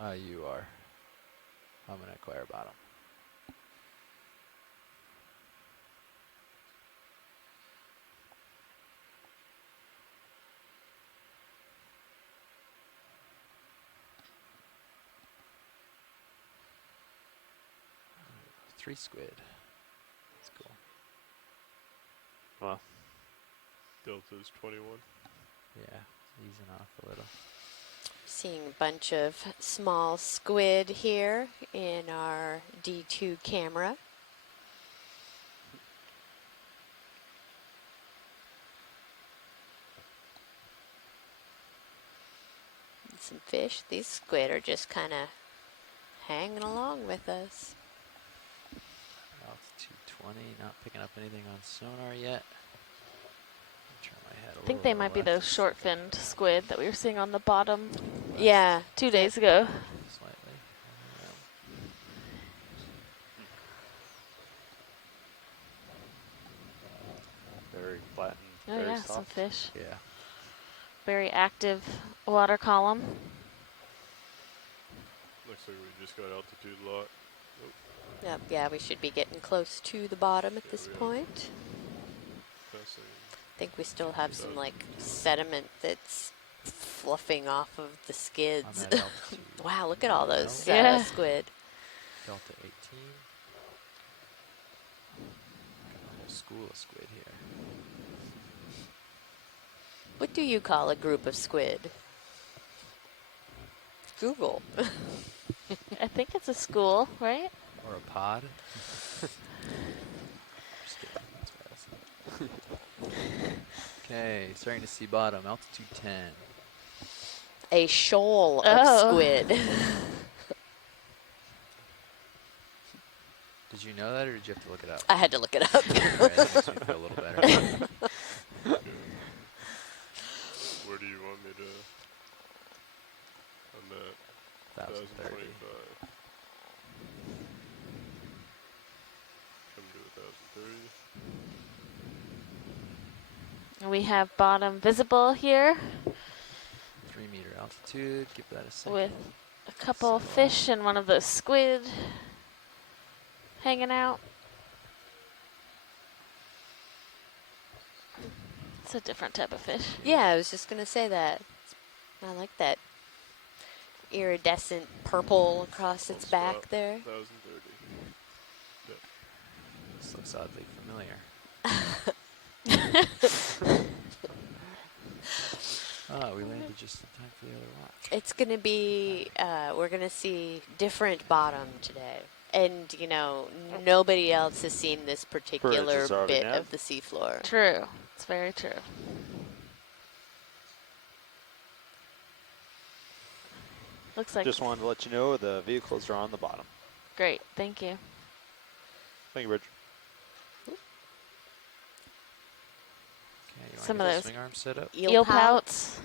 You are. I'm going to acquire bottom. Three squid. That's cool. Well, Delta's 21. Yeah, easing off a little. Seeing a bunch of small squid here in our D2 camera. Some fish. These squid are just kind of hanging along with us. Altitude 20, not picking up anything on sonar yet. Turn my head a I think little they to the might be left. those short-finned squid that we were seeing on the bottom Yeah. 2 days ago. Slightly. Very flat and Oh very yeah, some soft. fish. Yeah. Very active water column. Looks like we just got altitude lock. Nope. Yep, yeah, we should be getting close to the bottom at Yeah, this we are. point. Passing. I think we still have some like sediment that's fluffing off of the skids. I'm at altitude. Wow, look at all those Yeah. squid. Delta 18. Got a whole school of squid here. What do you call a group of squid? Google. I think it's a school, right? Or a pod. Just kidding. That's what I was thinking. Okay, starting to see bottom. Altitude 10. A shoal of Oh. squid. Did you know that, or did you have to look it up? I had to look it up. All right, that makes me feel a little better. Where do you want me to? I'm at 1,030. 1,025. Come to 1,030. We have bottom visible here 3-meter altitude. Give that a second. with a couple fish and one of those squid hanging out. It's a different type of fish. Yeah, I was just going to say that. I like that iridescent purple across its back Stop. there. 1,030. This looks oddly familiar. Oh, we landed just in time for the other watch. It's going to be, we're going to see different bottom today. And, you know, nobody else has seen this particular Bridge is bit already of the seafloor. True. It's very true. Looks like Just wanted to let you know the vehicles are on the bottom. great. Thank you. Thank you, Bridge. Okay, you want Some to of get the those swing arm set up? Eel pouts.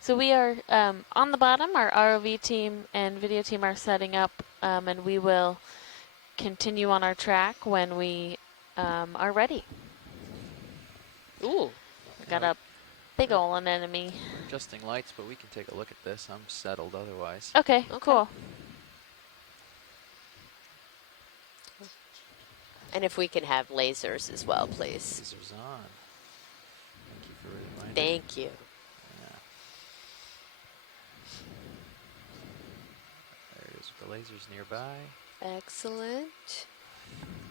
So we are on the bottom. Our ROV team and video team are setting up, and we will continue on our track when we are ready. Ooh, we got a big ol' anemone. We're adjusting lights, but we can take a look at this. I'm settled otherwise. Okay, cool. And if we can have lasers as well, please. Lasers on. Thank you for reminding me. Thank you. Yeah. There it is with the lasers nearby. Excellent.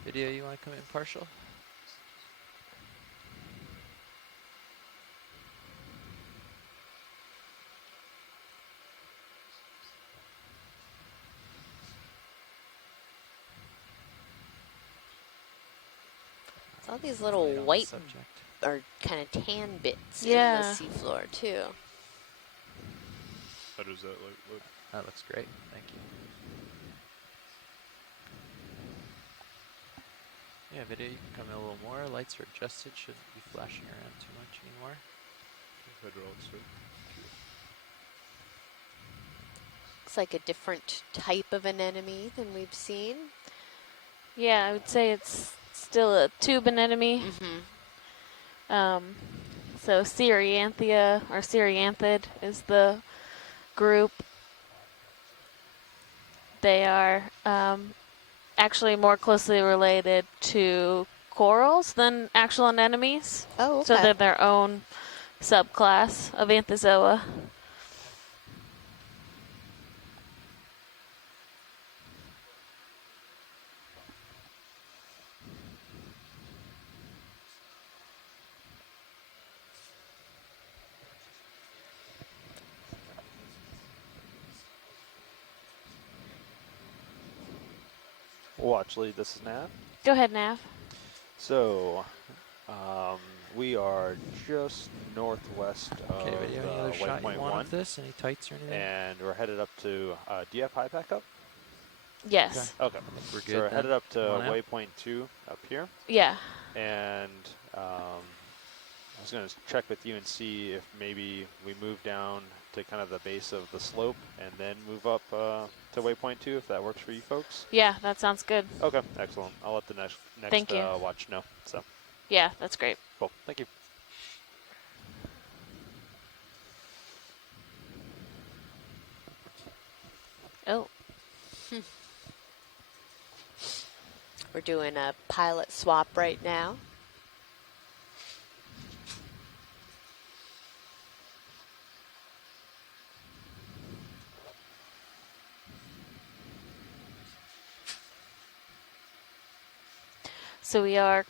Video, you want to come in partial? It's all these little Light on the white subject. or kind of tan bits Yeah. in the seafloor too. How does that light look? That looks great. Thank you. Yeah, video, you can come in a little more. Lights are adjusted. Shouldn't be flashing around too much anymore. Hydraulics, right? Looks like a different type of anemone than we've seen. Yeah, I would say it's still a tube anemone. Mm-hmm. So Cereanthia or Cereanthid is the group. They are actually more closely related to corals than actual anemones. Oh, okay. So they're their own subclass of Anthozoa. Watch lead. This is Nav. Go ahead, Nav. So, we are just northwest of Okay, video. Any other shot you waypoint want 1, of this? Any tights or anything? and we're headed up to. Do you have high back up? Yes. Okay. I think we're So good we're then. headed up to Come on out. waypoint 2 up here, Yeah. and I was going to check with you and see if maybe we move down to kind of the base of the slope and then move up to waypoint 2, if that works for you folks. Yeah, that sounds good. Okay, excellent. I'll let the next Thank you. watch know. So Yeah, that's great. cool. Thank you. Oh, We're doing a pilot swap right now. so we are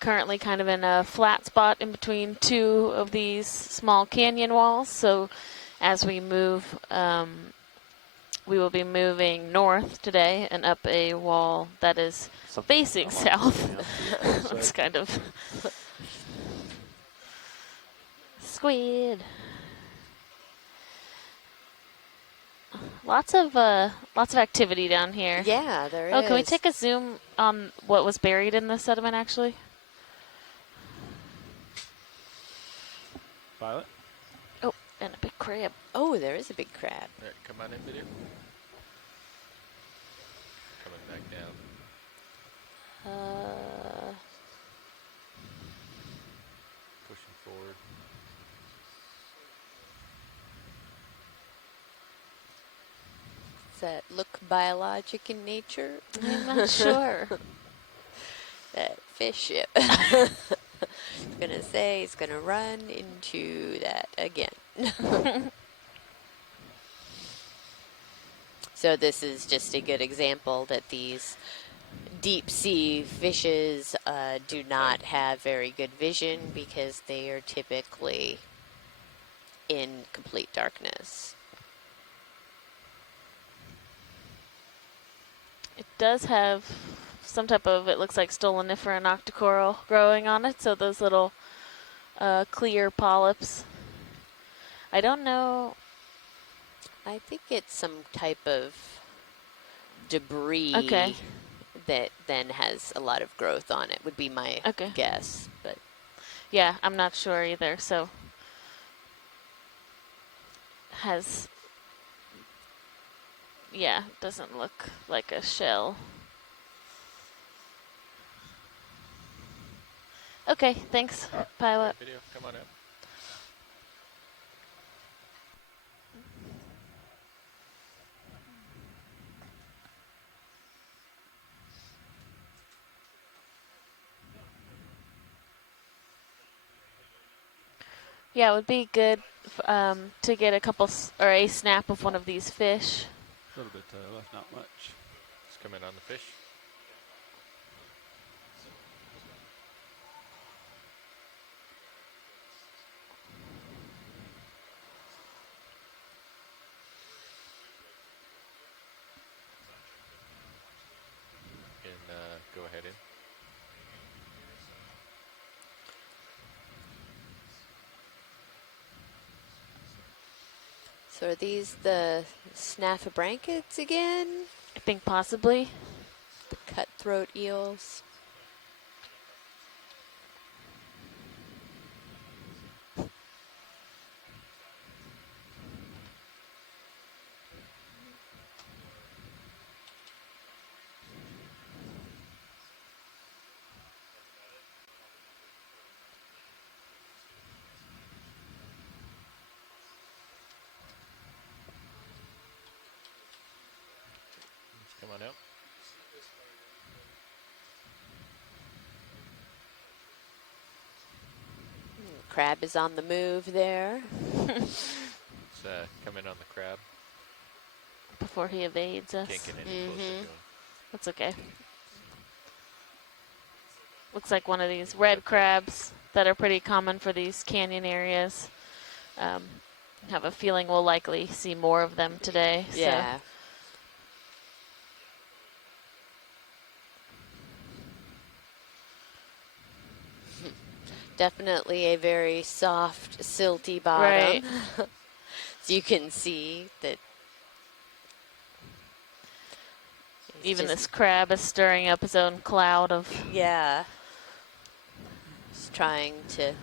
currently kind of in a flat spot in between two of these small canyon walls. So as we move, we will be moving north today and up a wall that is Something facing fell off south. the other Looks side. kind of squid. Lots of activity down here. Yeah, there is. Oh, can we take a zoom on what was buried in the sediment actually? Violet. Oh, and a big crab. Oh, there is a big crab. Alright, come on in, video. Coming back down. Pushing forward. Does that look biologic in nature? I'm not sure. That fish ship. I'm gonna say he's gonna run into that again. So this is just a good example that these deep sea fishes do not have very good vision because they are typically in complete darkness. It does have some type of, it looks like stolonifera and octocoral growing on it, so those little clear polyps. I don't know. I think it's some type of debris Okay. that then has a lot of growth on it, would be my Okay. guess. But Yeah, I'm not sure either, so has, yeah, doesn't look like a shell. Okay, thanks, pilot. Alright, video, come on out. Yeah, it would be good to get a couple or a snap of one of these fish. A little bit left, not much. Just come in on the fish. And go ahead in. so are these the snaphobranchids again? I think possibly. The cutthroat eels? Crab is on the move there. It's coming on the crab. Before he evades us. Can't get any closer to him. That's okay. Looks like one of these Even red with that- crabs that are pretty common for these canyon areas. Have a feeling we'll likely see more of them today. Yeah. Definitely a very soft, silty bottom. Right. So you can see that it's Even just- this crab is stirring up his own cloud of. Yeah. Just trying to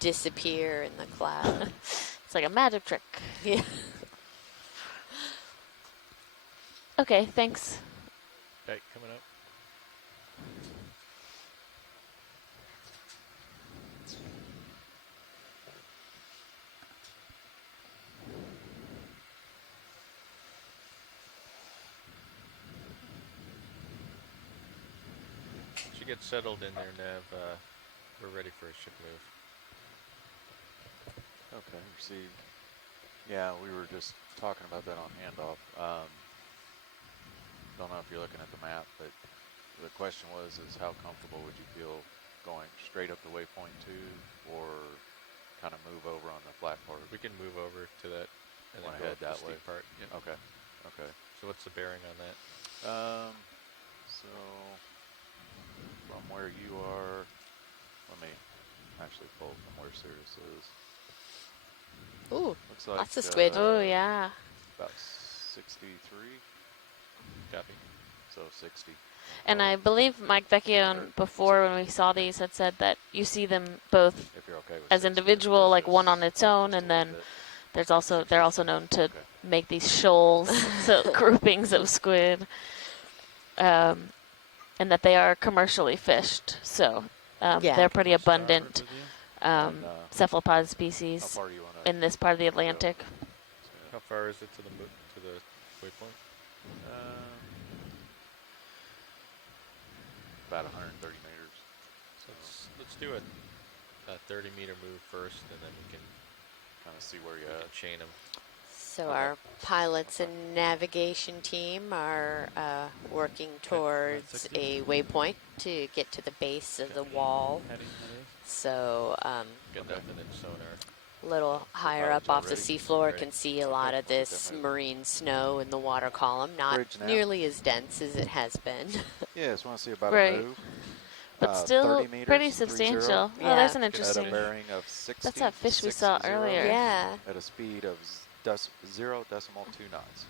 disappear in the cloud. It's like a magic trick. Yeah. Okay, thanks. Right, coming up. Once you get settled in there, Nev, we're ready for a ship move. Okay, received. Yeah, we were just talking about that on handoff. Don't know if you're looking at the map, but the question is how comfortable would you feel going straight up to waypoint 2 or kind of move over on the flat part? We can move over to that and then Wanna go head up that the steep way? part. Yep. Okay, okay. So what's the bearing on that? So from where you are, let me actually pull from where Sirius is. Ooh, Looks like lots of squid. Oh, yeah. about 63, Copy. so 60. And I believe Mike Vecchio before when we saw these had said that you see them both If you're okay with as 60, individual, push like this one on its up own, just a and little then bit. they're also known to Okay. make these shoals, so groupings of squid, and that they are commercially fished. So Yeah. they're pretty abundant And, cephalopod how species far do you want to? in this part of the Atlantic. How far is it to the waypoint? About 130 meters. So let's do a 30-meter move first, and then we can Kind of see where you're at. chain them. So Okay. our pilots and navigation team are working towards a waypoint to get to the base of the wall. Heading that is. So Got Okay. nothing in sonar. a little higher pilots up off the already? seafloor Right. can see a lot of Okay, we'll get this them moving. marine snow in the water column. Not Bridge now. nearly as dense as it has been. Yeah, just want to see about Right. a move. But 30 still meters, pretty 30. substantial. Yeah. Oh, there's an Good At a interesting. bearing of 60. That's that fish we saw 60, earlier. Yeah. At a speed of 0.2 knots.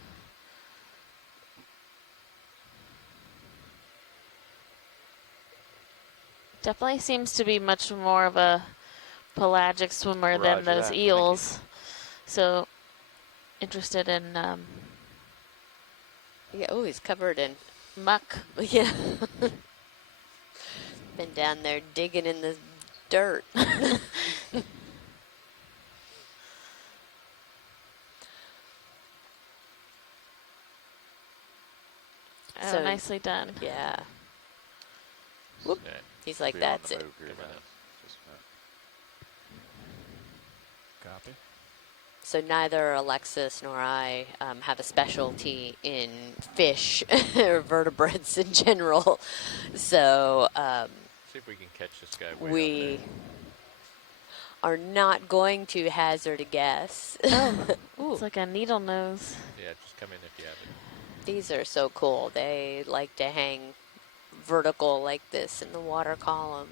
Definitely seems to be much more of a pelagic swimmer than Roger those that. Thank you. eels. So interested in Yeah. Oh, he's covered in. muck. Yeah. Been down there digging in the dirt. Oh, So- nicely done. Yeah. Whoop. Okay. He's like, Be on that's the it. move here Coming now. up. Just a minute. Copy. So neither Alexis nor I have a specialty in fish or vertebrates in general. So See if we can catch this guy way we up are not going to hazard a guess. Ooh, It's like a needle nose. there. Yeah, just come in if you have it. these are so cool. They like to hang vertical like this in the water column.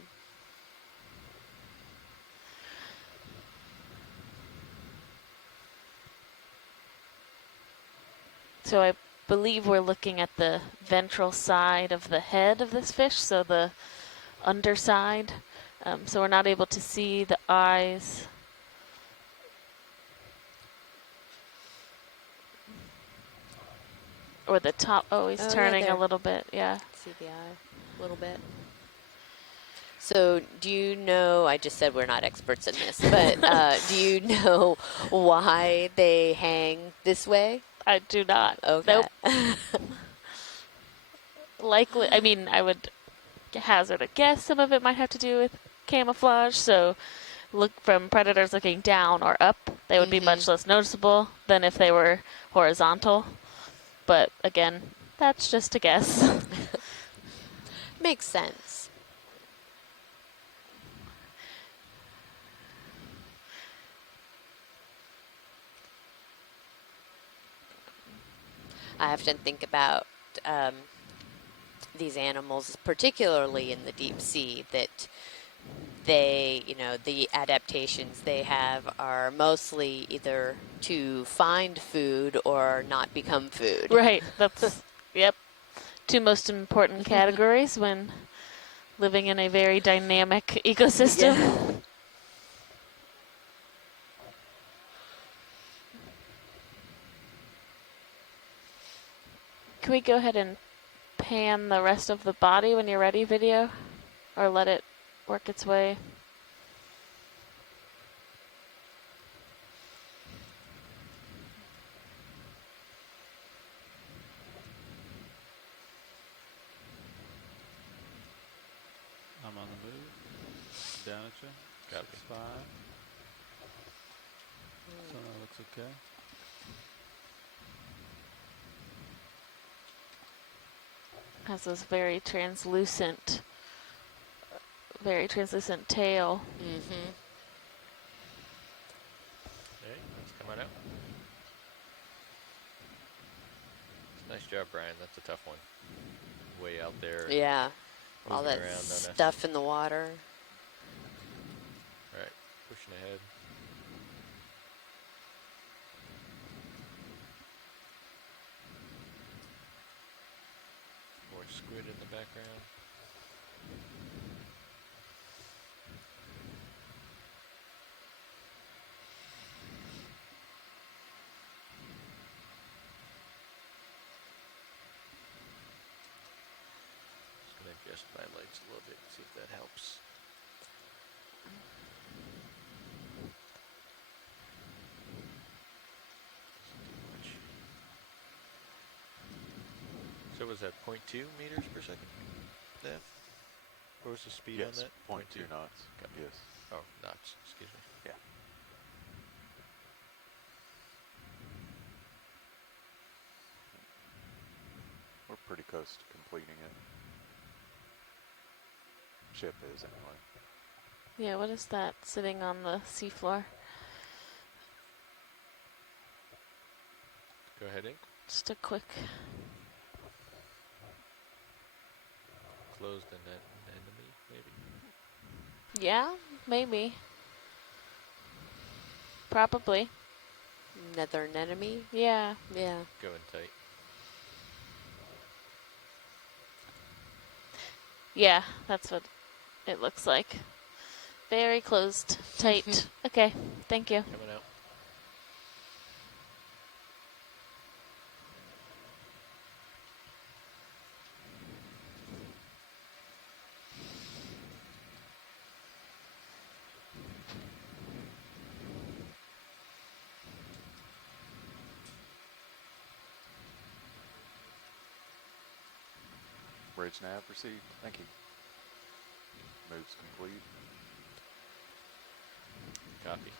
So I believe we're looking at the ventral side of the head of this fish, so the underside. So we're not able to see the eyes. Or the top. Oh, he's Oh, yeah, turning there. a little bit. Yeah. See the eye a little bit. So do you know, I just said we're not experts in this, but do you know why they hang this way? I do not. Okay. Nope. Likely, I mean, I would hazard a guess some of it might have to do with camouflage, so from predators looking down or up, they would be much less noticeable than if they were horizontal. But again, that's just a guess. Makes sense. I often think about these animals, particularly in the deep sea, that the adaptations they have are mostly either to find food or not become food. Right, that's, yep, two most important categories when living in a very dynamic ecosystem. Yeah. Can we go ahead and pan the rest of the body when you're ready, video? Or let it work its way? I'm on the move. Down at you. Copy. 6'5". So that looks okay. Has this very translucent tail. Mm-hmm. Hey, it's coming out. Nice job, Brian. That's a tough one. Way out there. Yeah. All Moving that around on us. stuff in the water. All right, pushing ahead. More squid in the background. Just gonna adjust my lights a little bit, see if that helps. Doesn't do much. So was that 0.2 meters per second? That? What was the speed on Yes, that? 0.2 knots. Yes. Oh, knots. Excuse me. Yeah. We're pretty close to completing it. Chip is anyway. Yeah, what is that sitting on the seafloor? Go ahead, Ink. Just a quick. Close the net enemy, maybe. Yeah, maybe. Probably. Another anemone. Yeah. Yeah. Going tight. Yeah, that's what it looks like. Very closed, tight. Okay, thank you. Coming out. Bridge nav received. Thank you. Moves complete. Copy.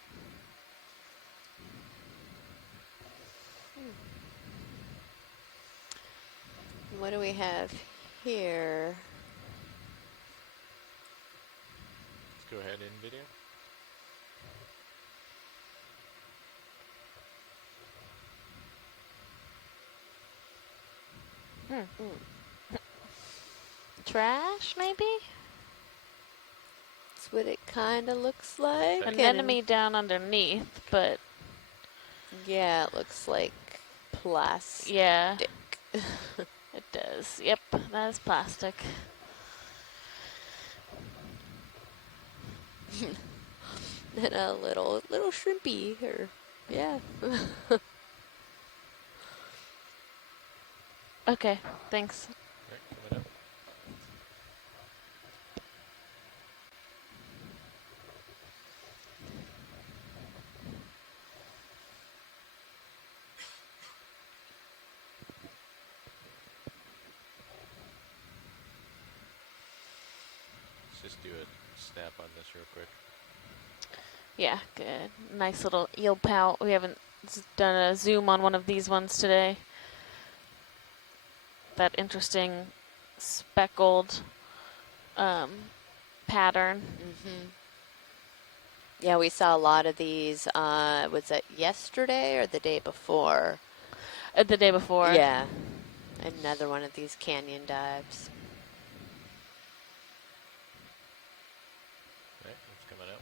What do we have here? Let's go ahead in video. Trash, maybe? That's what it kind of looks like. Okay. An enemy down underneath, but Yeah, it looks like plastic. yeah, it does. Yep, that is plastic. And a little shrimpy here. Yeah. Okay, thanks. Right, coming up. Let's just do a snap on this real quick. Yeah, good. Nice little eel pout. We haven't done a zoom on one of these ones today. That interesting speckled pattern. Mm-hmm. Yeah, we saw a lot of these. Was it yesterday or the day before? The day before. Yeah, another one of these canyon dives. Right, it's coming out.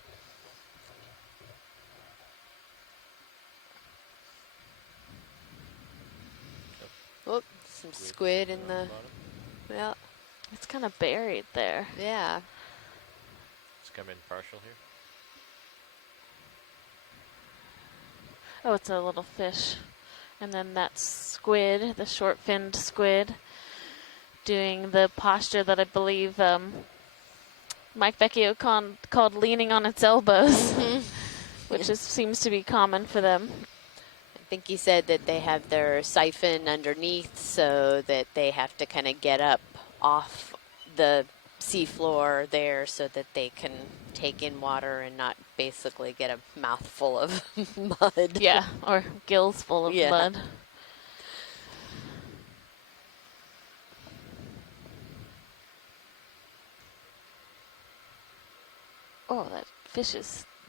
Whoop, some squid in on the. bottom. Yeah, It's kind of buried there. yeah. It's come in partial here. Oh, it's a little fish. And then that squid, the short-finned squid, doing the posture that I believe Mike Vecchio called leaning on its elbows, which seems to be common for them. I think he said that they have their siphon underneath so that they have to kind of get up off the seafloor there so that they can take in water and not basically get a mouthful of mud. Yeah, or gills full of Yeah. mud. Oh, that fish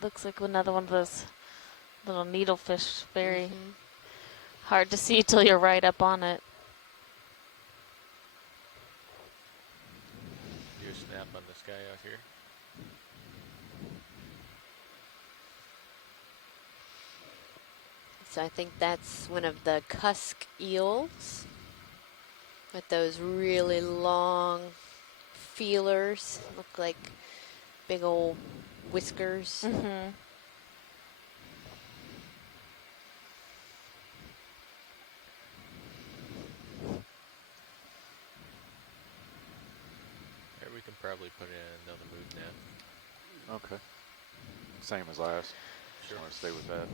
looks like another one of those little needlefish. Very hard to see till you're right up on it. Do a snap on this guy out here. So I think that's one of the cusk eels with those really long feelers. Look like big old whiskers. Mm-hmm. Here we can probably put in another move now. Okay. Same as last. Sure. Want to stay with that?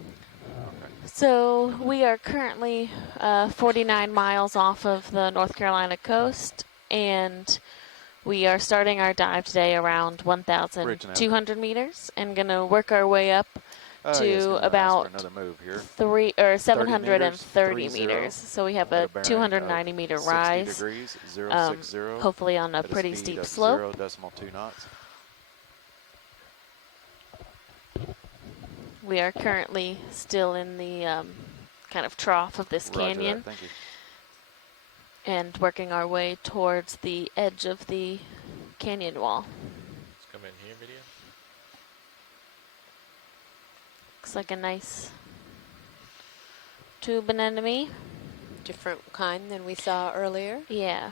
Okay. So we are currently 49 miles off of the North Carolina coast, and we are starting our dive today around 1,200 meters and going to work our way up Yes, to gonna ask about for another move here. 730 30. meters. So we have At a bearing 290 of meter 60 rise, degrees, 060, hopefully on a at pretty speed steep of slope. 0.2 knots. We are currently still in the kind of trough of this Roger canyon that, thank you. and working our way towards the edge of the canyon wall. Let's come in here, video. Looks like a nice tube anemone. Different kind than we saw earlier. Yeah.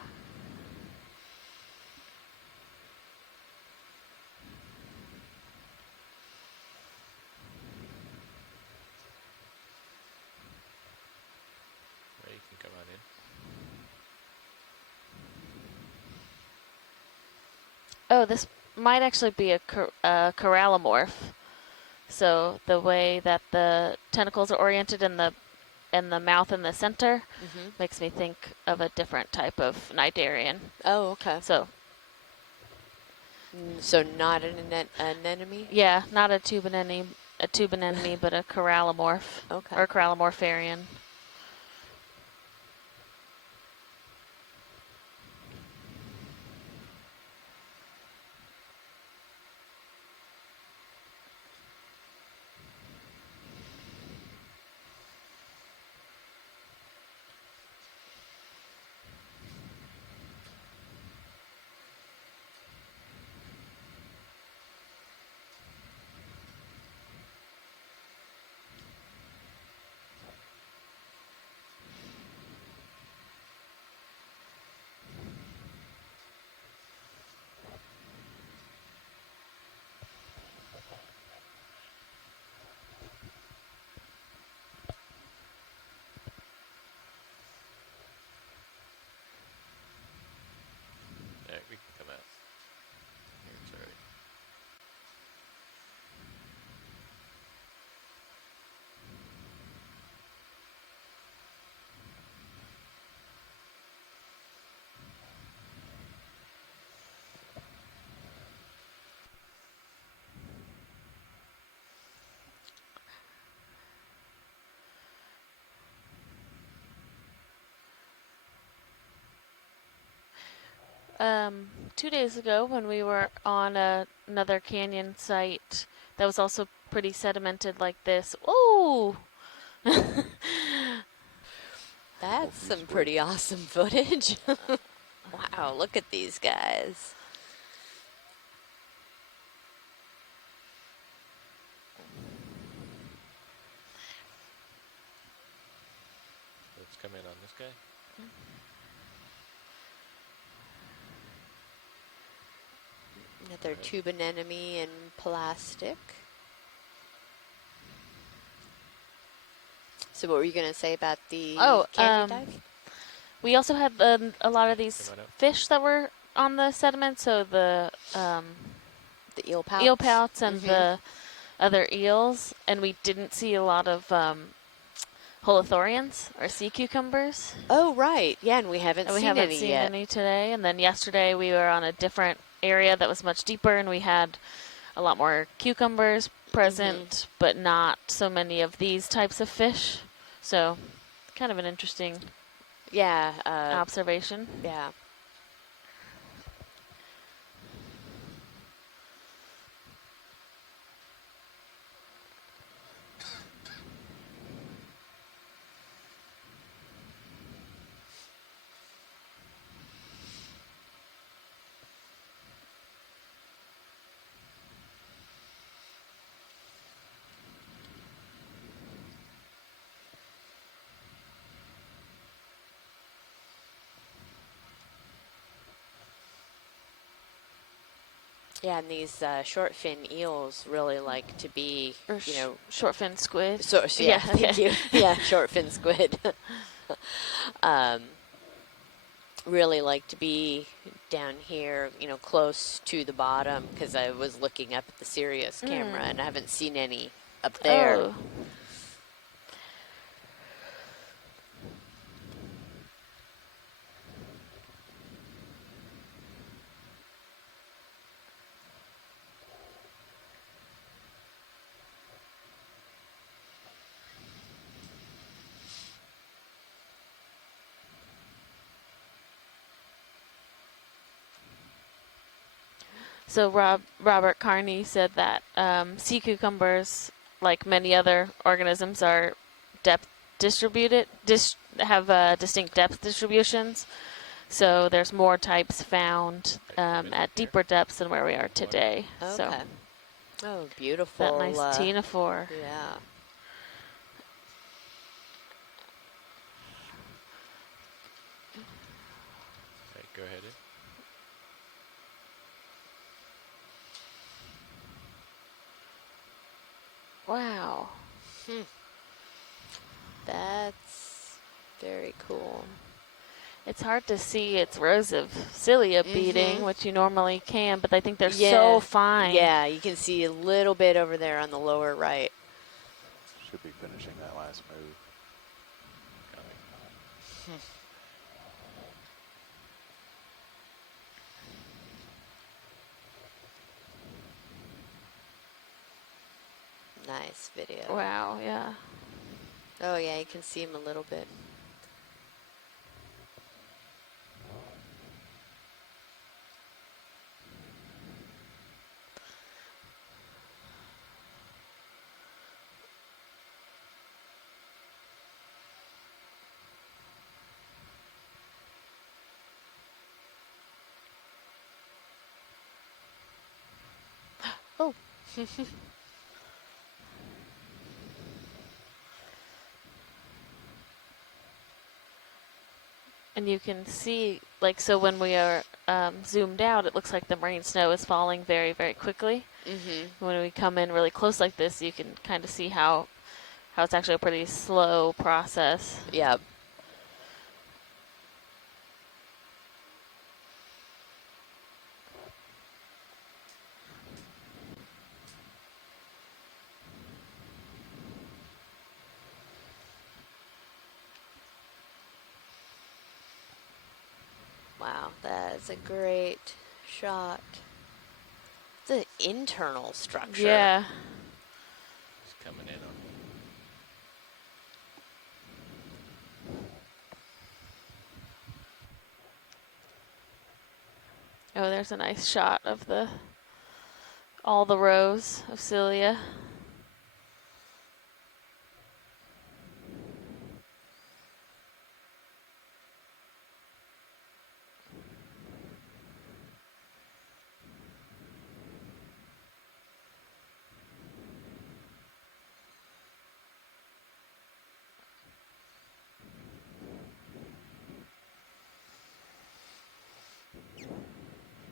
Right, you can come on in. Oh, this might actually be a corallomorph. So the way that the tentacles are oriented in the mouth in the center makes me think of a different type of cnidarian. Oh, okay. So So not an anemone? yeah, not a tube anemone, but a corallomorph Okay. or corallomorpharian. 2 days ago when we were on another canyon site that was also pretty sedimented like this. Ooh! That's few some squids. pretty awesome footage. Wow, look at these guys. Let's come in on this guy. Another Right. tube anemone in plastic. So what were you going to say about the canyon dive? We also had a lot of Yeah, these come on up. fish that were on the sediment, so the The eel pouts? eel pouts and Mhm. the other eels, and we didn't see a lot of holothurians or sea cucumbers. Oh, right. Yeah, and we haven't And we seen haven't any seen yet. any today. And then yesterday we were on a different area that was much deeper, and we had a lot more cucumbers present, but not so many of these types of fish. So, kind of an interesting Yeah. observation. Yeah. Yeah, and these short fin eels really like to be, Or short fin squid. So yeah, thank you. Yeah, short fin squid. Really like to be down here, close to the bottom because I was looking up at the Sirius camera and I haven't seen any up there. Oh. So Robert Carney said that sea cucumbers, like many other organisms, are depth distributed, have distinct depth distributions. So there's more types found at deeper depths than where we are today. So Okay. Oh, beautiful. that nice ctenophore. Yeah. Okay, go ahead. Wow. That's very cool. It's hard to see its rows of cilia beating, which you normally can, but I think they're so fine. Yeah, you can see a little bit over there on the lower right. Should be finishing that last move. Nice video. Wow, yeah. Oh, yeah, you can see him a little bit. Oh. And you can see, like, so when we are zoomed out, it looks like the marine snow is falling very, very quickly. When we come in really close like this, you can kind of see how it's actually a pretty slow process. Yeah. Wow, that is a great shot. The internal structure. Yeah. He's coming in on me. Oh, there's a nice shot of all the rows of cilia.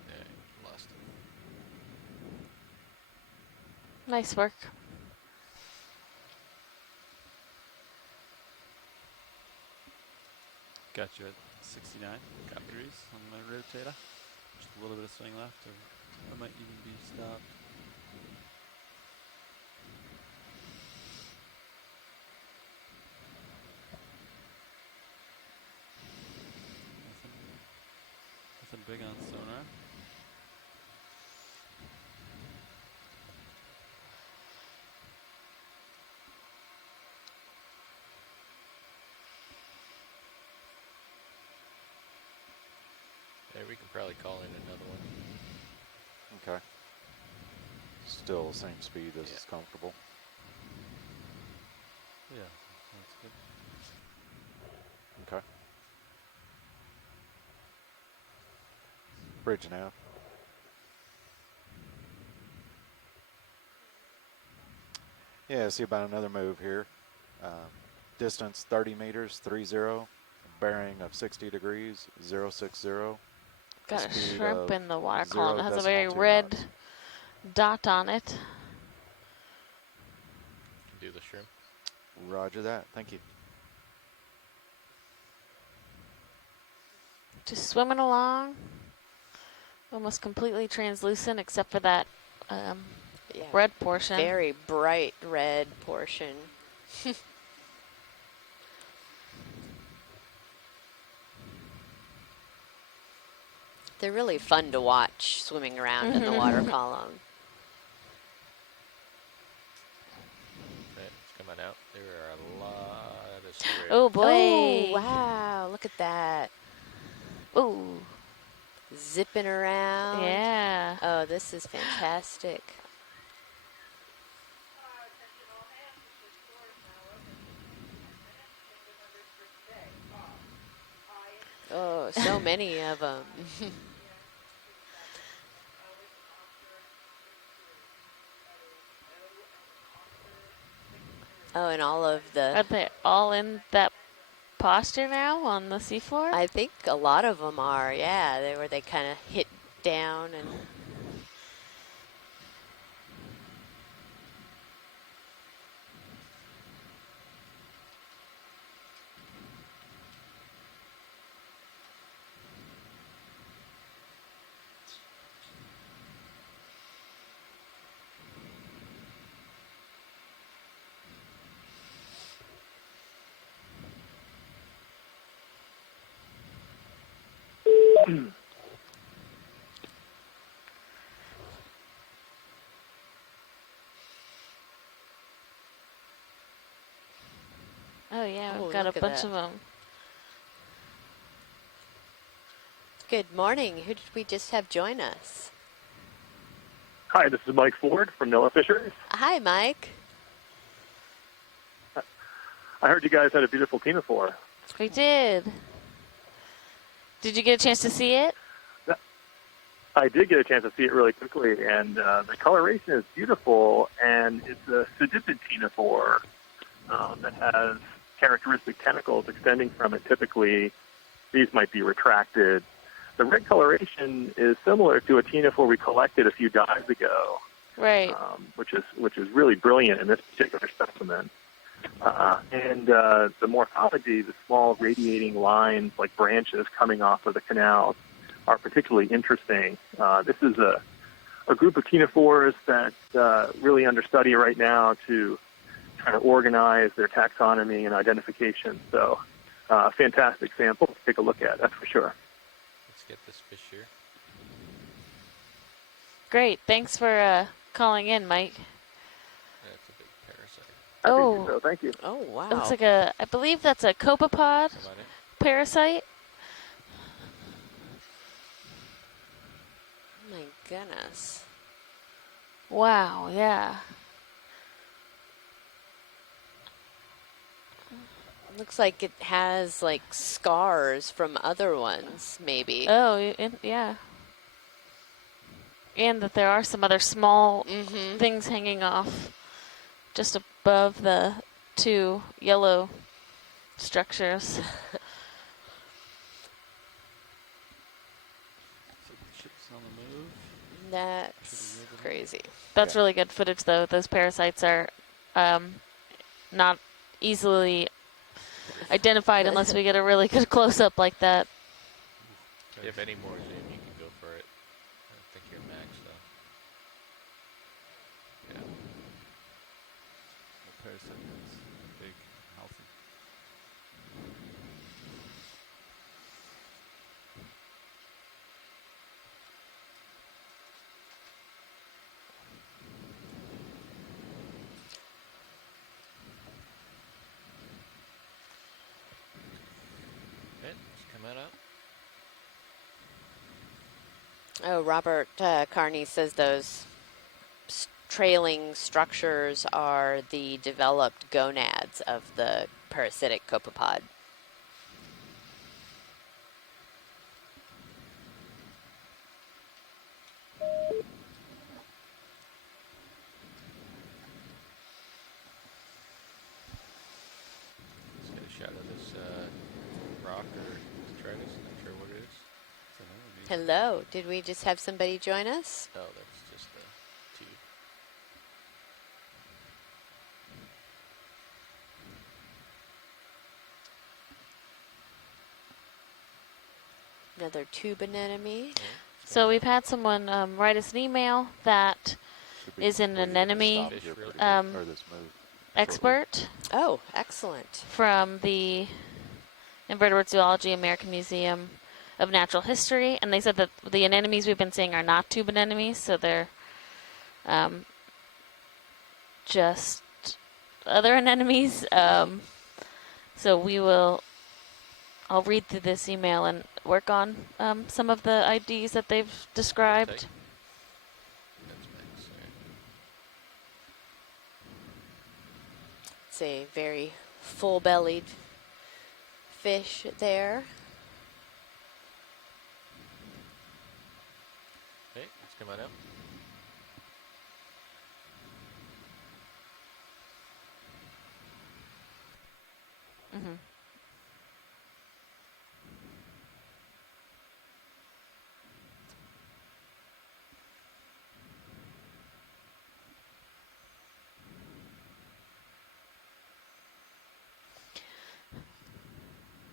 Yeah, lost it. Nice work. Got you at 69 degrees on my rotator. Just a little bit of swing left, or I might even be stopped. Nothing big on sonar. Yeah, we can probably call in another one. Okay. Still same speed as Yeah. is comfortable. Yeah, that's good. Okay. Bridge and a half. Yeah, see about another move here. Distance 30 meters, 30. Bearing of 60 degrees, 060. Got a Speed shrimp of in the water 0 column. It has a decimal very 2 red knots. dot on it. Can do the shrimp. Roger that. Thank you. Just swimming along. Almost completely translucent except for that Yeah. red portion. Very bright red portion. They're really fun to watch swimming around in the water column. Okay, it's coming out. There are a lot of squid. Oh boy. Oh, wow. Look at that. Ooh. Zipping around. Yeah. Oh, this is fantastic. Oh, so many of them. Oh, and all of the... Are they all in that posture now on the seafloor? I think a lot of them are, yeah. They kind of hit down and... Oh yeah, Oh, we've got a look at bunch that. of them. Good morning. Who did we just have join us? Hi, this is Mike Ford from Noah Fisheries. Hi, Mike. I heard you guys had a beautiful ctenophore. We did. Did you get a chance to see it? I did get a chance to see it really quickly, and the coloration is beautiful, and it's a sediped ctenophore that has characteristic tentacles extending from it. Typically, these might be retracted. The red coloration is similar to a ctenophore we collected a few dives ago, Right. which is really brilliant in this particular specimen. And the morphology, the small radiating lines like branches coming off of the canals, are particularly interesting. This is a group of ctenophores that really under study right now to try to organize their taxonomy and identification. So, fantastic sample to take a look at, that's for sure. Let's get this fish here. Great. Thanks for calling in, Mike. That's a big parasite. Happy to Oh. do so. Thank you. Oh, wow. It looks like I believe that's a copepod Come on in. parasite. goodness. Wow, yeah. Looks like it has like scars from other ones, maybe. Oh, yeah. And that there are some other small Mm-hmm. things hanging off just above the two yellow structures. So the chips on the move. That's crazy. That's Yeah. really good footage, though. Those parasites are not easily identified unless we get a really good close-up like that. If you have any more zoom, you can go for it. I think you're max though. Yeah. The parasite is big, healthy. Okay, let's come out. Oh, Robert Carney says those trailing structures are the developed gonads of the parasitic copepod. Let's get a shot of this rock or detritus. Not sure what it is. So that would be Hello, did we just have somebody join us? Oh, that's just the tube. Another tube anemone. Okay, So we've had someone write us an email that is an anemone Fish real quick. or this move. expert Oh, excellent. from the Invertebrate Zoology American Museum of Natural History, and they said that the anemones we've been seeing are not tube anemones, so they're just other anemones. So I'll read through this email and work on some of the IDs that they've described. That's max. All right. It's a very full-bellied fish there. Okay, let's come on out. Mm-hmm.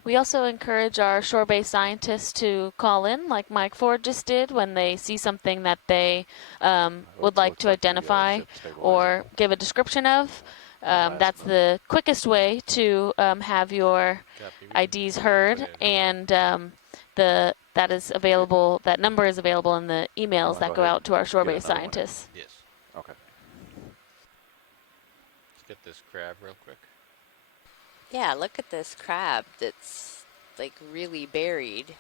We also encourage our shore-based scientists to call in, like Mike Ford just did, when they see something that they would like to identify or give a description of. That's the quickest way to have your Copy, we can IDs put heard, it in. and that is available. That number is available in the emails that go out to our shore-based scientists. Yes. Okay. Let's get this crab real quick. Yeah, look at this crab that's like really buried.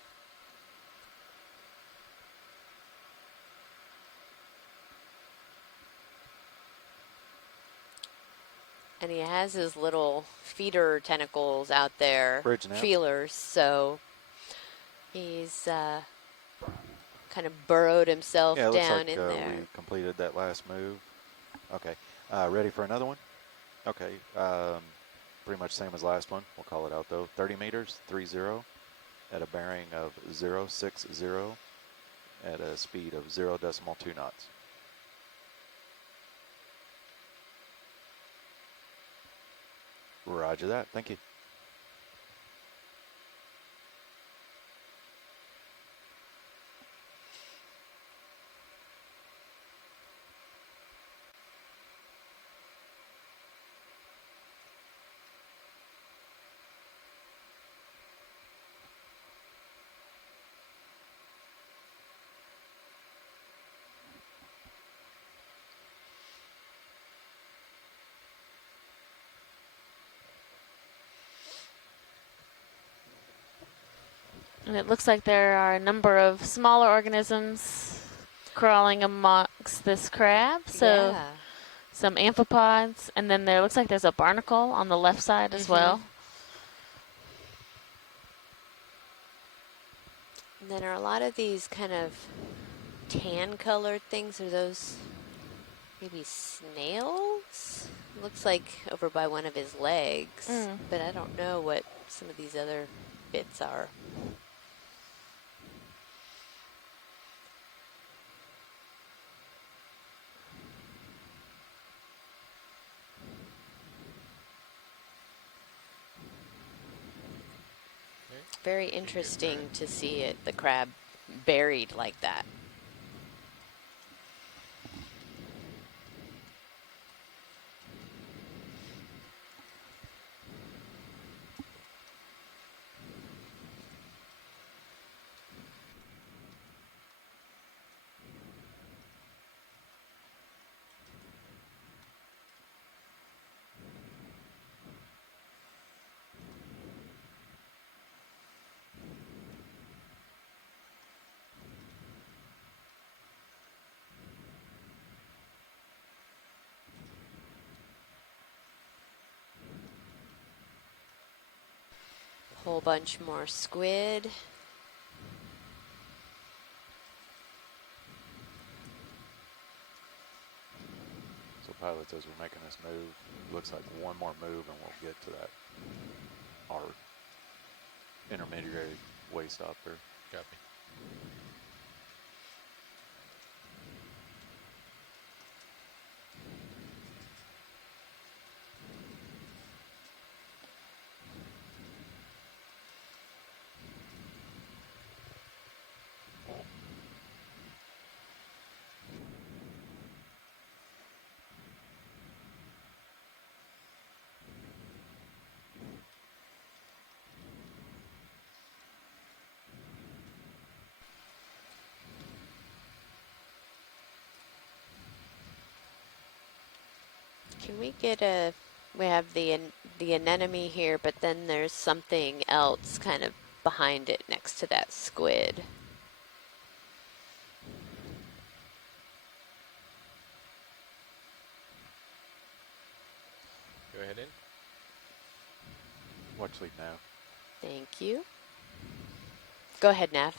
And he has his little feeder tentacles out there, feelers, so he's kind of burrowed himself Yeah, it looks down like in there. we completed that last move. Okay, ready for another one? Okay, pretty much same as last one. We'll call it out though. 30 meters, 30, at a bearing of 060, at a speed of 0.2 knots. Roger that. Thank you. And it looks like there are a number of smaller organisms crawling amongst this crab. So Yeah. some amphipods, and then there looks like there's a barnacle on the left side as well. And then are a lot of these kind of tan colored things, are those maybe snails? Looks like over by one of his legs, but I don't know what some of these other bits are. Very interesting to see it, the crab buried like that. Whole bunch more squid. So pilots, as we're making this move, looks like one more move and we'll get to that, our intermediary way stop there. Copy. Can we get we have the anemone here, but then there's something else kind of behind it next to that squid. Go ahead in. Watch lead nav. Thank you. Go ahead, Nav.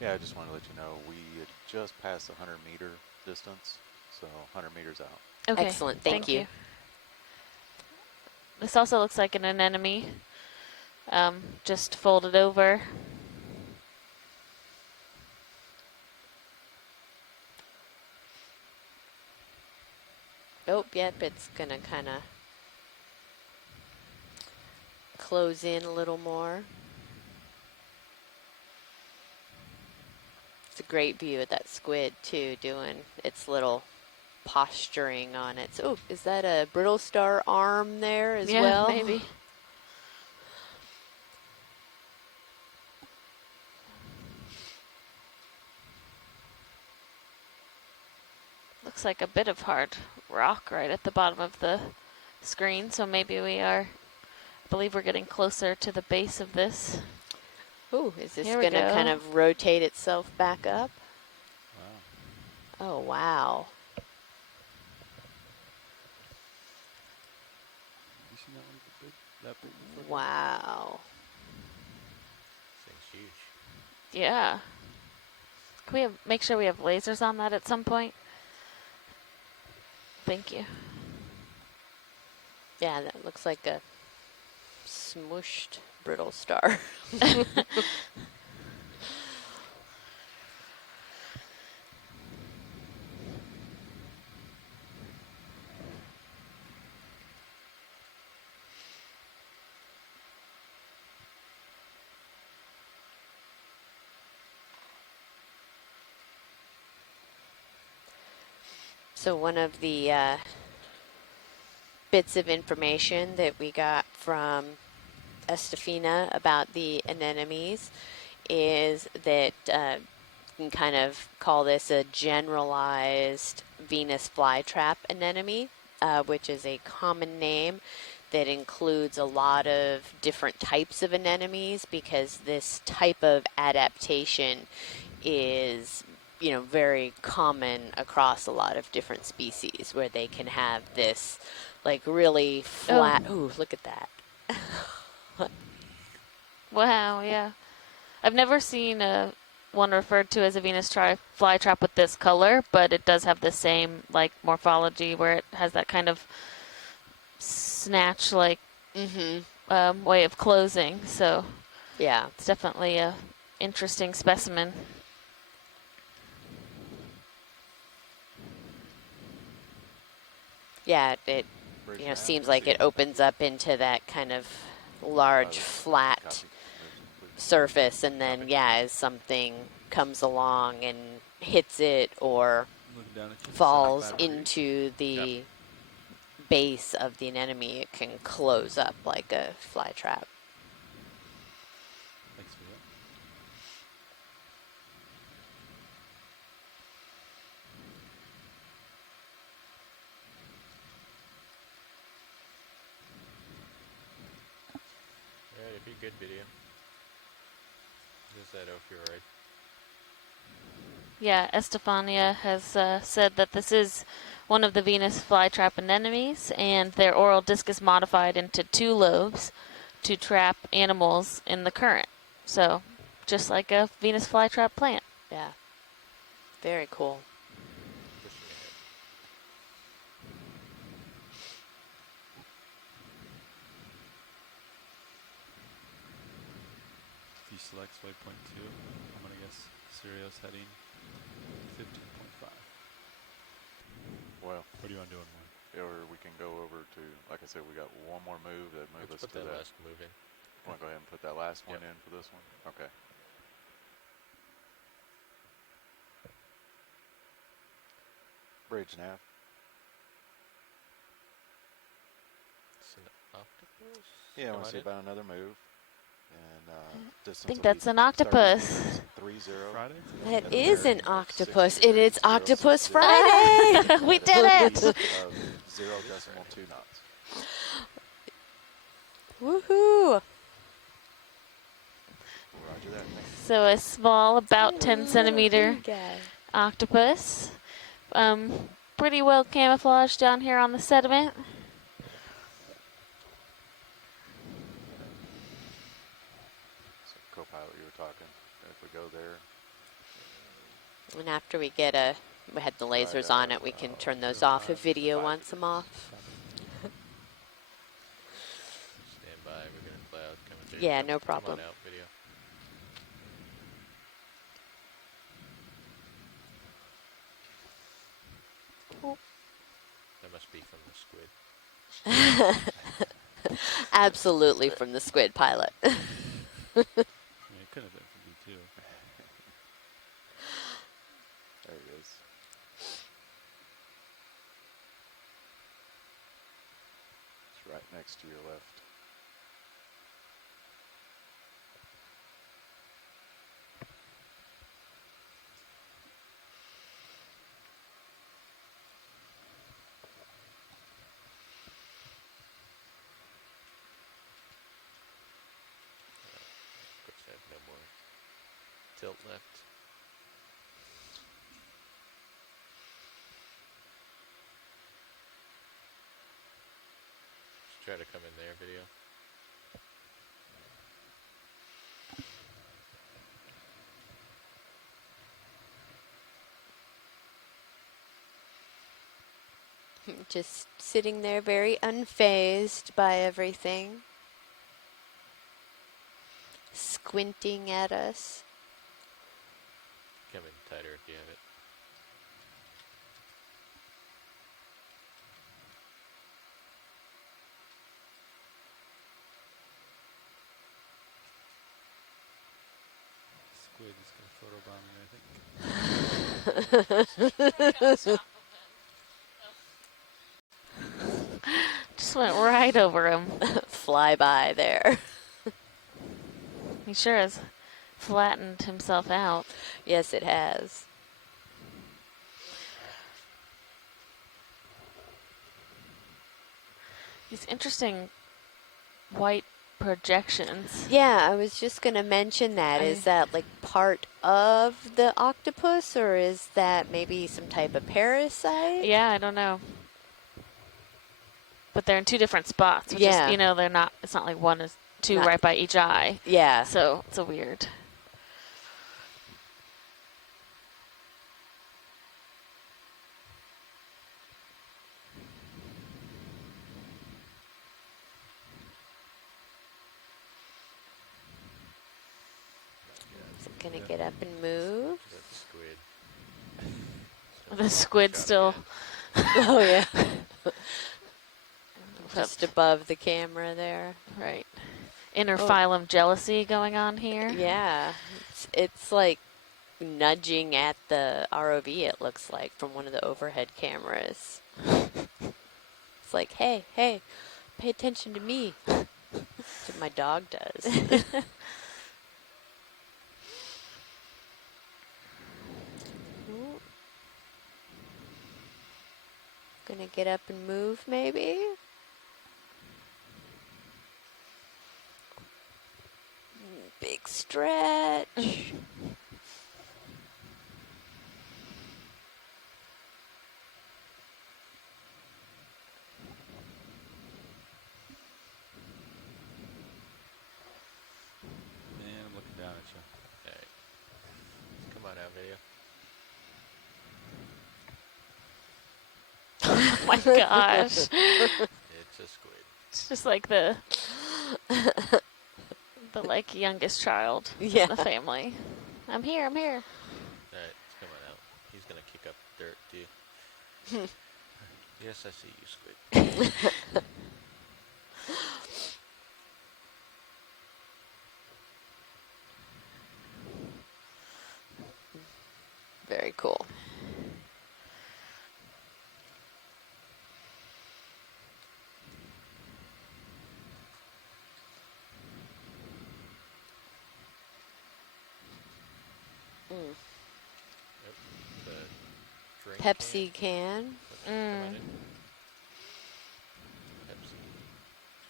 Yeah, I just want to let you know we had just passed the 100-meter distance, so 100 meters out. Okay. Excellent, thank you. This also looks like an anemone, just folded over. Oh, yep, it's gonna kind of close in a little more. It's a great view of that squid too, doing its little posturing on it. So, oh, is that a brittle star arm there as well? Yeah, maybe. Looks like a bit of hard rock right at the bottom of the screen, so maybe we are, I believe we're getting closer to the base of this. Ooh, is this Here we gonna go. kind of rotate itself back up? Wow. Oh, wow. You seen that one big? That big before? Wow. Thing's huge. Yeah. Can we make sure we have lasers on that at some point? Thank you. Yeah, that looks like a smooshed brittle star. So one of the bits of information that we got from Estefina about the anemones is that you can kind of call this a generalized Venus flytrap anemone, which is a common name that includes a lot of different types of anemones because this type of adaptation is very common across a lot of different species where they can have this like really flat. Ooh, look at that. Wow, yeah. I've never seen one referred to as a Venus flytrap with this color, but it does have the same like morphology where it has that kind of snatch like way of closing. So Yeah. it's definitely a interesting specimen. Yeah, it Bridge nav, seems let's like see. it opens up into that kind of large, flat Copy. Moves complete. surface, and then, Copy. as something comes along and hits it or Looking down at you. falls 75 degrees. into the Copy. base of the anemone, it can close up like a fly trap. Thanks for that. Yeah, it'd be good video. Just that opioid. Yeah, Estefania has said that this is one of the Venus flytrap anemones, and their oral disc is modified into 2 lobes to trap animals in the current. So, just like a Venus flytrap plant. Yeah. Very cool. Pushing ahead. If he selects waypoint 2, I'm going to guess Sirio's heading 15.5. Well, What do you want to do in one? or we can go over to, like I said, we got one more move that moves Let's us put to that that. last move in. Want to go ahead and put that last one Yep. in for this one? Okay. Bridge nav. It's an octopus? Yeah, I Come want to on see in. about another move. And distance. I think of that's lead an start octopus. 3-0. Friday? That And is there an at octopus. 60 It is degrees, Octopus 060. Friday. We At did a it! speed of 0.2 knots. Woohoo! Roger that. Thank you. So, a small, about 10 centimeter Guy. octopus. Pretty well camouflaged down here on the sediment. So, co-pilot, you were talking. If we go there, And after we had the lasers Right, on it, we can turn those 05, off if video 5 wants them degrees. off. Stand by. We're going to cloud coming through. Yeah, Come- no problem. Come on out, video. That must be from the squid. Absolutely from the squid pilot. I mean, it could have been from B2. there it is. It's right next to your left. Of course, I have no more tilt left. Just try to come in there, video. Just sitting there very unfazed by everything. Squinting at us. Come in tighter if you have it. Squid is going to photobomb me, I think. Just went right over him. Fly by there. He sure has flattened himself out. Yes, it has. These interesting white projections. Yeah, I was just gonna mention that. Is that like part of the octopus, or is that maybe some type of parasite? Yeah, I don't know. But they're in two different spots, which is, Yeah. they're not, it's not like one is two Not- right by each eye. Yeah. So it's a weird. Is it gonna get up and move? That squid. The squid Shot still again. Oh yeah. Just Just above the camera there. right. Interphylum jealousy going on here. Yeah. It's like nudging at the ROV, it looks like, from one of the overhead cameras. It's like, hey, pay attention to me. That's what my dog does. Ooh. Gonna get up and move, maybe? Big stretch. And I'm looking down at you. Alright. Come on out, video. Oh my gosh. It's a squid. It's just like the like youngest child Yeah. in the family. I'm here. Alright, come on out. He's gonna kick up dirt, too. Yes, I see you, squid. Very cool. Yep. The drink Pepsi can. Come on in.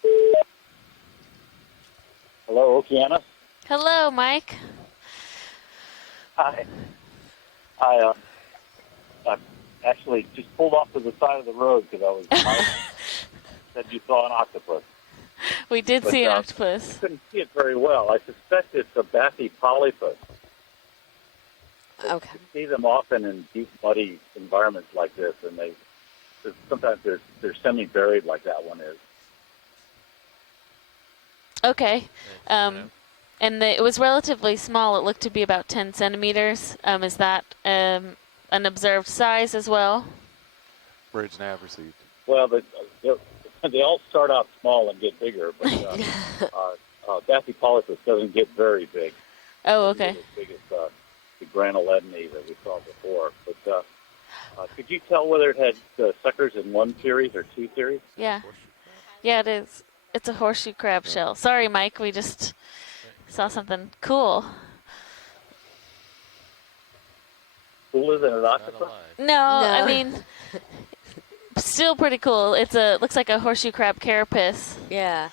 Pepsi. Hello, Okeanos. Hello, Mike. Hi. I actually just pulled off to the side of the road because I was said you saw an octopus. We did But, see an I octopus. couldn't see it very well. I suspect it's a bathy polypus. Okay. You see them often in deep, muddy environments like this, and sometimes they're semi-buried like that one is. Okay. Hey, come on out. And it was relatively small. It looked to be about 10 centimeters. Is that an observed size as well? Bridge nav received. Well, they all start out small and get bigger, but bathy polypus doesn't get very big. Oh, okay. As big as the granoledone that we saw before. But could you tell whether it had suckers in one series or two series? Yeah. Horseshoe crab? Yeah, it is. It's a horseshoe crab shell. Sorry, Mike. We just saw something cool. Cooler than an Not octopus? alive. No, I No. mean, still pretty cool. Looks like a horseshoe crab carapace. Yeah.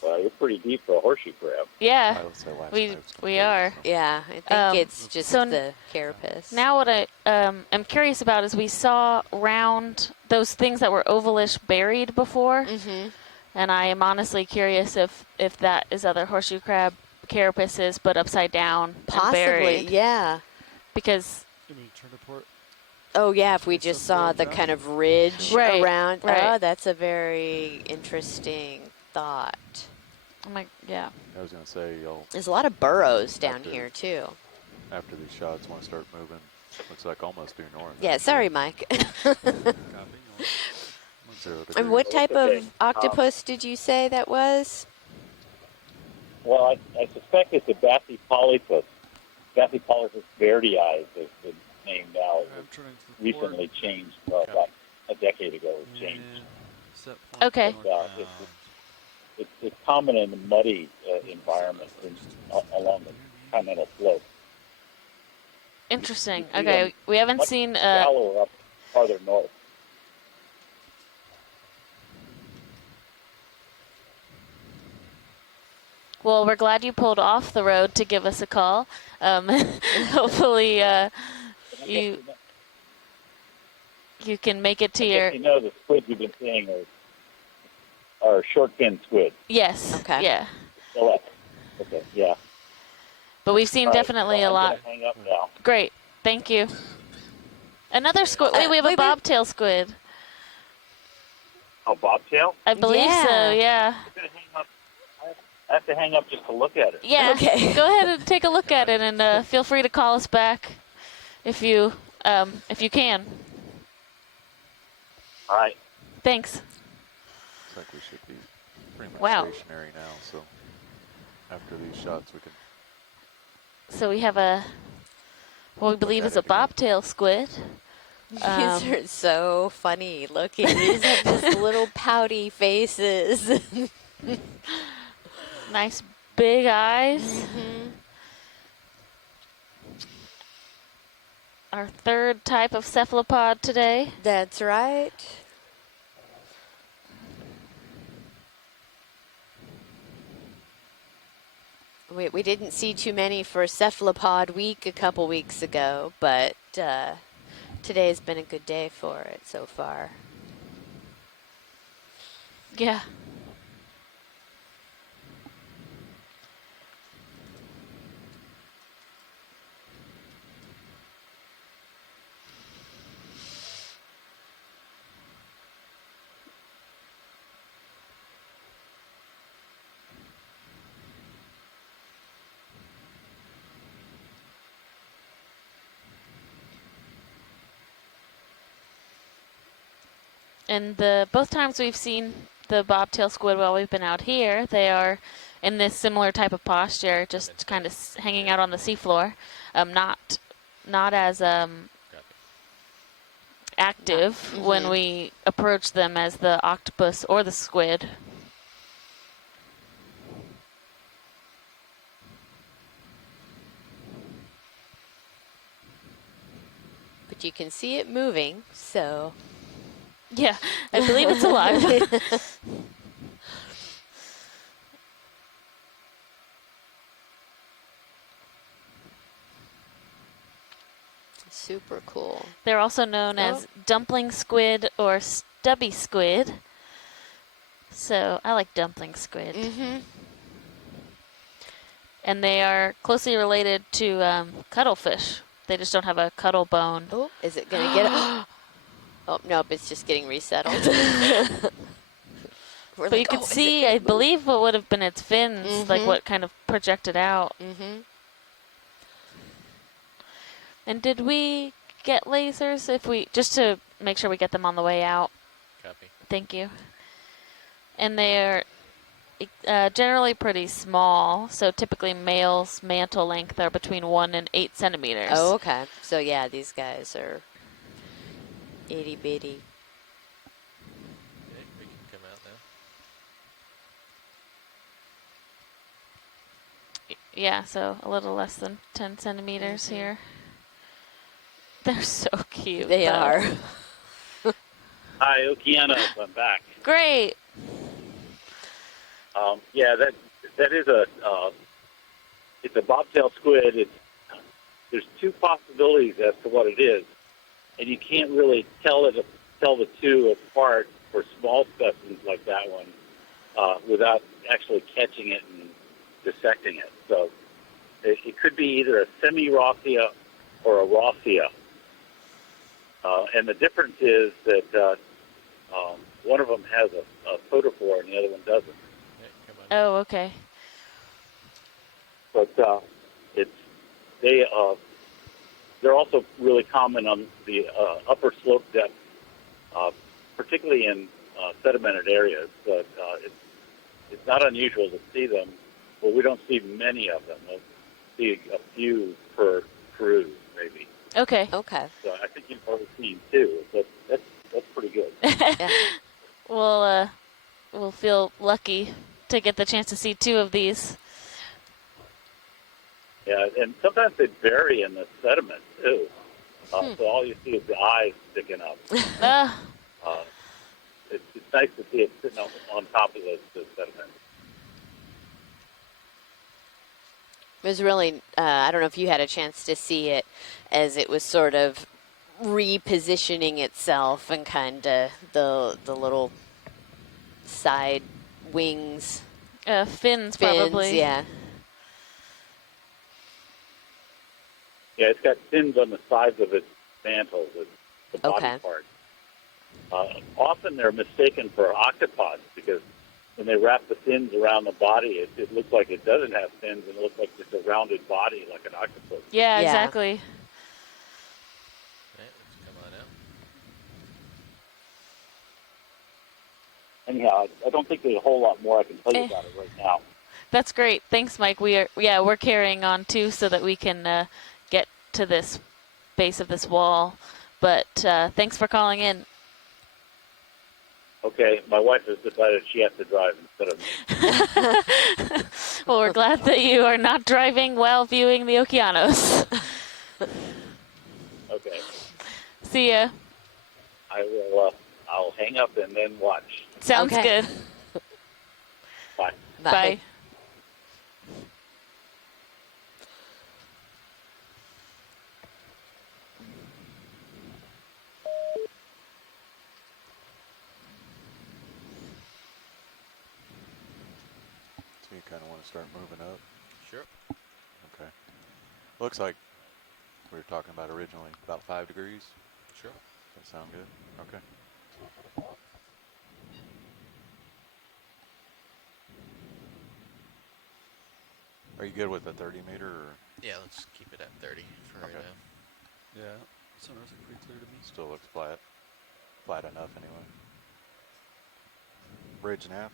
Well, you're pretty deep for a horseshoe crab. Yeah, I would say last we night's we close, are. so. Yeah. I think it's just so the carapace. Now what I am curious about is we saw round those things that were ovalish buried before, Mm-hmm. and I am honestly curious if that is other horseshoe crab carapaces but upside down and Possibly. buried. Yeah. Because Give me a turn report. Oh yeah. If we It's just a saw the photograph. kind of ridge Right, around. right. Oh, that's a very interesting thought. I'm like, yeah. I was going to say, y'all, There's a lot of burrows down After- here too. after these shots, want to start moving. Looks like almost due north. Yeah. Sorry, Mike. Copy. 0 And degrees. what type Okay. of octopus did you say that was? Well, I suspect it's a bathy polypus. Bathy polypus verdii is the name now. It was I'm turning to the port. recently changed, about a decade ago. It was changed. And set point Okay. northbound. It's common in muddy environments along the continental slope. Interesting. You see Okay, them we haven't much seen. Shallower up farther north. Well, we're glad you pulled off the road to give us a call. Hopefully, you can make it to I your. guess you know the squids you've been seeing are short fin squid. Yes. Okay. Yeah. Select. Okay, yeah. But we've seen All right, definitely well, a I'm lot. gonna hang up now. Great. Thank you. Another squid. Wait, we have a wait. bobtail squid. Oh, bobtail? I believe so. Yeah. Yeah. I'm gonna hang up. I have to hang up just to look at it. Yeah. Okay. Go ahead and take a look at it, and feel free to call us back if you can. All right. Thanks. Looks like we should be pretty much Wow. stationary now, so after these shots we can So we have what we believe at is a it again. bobtail squid. These are so funny looking. These have just little pouty faces. Nice big eyes. Mhm. Our third type of cephalopod today. That's right. We didn't see too many for Cephalopod Week a couple weeks ago, but today's been a good day for it so far. Yeah. And both times we've seen the bobtail squid while we've been out here, they are in this similar type of posture, just kind of hanging out on the seafloor, not as active when we approach them as the octopus or the squid. But you can see it moving, so. Yeah, I believe it's alive. Super cool. They're also known as dumpling squid or stubby squid. So I like dumpling squid. Mm-hmm. And they are closely related to cuttlefish. They just don't have a cuttle bone. Oh, is it going to get it? Oh, nope, it's just getting resettled. But you could see, I believe, what would have been its fins, like what kind of projected out. Mm-hmm. And did we get lasers just to make sure we get them on the way out? Copy. Thank you. And they're generally pretty small, so typically males' mantle length are between 1 and 8 centimeters. Oh, okay. So yeah, these guys are itty bitty. Okay, we can come out now. Yeah, so a little less than 10 centimeters here. They're so cute. They are. Hi, Okeanos. I'm back. Great. Yeah, that is it's a bobtail squid. There's two possibilities as to what it is, and you can't really tell the two apart for small specimens like that one without actually catching it and dissecting it. So it could be either a semi-Rothia or a Rothia. And the difference is that one of them has a photophore and the other one doesn't. Okay, come on. Oh, okay. But they're also really common on the upper slope depth, particularly in sedimented areas. But it's not unusual to see them. Well, we don't see many of them. We'll see a few per cruise, maybe. Okay. Okay. So I think you've already seen two. That's pretty good. Yeah. We'll feel lucky to get the chance to see 2 of these. Yeah, and sometimes they bury in the sediment too. So all you see is the eyes sticking up. It's nice to see it sitting on top of the sediment. It was really, I don't know if you had a chance to see it as it was sort of repositioning itself and kind of the little side wings, Fins, fins, probably. yeah. Yeah, it's got fins on the sides of its mantle, the body Okay. part. Often they're mistaken for octopods because when they wrap the fins around the body, it looks like it doesn't have fins and it looks like just a rounded body like an octopus. Yeah, Yeah. exactly. Alright, let's come on out. Anyhow, I don't think there's a whole lot more I can tell you Eh. about it right now. That's great. Thanks, Mike. We're carrying on too so that we can get to this base of this wall. But thanks for calling in. Okay, my wife has decided she has to drive instead of me. Well, we're glad that you are not driving while viewing the Okeanos. Okay, See ya. I will. I'll hang up and then watch. Sounds Okay. good. Bye. Bye. So you kind of want to start moving up. Sure. Okay. Looks like we were talking about originally about 5 degrees. Sure. Does that sound good? Okay. Are you good with the 30 meter or Yeah, let's keep it at 30 for right Okay. now. Yeah, sonars are pretty clear to me. still looks flat? Flat enough anyway. Bridge nav?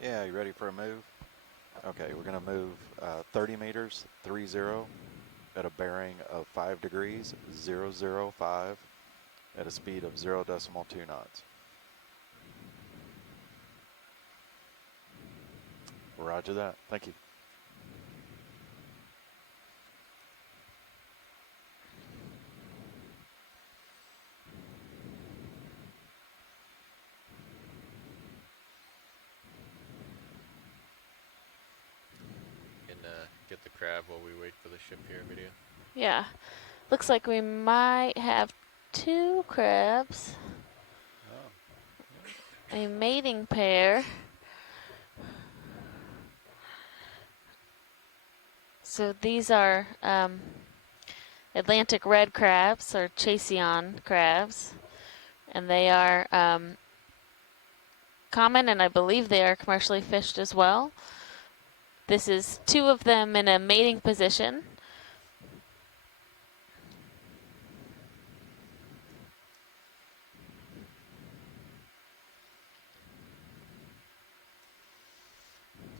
Yeah, you ready for a move? Okay, we're going to move 30 meters, 30, at a bearing of 5 degrees, 005, at a speed of 0.2 knots. Roger that. Thank you. Can get the crab while we wait for the ship here video. Yeah. Looks like we might have 2 crabs. Oh. A mating pair. So these are Atlantic red crabs, or Chaseon crabs. And they are common, and I believe they are commercially fished as well. This is 2 of them in a mating position.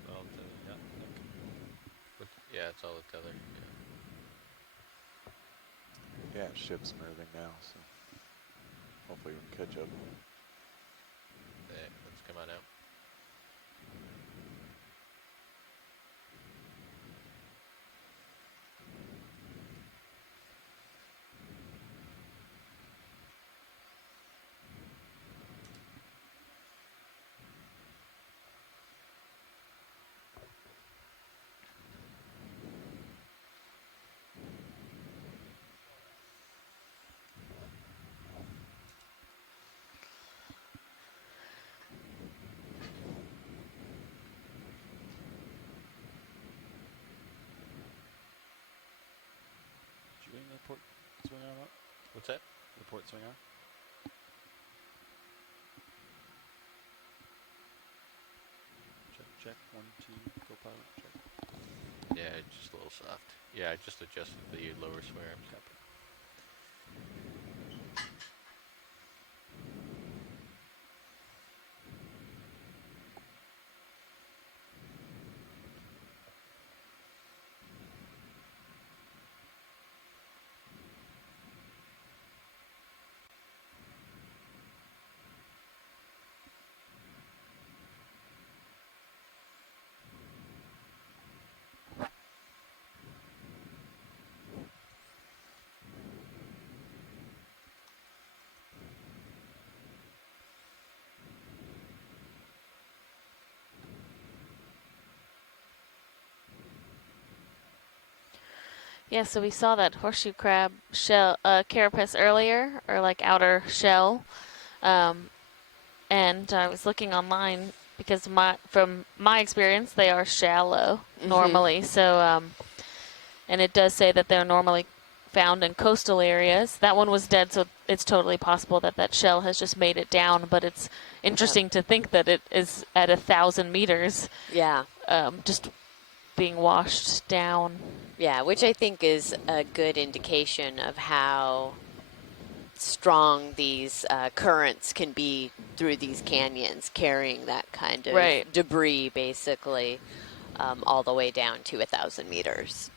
Well, yeah. Yeah, it's all the tether. Yeah. Yeah, ship's moving now, so hopefully we can catch up. Alright, let's come on out. Did you bring the port swing arm up? What's that? The port swing arm? Check. 1, 2, go pilot. Check. Yeah, it's just a little soft. Yeah, I just adjusted the lower swing arms. Copy. Yeah, so we saw that horseshoe crab shell carapace earlier, or like outer shell, and I was looking online because from my experience they are shallow normally. So and it does say that they're normally found in coastal areas. That one was dead, so it's totally possible that that shell has just made it down. But it's interesting to think that it is at 1,000 meters, Yeah. just being washed down. Yeah, which I think is a good indication of how strong these currents can be through these canyons, carrying that kind of Right. debris, basically, all the way down to 1,000 meters.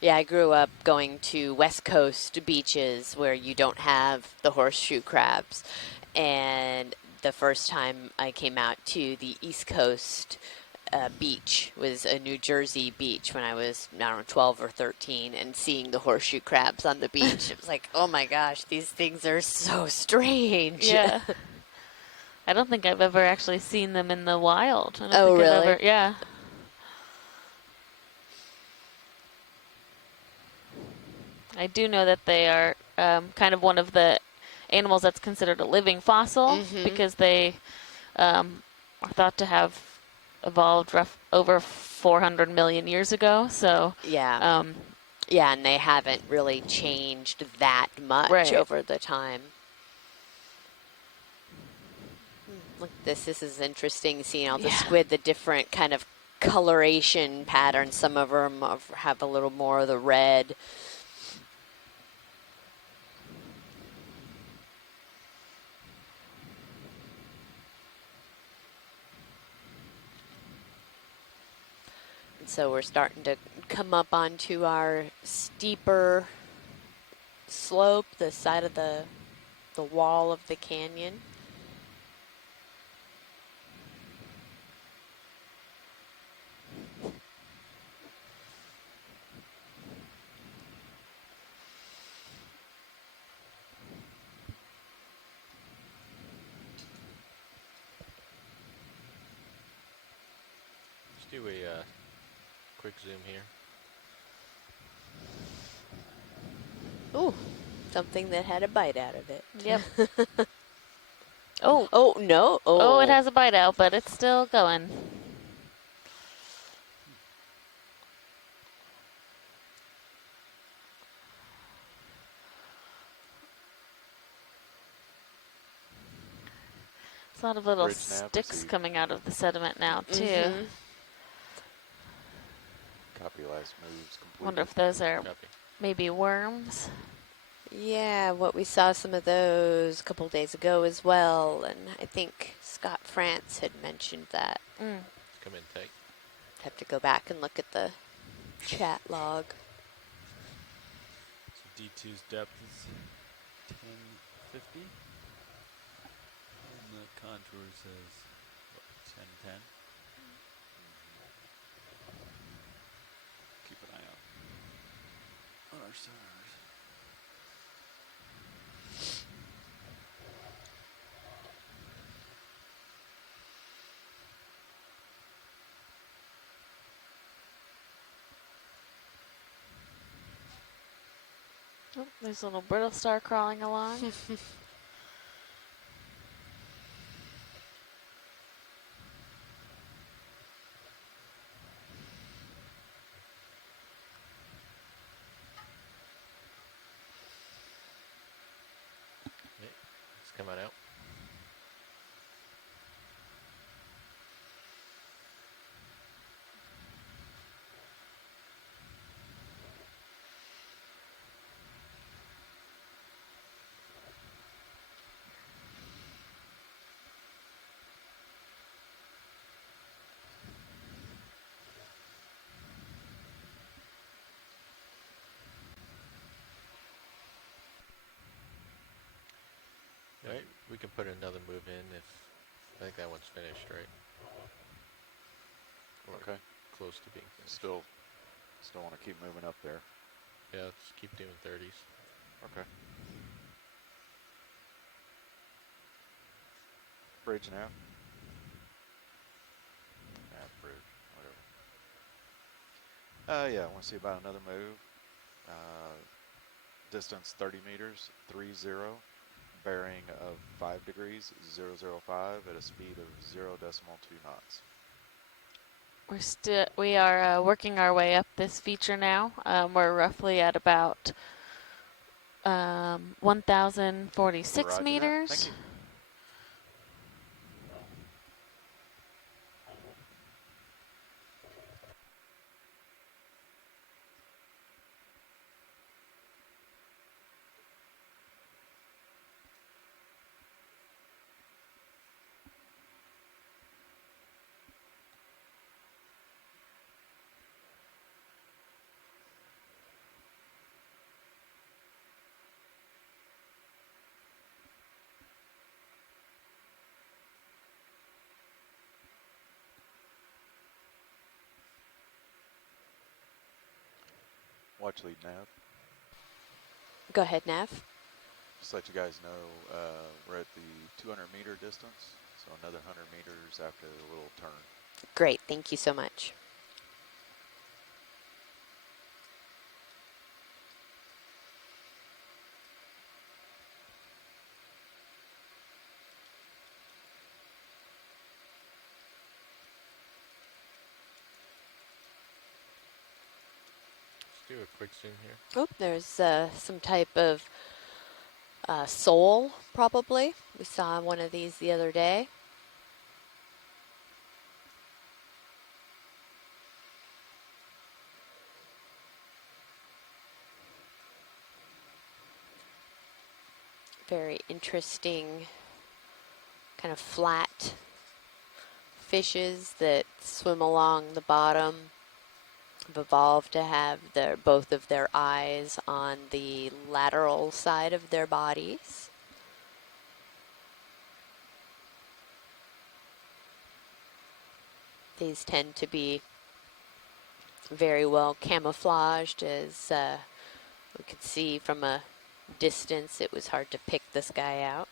Yeah, I grew up going to West Coast beaches where you don't have the horseshoe crabs. And the first time I came out to the East Coast beach was a New Jersey beach when I was, I don't know, 12 or 13, and seeing the horseshoe crabs on the beach. It was like, oh my gosh, these things are so strange. Yeah. I don't think I've ever actually seen them in the wild. I don't Oh, think I've really? ever, yeah. I do know that they are kind of one of the animals that's considered a living fossil because they are thought to have evolved over 400 million years ago. So, Yeah. Yeah, and they haven't really changed that much Right. over the time. Look, this is interesting, seeing all the squid, the different kind of coloration patterns. Some of them have a little more of the red. And so we're starting to come up onto our steeper slope, the side of the wall of the canyon. Let's do a quick zoom here. Ooh, something that had a bite out of it. Yep. Oh. Oh, no. Oh, it has a bite out, but it's still going. There's a lot of little Bridge nav, sticks receive. coming out of the sediment now, too. Copy last moves completed. Wonder if those are Copy. maybe worms. Yeah, we saw some of those a couple days ago as well, and I think Scott France had mentioned that. Let's come in tight. Have to go back and look at the chat log. So D2's depth is 1050. And the contour says, what, 1010? Keep an eye out on our sonars. Oh, there's a little brittle star crawling along. Let's come on out. Alright, we can put another move in if, I think that one's finished, right? Or Okay. close to being finished. Still want to keep moving up there. Yeah, let's keep doing 30s. Okay. Bridge nav. Nav bridge, whatever. Yeah, I want to see about another move. Distance 30 meters, 30, bearing of 5 degrees, 005 at a speed of 0.2 knots. We are working our way up this feature now. We're roughly at about 1,046 Roger that. meters. Thank you. Watch lead nav. Go ahead, Nav. Just to let you guys know, we're at the 200-meter distance, so another 100 meters after the little turn. Great, thank you so much. Let's do a quick zoom here. Oh, there's some type of sole, probably. We saw one of these the other day. Very interesting kind of flat fishes that swim along the bottom. Have evolved to have both of their eyes on the lateral side of their bodies. These tend to be very well camouflaged, as we could see from a distance. It was hard to pick this guy out.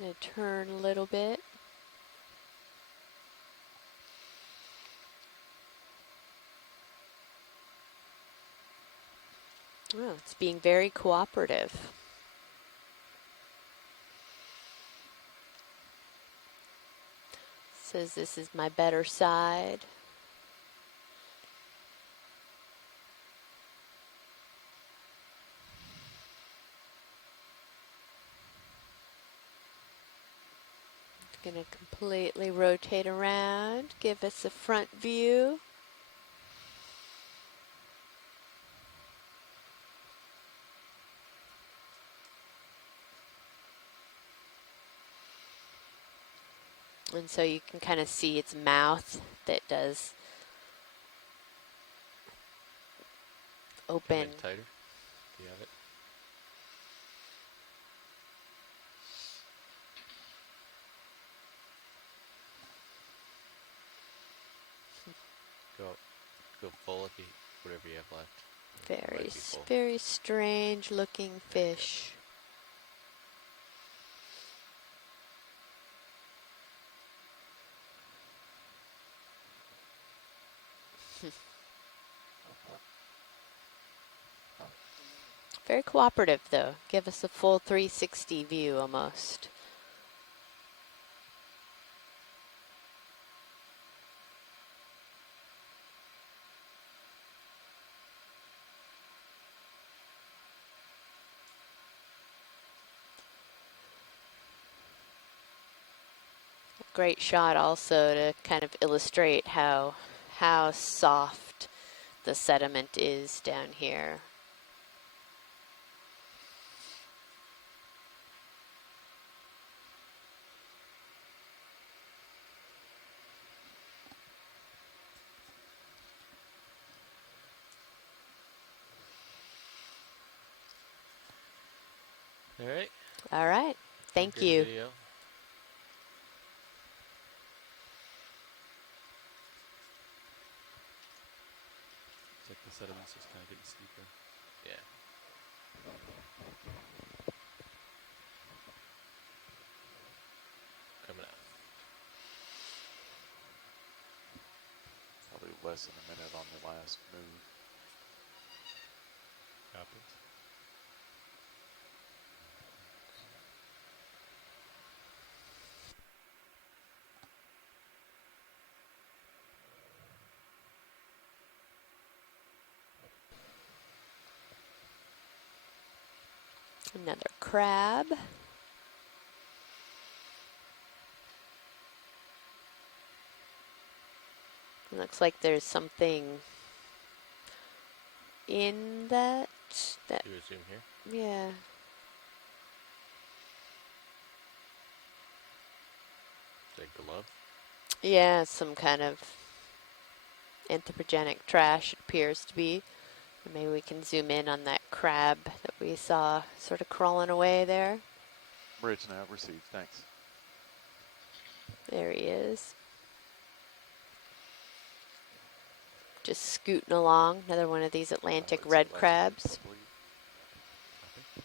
I'm going to turn a little bit. Oh, it's being very cooperative. Says this is my better side. Going to completely rotate around, give us a front view. And so you can kind of see its mouth that does Come open. in tighter. Do you have it? Go full if you, whatever you have left. It might be full. Very strange looking fish. Very cooperative though. Give us a full 360 view almost. Great shot also to kind of illustrate how soft the sediment is down here. All right. All right. Thank Good you. video. sediment's just kind of getting steeper. Yeah. Coming out. Probably less than a minute on the last move. Copy. Another crab. Looks like there's something in that. Do a zoom here. Yeah. The glove. Yeah, some kind of anthropogenic trash, it appears to be. Maybe we can zoom in on that crab that we saw sort of crawling away there. Bridge nav received, thanks. There he is. Just scooting along. Another one of these Atlantic It's red last crabs. complete. Copy.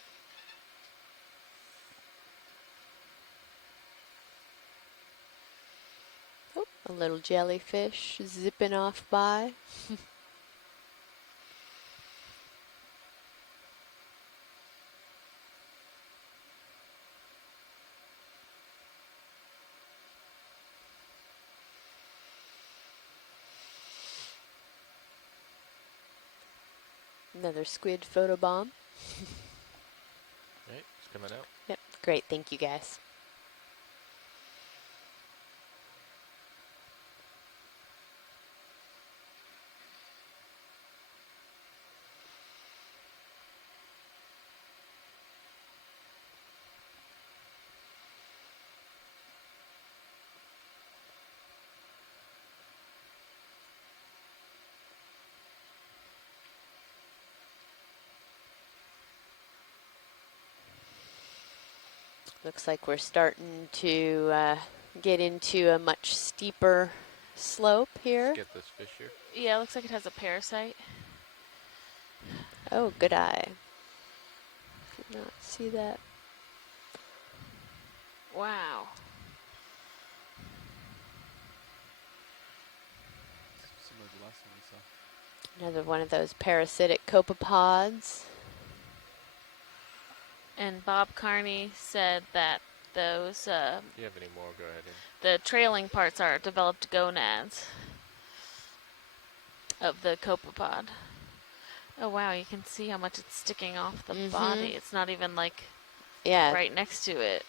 Oh, a little jellyfish zipping off by. Another squid photobomb. Right, it's coming out. Yep, great. Thank you, guys. Looks like we're starting to get into a much steeper slope here. Let's get this fish here. Yeah, looks like it has a parasite. Oh, good eye. Did not see that. Wow. Similar to the last one we saw. Another one of those parasitic copepods. And Bob Carney said that those, If you have any more, go ahead and. the trailing parts are developed gonads of the copepod. Oh wow, you can see how much it's sticking off the body. It's not even like Yeah, right next to it.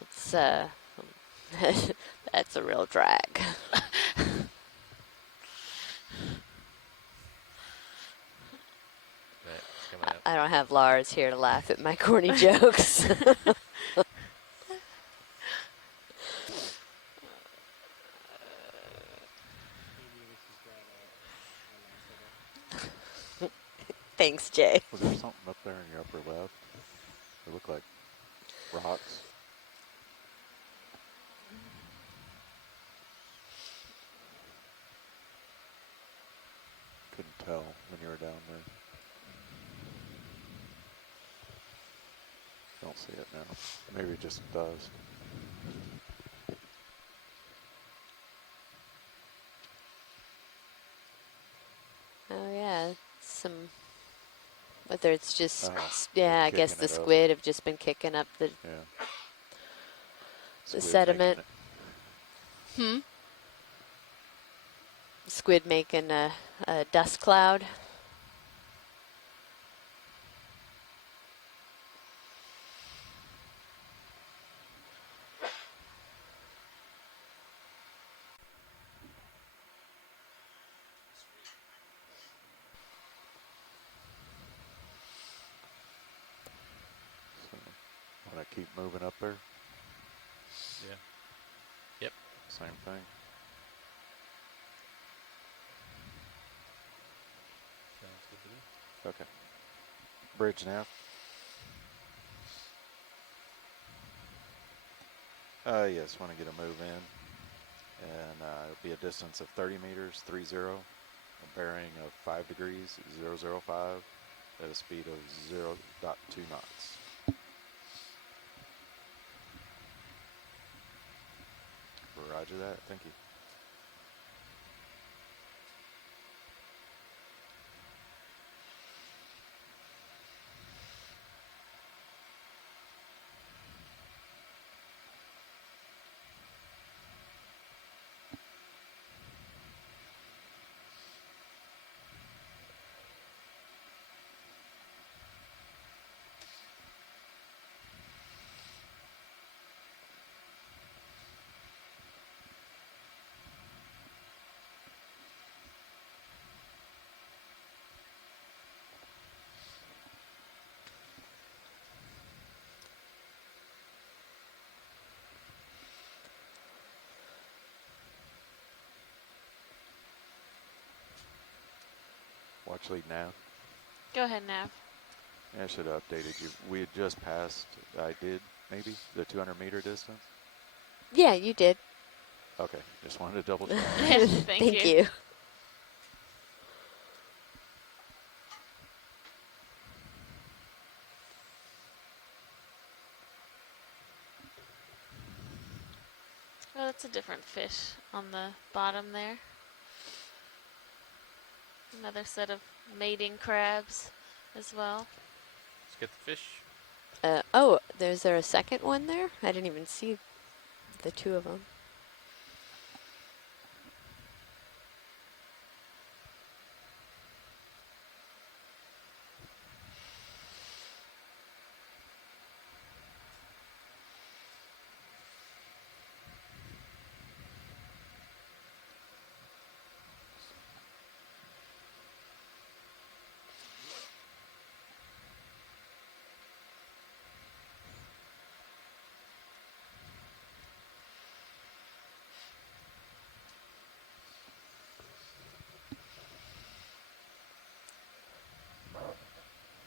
it's that's a real drag. Right, it's coming out. I don't have Lars here to laugh at my corny jokes. Thanks, Jay. Was there something up there in your upper left? It looked like rocks. Couldn't tell when you were down there. Don't see it now. Maybe just dust. Oh yeah, some. Whether it's just they're I guess kicking the it up. squid have just been kicking up the Yeah. the Squid sediment. making it. Squid making a dust cloud. So, want to keep moving up there? Yeah. Yep. Same thing. Sounds good to me. Okay. Bridge nav. Yes, want to get a move in. And it'll be a distance of 30 meters, 30. a bearing of 5 degrees 005 at a speed of 0.2 knots. Roger that. Thank you. Watch lead now. Go ahead, Nav. Yeah, I should have updated you. We had just passed, I did, maybe, the 200-meter distance. Yeah, you did. Okay, just wanted to double check. Thank you. you. Oh, that's a different fish on the bottom there. Another set of mating crabs as well. Let's get the fish. Oh, is there a second one there? I didn't even see the two of them.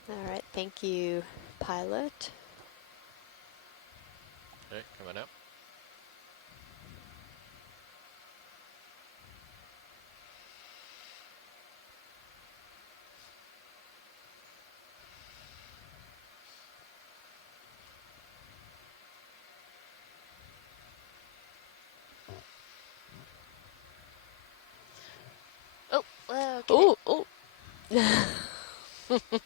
All right, thank you, pilot. Alright, coming up. Oh, well, get it. Oh, oh.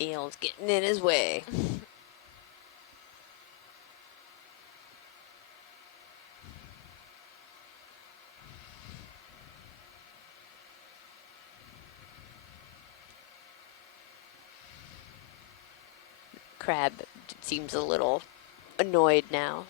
Eel's getting in his way. Crab seems a little annoyed now.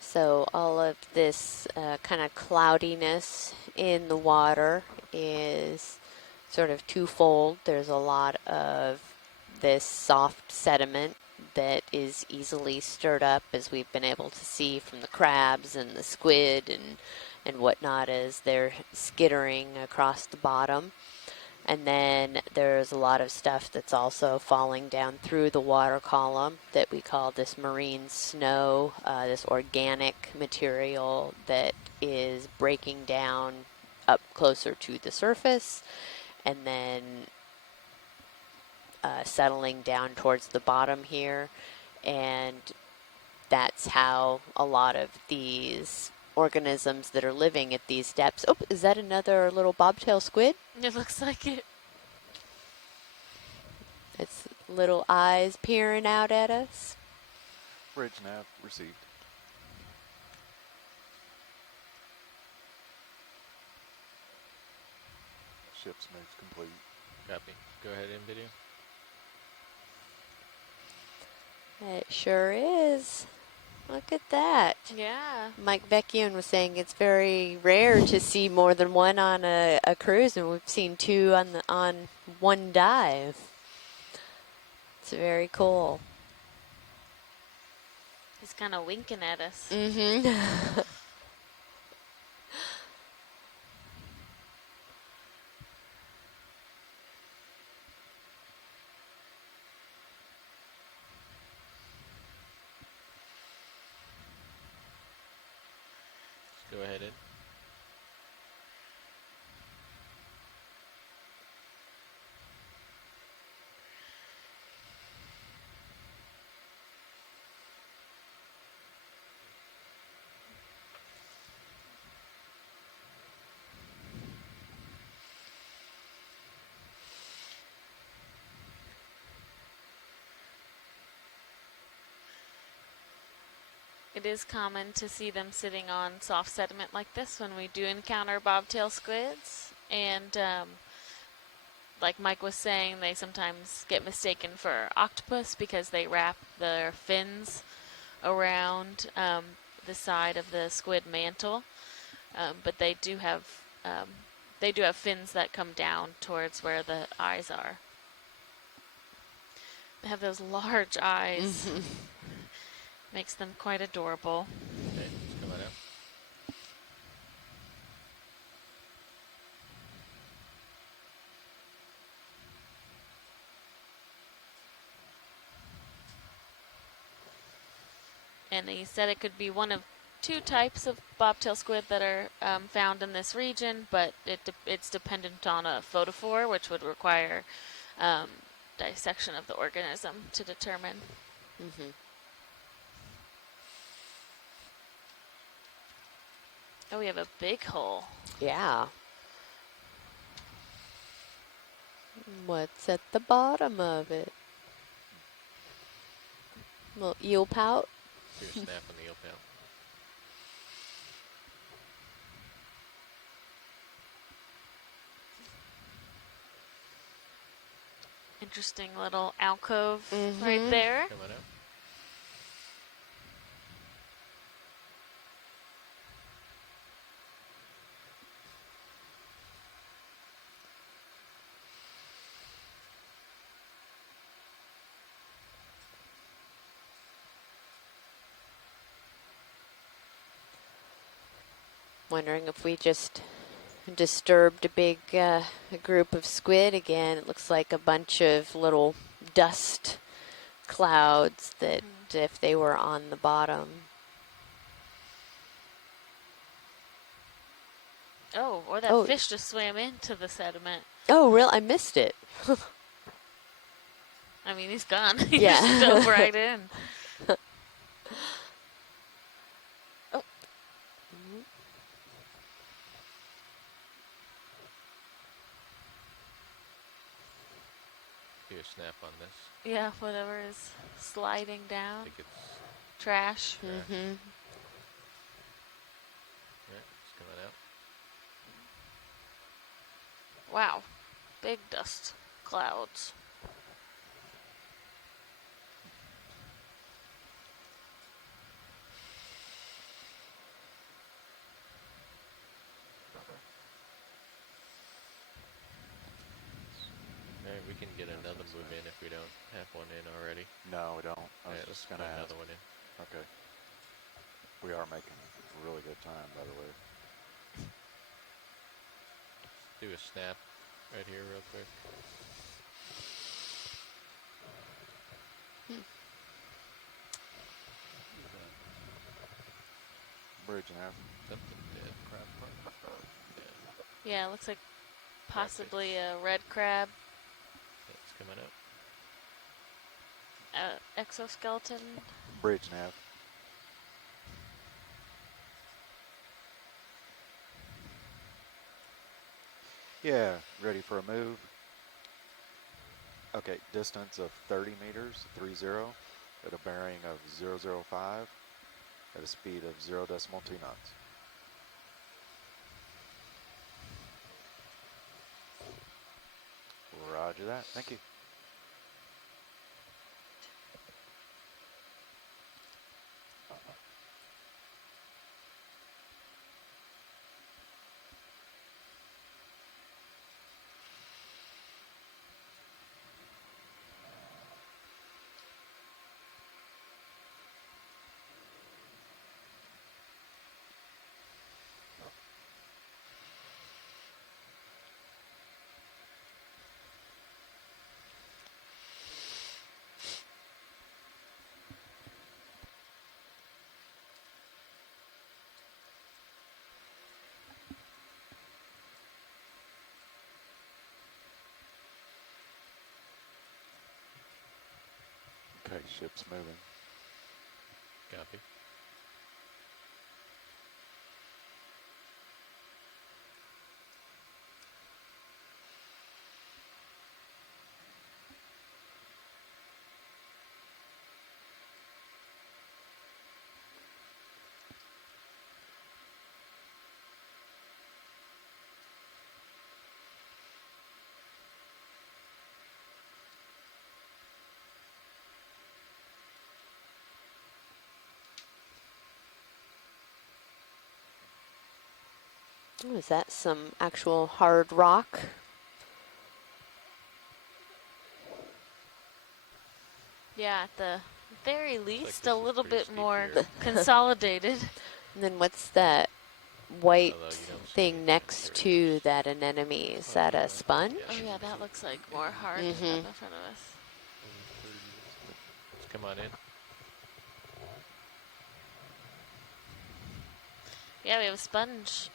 So all of this kind of cloudiness in the water is sort of twofold. There's a lot of this soft sediment that is easily stirred up, as we've been able to see from the crabs and the squid and whatnot as they're skittering across the bottom. And then there's a lot of stuff that's also falling down through the water column that we call this marine snow, this organic material that is breaking down up closer to the surface and then settling down towards the bottom here. And that's how a lot of these organisms that are living at these depths. Oh, is that another little bobtail squid? It looks like it. Its little eyes peering out at us. Bridge nav received. Ship's move complete. Copy. Go ahead, NVIDIA. It sure is. Look at that. Yeah. Mike Vecchione was saying it's very rare to see more than one on a cruise, and we've seen two on one dive. It's very cool. He's kind of winking at us. Mm-hmm. Go ahead, Ed. It is common to see them sitting on soft sediment like this when we do encounter bobtail squids. And like Mike was saying, they sometimes get mistaken for octopus because they wrap their fins around the side of the squid mantle. But they do have fins that come down towards where the eyes are. They have those large eyes. Mm-hmm. Makes them quite adorable. Okay, it's coming out. And he said it could be one of two types of bobtail squid that are found in this region, but it's dependent on a photophore, which would require dissection of the organism to determine. Mm-hmm. Oh, we have a big hole. Yeah. What's at the bottom of it? Little eel pout. Do a snap on the eel pout. Interesting little alcove right Mhm. there. Coming out. Wondering if we just disturbed a big group of squid again. It looks like a bunch of little dust clouds that if they were on the bottom. Oh, or that Oh. fish just swam into the sediment. Oh, real? I missed it. I mean, he's gone. He Yeah. just dove right in. Do a snap on this. Yeah, whatever is sliding I down. think it's Trash. Mm-hmm. yeah, it's coming out. Wow. Big dust clouds. Alright, we can get another move in if we don't have one in already. No, we don't. I was Alright, let's just put going to ask. another one in. Okay. We are making really good time, by the way. Do a snap right here real quick. Bridge nav. Something dead. Crab part. Yeah, it looks like possibly a red crab It's coming out. exoskeleton. Bridge nav. Yeah, ready for a move. Okay, distance of 30 meters, 30, at a bearing of 005, at a speed of 0.2 knots. Roger that. Thank you. Okay, ship's moving. Copy. Oh, is that some actual hard rock? Yeah, at the very Looks like least, this a is little pretty bit steep more here. consolidated. And then what's that white Although you don't see thing any next bad to carriers. that anemone? Is Oh, that yeah. a sponge? Oh yeah, that looks like more hard Mm-hmm. up in front of us. Over 30 meters. Let's come on in. Yeah, we have a sponge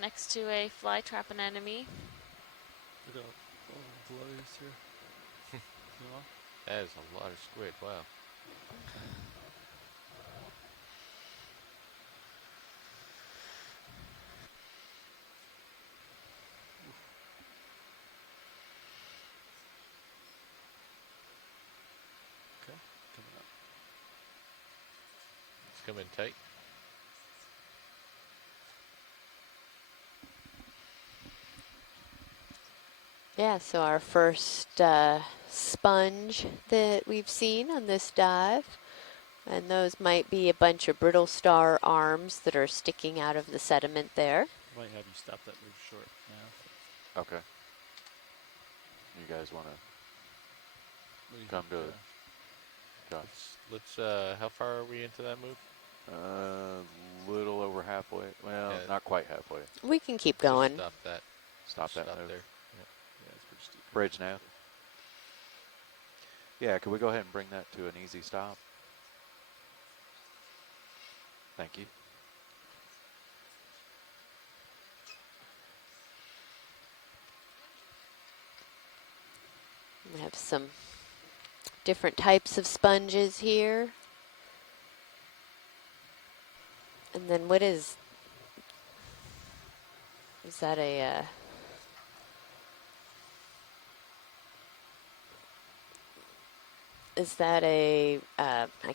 next to a fly trap anemone. Look at all the bloodies here. You know? That is a lot of squid. Wow. Okay, coming up. It's coming tight. Yeah, so our first sponge that we've seen on this dive. And those might be a bunch of brittle star arms that are sticking out of the sediment there. Might have you stop that move short now. Okay. You guys want to What do you come to think, Josh? Let's how far are we into that move? Little over halfway. Well, Yeah. not quite halfway. We can keep Just going. stop that. Stop that move. there. Yeah, it's pretty steep. Bridge nav. Yeah, could we go ahead and bring that to an easy stop? Thank you. We have some different types of sponges here. And then what is that I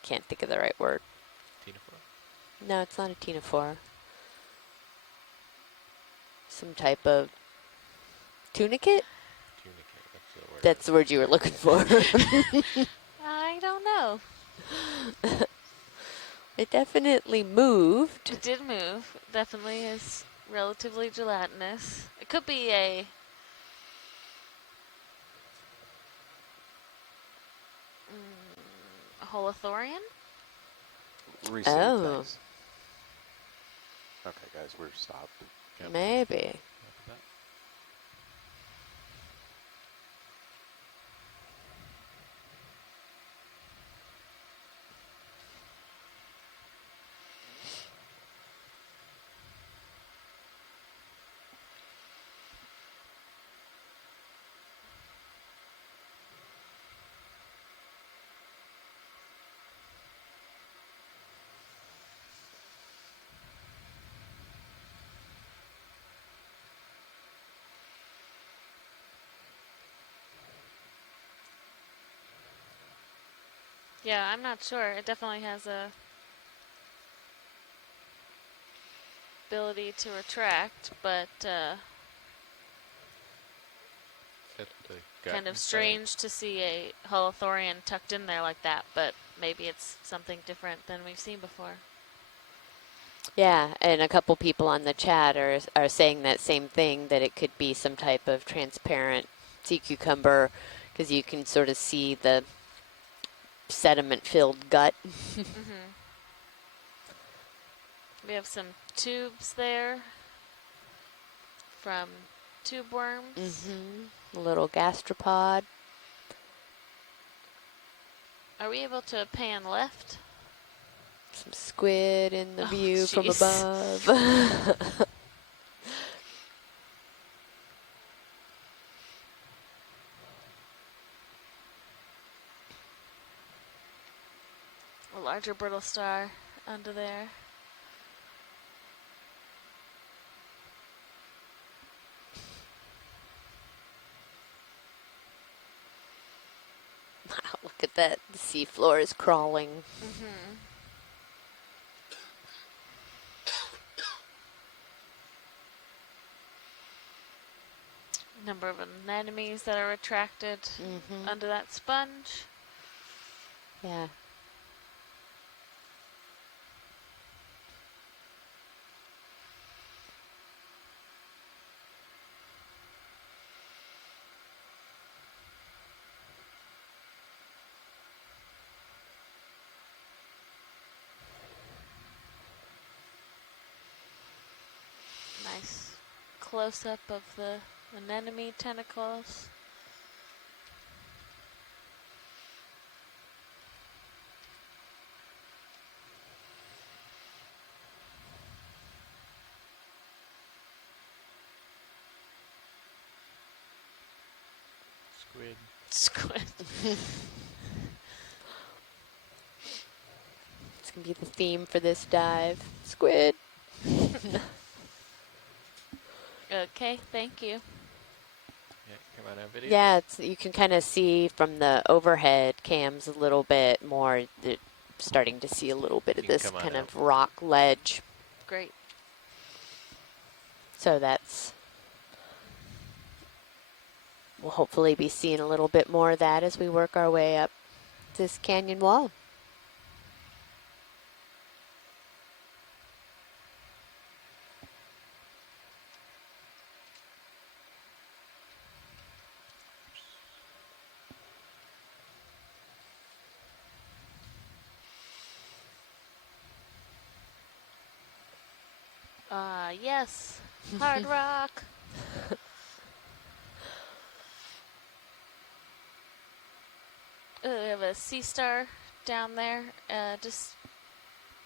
can't think of the right word. Tinophora? No, it's not a ctenophore. Some type of tunicate? Tunicate. That's the word. That's the word you were looking for. I don't know. It definitely moved. It did move. Definitely is relatively gelatinous. It could be a holothorian. Receive, Oh. thanks. Okay, guys, we're stopped. Yep. Maybe. Copy that. Yeah, I'm not sure. It definitely has a ability to retract, but Is that the gut kind of inside? strange to see a holothorian tucked in there like that, but maybe it's something different than we've seen before. Yeah, and a couple people on the chat are saying that same thing, that it could be some type of transparent sea cucumber, because you can sort of see the sediment-filled gut. Mm-hmm. We have some tubes there from tube worms. Mm-hmm. A little gastropod. Are we able to pan left? Some squid in the Oh, view from jeez. above. A larger brittle star under there. Wow, look at that. The seafloor is crawling. Mm-hmm. Number of anemones that are retracted Mm-hmm. under that sponge. Yeah. Nice close-up of the anemone tentacles. Squid. Squid. It's going to be the theme for this dive. Squid. Okay, thank you. Yeah, come on video. Yeah, you can kind of see from the overhead cams a little bit more. Starting to see a little bit You of can this come on kind out. of rock ledge. Great. So we'll hopefully be seeing a little bit more of that as we work our way up this canyon wall. Yes. Hard rock. We have a sea star down there, just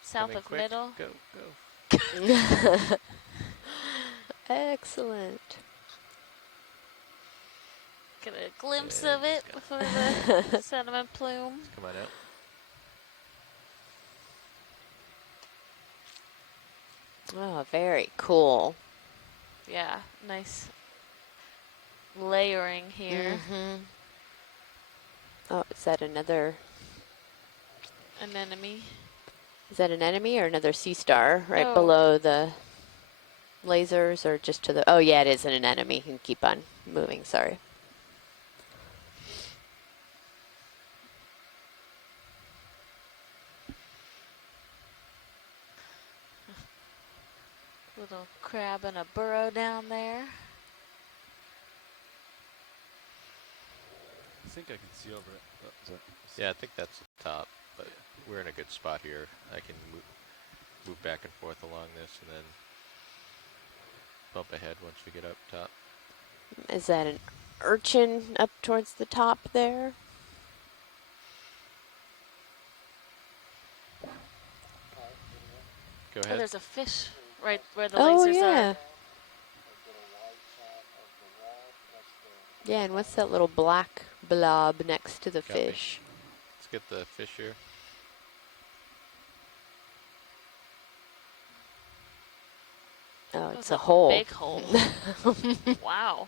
south Coming of quick. middle. Go, go. Excellent. Get a glimpse Yeah, of it just before the sediment plume. Come on out. Oh, very cool. Yeah, nice layering here. Mm-hmm. Oh, is that another? Anemone. Is that an enemy or another sea star right Oh. below the lasers, or just to the? Oh, yeah, it is an enemy. You can keep on moving. Sorry. Little crab in a burrow down there. I think I can see over it. Oh, is that- Yeah, I think that's the top, but we're in a good spot here. I can move back and forth along this and then bump ahead once we get up top. Is that an urchin up towards the top there? Go Oh, ahead. there's a fish right where the Oh, lasers yeah. are. Yeah, and what's that little black blob next to the Got me. fish? Let's get the fish here. Oh, That it's was a hole. Big hole. Wow.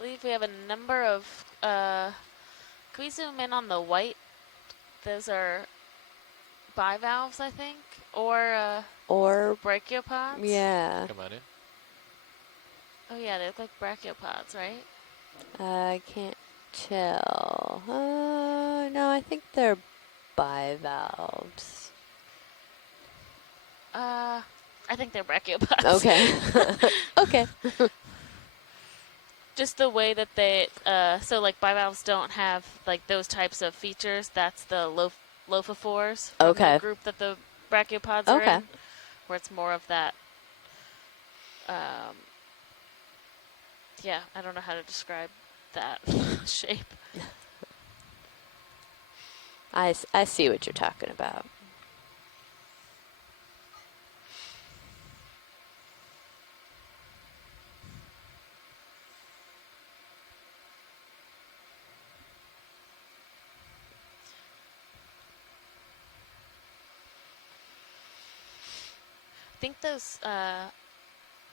believe we have a number of, can we zoom in on the white? Those are bivalves, I think, or Or, brachiopods. yeah, Come on in. Oh yeah, they look like brachiopods, right? I can't tell. No, I think they're bivalves. I think they're brachiopods. Okay. Okay. Just the way that they, so like bivalves don't have like those types of features. That's the lophophores from Okay. the group that the brachiopods are Okay. in, where it's more of that. Yeah, I don't know how to describe that shape. I see what you're talking about. I think those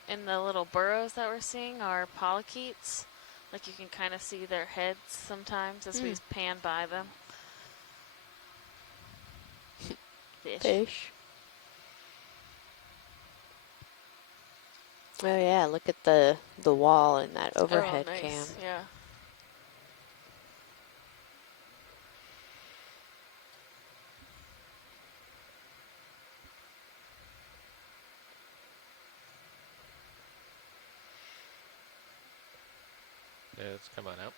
in the little burrows that we're seeing are polychaetes. Like you can kind of see their heads sometimes as we pan by them. Fish. Fish. Oh yeah, look at the wall in that overhead Oh, nice. cam. Yeah. Yeah, let's come on out.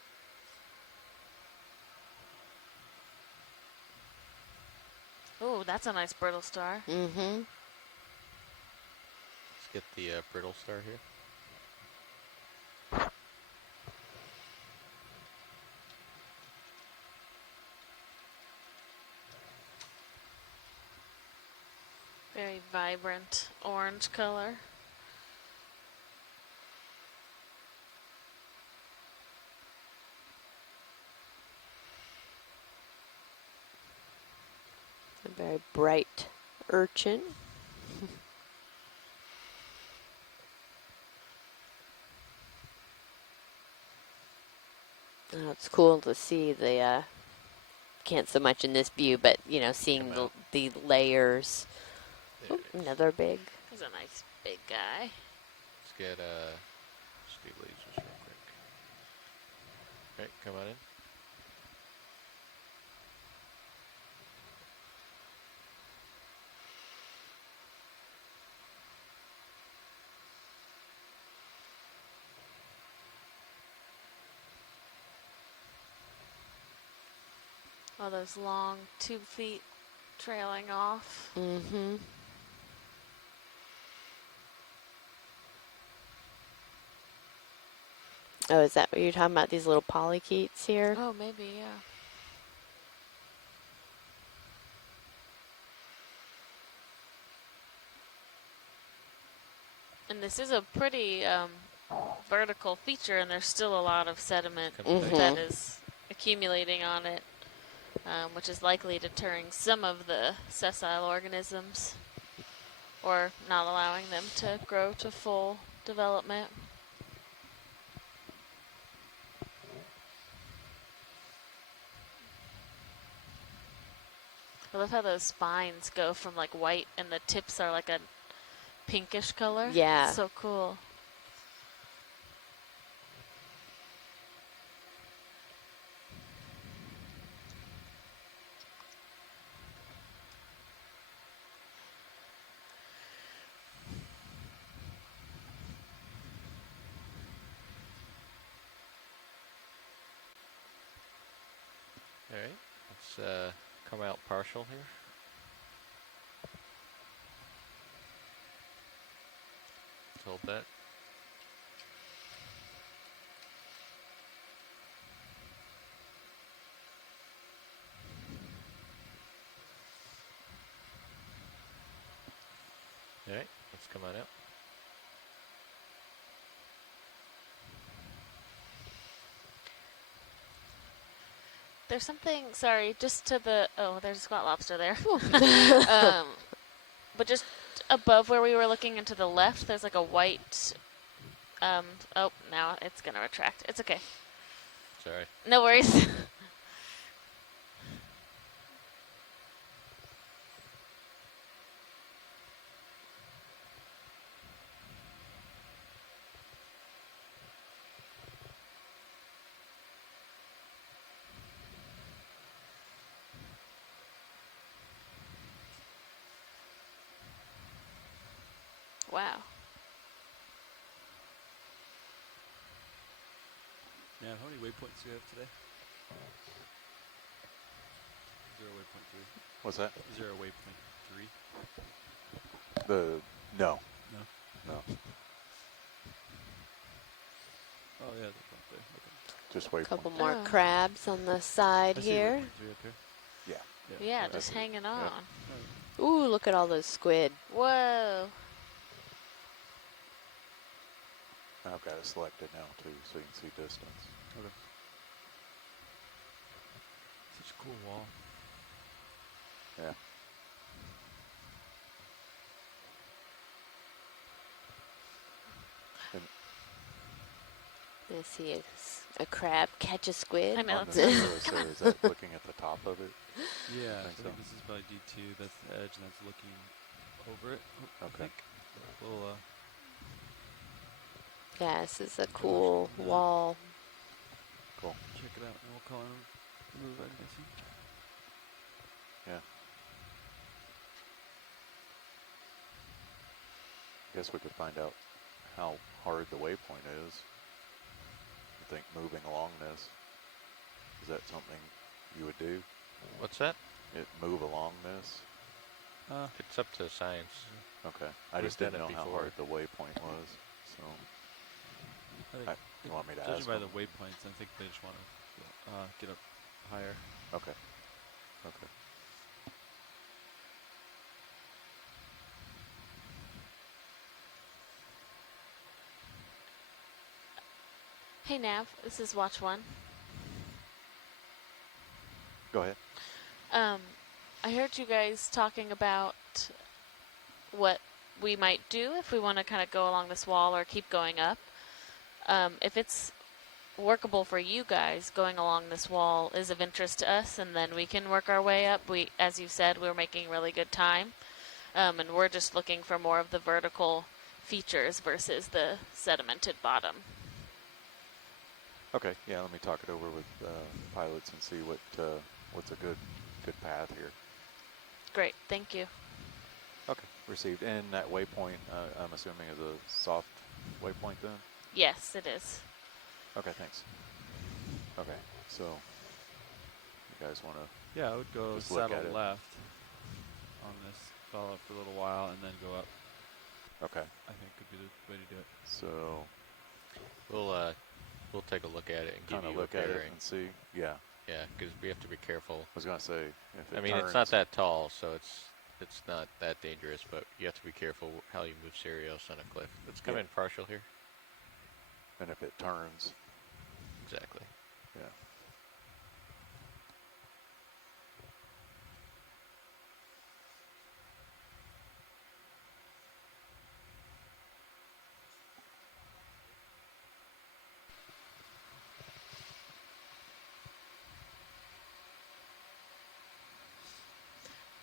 Oh, that's a nice brittle star. Mm-hmm. Let's get the brittle star here. Very vibrant orange color. A very bright urchin. Oh, it's cool to see the, can't so much in this view, but, you know, seeing Come the layers. There Ooh, it is. another big. He's a nice big guy. Let's get let's do lasers real quick. Right, come on in. All those long tube feet trailing off. Mm-hmm. Oh, is that what you're talking about? These little polychaetes here? Oh, maybe, yeah. And this is a pretty vertical feature, and there's still a lot of sediment that is accumulating on it, which is likely deterring some of the sessile organisms or not allowing them to grow to full development. I love how those spines go from like white and the tips are like a pinkish color. Yeah. So cool. All right, let's come out partial here. Let's hold that. All right, let's come on out. There's something, sorry, just to the, oh, there's a squat lobster there. But just above where we were looking and to the left, there's like a white Oh, now it's gonna retract. It's okay. Sorry. No worries. Wow. Yeah, how many waypoints do you have today? 0 waypoint 3. What's that? 0 waypoint 3. No. No. No. Oh yeah, that's up there. Okay. Just A waypoint. couple more Oh. crabs on the side I see here. waypoint 3 up here. Yeah. Yeah, okay. just it. hanging on. Yep. Ooh, look at all those squid. Whoa. I've got it selected now too, so you can see distance. Okay. Such a cool wall. Yeah. And I see a crab catch a squid. I know. on the That's photos there, is that looking at the top of it? Yeah, I I think think so. this is probably D2. That's the edge, and that's looking over it. I Okay. think. Little, Yeah, this is a Gosh, cool yeah. wall. Cool. check it out, and we'll call and move it, I guess. Yeah. Guess we could find out how hard the waypoint is. I think moving along this, is that something you would do? What's that? Move along this? It's up to science. Okay. I We've just didn't know done it how before. hard the waypoint was. So, I think you want me to judging ask by them? the waypoints, I think they just want to get up higher. Okay. Okay. Hey Nav, this is Watch 1. Go ahead. I heard you guys talking about what we might do if we want to kind of go along this wall or keep going up. If it's workable for you guys, going along this wall is of interest to us, and then we can work our way up. We, as you said, we're making really good time, and we're just looking for more of the vertical features versus the sedimented bottom. Okay. Yeah. Let me talk it over with pilots and see what's a good path here. Great, thank you. Okay. Received. And that waypoint, I'm assuming, is a soft waypoint then? Yes, it is. Okay. Thanks. Okay. So, you guys want to? Yeah, I would go Just look saddle at it. left on this, follow it for a little while, and then go up. Okay. I think could be the way to do it. So, We'll take a look at it and give kind of you look a at it bearing. and see. Yeah. Yeah, because we have to be careful. I was gonna say if it I mean, turns, it's not that tall, so it's not that dangerous, but you have to be careful how you move Sirius on a cliff. Let's come Yeah. in partial here. and if it turns, Exactly. yeah.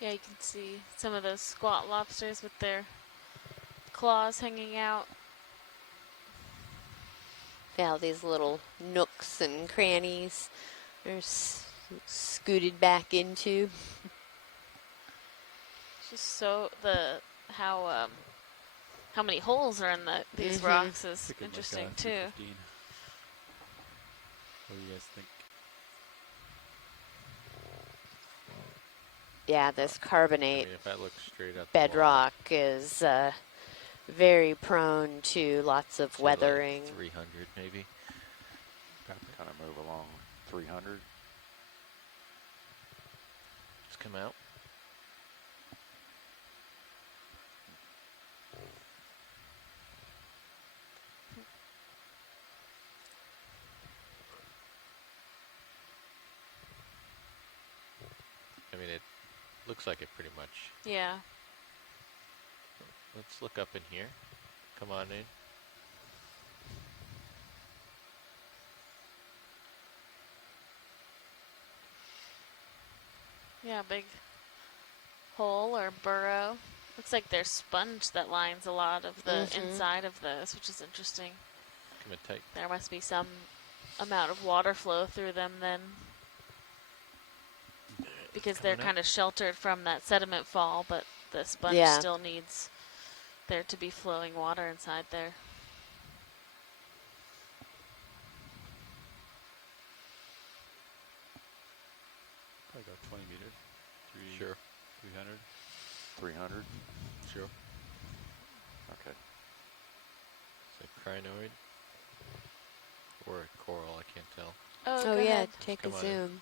Yeah, you can see some of those squat lobsters with their claws hanging out. Yeah, all these little nooks and crannies are scooted back into. Just so how many holes are in these Mhm. rocks is Pick it interesting like, too. 315. What do you guys think? Yeah, this I carbonate mean, if I look straight at bedrock is very prone to lots of the wall, say, like weathering. 300 maybe. Kind of move along 300. Let's come out. I mean, it looks like it pretty much. Yeah. Let's look up in here. Come on in. Yeah, big hole or burrow. Looks like there's sponge that lines a lot of the inside of this, which is interesting. Come in tight. There must be some amount of water flow through them then, because they're Coming up. kind of sheltered from that sediment fall, but the sponge Yeah. still needs there to be flowing water inside there. Probably go 20 meters. Sure. 300. 300. Sure. Okay. It's a crinoid or a coral. I can't tell. Oh, go yeah, ahead. take a Come on in. zoom.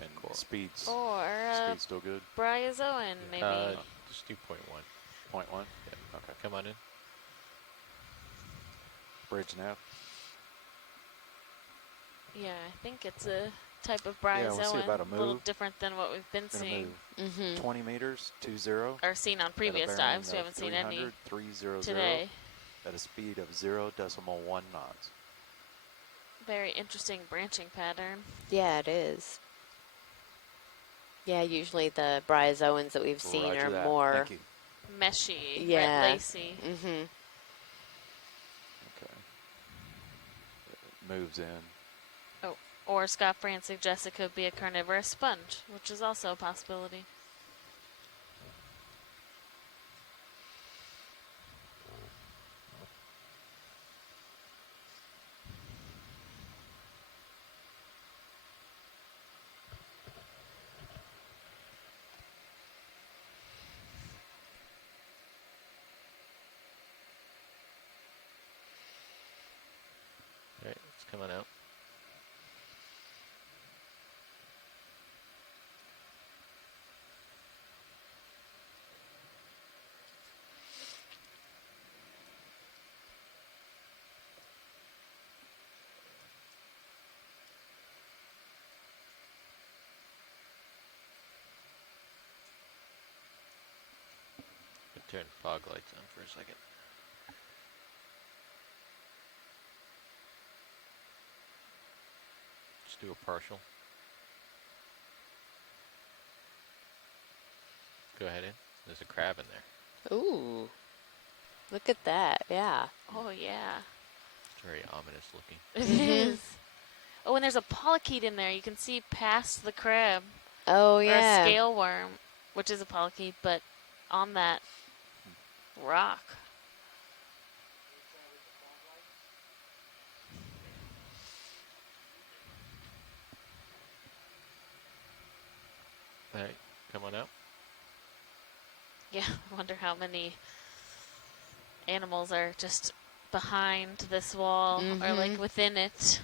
And Coral. speeds. Or Speed's still good. bryozoan, maybe. Just do 0.1. 0.1. Yeah. Okay. Come on in. Bridge nav. Yeah, I think it's a type of Yeah, bryozoan. we'll see about a little move. different than what we've been Gonna seeing move 20 meters, 20. or seen on previous dives. We haven't seen any 300 today. at a speed of 0.1 knots. Very interesting branching pattern. Yeah, it is. Yeah, usually the bryozoans that we've seen Roger are that. more. Thank you. Meshy, Yeah. right, lacy. Mm-hmm. Okay. It moves in. Or Scott Fran suggests it could be a carnivorous sponge, which is also a possibility. All right, it's coming out. Turn fog lights on for a second. Just do a partial. Go ahead in. There's a crab in there. Ooh. Look at that. Yeah. Oh, yeah. It's very ominous looking. It is. Oh, and there's a polychaete in there. You can see past the crab. Oh, Or a yeah. scale worm, which is a polychaete, but on that rock. All right, come on out. Yeah, I wonder how many animals are just behind this wall or like within it.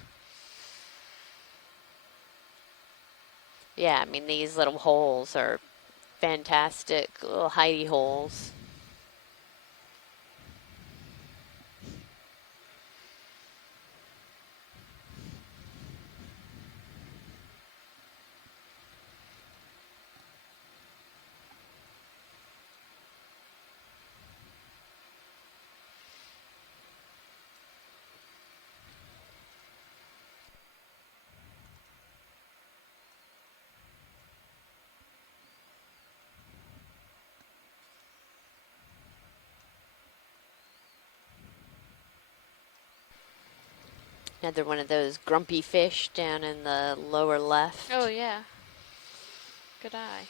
Yeah, I mean, these little holes are fantastic little hidey holes. Another one of those grumpy fish down in the lower left. Oh, yeah. Good eye.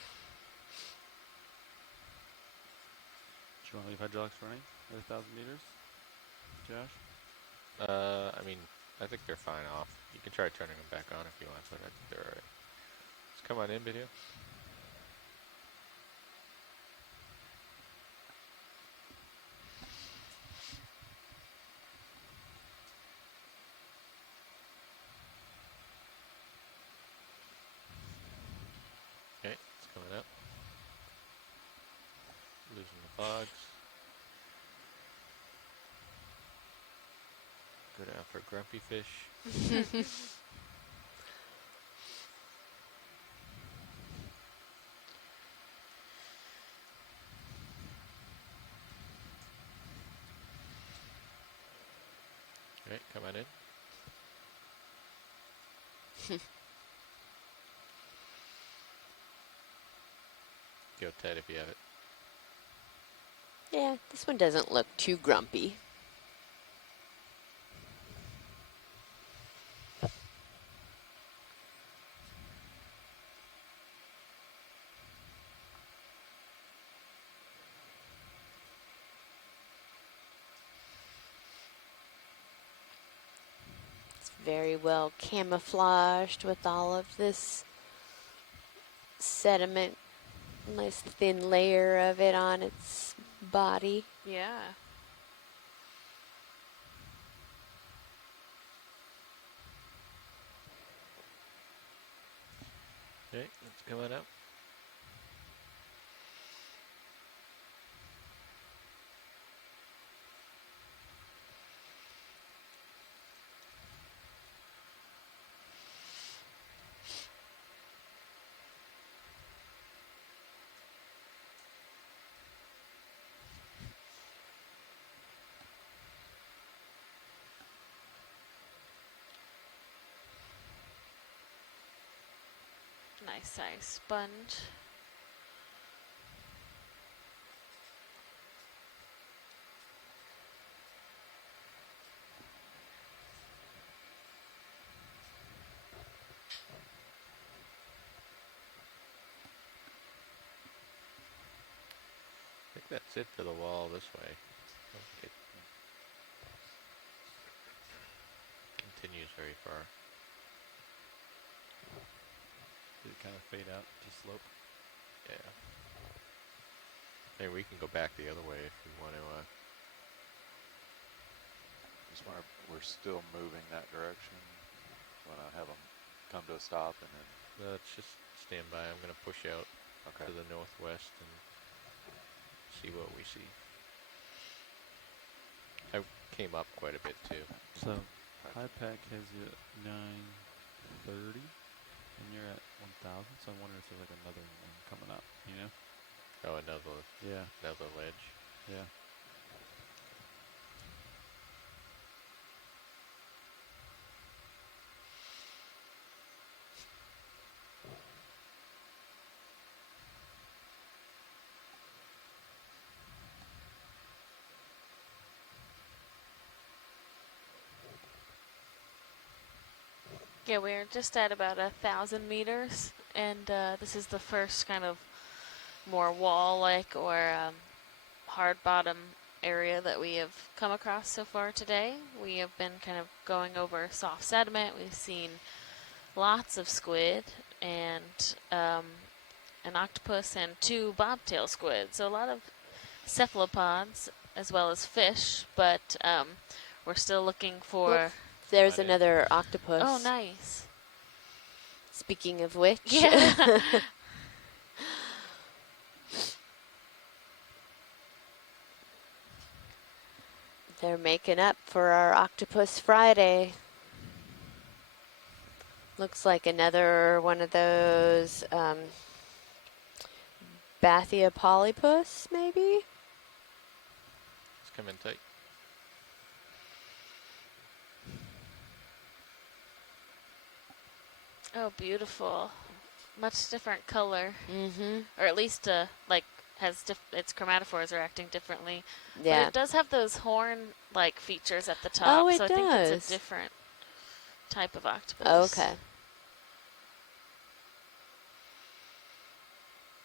Do you want to leave hydraulics running at 1,000 meters, Josh? I mean, I think they're fine off. You can try turning them back on if you want, but I think they're all right. Just come on in, video. Okay, it's coming up. Losing the fogs. Go down for grumpy fish. Alright, come on in. Go Ted if you have it. Yeah, this one doesn't look too grumpy. It's very well camouflaged with all of this sediment. Nice thin layer of it on its body. Yeah. Okay, let's come on up. Nice size sponge. I think that's it for the wall this way. It continues very far. Did it kind of fade out to slope? Yeah. Maybe we can go back the other way if we want to. We're still moving that direction. Want to have them come to a stop and then. Let's just stand by. I'm going to push out Okay. to the northwest and see what we see. I came up quite a bit too. So, high pack has you at 930, and you're at 1,000. So I'm wondering if there's like another one coming up. You know? Oh, another ledge. Yeah. Yeah, we're just at about 1,000 meters, and this is the first kind of more wall-like or hard bottom area that we have come across so far today. We have been kind of going over soft sediment. We've seen lots of squid and an octopus and 2 bobtail squid. So a lot of cephalopods as well as fish, but we're still looking for... Look, there's Got it. another octopus. Oh, nice. Speaking of which. Yeah. They're making up for our Octopus Friday. Looks like another one of those Bathia polypus, maybe? Let's come in tight. Oh, beautiful. Much different color. Mm-hmm. Or at least, like, has its chromatophores are acting differently. Yeah. But it does have those horn-like features at the top. Oh, it so I think it's does. a different type of octopus. Okay.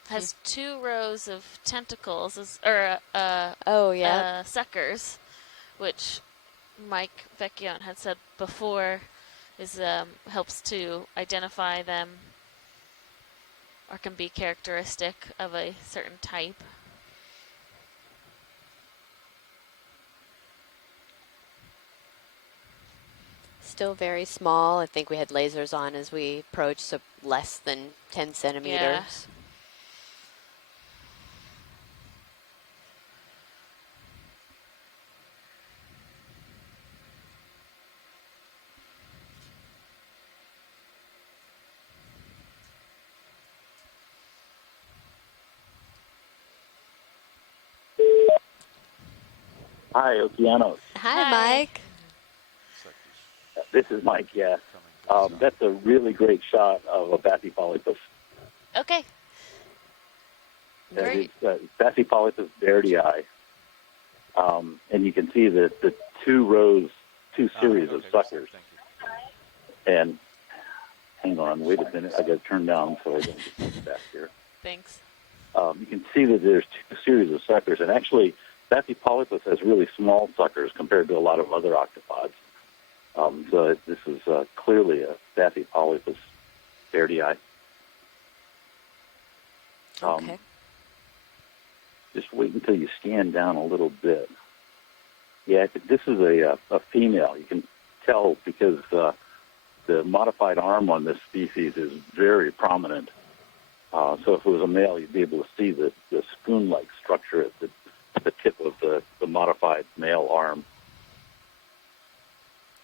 Has 2 rows of tentacles, Oh, yeah. suckers, which Mike Vecchione had said before is helps to identify them or can be characteristic of a certain type. Still very small. I think we had lasers on as we approached, so less than 10 centimeters. Hi, Okeanos. Hi, Hi. Mike. Looks like he's This is Mike, yeah. coming That's a really great shot of a Bathypolypus. Okay. That is Great. Bathypolypus bairdii. And you can see the two series of suckers. Thank you. And hang on, wait a minute. I got to turn down so I don't get back here. Thanks. You can see that there's two series of suckers, and actually, Bathypolypus has really small suckers compared to a lot of other octopods. So this is clearly a Bathypolypus bairdii. Okay. Just wait until you scan down a little bit. Yeah, this is a female. You can tell because the modified arm on this species is very prominent. So if it was a male, you'd be able to see the spoon-like structure at the tip of the modified male arm.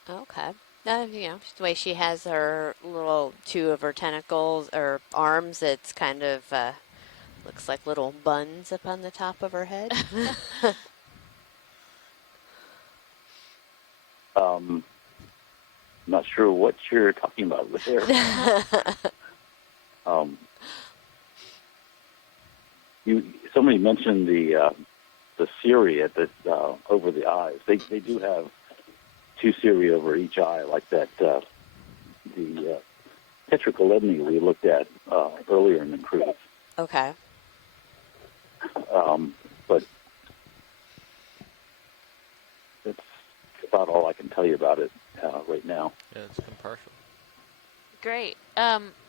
Okay. Just the way she has her little two of her tentacles or arms, it's kind of looks like little buns up on the top of her head. Not sure what you're talking about there. Somebody mentioned the cirri at the over the eyes. They do have two cirri over each eye, like that. The Tetracaledone we looked at earlier in the cruise. Okay. But that's about all I can tell you about it right now. Yeah, it's compartmental. Great.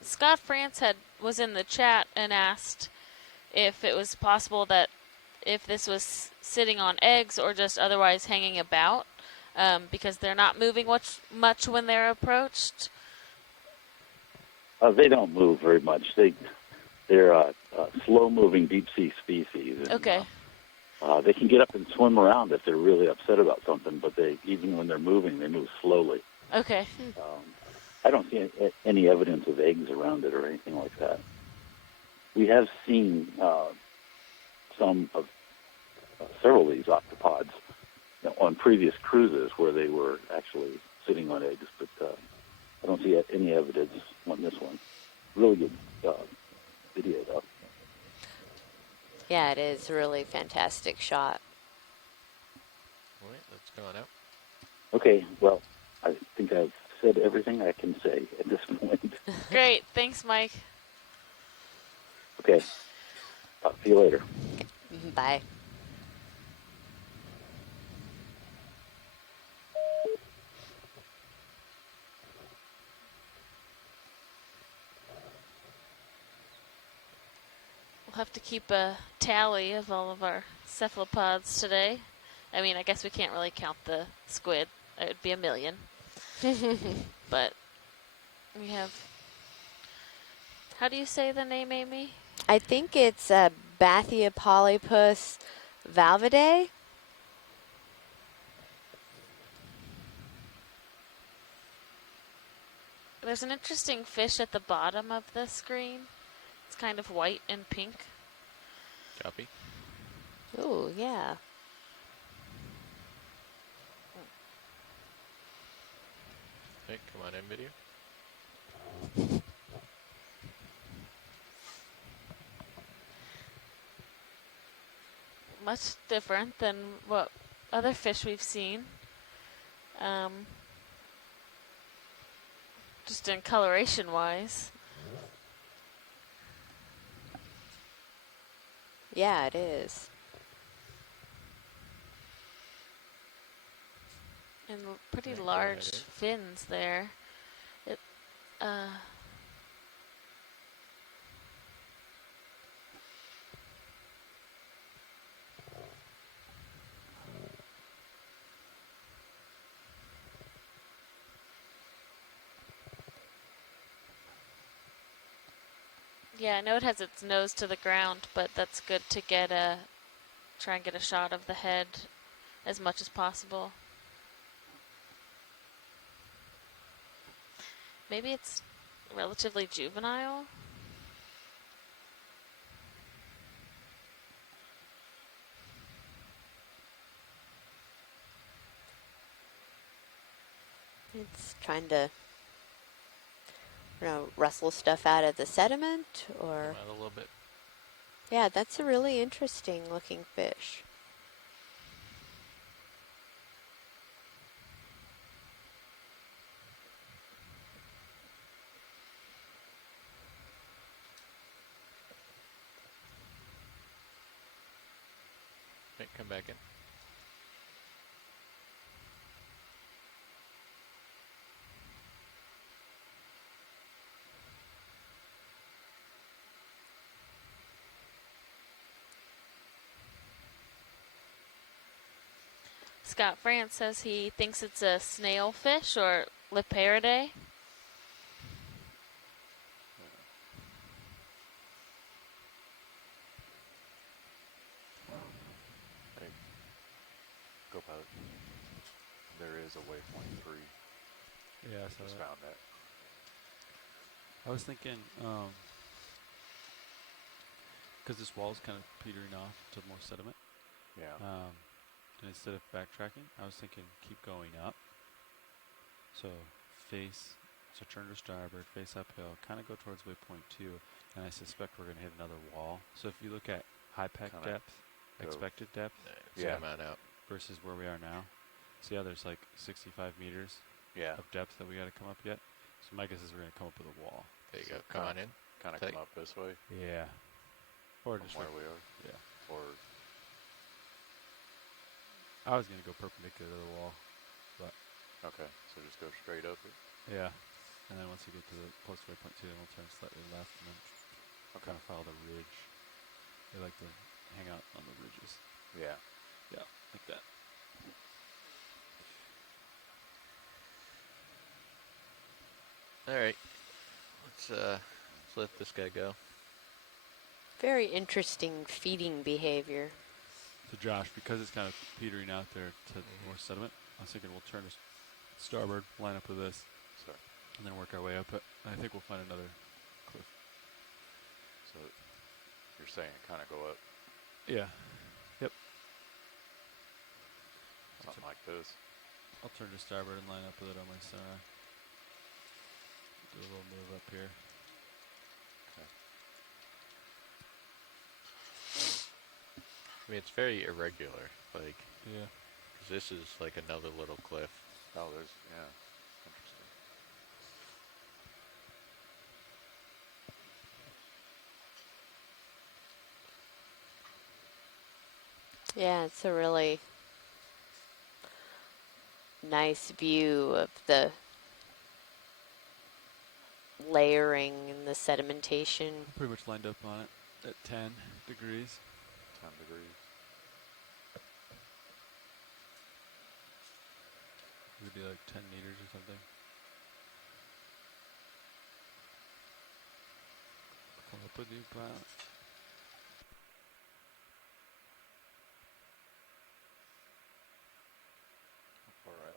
Scott France was in the chat and asked if it was possible that if this was sitting on eggs or just otherwise hanging about, because they're not moving much when they're approached. They don't move very much. They're a slow-moving deep-sea species. And, Okay. they can get up and swim around if they're really upset about something, but even when they're moving, they move slowly. Okay. I don't see any evidence of eggs around it or anything like that. We have seen several of these octopods on previous cruises where they were actually sitting on eggs, but I don't see any evidence on this one. Really good video, though. Yeah, it is a really fantastic shot. All right, let's go on out. Okay, well, I think I've said everything I can say at this point. Great. Thanks, Mike. Okay, talk to you later. Bye. We'll have to keep a tally of all of our cephalopods today. I mean, I guess we can't really count the squid. It would be 1 million. But we have... How do you say the name, Amy? I think it's Bathypolypus valvidae. There's an interesting fish at the bottom of the screen. It's kind of white and pink. Copy. Ooh, yeah. Hey, come on in, video. Much different than what other fish we've seen. Just in coloration wise. Yeah, it is. And pretty Right, go large ahead. fins there. It, yeah, I know it has its nose to the ground, but that's good to try and get a shot of the head as much as possible. Maybe it's relatively juvenile. It's trying to rustle stuff out of the sediment, or Come out a little bit. yeah, that's a really interesting looking fish. Right, come back in. Scott France says he thinks it's a snailfish or Leparidae. Hey, go pilot. There is a waypoint 3. Yeah, I saw Just that. found that. I was thinking, because this wall's kind of petering off to more sediment, Yeah. and instead of backtracking, I was thinking keep going up. So turn to starboard, face uphill, kind of go towards waypoint 2, and I suspect we're going to hit another wall. So if you look at high pack Kinda depth, expected depth Yeah. Zoom out. versus where we are now, see how there's like 65 meters Yeah. of depth that we got to come up yet? So my guess is we're going to come up with a wall. There you So go. Come on in. Kind of Tight. come up this way Yeah. Or from just where we are. yeah. Or I was going to go perpendicular to the wall. okay, so just go straight up it. Yeah. And then once you get to the close to waypoint 2, then we'll turn slightly left and then Okay. kind of follow the ridge. They like to hang out on the ridges. Yeah. Yeah, like that. All right. Let's let this guy go. Very interesting feeding behavior. So Josh, because it's kind of petering out there to more sediment, I was thinking we'll turn to starboard, line up with this, Sorry. and then work our way up it. And I think we'll find another cliff. So you're saying kind of go up Yeah. Yep. something like this. I'll turn to starboard and line up with it on my sonar. Do a little move up here. I mean, it's very irregular. Like, Yeah. 'cause this is like another little cliff. Oh, there's interesting. Yeah, it's a really nice view of the layering and the sedimentation. I'm pretty much lined up on it at 10 degrees. 10 degrees. We'd be like 10 meters or something. Come up with you, pilot. All right.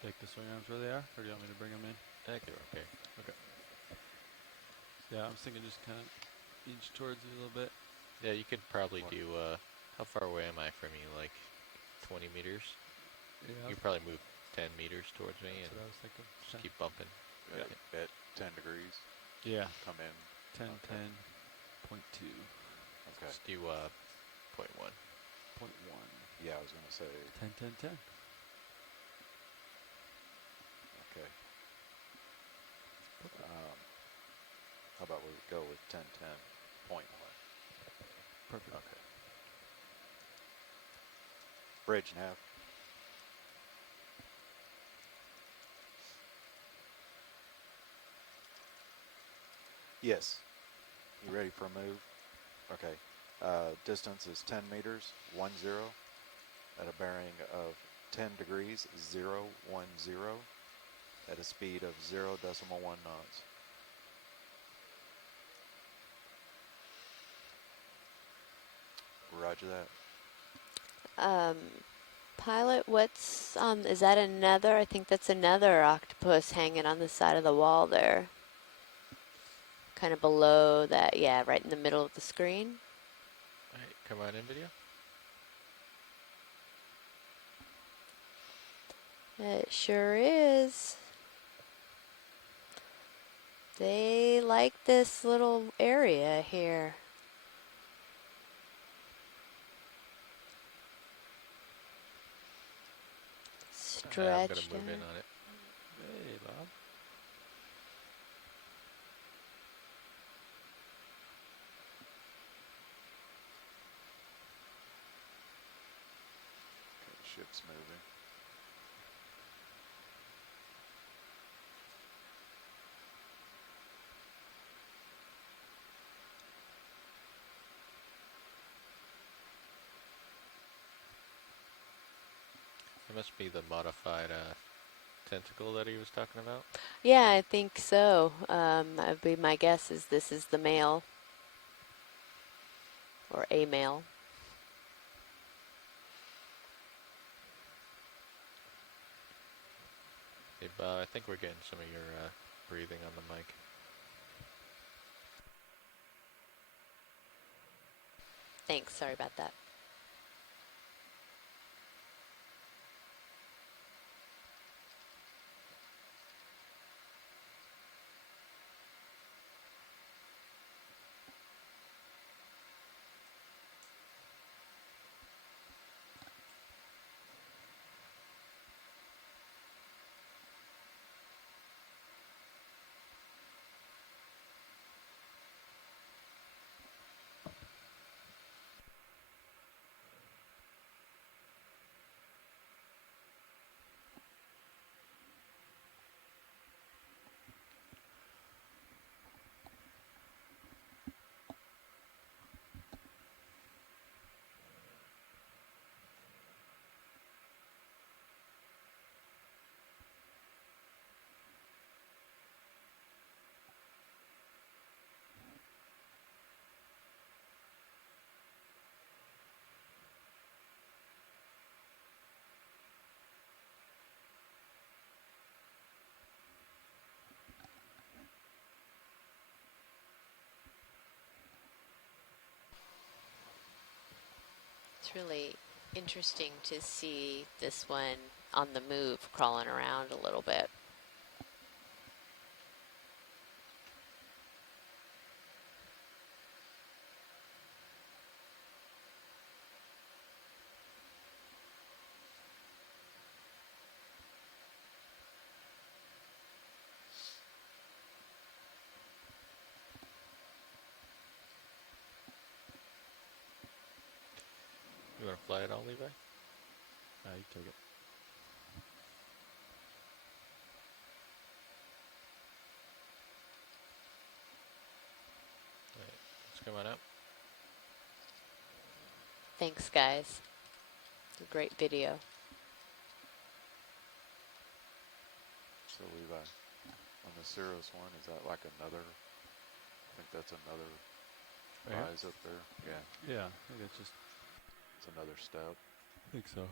Take the swing arms where they are, or do you want me to bring them in? I think they're okay. Yeah, I was thinking just kind of inch towards you a little bit. Yeah, you could probably What? do. How far away am I from you? Like 20 meters. Yeah, You could probably move 10 meters towards me that's and what I was thinking. just keep bumping. At 10 degrees, Yeah, come in. 10, Okay. 10.2, Okay. Just do 0.1. 0.1, Yeah, I was going to say, 10, 10, 10. okay. How about we go with 10, 10.1? Perfect. Okay. Bridge nav. Yes. You ready for a move? Okay. Distance is 10 meters, 10, at a bearing of 10 degrees, 010 at a speed of 0.1 knots. Roger that. Pilot, what's on? Is that another? I think that's another octopus hanging on the side of the wall there. Kind of below that, yeah, right in the middle of the screen. All right, come on in, video. It sure is. They like this little area here. I'm going to Stretched move in out. on it. Hey, Bob. Okay, ship's moving. It must be the modified tentacle that he was talking about. Yeah, I think so. That would be my guess. Is this is the male or a male? Hey, Bob, I think we're getting some of your breathing on the mic. Thanks. Sorry about that. It's really interesting to see this one on the move, crawling around a little bit. You want to fly it all, Levi? You take it. All right, let's come on up. Thanks, guys. It's a great video. So Levi, on the Cirrus one, is that like another, I think that's another Right here? rise up there? Yeah, Yeah, I think it's just, it's another step. I think so.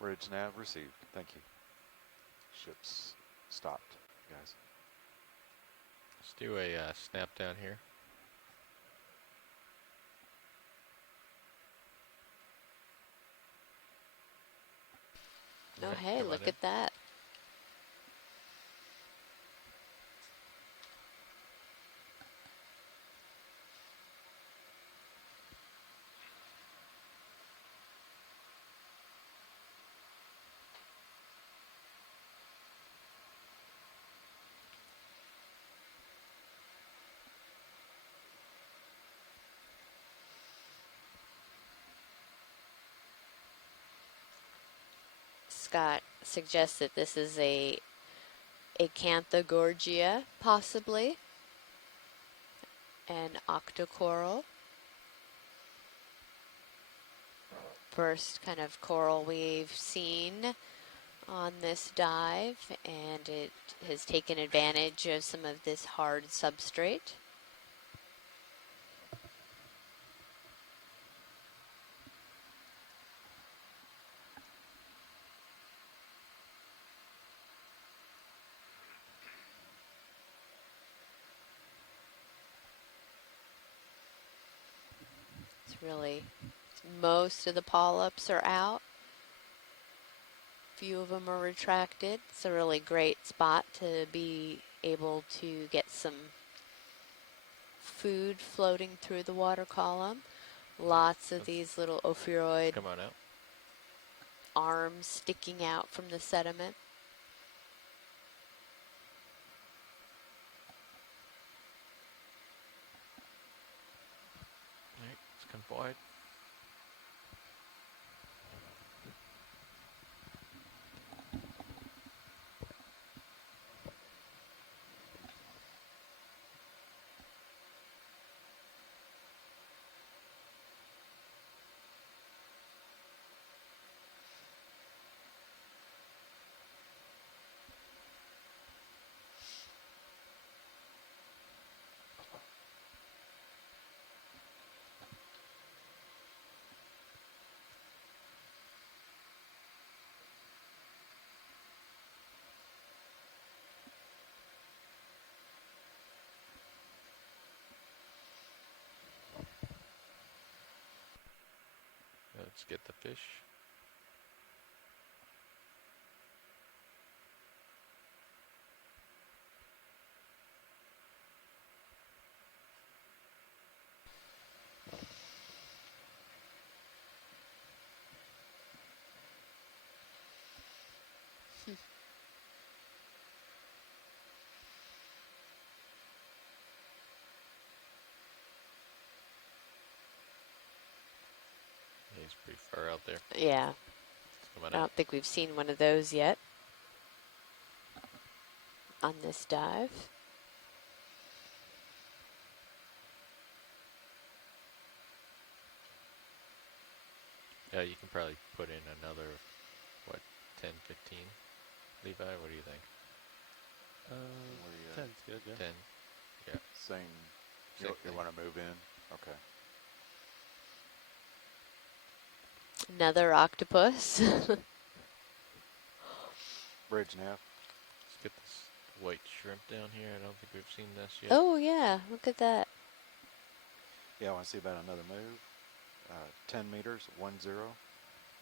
Bridge nav received. Thank you. Ship's stopped, guys. Let's do a snap down here. Oh, All right, hey, come on look in. at that. Scott suggests that this is a Acanthogorgia, possibly. an octocoral. First kind of coral we've seen on this dive, and it has taken advantage of some of this hard substrate. It's really, most of the polyps are out. Few of them are retracted. It's a really great spot to be able to get some food floating through the water column. Lots of these little ophiuroid Come on out. arms sticking out from the sediment. Alright, let's come forward. Let's get the fish. He's pretty far out there. Yeah, Come on I out. don't think we've seen one of those yet on this dive. Yeah, you can probably put in another, what, 10, 15? Levi, what do you think? Where you at? 10's good, yeah. 10? Yeah. Same. You Same want to move in? Okay. Another octopus. Bridge nav. Let's get this white shrimp down here. I don't think we've seen this yet. Oh yeah, look at that. Yeah, I want to see about another move. 10 meters, 10,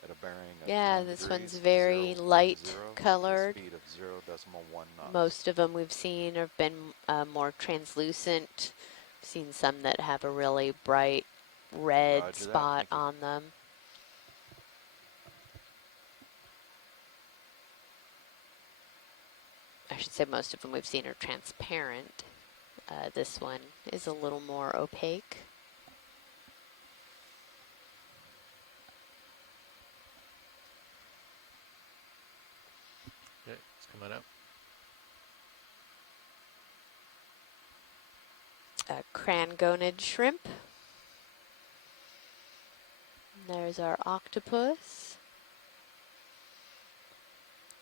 at a bearing of Yeah, 10 this degrees, one's very 0, light 10, colored. Speed of 0.1 knots. Most of them we've seen have been more translucent. Seen some that have a really bright red Roger that, spot thank you. on them. I should say most of them we've seen are transparent. This one is a little more opaque. Okay, let's come on out. A crangonid shrimp. And there's our octopus.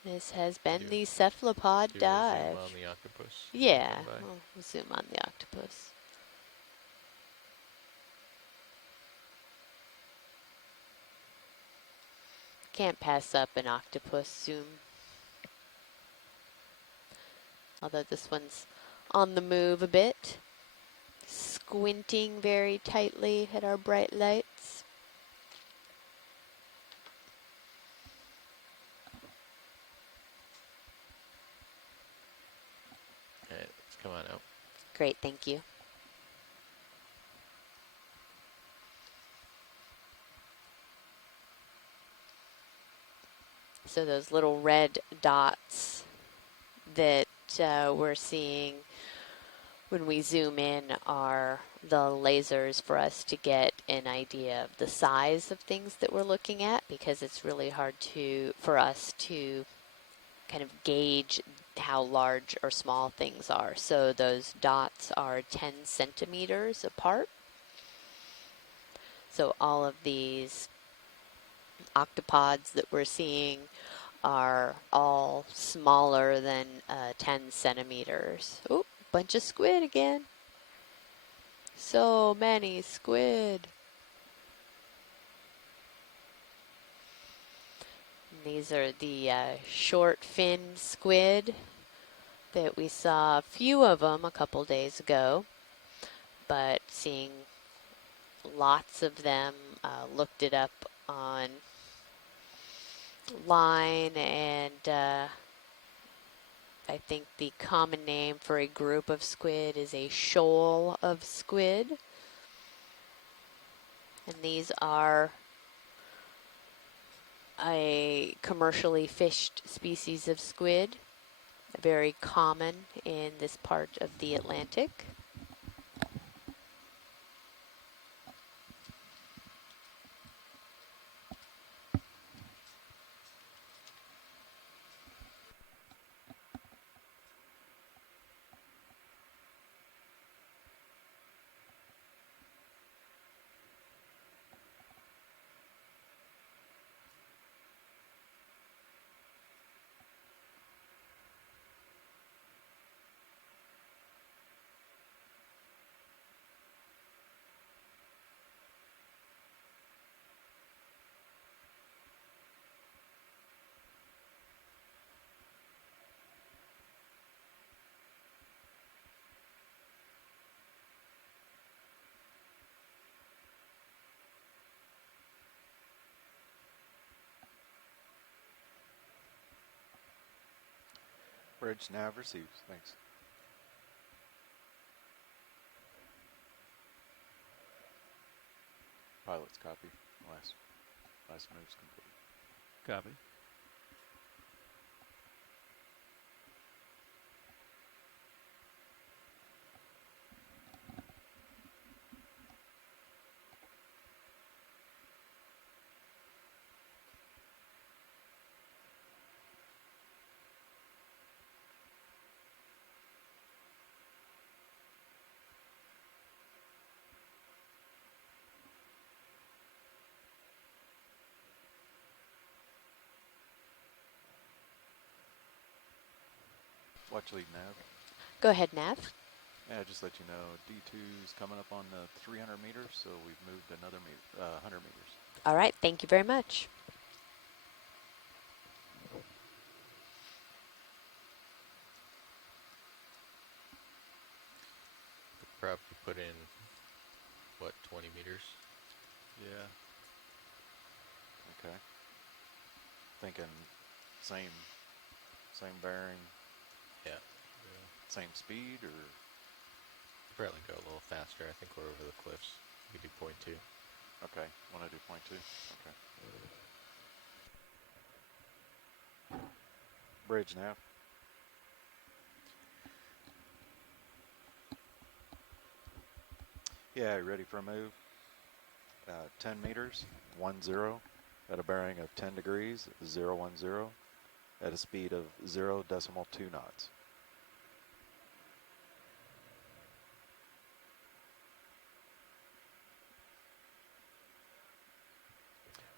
This has been Do- the cephalopod Do a dive. zoom on the octopus. Yeah, Come by. we'll zoom on the octopus. Can't pass up an octopus zoom. Although this one's on the move a bit. Squinting very tightly at our bright lights. Alright, let's come on out. Great, thank you. So those little red dots that we're seeing when we zoom in are the lasers for us to get an idea of the size of things that we're looking at, because it's really hard for us to kind of gauge how large or small things are. So those dots are 10 centimeters apart. So all of these octopods that we're seeing are all smaller than 10 centimeters. Oh, bunch of squid again. So many squid. And these are the short-finned squid that we saw a few of them a couple days ago, but seeing lots of them, looked it up online, and I think the common name for a group of squid is a shoal of squid. And these are a commercially fished species of squid, very common in this part of the Atlantic. Bridge nav receives. Thanks. Pilot's copy. Last move's complete. Copy. Watch lead nav. Go ahead, Nav. Yeah, just let you know, D2's coming up on the 300 meters, so we've moved another 100 meters. All right, thank you very much. Probably put in, what, 20 meters? Yeah. Okay. Thinking same bearing, Yeah. same speed, or Probably go a little faster. I think we're over the cliffs. We do point 2. okay, want to do point 2? Okay. Bridge nav. Yeah, ready for a move? 10 meters, 10, at a bearing of 10 degrees, 010, at a speed of 0.2 knots.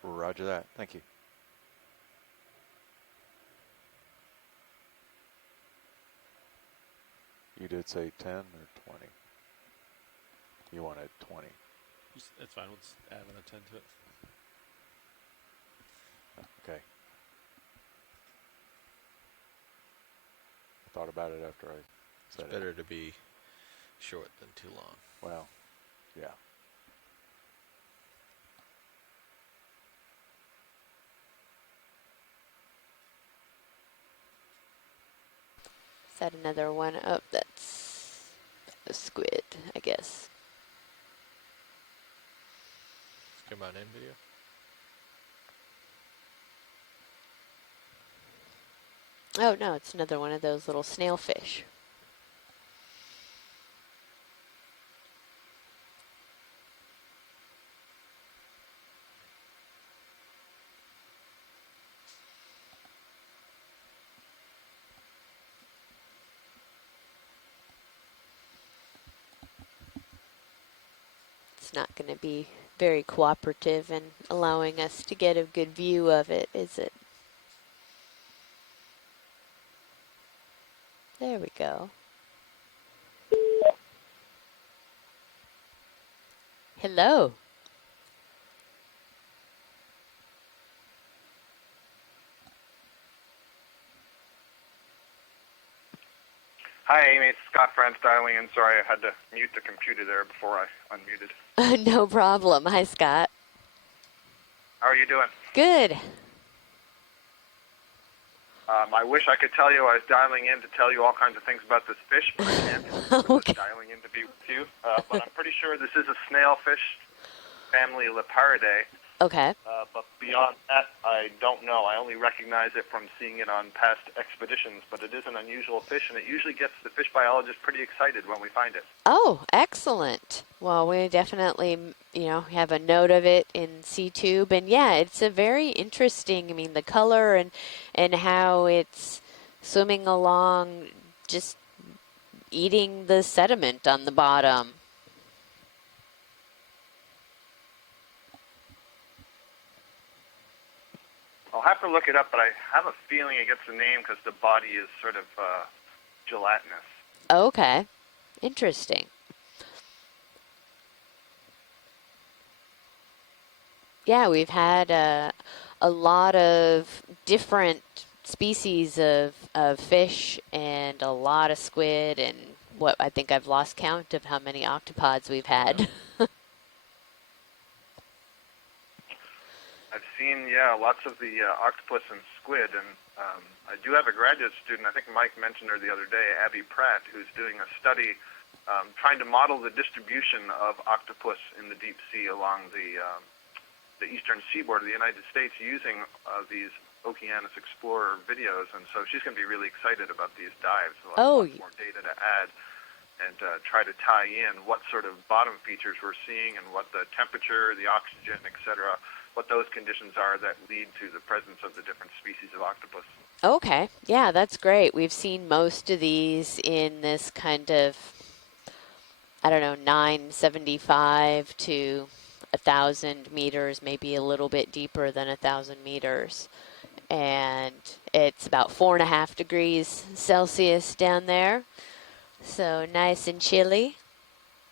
Roger that. Thank you. You did say 10 or 20? You wanted 20. It's fine. We'll just add another 10 to it. Okay. I thought about it after I said It's better to be short than too long. Well, yeah. Is that another one? Oh, that's a squid, I guess. Come on in, video. Oh, no, it's another one of those little snailfish. is not going to be very cooperative in allowing us to get a good view of it, is it? There we go. Hello. Hi, Amy. It's Scott France dialing in. Sorry, I had to mute the computer there before I unmuted. No problem. Hi, Scott. How are you doing? Good. I wish I could tell you I was dialing in to tell you all kinds of things about this fish, but I can't. I'm Okay. dialing in to be with you. But I'm pretty sure this is a snailfish, family Leparidae. Okay. But beyond that, I don't know. I only recognize it from seeing it on past expeditions, but it is an unusual fish, and it usually gets the fish biologist pretty excited when we find it. Oh, excellent. Well, we definitely, have a note of it in C-tube. And yeah, it's a very interesting, the color and how it's swimming along, just eating the sediment on the bottom. I'll have to look it up, but I have a feeling it gets the name because the body is sort of gelatinous. Okay. Interesting. Yeah, we've had a lot of different species of fish and a lot of squid, and what I think I've lost count of how many octopods we've had. I've seen, lots of the octopus and squid, and I do have a graduate student, I think Mike mentioned her the other day, Abby Pratt, who's doing a study trying to model the distribution of octopus in the deep sea along the eastern seaboard of the United States using these Okeanos Explorer videos, and so she's going to be really excited about these dives. Lots more data to add and try to tie in what sort of bottom features we're seeing and what the temperature, the oxygen, et cetera, what those conditions are that lead to the presence of the different species of octopus. Okay, yeah, that's great. We've seen most of these in this kind of, 975 to 1,000 meters, maybe a little bit deeper than 1,000 meters. And it's about 4.5 degrees Celsius down there. So nice and chilly.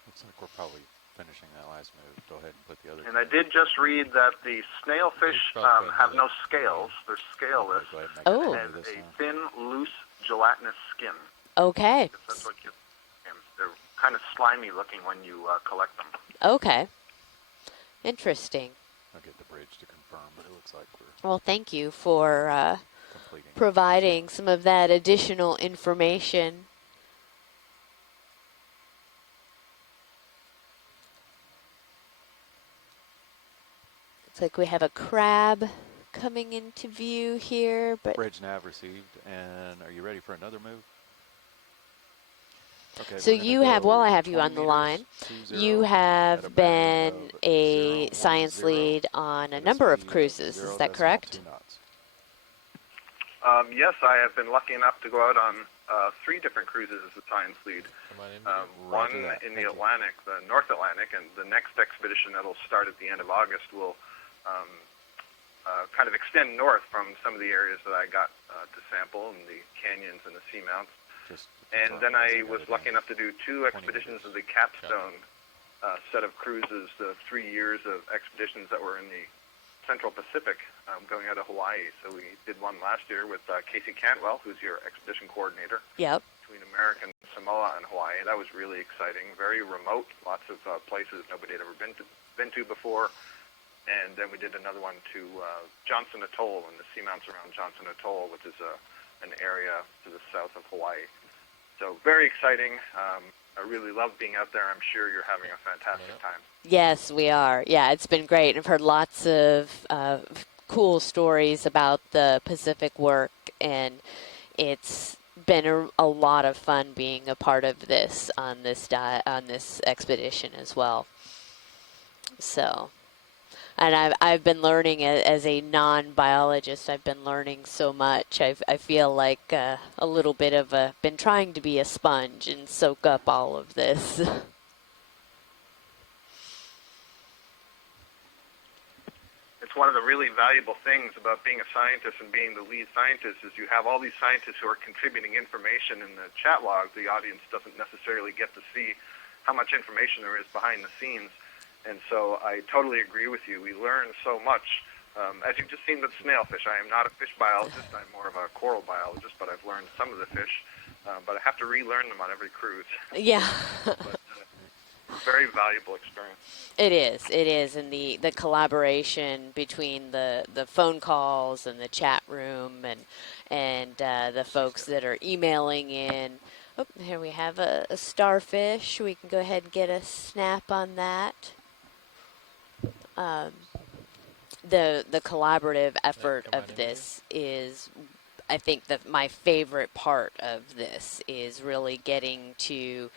Looks like we're probably finishing that last move. Go ahead and put the other. And I did just read that the snailfish have no scales. They're scaleless. Oh. And have a thin, loose, gelatinous skin. Okay. That's what you. They're kind of slimy looking when you collect them. Okay. Interesting. I'll get the bridge to confirm, but it looks like we're. Well, thank you for providing some of that additional information. Looks like we have a crab coming into view here, but Bridge nav received, and are you ready for another move? Okay, so you have, while I have you on the line, you have been a science lead on a number of cruises, is that correct? Yes, I have been lucky enough to go out on 3 different cruises as a science lead. One in the Atlantic, the North Atlantic, and the next expedition that will start at the end of August will kind of extend north from some of the areas that I got to sample, and the canyons and the seamounts. And then I was lucky enough to do 2 expeditions of the capstone set of cruises, the 3 years of expeditions that were in the Central Pacific going out of Hawaii. So we did one last year with Casey Cantwell, who's your expedition coordinator. Yep. Between American Samoa and Hawaii. That was really exciting, very remote, lots of places nobody had ever been to before. And then we did another one to Johnson Atoll and the seamounts around Johnson Atoll, which is an area to the south of Hawaii. So very exciting. I really love being out there. I'm sure you're having a fantastic time. Yes, we are. Yeah, it's been great. I've heard lots of cool stories about the Pacific work, and it's been a lot of fun being a part of this on this expedition as well. So, and I've been learning as a non-biologist. I've been learning so much. I feel like a little bit of been trying to be a sponge and soak up all of this. one of the really valuable things about being a scientist and being the lead scientist is you have all these scientists who are contributing information in the chat log. The audience doesn't necessarily get to see how much information there is behind the scenes. And so I totally agree with you. We learn so much. As you've just seen with snailfish, I am not a fish biologist. I'm more of a coral biologist, but I've learned some of the fish. But I have to relearn them on every cruise. Yeah. But, very valuable experience. It is, and the collaboration between the phone calls and the chat room and the folks that are emailing in. Oh, here we have a starfish. We can go ahead and get a snap on that. The collaborative effort come on of in this is, I think, my favorite part of this is really getting to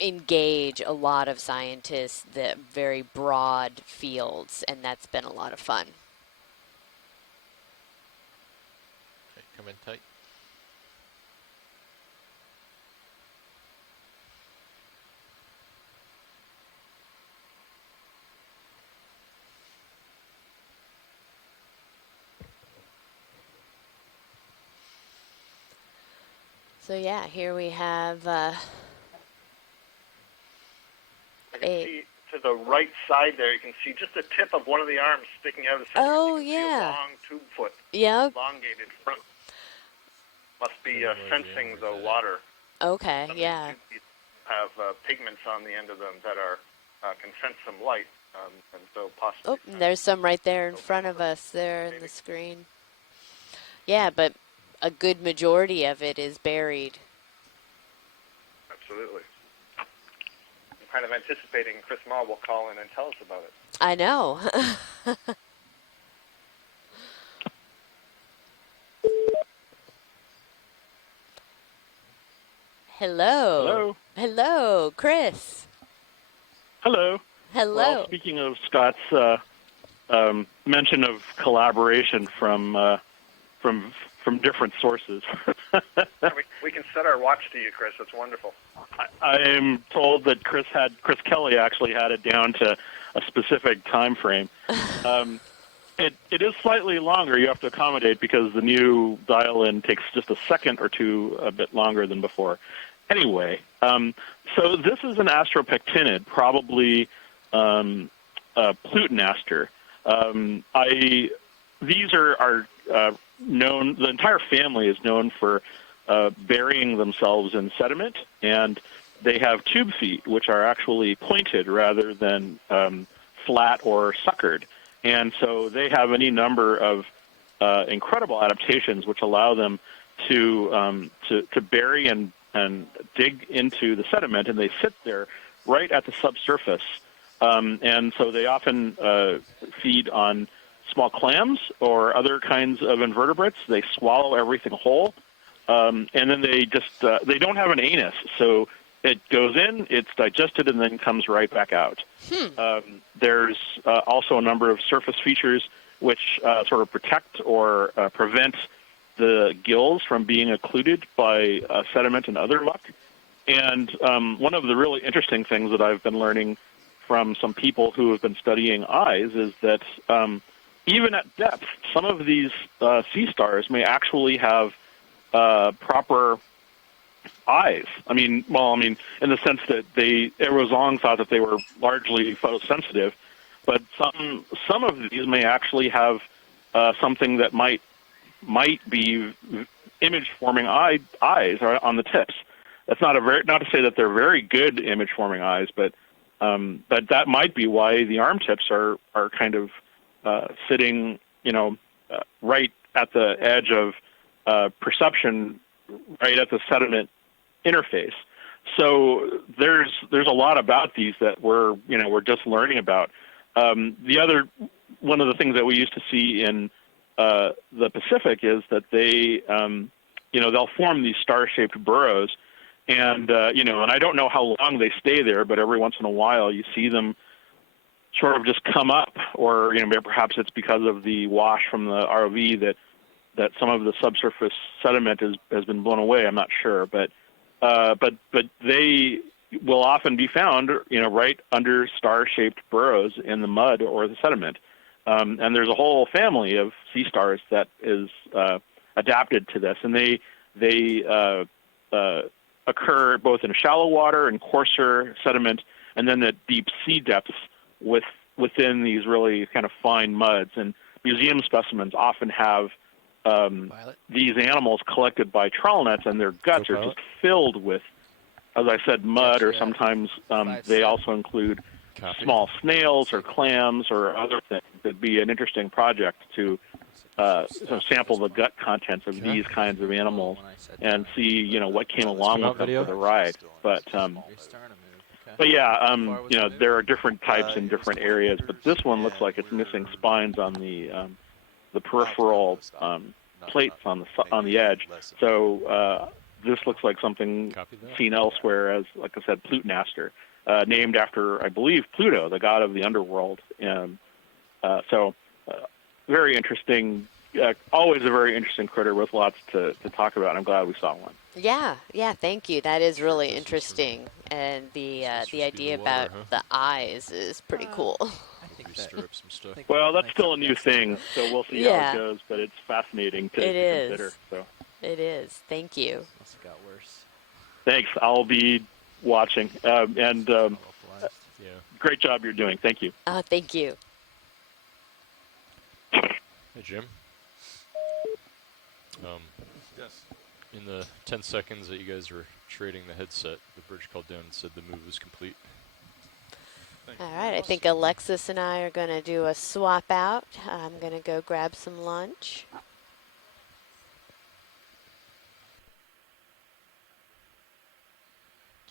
engage a lot of scientists, the very broad fields, and that's been a lot of fun. Okay, come in tight. So yeah, here we have I can see to the right side there, you can see just the tip of one of the arms sticking out of the center. Oh, you can see a yeah. long tube foot, Yep. elongated front. Must be Where's the sensing end? the Where's that? water. Okay, Some of yeah. these tubes have pigments on the end of them that are can sense some light, and so possibly. Oh, and there's some right there in front of us there in the screen. Yeah, but a good majority of it is buried. Absolutely. I'm kind of anticipating Chris Ma will call in and tell us about it. I know. Hello. Hello, Chris. Hello. Hello. Well, speaking of Scott's mention of collaboration from different sources, we can set our watch to you, Chris. That's wonderful. I am told that Chris Kelly actually had it down to a specific time frame. It is slightly longer. You have to accommodate because the new dial-in takes just a second or two a bit longer than before. Anyway, so this is an astropectinid, probably a Plutonaster. These are known. The entire family is known for burying themselves in sediment, and they have tube feet, which are actually pointed rather than flat or suckered. And so they have any number of incredible adaptations which allow them to bury and dig into the sediment, and they sit there right at the subsurface. And so they often feed on small clams or other kinds of invertebrates. They swallow everything whole, and then they they don't have an anus, so it goes in, it's digested, and then comes right back out. There's also a number of surface features which sort of protect or prevent the gills from being occluded by sediment and other muck. And one of the really interesting things that I've been learning from some people who have been studying eyes is that even at depth, some of these sea stars may actually have proper eyes. I mean, in the sense that Erozong thought that they were largely photosensitive, but some of these may actually have something that might be image-forming eyes on the tips. That's not to say that they're very good image-forming eyes, but that might be why the arm tips are kind of sitting, right at the edge of perception, right at the sediment interface. So there's a lot about these that we're just learning about. One of the things that we used to see in the Pacific is that they they'll form these star-shaped burrows, and and I don't know how long they stay there, but every once in a while you see them sort of just come up, or perhaps it's because of the wash from the ROV that some of the subsurface sediment has been blown away. I'm not sure, but they will often be found right under star-shaped burrows in the mud or the sediment. And there's a whole family of sea stars that is adapted to this, and they occur both in shallow water and coarser sediment, and then at deep sea depths within these really kind of fine muds. And museum specimens often have these animals collected by trawl nets, and their guts are just filled with, as I said, mud, or sometimes they also include small snails or clams or other things. It'd be an interesting project to sample the gut contents of these kinds of animals and see, what came along with them for the ride. But yeah, there are different types in different areas, but this one looks like it's missing spines on the peripheral plates on the edge. So this looks like something seen elsewhere as, like I said, Plutonaster, named after, I believe, Pluto, the god of the underworld. And so very interesting, always a very interesting critter with lots to talk about. I'm glad we saw one. Yeah, thank you. That is really interesting, and the idea about the eyes is pretty cool. I think Stir up some stuff. Well, that's still a new thing, so we'll see how it goes. But it's fascinating to consider. So it is. Thank you. Must have got worse. Thanks. I'll be watching, and great job you're doing. Thank you. Thank you. Hey, Jim. Yes. In the 10 seconds that you guys were trading the headset, the bridge called down and said the move was complete. All right, I think Alexis and I are going to do a swap out. I'm going to go grab some lunch.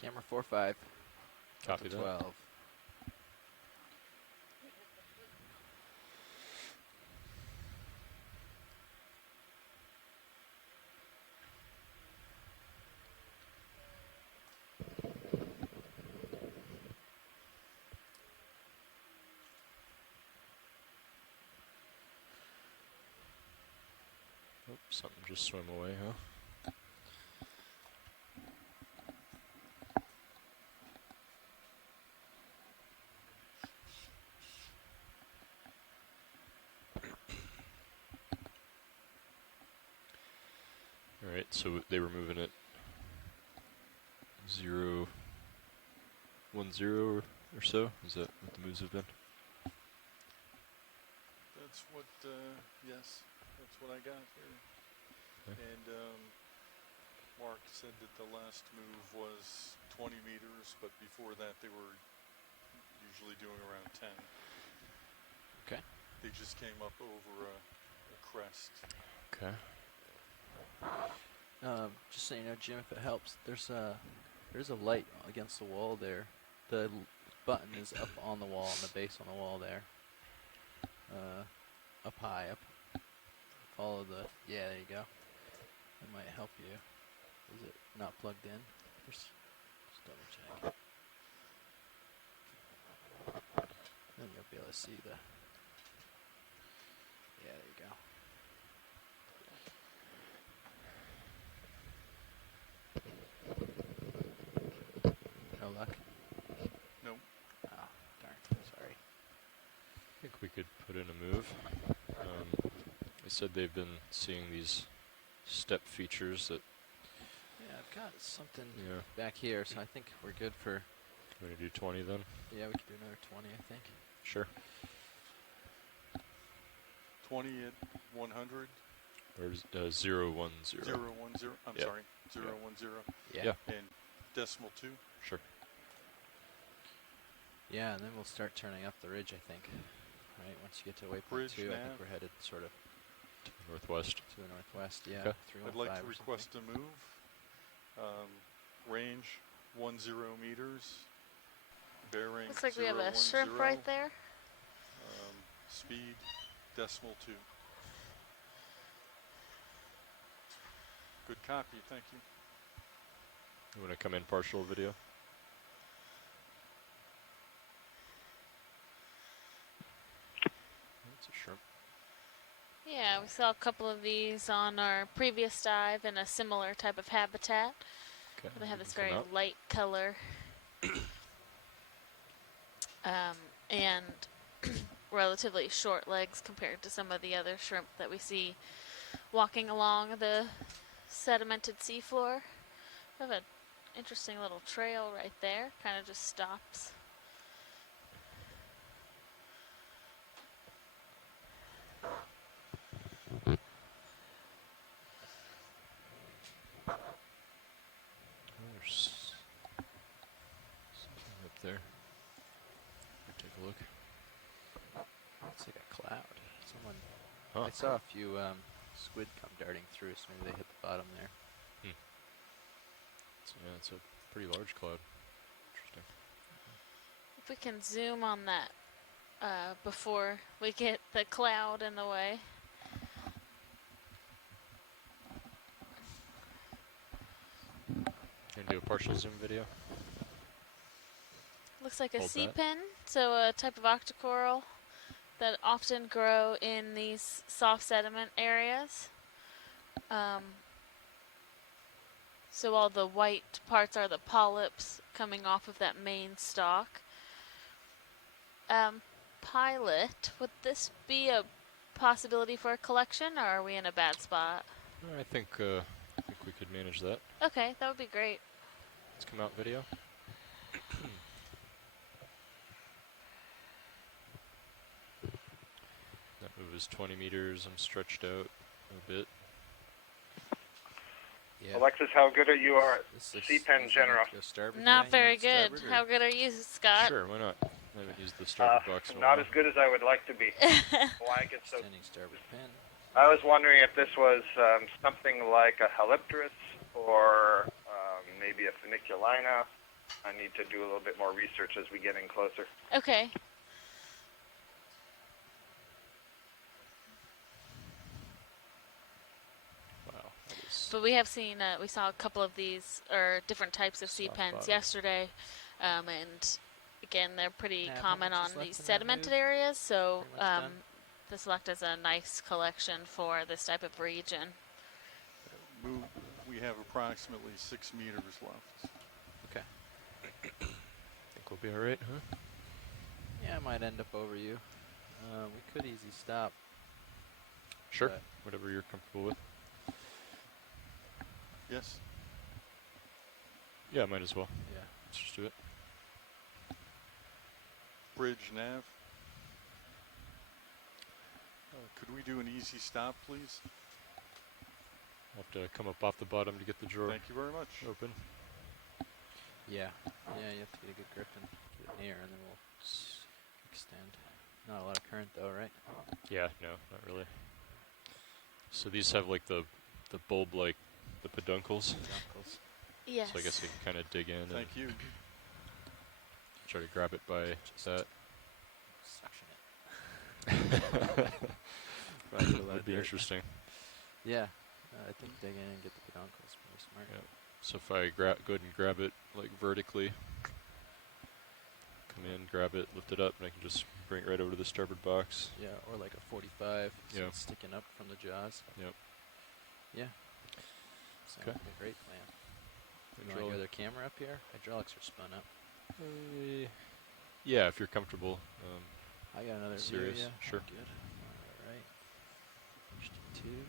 Camera 4-5. Copy that. 12. Something just swam away, huh? All right, so they were moving it 0, 1, 0 or so. Is that what the moves have been? That's what, yes, that's what I got here. Okay. And Mark said that the last move was 20 meters, but before that they were usually doing around 10. Okay. They just came up over a crest. Okay. Just so you know, Jim, if it helps, there's a light against the wall there. The button is up on the wall, on the base on the wall there. Up high, up. Follow the, yeah, there you go. It might help you. Is it not plugged in? Just double check. Then you'll be able to see the, yeah, there you go. No luck? Nope. Oh, darn. Sorry. I think we could put in a move. They said they've been seeing these step features that... Yeah, I've got something back here, so I think we're good for... You want to do 20 then? Yeah, we could do another 20, I think. Sure. 20 at 100. Or 0, 1, 0. 0, 1, 0. I'm Yeah. sorry. 0, 1, 0. Yeah. And decimal 2. Sure. Yeah, and then we'll start turning up the ridge, I think. Right, once you get to waypoint Bridge 2, I nav. think we're headed sort of Northwest. to the northwest. Yeah, Okay. 315 I'd like to or request a move. Range 10 meters. Bearing Looks like we have 0, a 1, shrimp 0. right there. Speed decimal 2. Good copy, thank you. You want to come in partial video? That's a shrimp. Yeah, we saw a couple of these on our previous dive in a similar type of habitat. Okay. They have this come very out. light color. And relatively short legs compared to some of the other shrimp that we see walking along the sedimented seafloor. We have an interesting little trail right there, kind of just stops. There's something up there. Take a look. It's like a cloud. Someone. Huh. I saw a few squid come darting through, so maybe they hit the bottom there. So, yeah, it's a pretty large cloud. Interesting. If we can zoom on that before we get the cloud in the way. Gonna do a partial zoom video. Looks like a Hold sea that. pin, so a type of octocoral that often grow in these soft sediment areas. So all the white parts are the polyps coming off of that main stalk. Pilot, would this be a possibility for a collection, or are we in a bad spot? I think we could manage that. Okay, that would be great. Let's come out video. That move is 20 meters. I'm stretched out a bit. Yeah. Alexis, how good are you at This is C-pen general? Not very good. How good are you, Scott? Sure, why not? I haven't used the starboard box in a Not while. as good as I would like to be. Why I get so. Standing starboard pin. I was wondering if this was something like a Halictrus or maybe a Funiculina. I need to do a little bit more research as we get in closer. Okay. Wow, that is But we have seen, we saw a couple of these, or different types of sea Soft pens bottom. yesterday, and again, they're pretty Nav, how common much on is left these in that sedimented move? areas, so Pretty much done? this will act as a nice collection for this type of region. We have approximately 6 meters left. Okay. think we'll be all right, huh? Yeah, I might end up over you. We could easy stop. Sure, but whatever you're comfortable with. Yes? Yeah, might as well. Yeah. Let's just do it. Bridge nav. Could we do an easy stop, please? I'll have to come up off the bottom to get the drawer Thank you very much. open. Yeah. Yeah, you have to get a good grip and get it near, and then we'll extend. Not a lot of current though, right? Yeah, no, not really. So these have like the bulb, like the peduncles. Peduncles. Yes. So I guess we can kind of dig in Thank you. and try to grab it by Just that. suction it. Probably get a lot That'd of be dirt. interesting. Yeah. I think dig in and get the peduncles. Pretty smart. Yeah. So if I go ahead and grab it like vertically, come in, grab it, lift it up, and I can just bring it right over to the starboard box. Yeah, or like a 45, so Yeah. it's sticking up from the jaws. Yep. Yeah. Sounds Okay. like a great plan. You want Hydraulic. your other camera up here? Hydraulics are spun up. Yeah, if you're comfortable. I got another Serious? view, yeah. Sure. Good. Alright. HD2.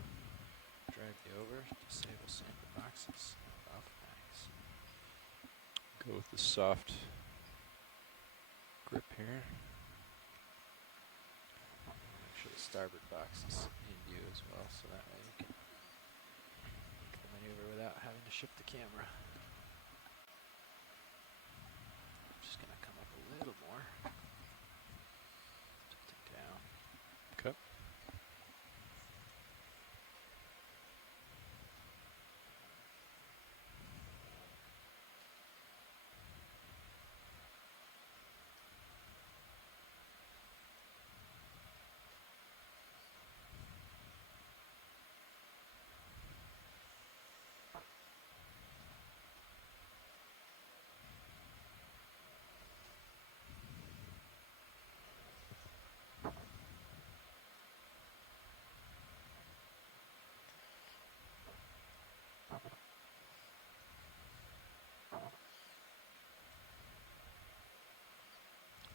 Drag you over. Disable sample boxes. Off max. Go with the soft grip here. Make sure the starboard box is in view as well, so that way you can make the maneuver without having to shift the camera. I'm just gonna come up a little more. Tilt it down. Okay.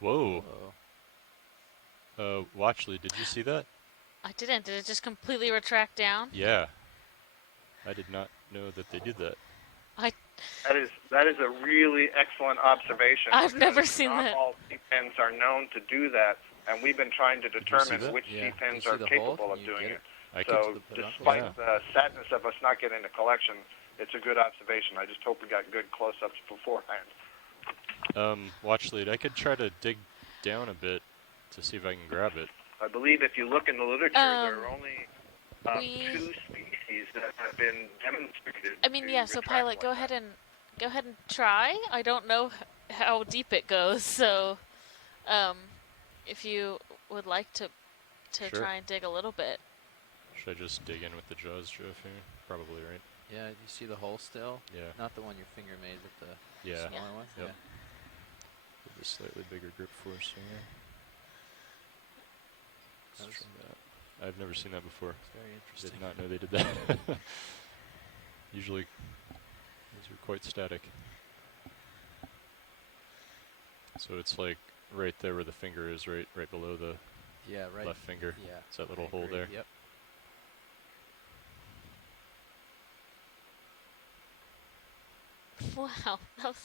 Whoa. Whoa. Watchley, did you see that? I didn't. Did it just completely retract down? Yeah. I did not know that they did that. That is a really excellent observation. I've never because seen not that. all C-pens are known to do that, and we've been trying to you see determine that? which Yeah. C-pens You see are the capable hole? of Can you doing get it. I So could- the despite yeah. the sadness of us not getting a collection, it's a good observation. I just hope we got good close-ups beforehand. Watchlead, I could try to dig down a bit to see if I can grab it. I believe if you look in the literature, there are only we- 2 species that have been demonstrated. I mean, to yeah. So retract pilot, like go that. ahead and try. I don't know how deep it goes, so if you would like to Sure. try and dig a little bit. Should I just dig in with the jaws, Jeff, here? Probably, right? Yeah, you see the hole still? Yeah. Not the one your finger made, but the Yeah. smaller one? Yep. Yeah. With a slightly bigger grip force here. Let's try that. I've never seen that before. It's very interesting. Did not know they did that. Usually, these are quite static. So it's like right there where the finger is, right below the Yeah, right. left finger. Yeah. It's that little I hole agree. there. Yep. Wow, that was.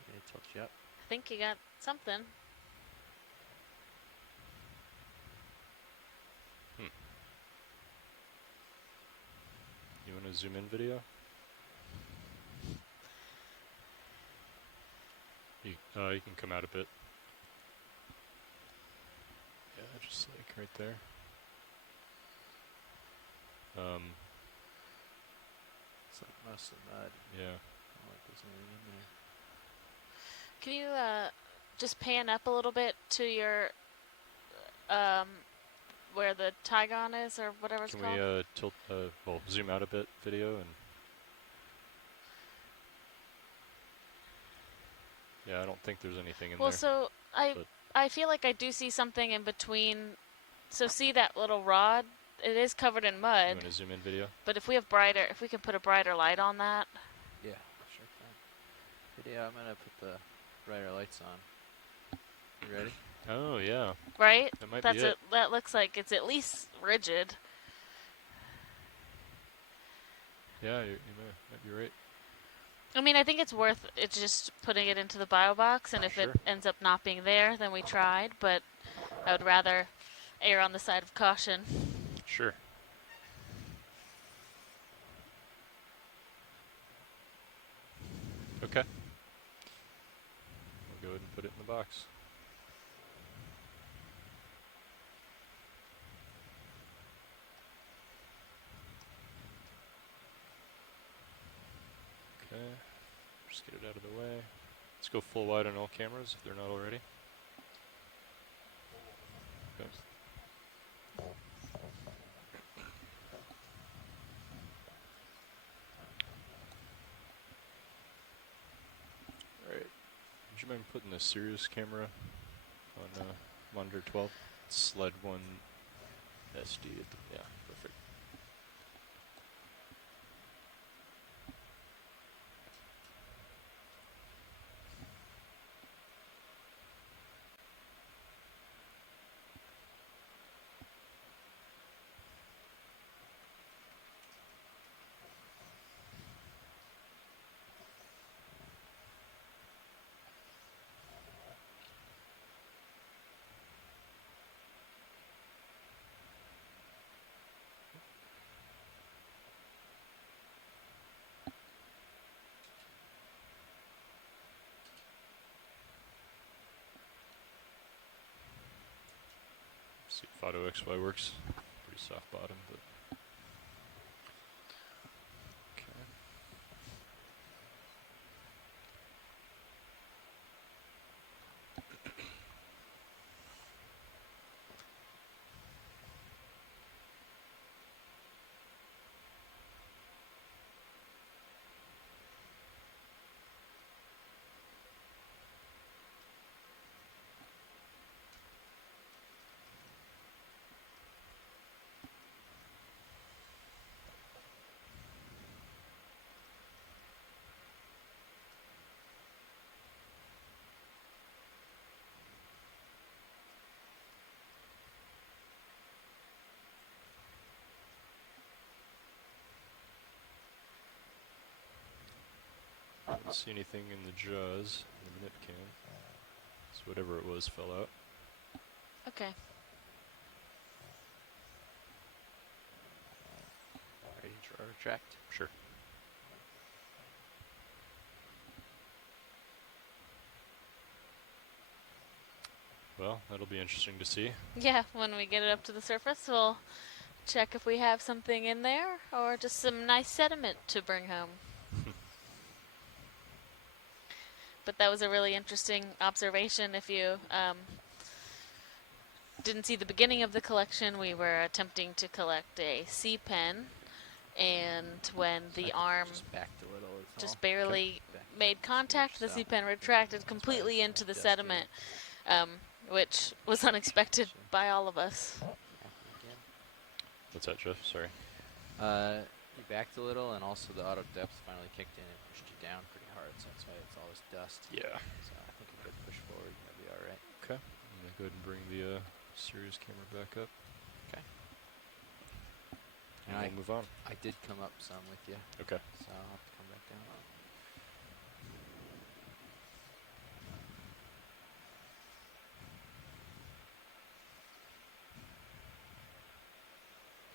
Okay, tilt you up. I think you got something. You want to zoom in video? You can come out a bit. Yeah, just like right there. It's like mostly mud. Yeah. I don't like there's anything in there. Can you just pan up a little bit to your where the Tygon is or whatever it's Can called? we tilt? Well, zoom out a bit, video, and yeah, I don't think there's anything in Well, there. so I feel like I do see something in between. So see that little rod? It is covered in You mud. want to zoom in video? But if we can put a brighter light on that. Yeah, sure thing. Video, I'm gonna put the brighter lights on. You ready? Oh yeah. Right? That might That's be it. That looks like it's at least rigid. Yeah, you might be right. I mean, I think it's worth it just putting it into the bio box, and if Sure. it ends up not being there, then we tried. But I would rather err on the side of caution. Sure. Okay. We'll go ahead and put it in the box. Okay. Just get it out of the way. Let's go full wide on all cameras if they're not already. Okay. Alright. Would you mind putting the Sirius camera on monitor 12? Sled 1 SD. Yeah, perfect. See if Auto XY works. Pretty soft bottom, but okay. don't see anything in the jaws, in the nip can. So whatever it was fell out. Okay. Ready to retract? Sure. Well, that'll be interesting to see. Yeah, when we get it up to the surface, we'll check if we have something in there or just some nice sediment to bring home. But that was a really interesting observation. If you didn't see the beginning of the collection, we were attempting to collect a sea pen, and when the arm just backed a little. just barely Backed made up a contact, smidge, the so sea pen retracted that's why completely it's into the dusty. sediment, which was unexpected by all of us. Happy again. What's that, Jeff? Sorry. You backed a little, and also the auto depth finally kicked in and pushed you down pretty hard, so that's why it's all this dust. Yeah. So I think a good push forward, that'll be all right. Okay. I'm going to go ahead and bring the Sirius camera back up. Okay. And we'll move on. I did come up some with you. Okay. So I'll have to come back down.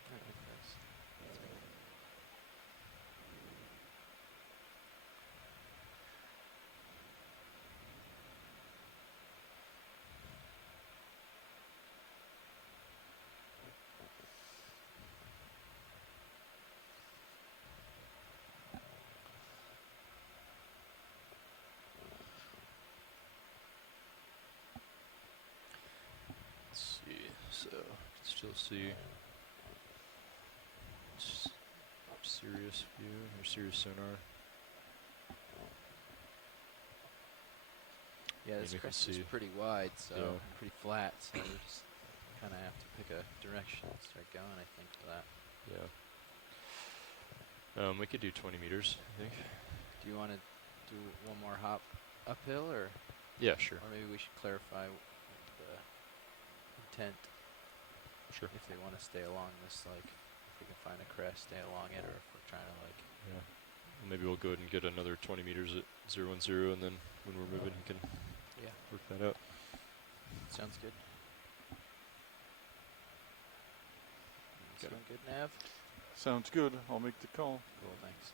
I like this. That's good. Let's see. So, still see Sirius view or Sirius sonar. Yeah, this Maybe we can crest is see. pretty wide, so Yeah. pretty flat, so we just kind of have to pick a direction and start going, I think, for that. Yeah. We could do 20 meters, I think. Do you want to do one more hop uphill, or Yeah, sure. or maybe we should clarify the intent Sure. if they want to stay along this, like, if we can find a crest, stay along it, or if we're trying to, like, Yeah. Well, maybe we'll go ahead and get another 20 meters at 010, and then when we're moving, you can work that out. sounds good. Sound good, Nav? Sounds good. I'll make the call. Cool, thanks.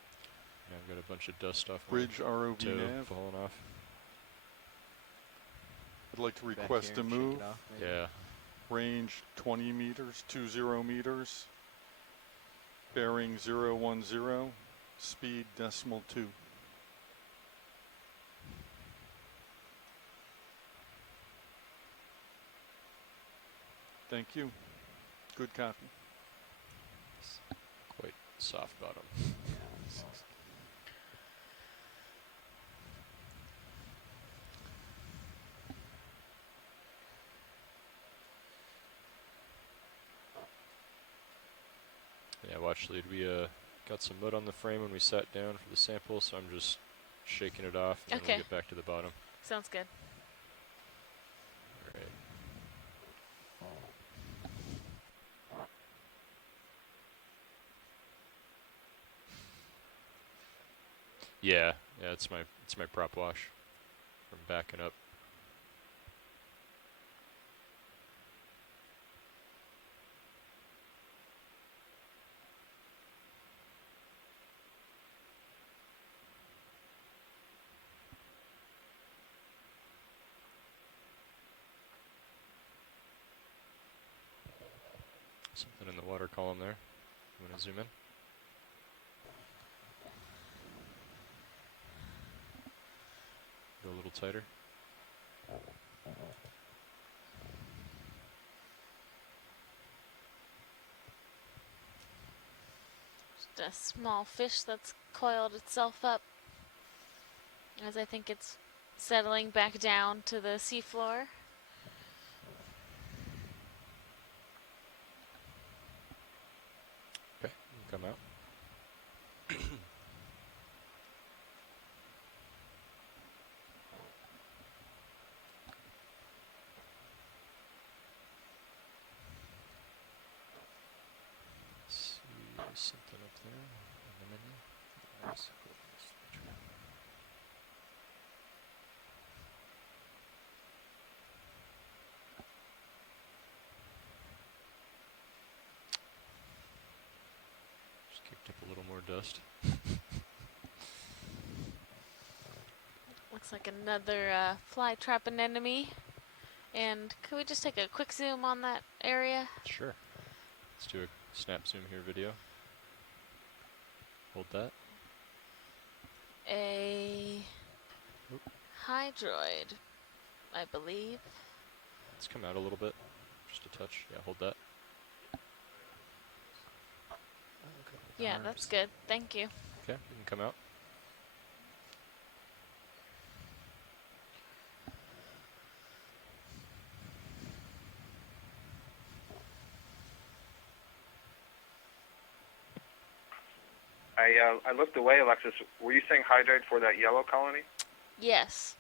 Yeah, I've got a bunch of dust off Bridge my ROV toe nav. falling off. I'd like to Back request here a and shake it move. off, maybe? Yeah. Range 20 meters, 20 meters. Bearing 010. Speed .2. Thank you. Good copy. Quite soft bottom. Yeah, watch lead. We got some mud on the frame when we sat down for the sample, so I'm just shaking it off, and then Okay. we'll get back to the bottom. Sounds good. All right. Yeah, it's my prop wash from backing up. Something in the water column there. You want to zoom in? Go a little tighter. Just a small fish that's coiled itself up as I think it's settling back down to the seafloor. Okay, come out. See something up there in the menu. Nice. Cool. dust. Looks like another fly trap anemone. And could we just take a quick zoom on that area? Sure. Let's do a snap zoom here video. Hold that. A hydroid, I believe. Let's come out a little bit. Just a touch. Yeah, hold that. Yeah, that's good. Thank you. Okay, you can come out. I looked away, Alexis. Were you saying hydrate for that yellow colony? Yes.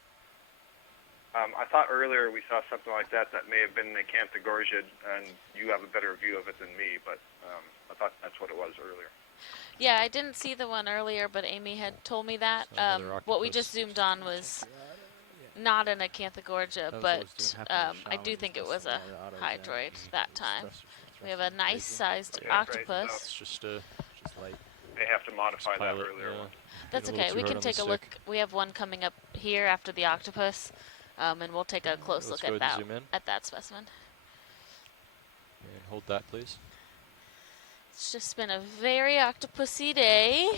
I thought earlier we saw something like that may have been the Acanthogorgid, and you have a better view of it than me, but I thought that's what it was earlier. Yeah, I didn't see the one earlier, but Amy had told me that. What we just zoomed on was not an Acanthogorgia, but I do think it was a hydroid that time. We have a nice-sized octopus. It's just light. They have to modify that earlier one. That's okay. We can take a look. We have one coming up here after the octopus, and we'll take a close look at that specimen. And hold that, please. It's just been a very octopusy day,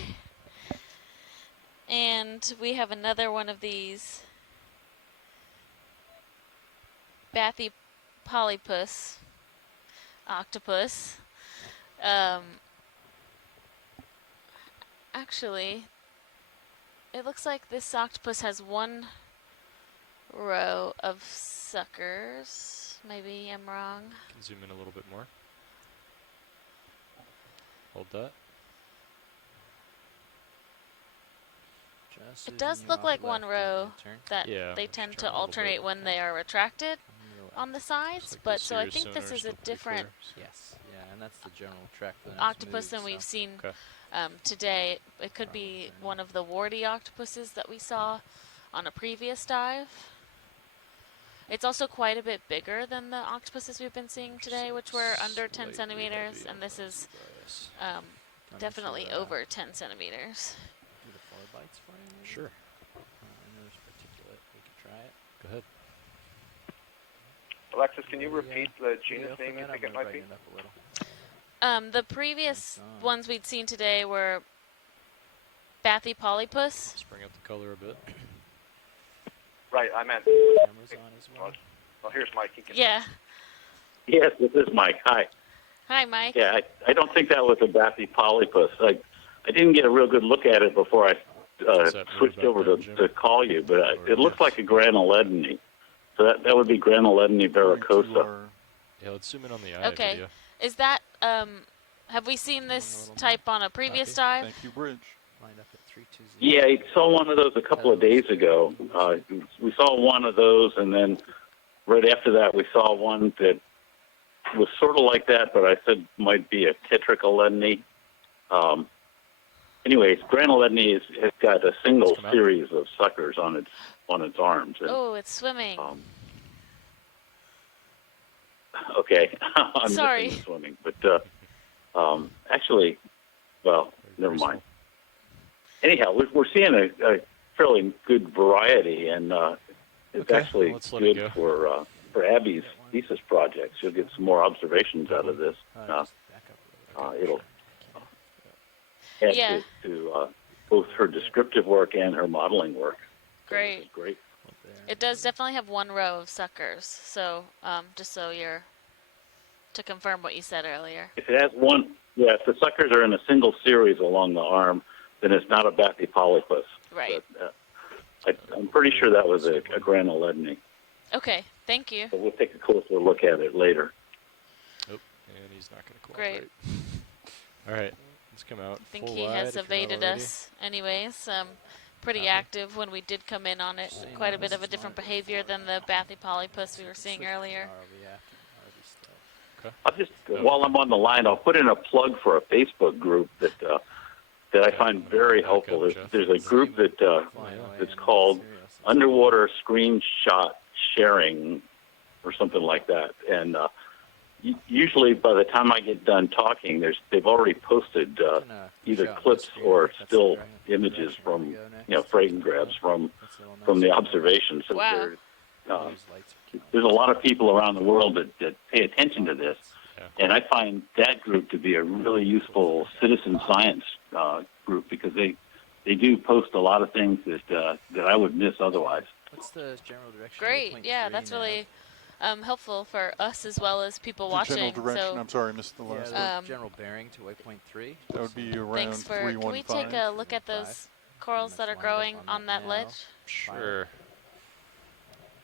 and we have another one of these Bathypolypus octopus. Actually, it looks like this octopus has one row of suckers. Maybe I'm wrong. Can zoom in a little bit more. Hold that. It does look like one row that they tend to alternate when they are retracted on the sides, like but so I think this is a different Yes, yeah, and that's the general track for the next octopus move, than we've seen Okay. today. It could be one of the warty octopuses that we saw on a previous dive. It's also quite a bit bigger than the octopuses we've been seeing today, which were under 10 centimeters, and this is definitely over 10 centimeters. Do the 4 bites for you, maybe? Sure. I know there's particulate. We can try it. Go ahead. Alexis, can you repeat the genus name you think it might be? The previous ones we'd seen today were Bathypolypus. Let's bring up the color a bit. Right, I meant. Camera's on as well. Well, here's Mike. He can Yeah. Yes, this is Mike. Hi. Hi, Mike. Yeah, I don't think that was a Bathypolypus. I didn't get a real good look at it before I switched over to call you, but it looks like a granuledone. So that would be granuledone vericosa. Yeah, let's zoom in on the eye Okay. video. Is that, have we seen this type on a previous dive? Thank you, Bridge. Lined up at 320. Yeah, I saw one of those a couple of days ago. We saw one of those, and then right after that, we saw one that was sort of like that, but I said might be a tetracholedone. Anyways, granuledone has got a single series of suckers on its arms. And, Oh, it's swimming. okay, I'm Sorry. missing the swimming, but actually, well, never mind. Anyhow, we're seeing a fairly good variety, and it's actually good for Abby's thesis project. She'll get some more observations out of this. It'll add to both her descriptive work and her modeling work. Great. So this is great. It does definitely have one row of suckers, so just so to confirm what you said earlier. If it has one, if the suckers are in a single series along the arm, then it's not a Bathypolypus. Right. But, I'm pretty sure that was a granuledone. Okay, thank you. But we'll take a closer look at it later. Oh, and he's not going to cooperate. Great. All right, let's come out. I think full he wide has if you're not evaded already. us anyways. Pretty active when we did come in on it. Quite a bit of a different behavior than the Bathypolypus we were seeing earlier. I'll just, while I'm on the line, I'll put in a plug for a Facebook group that I find very helpful. There's a group that's called Underwater Screenshot Sharing or something like that. And usually by the time I get done talking, they've already posted either clips or still images from frame grabs from the observation. So Wow. there's a lot of people around the world that pay attention to this, and I find that group to be a really useful citizen science group because they do post a lot of things that I would miss otherwise. What's the general direction? Great. Yeah, that's really helpful for us as well as people The watching. general direction, So, I'm sorry, I missed the last the general bearing to waypoint 3. That would be around thanks for. 315. Can we take a look at those corals that are growing on that ledge? Sure.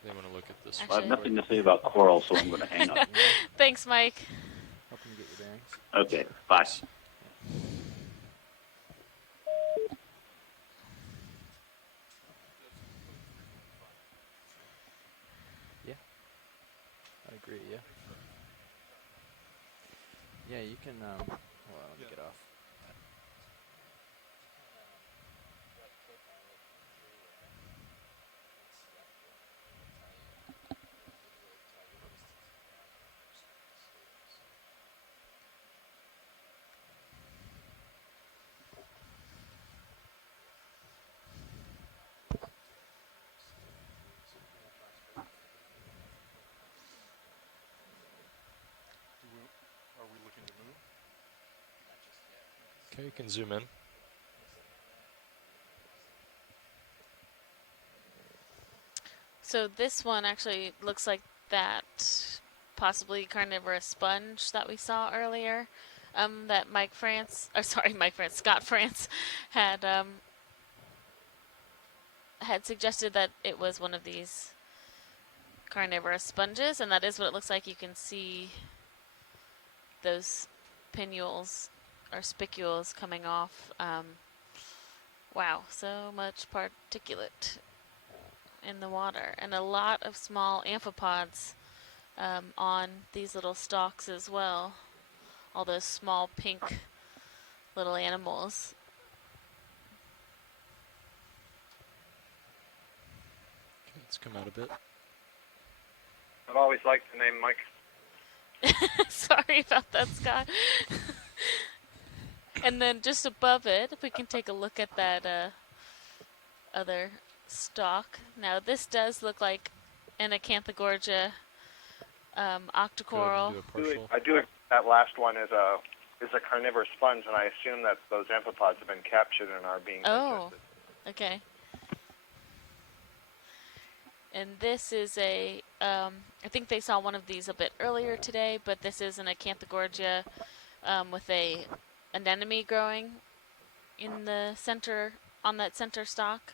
They want to look at this. I have nothing to say about coral, so I'm going to hang up. Thanks, Mike. Helping you get your bearings. Okay, bye. Yeah, I agree. Yeah. Yeah, you can. Hold on, let me get off. Are we looking to move? Okay, you can zoom in. So this one actually looks like that possibly carnivorous sponge that we saw earlier. That Scott France had had suggested that it was one of these carnivorous sponges, and that is what it looks like. You can see those pinnules or spicules coming off. Wow, so much particulate in the water, and a lot of small amphipods on these little stalks as well. All those small pink little animals. Okay, let's come out a bit. I've always liked the name Mike. Sorry about that, Scott. And then just above it, if we can take a look at that other stalk. Now this does look like an Acanthogorgia octocoral. I do. That last one is a carnivorous sponge, and I assume that those amphipods have been captured and are being digested. Okay. And this is a, I think they saw one of these a bit earlier today, but this is an Acanthogorgia with a anemone growing in the center, on that center stalk.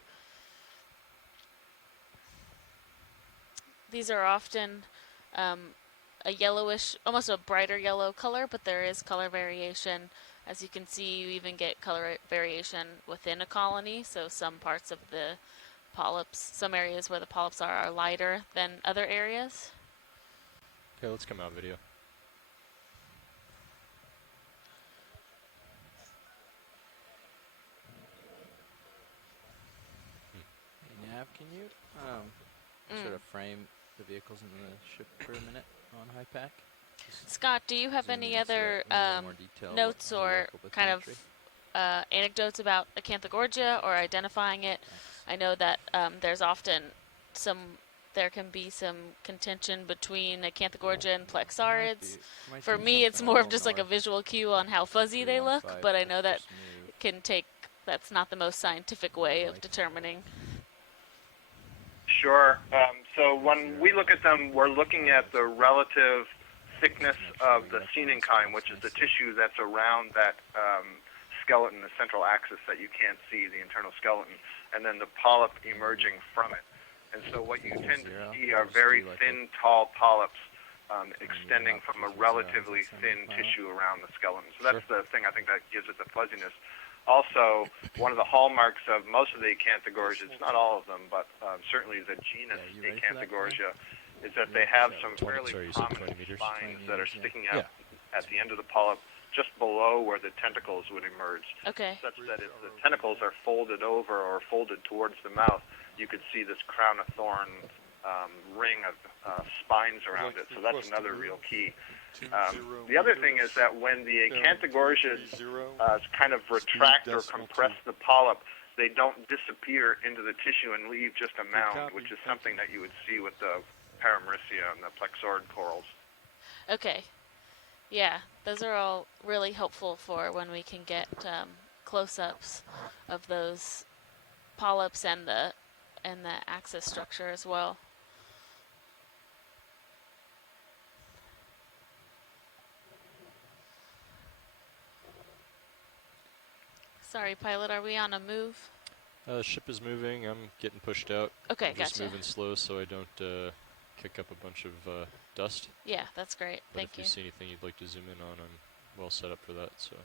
These are often a yellowish, almost a brighter yellow color, but there is color variation. As you can see, you even get color variation within a colony, so some parts of the polyps, some areas where the polyps are lighter than other areas. Okay, let's come out video. Hey, Nav, can you sort of frame the vehicles in the ship for a minute on HiPAC? Scott, do you have any other notes or kind of anecdotes about Acanthogorgia or identifying it? I know that there's often there can be some contention between Acanthogorgia and Plexarids. For me, it's more of just like a visual cue on how fuzzy they look, but I know that that's not the most scientific way of determining. Sure. So when we look at them, we're looking at the relative thickness of the scenenchyme, which is the tissue that's around that skeleton, the central axis that you can't see, the internal skeleton, and then the polyp emerging from it. And so what you tend to see are very thin, tall polyps extending from a relatively thin tissue around the skeleton. So that's the thing I think that gives it the fuzziness. Also, one of the hallmarks of most of the Acanthogorgias, not all of them, but certainly the genus Acanthogorgia, is that they have some fairly prominent spines that are sticking out at the end of the polyp, just below where the tentacles would emerge. Okay. Such that if the tentacles are folded over or folded towards the mouth, you could see this crown of thorn ring of spines around it. So that's another real key. The other thing is that when the acanthogorgias kind of retract or compress the polyp, they don't disappear into the tissue and leave just a mound, which is something that you would see with the Paramaricia and the plexaurid corals. Okay. Yeah, those are all really helpful for when we can get close-ups of those polyps and the axis structure as well. Sorry, pilot, are we on a move? The ship is moving. I'm getting pushed out. Okay, I'm just gotcha. moving slow so I don't kick up a bunch of dust. Yeah, that's great. But Thank if you. you see anything you'd like to zoom in on, I'm well set up for that. So.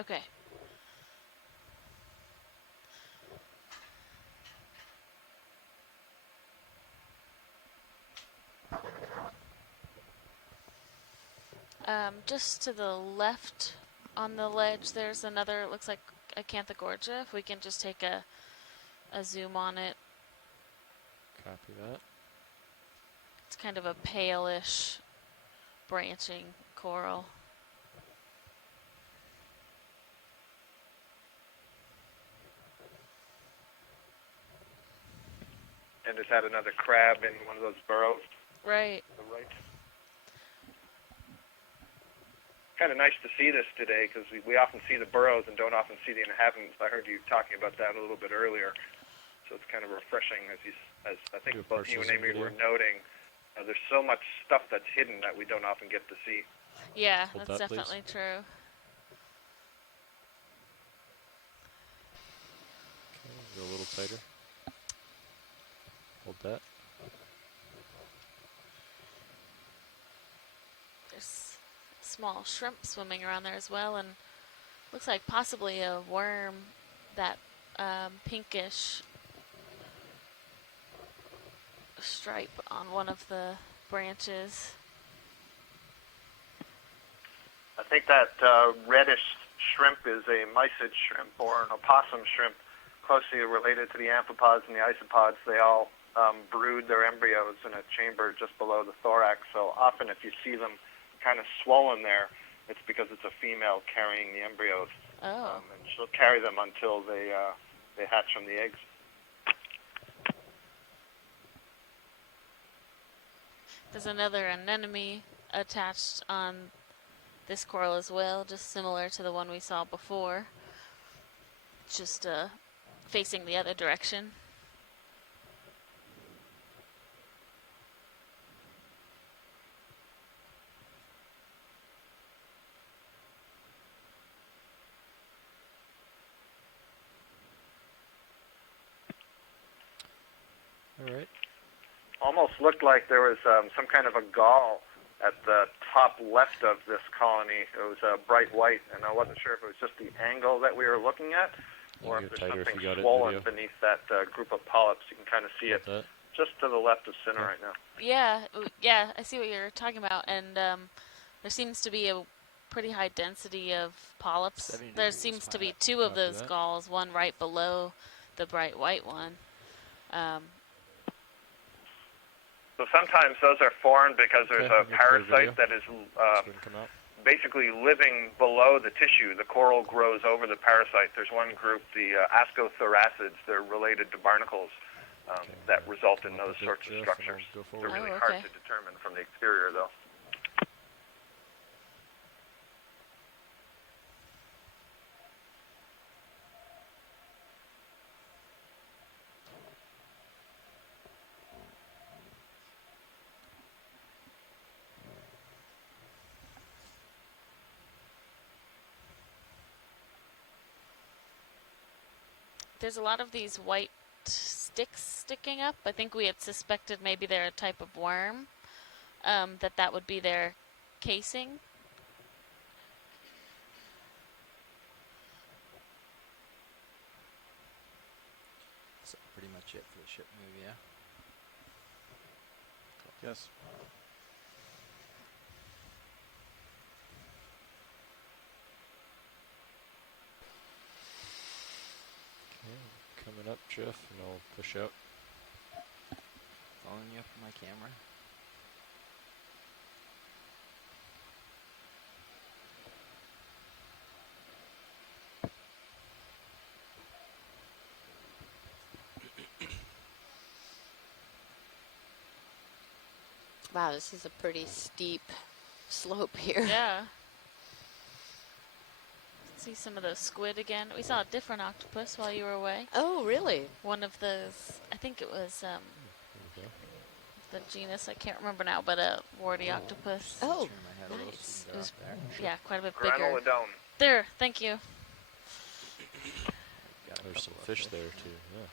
Okay. Just to the left on the ledge, there's another, it looks like Acanthogorgia. If we can just take a zoom on it. Copy that. It's kind of a palish branching coral. And it's had another crab in one of those burrows. Right. To the right. Kind of nice to see this today because we often see the burrows and don't often see the inhabitants. I heard you talking about that a little bit earlier, so it's kind of refreshing as I think both you and Amy were noting. There's so much stuff that's hidden that we don't often get to see. Yeah, that's definitely true. Okay, go a little tighter. Hold that. There's a small shrimp swimming around there as well, and looks like possibly a worm, that pinkish stripe on one of the branches. I think that reddish shrimp is a mysid shrimp or an opossum shrimp, closely related to the amphipods and the isopods. They all brood their embryos in a chamber just below the thorax. So often if you see them kind of swollen there, it's because it's a female carrying the embryos. Oh. And she'll carry them until they hatch from the eggs. There's another anemone attached on this coral as well, just similar to the one we saw before. Just facing the other direction. All right. Almost looked like there was some kind of a gall at the top left of this colony. It was bright white, and I wasn't sure if it was just the angle that we were looking at, or if there's something swollen beneath that group of polyps. You can kind of see it just to the left of center right now. Yeah, yeah, I see what you're talking about, and there seems to be a pretty high density of polyps. There seems to be two of those galls, one right below the bright white one. So sometimes those are formed because there's a parasite that is basically living below the tissue. The coral grows over the parasite. There's one group, the ascothoracids. They're related to barnacles that result in those sorts of structures. They're really hard to determine from the exterior, though. There's a lot of these white sticks sticking up. I think we had suspected maybe they're a type of worm, that would be their casing. That's pretty much it for the ship move, yeah? Yes. Coming up, Jeff, and I'll push out. As long following you up on my camera? Wow, this is a pretty steep slope here. Yeah. See some of those squid again. We saw a different octopus while you were away. Oh, really? One of those, I think it was There we go. the genus, I can't remember now, but a warty octopus. Oh, Turn my head a little so nice. you can It go was, up there. yeah, quite a bit bigger. Granolodon. There, thank you. Got a There's some couple of fish there yeah. too. Yeah.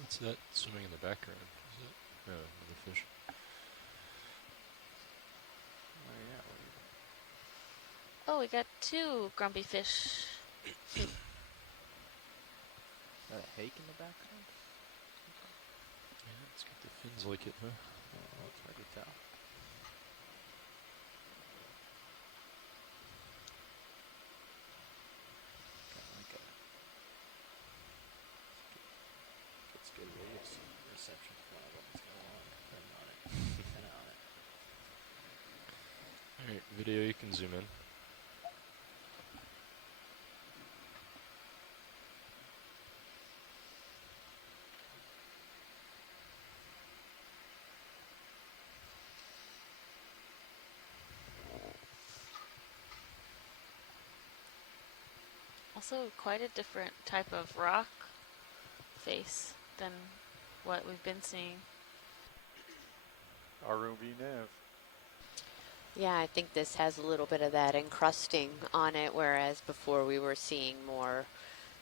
What's that swimming in the background? Is it? No, another fish. Oh, yeah. Oh, we got 2 grumpy fish. Is that a hake in the background? Yeah, it's got the fins like it, huh? Oh, it's hard to tell. Kind of like a gets good radio reception when I want to go along. Turn on it. Antenna on it. Alright, video, you can zoom in. Also, quite a different type of rock face than what we've been seeing. ROV nav. Yeah, I think this has a little bit of that encrusting on it, whereas before we were seeing more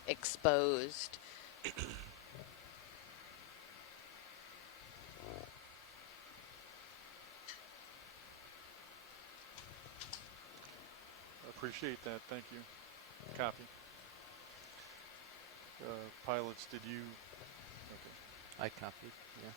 exposed. Appreciate that. Thank you. Copy. Pilots, did you? Okay. I copied. Yeah.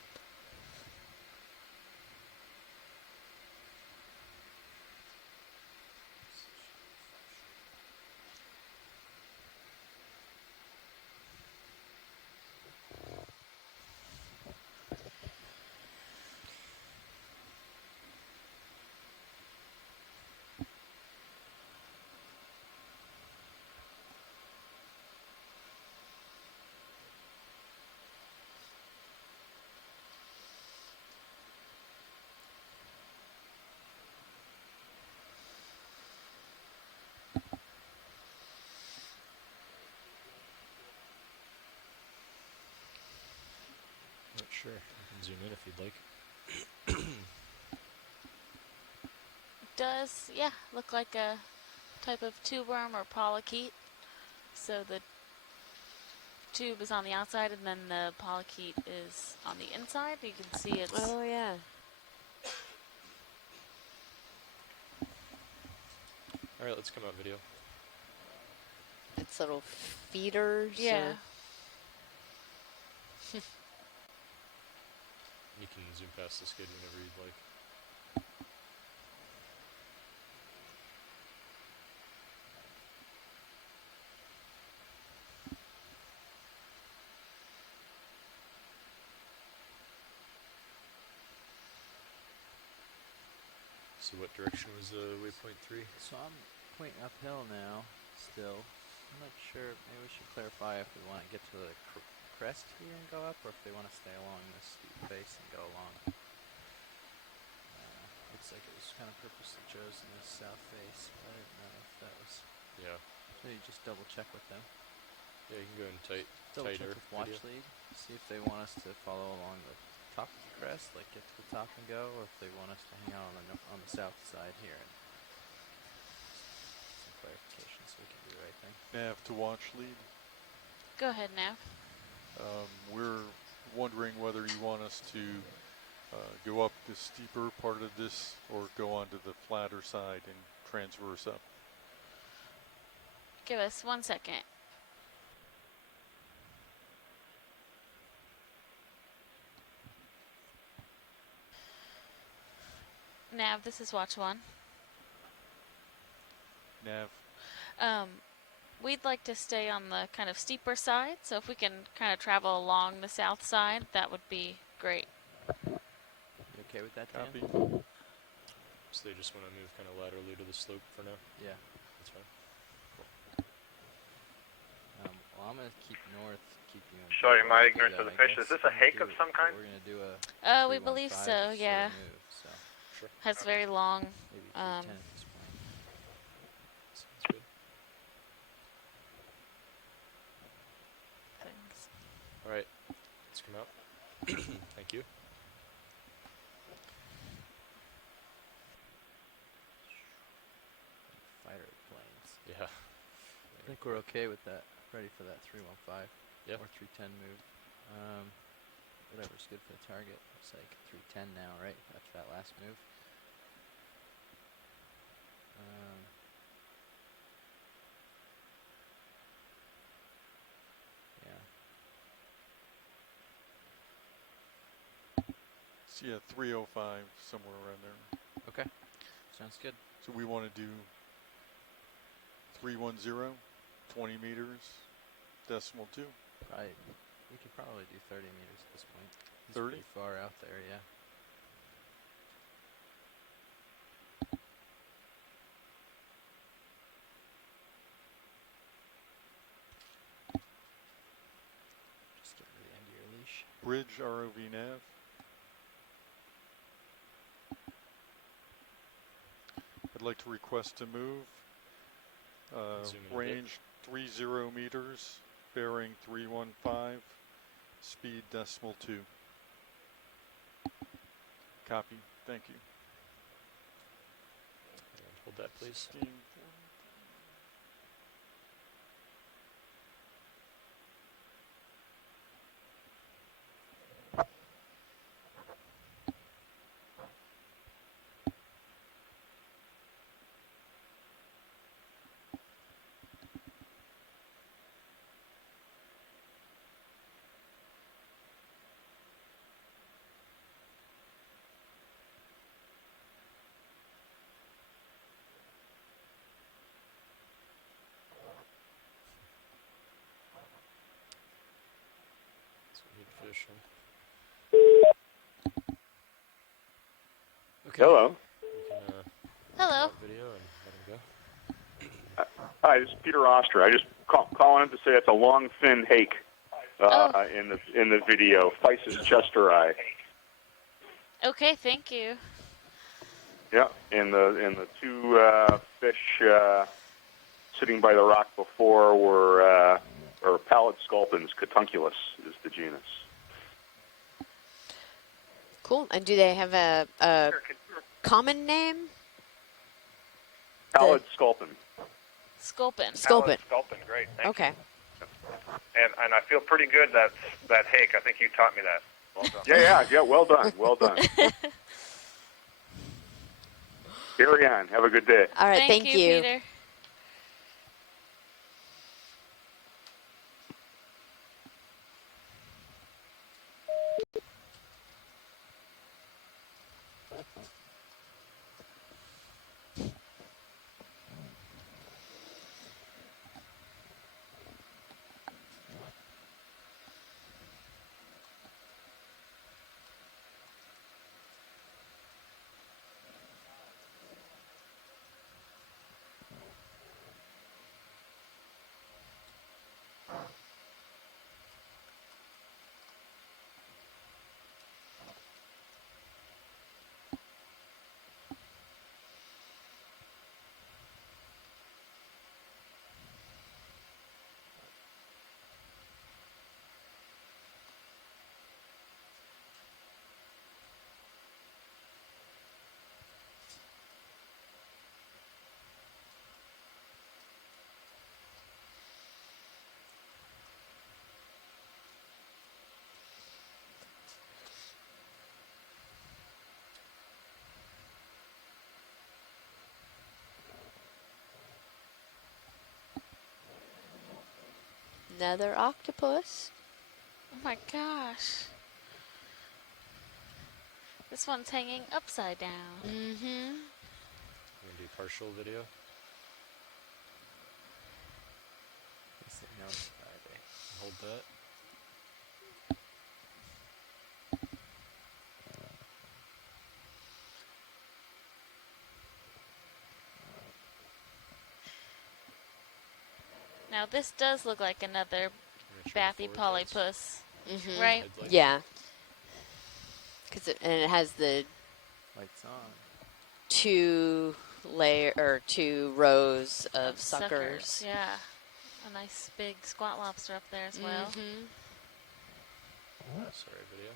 Not sure. You can zoom in if you'd like. It does, yeah, look like a type of tube worm or polychaete. So the tube is on the outside and then the polychaete is on the inside. You can see it's Oh, yeah. Alright, let's come out video. It's little feeders. yeah. You can zoom past the skid whenever you'd like. So what direction was waypoint 3? So I'm pointing uphill now, still. I'm not sure. Maybe we should clarify if we want to get to the crest here and go up, or if they want to stay along this steep face and go along. Looks like it was kind of purposely chosen this south face, but I didn't know if that was. Yeah. Maybe just double check with them. Yeah, you can go in Double tighter check with watch video. lead. See if they want us to follow along the top of the crest, like get to the top and go, or if they want us to hang out on the south side here. And some clarification so we can do the right thing. Nav to watch lead. Go ahead now. We're wondering whether you want us to go up the steeper part of this or go onto the flatter side and transverse up. Give us 1 second. Nav, this is watch 1. Nav. we'd like to stay on the kind of steeper side, so if we can kind of travel along the south side, that would be great. You okay with that, Dan? Copy. So they just want to move kind of laterally to the slope for now? Yeah. That's fine. Well, I'm gonna keep north, keep you in. Sorry, view my of ignorance the, of the I fish. guess Is this a we're gonna hake of do- some kind? We're gonna do a. We believe 315 so, sort of yeah. Move, so Sure. Has very long, maybe 310 at this point. Sounds good. things. All right. Let's come out. Thank you. Fighter planes. Yeah. I think we're okay with that. Ready for that 315 Yeah. or 310 move. Whatever's good for the target. Looks like 310 now, right? After that last move. Yeah. So yeah, 305, somewhere around there. Okay. Sounds good. So we want to do 310, 20 meters, decimal 2. Probably, we could probably do 30 meters at this point. He's 30? pretty far out there, yeah. Just get to the end of your leash. Bridge ROV nav. I'd like to request to move. Zoom in a bit. Range 30 meters, bearing 315, speed decimal 2. Copy. Thank you. And hold that, please. 16. So we need fish. Huh? Okay. Hello. We can Hello. stop video and let him go. Hi, this is Peter Oster. I just calling in to say it's a long, thin hake in the video. Theis chesteri. Okay, thank you. Yeah, and the two fish sitting by the rock before were pallid sculpins. Catunculus is the genus. Cool. And do they have a common name? Pallid sculpin. Sculpin. Sculpin. Sculpin, great. Thank you. Okay. And I feel pretty good that hake. I think you taught me that. Well done. Yeah. Well done. Well done. Carry on. Have a good day. All right. Thank you, you. Peter. Another octopus. Oh my gosh. This one's hanging upside down. Mm-hmm. You gonna do partial video? Friday. Hold that. Now this does look like another Make sure the bathy forward lights. polypus, Mm-hmm. right? Headlights. Yeah. And it has the Lights on. two rows of suckers. Yeah. A nice big squat lobster up there as well. Mm-hmm. Sorry, video.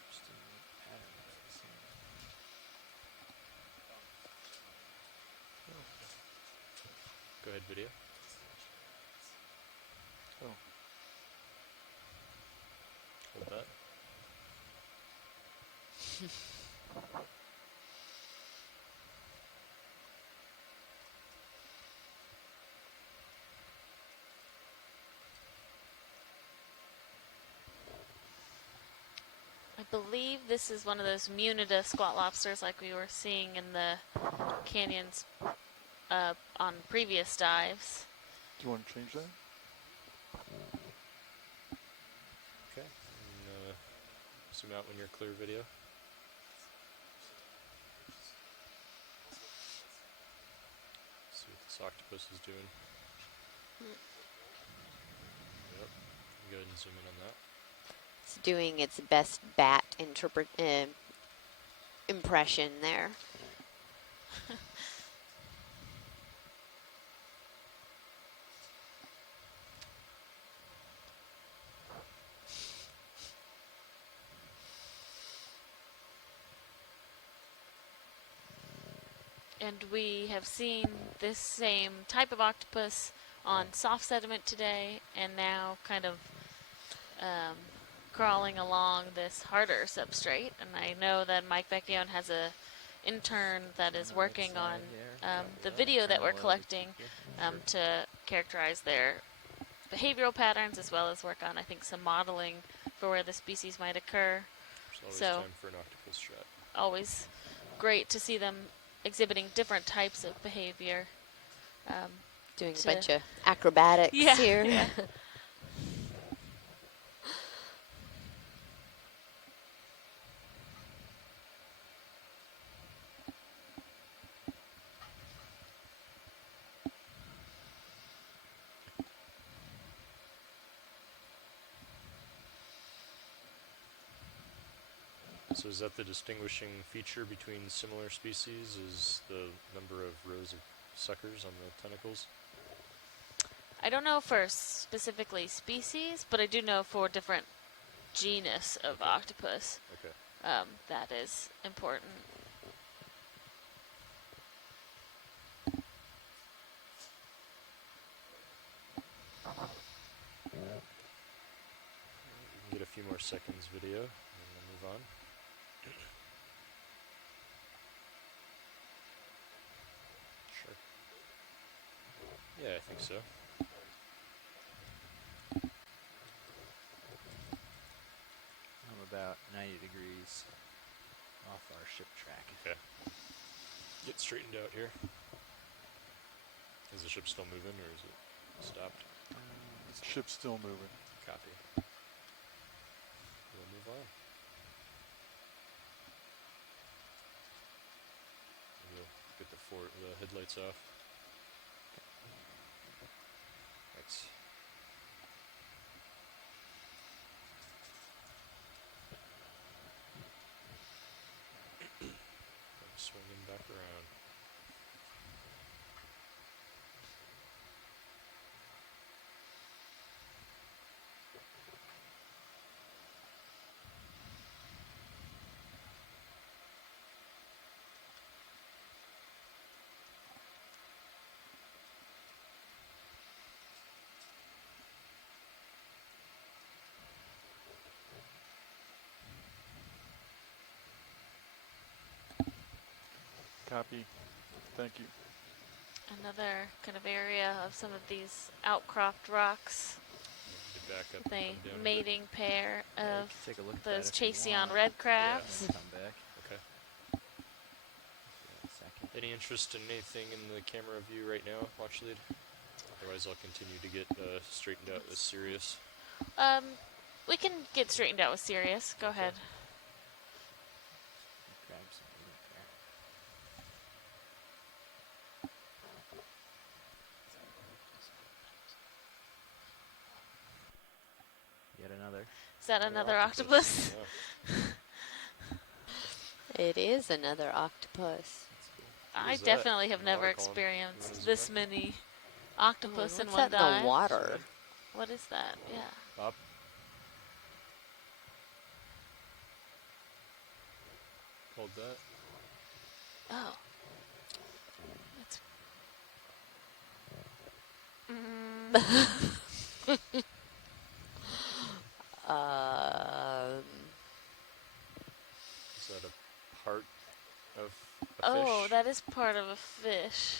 Interesting patterns. I've seen. Go ahead, video. Oh. Hold that. I believe this is one of those Munida squat lobsters like we were seeing in the canyons on previous dives. Do you want to change that? Okay. And, zoom out when you're clear, video. See what this octopus is doing. Yep. Go ahead and zoom in on that. It's doing its best bat impression there. And we have seen this same type of octopus on soft sediment today, and now kind of crawling along this harder substrate. And I know that Mike Vecchione has a intern that is working on the video that we're collecting to characterize their behavioral patterns, as well as work on, I think, some modeling for where the species might occur. There's always So time for an octopus shot. always great to see them exhibiting different types of behavior. Doing a bunch of acrobatics here. Yeah. So is that the distinguishing feature between similar species, is the number of rows of suckers on the tentacles? I don't know for specifically species, but I do know for different genus of octopus. Okay. That is important. We can get a few more seconds video, and then we'll move on. Sure. Yeah, I think so. I'm about 90 degrees off our ship track. Okay. Get straightened out here. Is the ship still moving, or is it stopped? The ship's still moving. Copy. We'll move on. We'll get the headlights off. Thanks. I'm swinging back around. Copy. Thank you. Another kind of area of some of these outcropped rocks. Get back up. The and come down a bit. mating pair Yeah, you of can take a look at those that if you Chaseon want. red crabs. Come back. Okay. Give it a second. any interest in anything in the camera view right now, watch lead? Otherwise, I'll continue to get straightened out with Sirius. We can get straightened out with Sirius. Go ahead. Grab some ink there. Yet another. Is that another octopus? Yeah. It is another octopus. I is that? definitely have In the never water column. You wanna experienced zoom this in? many octopus in What's one that in dive. the water? What is that? Yeah. Bob? Hold that. Oh. That's. Is that a part of a Oh, fish? that is part of a fish.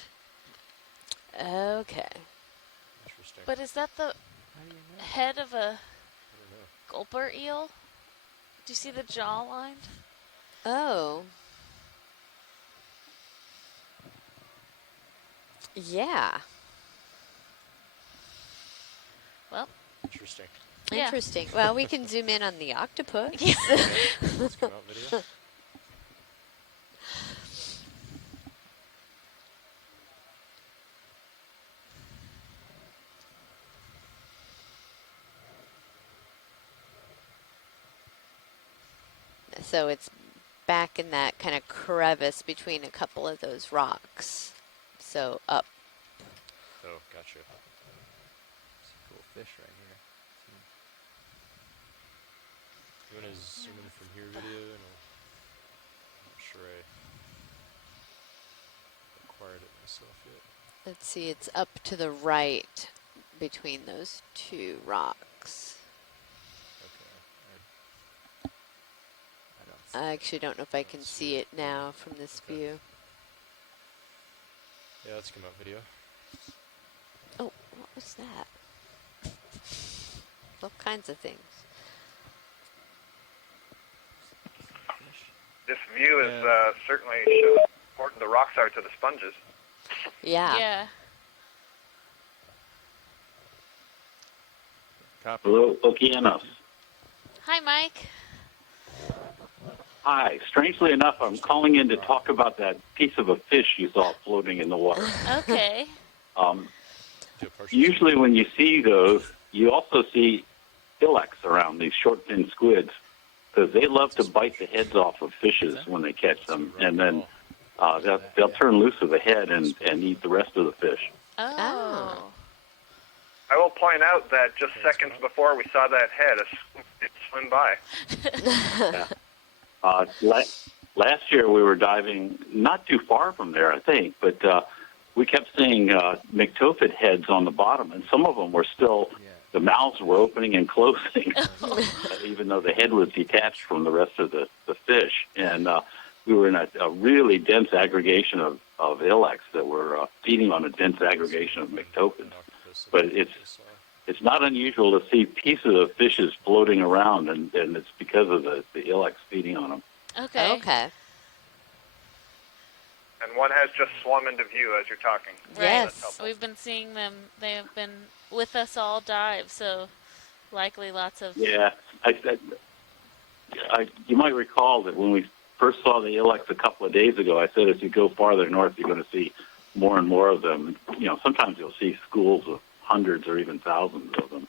Okay. Interesting. But is that the How do you know? head of a I don't know. gulper eel? Do you see the jaw line? Oh. Yeah. Well, Interesting. yeah. Interesting. Well, we can zoom in on the octopus. Yeah. Let's come out video. So it's back in that kind of crevice between a couple of those rocks. So up. Oh, gotcha. It's a cool fish right here. You want to zoom in from here video? And I'm not sure I acquired it myself yet. Let's see, it's up to the right between those two rocks. Okay. I don't see I it. actually don't know if I can see it now from this Okay. view. Yeah, let's come out video. Oh, what was that? All kinds of things. This view is certainly shows how important the rocks are to the sponges. Yeah. Yeah. Copy. Hello, Okeanos. Hi, Mike. Hi. Strangely enough, I'm calling in to talk about that piece of a fish you saw floating in the water. Okay. Do a partial Usually when you see those, you also see ilex around, these short fin squids, because they love to bite the heads off of fishes when they catch them, and then they'll turn loose of the head and eat the rest of the fish. Oh. I will point out that just seconds before we saw that head, it swam by. Last year we were diving not too far from there, I think, but we kept seeing myctophid heads on the bottom, and some of them were still, the mouths were opening and closing, even though the head was detached from the rest of the fish. And we were in a really dense aggregation of ilex that were feeding on a dense aggregation of myctophids. But it's not unusual to see pieces of fishes floating around, and it's because of the ilex feeding on them. Okay. Okay. And one has just swum into view as you're talking. Right. Yes. We've been seeing them. They have been with us all dive, so likely lots of. Yeah, you might recall that when we first saw the ilex a couple of days ago, I said as you go farther north, you're going to see more and more of them. You know, sometimes you'll see schools of hundreds or even thousands of them.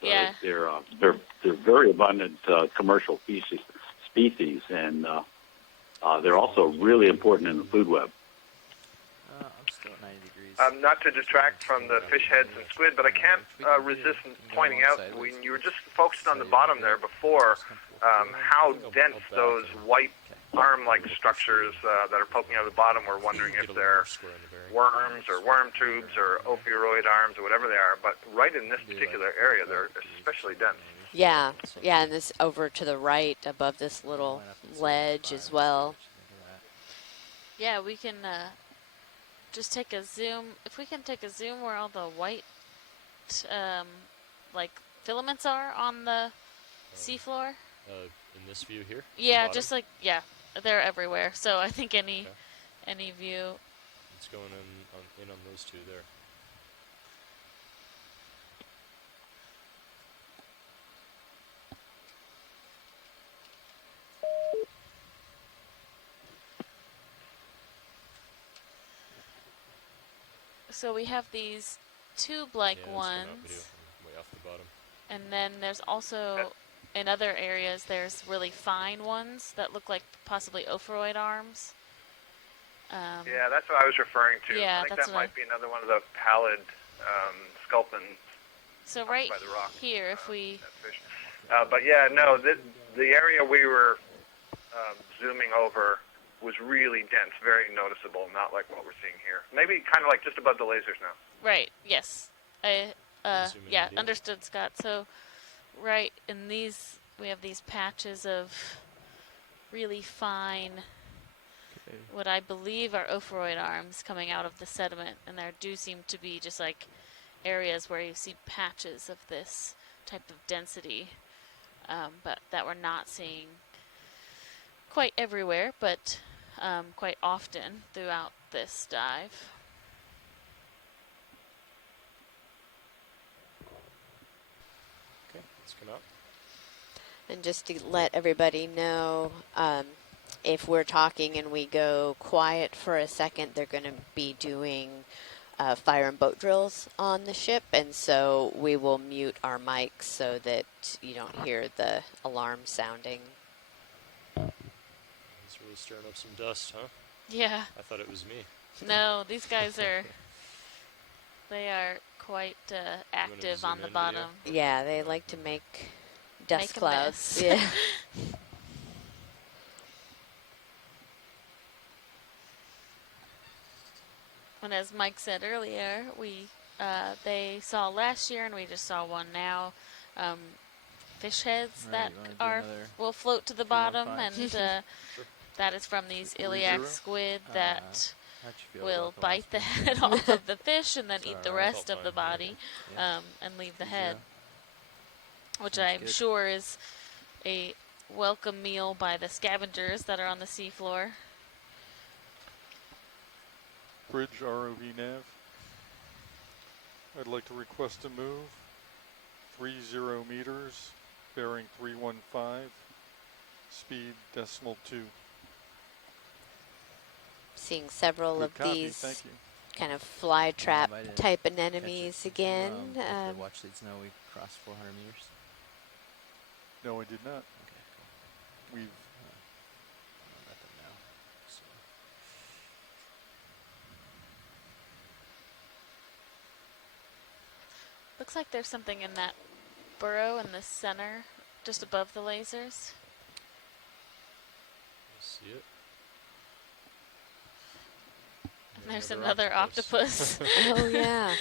So Yeah. they're very abundant commercial species, and they're also really important in the food web. I'm still at 90 degrees. Not to detract from the fish heads and squid, but I can't resist pointing out when you were just focused on the bottom there before how dense those white arm-like structures that are poking out of the bottom. We're wondering if they're worms or worm tubes or ophiuroid arms or whatever they are. But right in this particular area, they're especially dense. Yeah. Yeah, and this over to the right above this little ledge as well. Yeah, we can just take a zoom. If we can take a zoom where all the white, like filaments are on the seafloor. In this view here? Yeah, just like they're everywhere. So I think any view. It's going in on those two there. So we have these tube-like Yeah, it's coming out ones, video from way off the bottom. and then there's also, in other areas, there's really fine ones that look like possibly ophiroid arms. Yeah, that's what I was referring to. Yeah, I think that's that what might be another one of the pallid sculpins. So right by the rock, here, if we... that fish. But yeah, no, the area we were zooming over was really dense, very noticeable, not like what we're seeing here. Maybe kind of like just above the lasers now. Right, yes. Zoom in Yeah, video. understood, Scott. So right in these, we have these patches of really fine, what I believe are ophiroid arms coming out of the sediment, and there do seem to be just like areas where you see patches of this type of density, but that we're not seeing quite everywhere, but quite often throughout this dive. Okay, let's come out. And just to let everybody know, if we're talking and we go quiet for a second, they're going to be doing fire and boat drills on the ship, and so we will mute our mics so that you don't hear the alarm sounding. It's really stirring up some dust, huh? Yeah. I thought it was me. No, these guys are, they are quite active zoom on the in bottom. Yeah, they like to make dust Make a clouds. mess. Yeah. And as Mike said earlier, they saw last year, and we just saw one now. Fish heads Right, that you wanna do are another will float to the bottom, 315? and that is from these iliac 30? squid that How'd you feel will about the bite last the one? head off of the fish and then It's eat the alright. rest of the Felt fine, body, Yeah. and leave the 3-0. head, which Sounds I'm good. sure is a welcome meal by the scavengers that are on the seafloor. Bridge ROV nav. I'd like to request a move. 30 meters, bearing 315, speed .2. Seeing several Good of copy, these thank you. kind of fly trap I didn't type catch anemones it. Did you, again. if the watch leads know we crossed 400 meters? No, I did not. Okay, cool. We've I'll let them know. So. Looks like there's something in that burrow in the center, just above the lasers. You see it? And there's another octopus. Oh, yeah.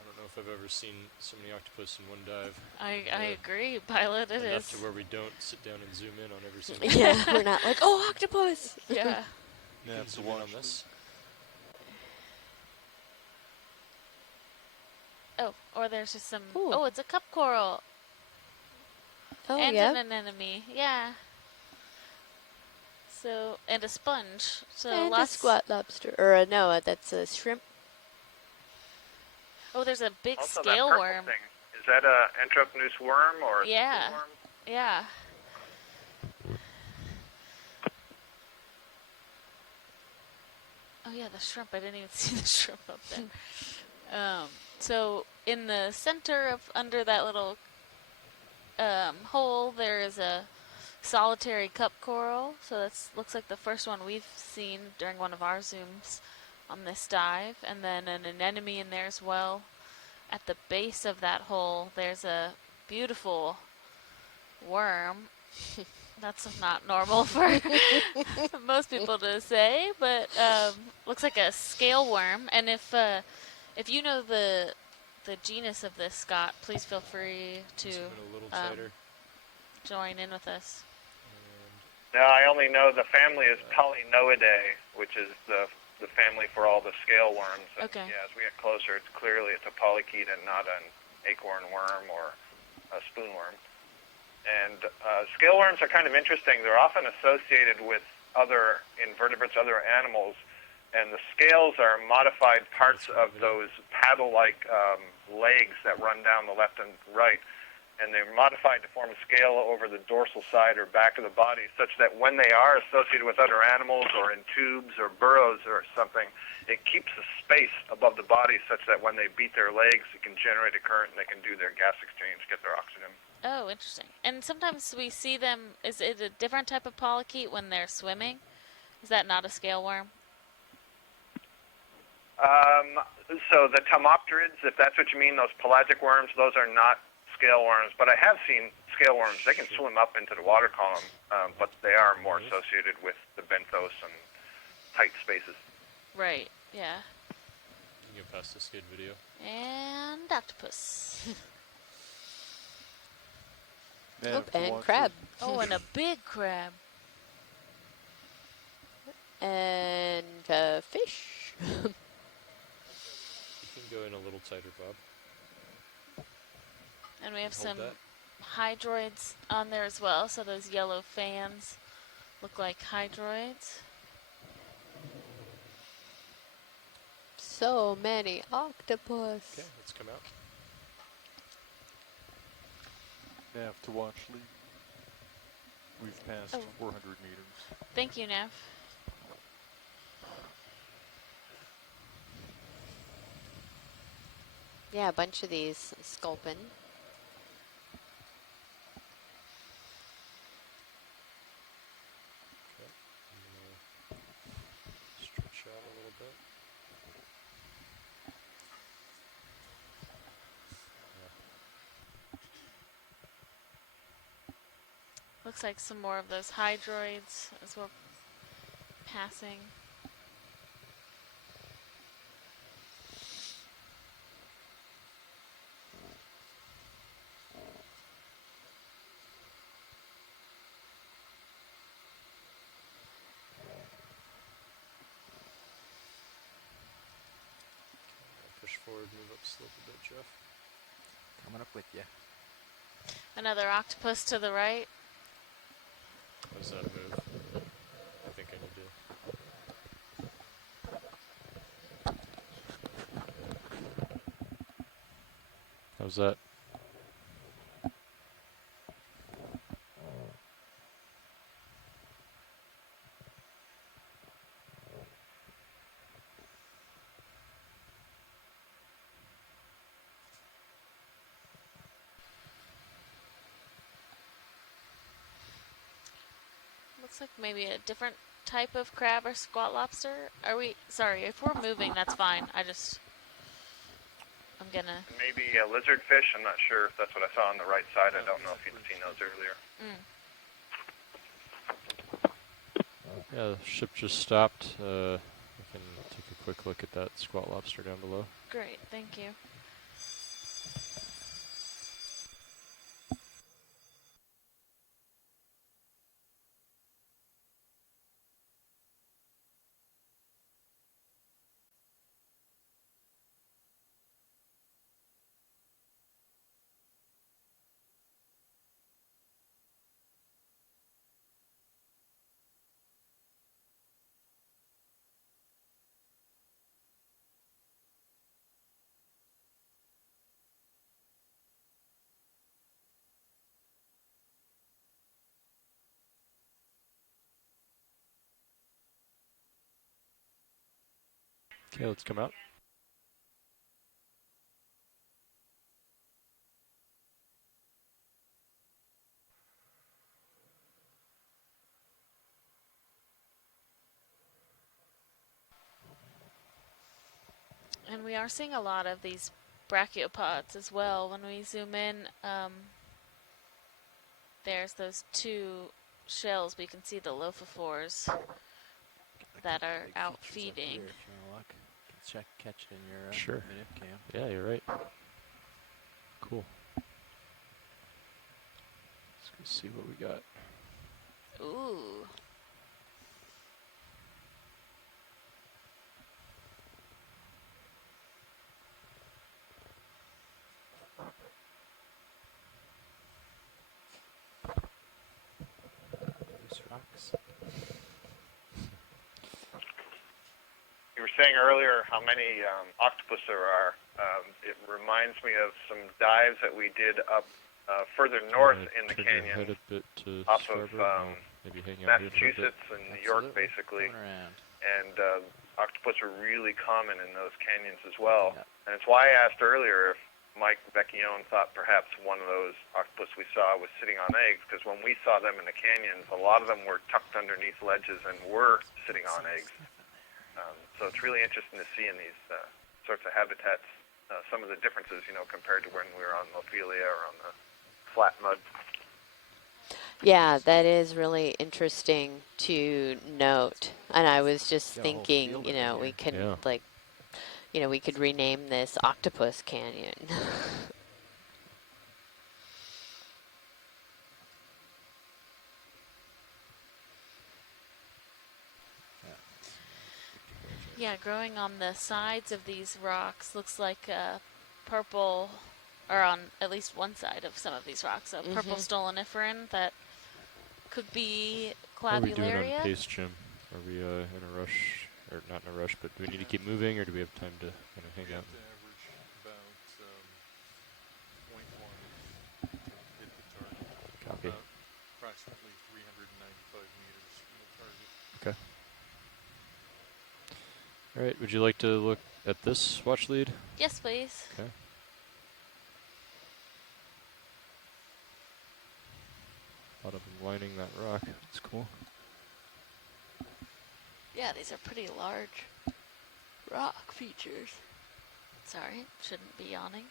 I don't know if I've ever seen so many octopus in one dive. I agree, Pilot, it Enough is. to where we don't sit down and zoom in on every single Yeah, we're not like, oh, octopus! Yeah. You can zoom in on this. Oh, or there's just some... Ooh. Oh, it's a cup coral. Oh, And yeah. an anemone. Yeah. So, and a sponge. So And a lots... squat lobster. Or no, that's a shrimp. Oh, there's a big Also, scale that purple worm. thing, is that a Entropneus worm or a Yeah. worm? Yeah. Oh yeah, the shrimp. I didn't even see the shrimp up there. So in the center of under that little hole, there is a solitary cup coral. So that looks like the first one we've seen during one of our zooms on this dive, and then an anemone in there as well. At the base of that hole, there's a beautiful worm. That's not normal for most people to say, but looks like a scale worm. And if you know the genus of this, Scott, please feel free to Zoom in a little tighter. join in with us. No, I only know the family is Polynoidae, which is the family for all the scale worms. And Okay. yeah, as we get closer, it's a polychaete and not an acorn worm or a spoon worm. And scale worms are kind of interesting. They're often associated with other invertebrates, other animals, and the scales are modified parts of those paddle-like legs that run down the left and right. And they're modified to form a scale over the dorsal side or back of the body, such that when they are associated with other animals or in tubes or burrows or something, it keeps a space above the body such that when they beat their legs, it can generate a current and they can do their gas exchange, get their oxygen. Oh, interesting. And sometimes we see them. Is it a different type of polychaete when they're swimming? Is that not a scale worm? So the tomopterids, if that's what you mean, those pelagic worms, those are not scale worms. But I have seen scale worms. They can swim up into the water column, but they are more associated with the benthos and tight spaces. Right, yeah. You can pass the skid video. And octopus. Oh, and crab. Oh, and a big crab. And fish. You can go in a little tighter, Bob. And we have Hold some that. hydroids on there as well, so those yellow fans look like hydroids. So many octopus. Okay, let's come out. Nav to watch lead. We've passed 400 meters. Thank you, Nev. Yeah, a bunch of these sculpin. Stretch out a little bit. Looks like some more of those hydroids as we're passing. Push forward, move up slope a bit, Jeff. Coming up with you. Another octopus to the right. How's that move? I think I need to. How's that? Looks like maybe a different type of crab or squat lobster. Are we, sorry, if we're moving, that's fine. I'm gonna. Maybe a lizardfish. I'm not sure if that's what I saw on the right side. I don't know if you'd seen those earlier. Yeah, the ship just stopped. I can take a quick look at that squat lobster down below. Great, thank you. Okay, let's come out. And we are seeing a lot of these brachiopods as well. When we zoom in, there's those two shells. We can see the lophophores that are out feeding. If you want to look, catch it in your Sure. minute cam. Yeah, you're right. Cool. Let's go see what we got. Ooh. were saying earlier how many octopus there are, it reminds me of some dives that we did up further north in the canyon, Head a bit to off of starboard, maybe hang out here for a bit. Massachusetts and New York, basically. And octopus are really common in those canyons as well. Yeah. And it's why I asked earlier if Mike Vecchione thought perhaps one of those octopus we saw was sitting on eggs, because when we saw them in the canyons, a lot of them were tucked underneath ledges and were sitting on eggs. So it's really interesting to see in these sorts of habitats some of the differences, compared to when we were on Ophelia or on the flat mud. Yeah, that is really interesting to note. And I was just thinking, we can we could rename this Octopus Canyon. Yeah, growing on the sides of these rocks looks like purple, or on at least one side of some of these rocks, a purple stoloniferan that could be How are we doing clavularia. on pace, Jim? Are we in a rush, or not in a rush, but do we need to keep moving, or do we have time to kind of hang out? To average about 0.1 to hit the target. Copy. About approximately 395 meters from the target. Okay. All right, would you like to look at this watch lead? Yes, please. Okay. Thought of lining that rock. That's cool. Yeah, these are pretty large rock features. Sorry, shouldn't be yawning.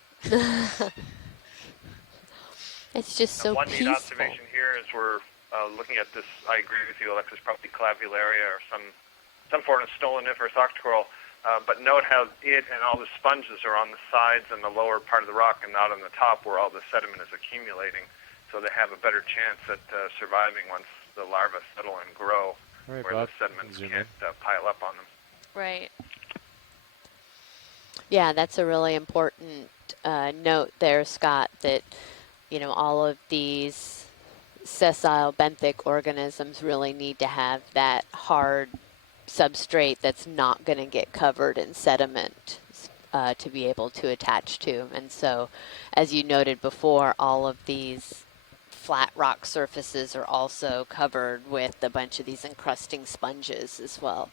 It's just so one peaceful. neat observation here is we're looking at this. I agree with you, Alexis, probably clavularia or some form of stoloniferous octocoral. But note how it and all the sponges are on the sides and the lower part of the rock and not on the top where all the sediment is accumulating. So they have a better chance at surviving once the larvae settle and grow, All right, where Bob, the sediments zoom can't pile up on them. Right. Yeah, that's a really important note there, Scott, that, all of these sessile benthic organisms really need to have that hard substrate that's not going to get covered in sediment to be able to attach to. And so, as you noted before, all of these flat rock surfaces are also covered with a bunch of these encrusting sponges as well.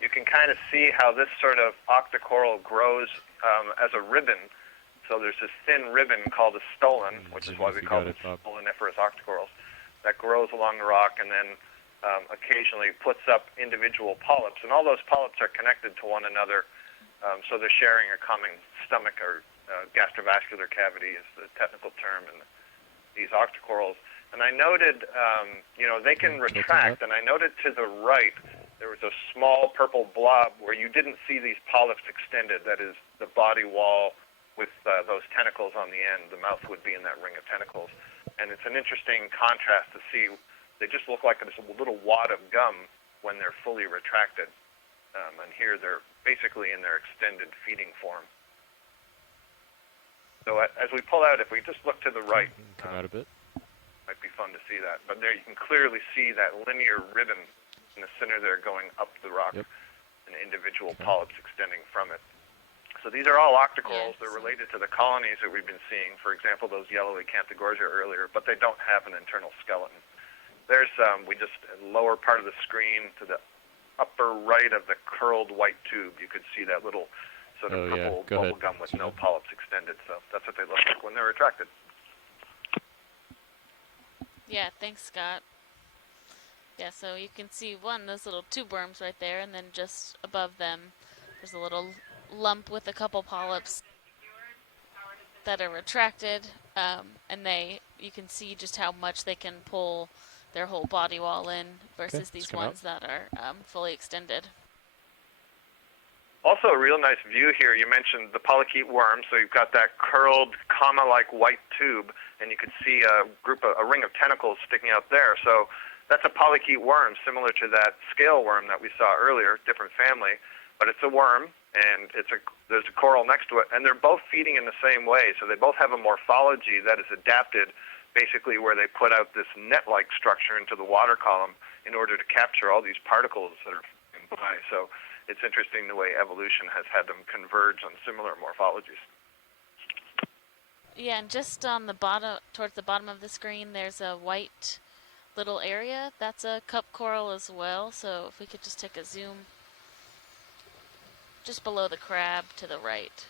You can kind of see how this sort of octocoral grows as a ribbon. So there's this thin ribbon called a stolon, which is why we call them stoloniferous octocorals, that grows along the rock and then occasionally puts up individual polyps. And all those polyps are connected to one another, so they're sharing a common stomach, or gastrovascular cavity is the technical term in these octocorals. And I noted, they can retract, and I noted to the right there was a small purple blob where you didn't see these polyps extended. That is the body wall with those tentacles on the end. The mouth would be in that ring of tentacles. And it's an interesting contrast to see. They just look like a little wad of gum when they're fully retracted. And here they're basically in their extended feeding form. So as we pull out, if we just look to the right, come out a bit. Might be fun to see that. But there you can clearly see that linear ribbon in the center there going up the rock, and individual polyps extending from it. So these are all octocorals. They're related to the colonies that we've been seeing, for example, those yellow acanthogorgia earlier, but they don't have an internal skeleton. There's lower part of the screen to the upper right of the curled white tube, you could see that little sort of purple bubble gum with no polyps extended. So that's what they look like when they're retracted. Yeah, thanks, Scott. Yeah, so you can see those little tube worms right there, and then just above them, there's a little lump with a couple polyps that are retracted, and you can see just how much they can pull their whole body wall in versus these ones that are fully extended. Also a real nice view here. You mentioned the polychaete worm, so you've got that curled comma-like white tube, and you can see a ring of tentacles sticking out there. So that's a polychaete worm, similar to that scale worm that we saw earlier, different family, but it's a worm, and there's a coral next to it, and they're both feeding in the same way. So they both have a morphology that is adapted, basically where they put out this net-like structure into the water column in order to capture all these particles that are flying by. So it's interesting the way evolution has had them converge on similar morphologies. Yeah, and just on the bottom, towards the bottom of the screen, there's a white little area. That's a cup coral as well. So if we could just take a zoom just below the crab to the right.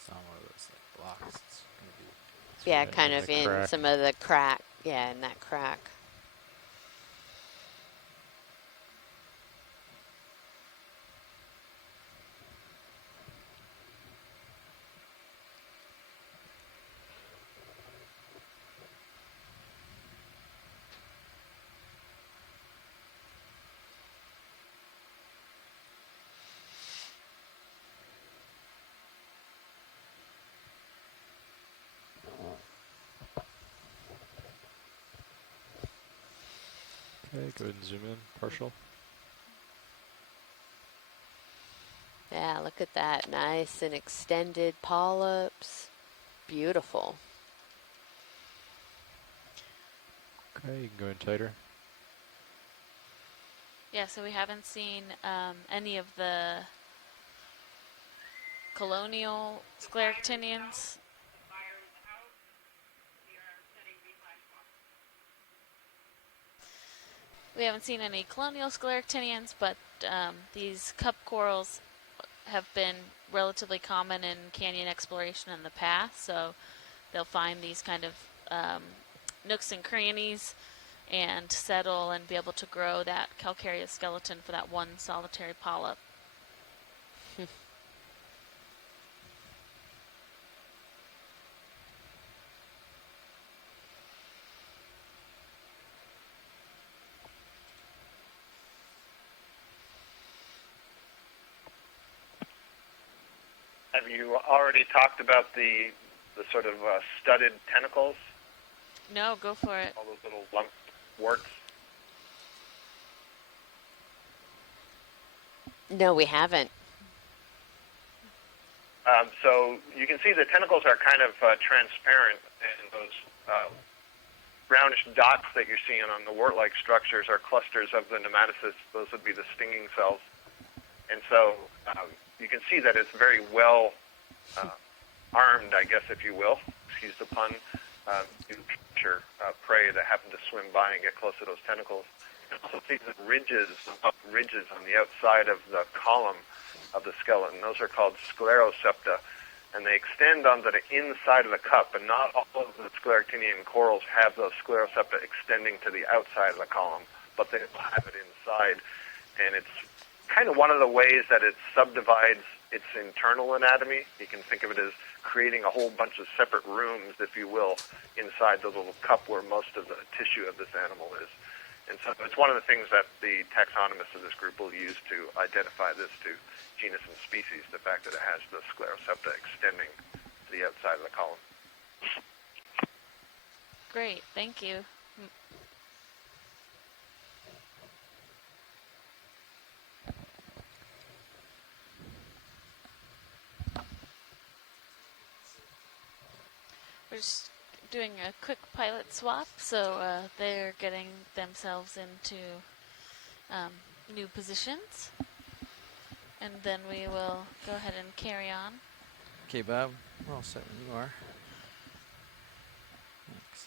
It's on one of those like blocks. It's gonna be. Yeah, right kind in of the in crack. some of the crack. Yeah, in that crack. Okay, go ahead and zoom in, partial. Yeah, look at that. Nice and extended polyps. Beautiful. Okay, you can go in tighter. Yeah, so we haven't seen any of the colonial scleractinians. We haven't seen any colonial scleractinians, but these cup corals have been relatively common in canyon exploration in the past, so they'll find these kind of nooks and crannies and settle and be able to grow that calcareous skeleton for that one solitary polyp. Have you already talked about the sort of studded tentacles? No, go for it. All those little lump warts? No, we haven't. So you can see the tentacles are kind of transparent, and those brownish dots that you're seeing on the wart-like structures are clusters of the nematocysts. Those would be the stinging cells. And so you can see that it's very well armed, I guess, if you will, excuse the pun, to capture prey that happen to swim by and get close to those tentacles. You can also see the ridges on the outside of the column of the skeleton. Those are called sclerosepta, and they extend onto the inside of the cup, and not all of the scleractinian corals have those sclerosepta extending to the outside of the column, but they have it inside, and it's kind of one of the ways that it subdivides its internal anatomy. You can think of it as creating a whole bunch of separate rooms, if you will, inside the little cup where most of the tissue of this animal is. And so it's one of the things that the taxonomists of this group will use to identify this to genus and species, the fact that it has the sclerosepta extending to the outside of the column. Great, thank you. We're just doing a quick pilot swap, so they're getting themselves into new positions. And then we will go ahead and carry on. Okay, Bob. We're all set when you are. Thanks.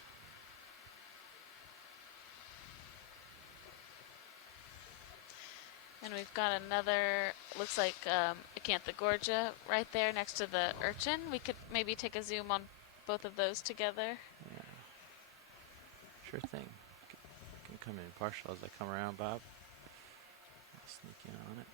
And we've got another, looks like Acanthogorgia right there next to the urchin. We could maybe take a zoom on both of those together. Yeah. Sure thing. Can come in partial as I come around, Bob. I'll sneak in on it.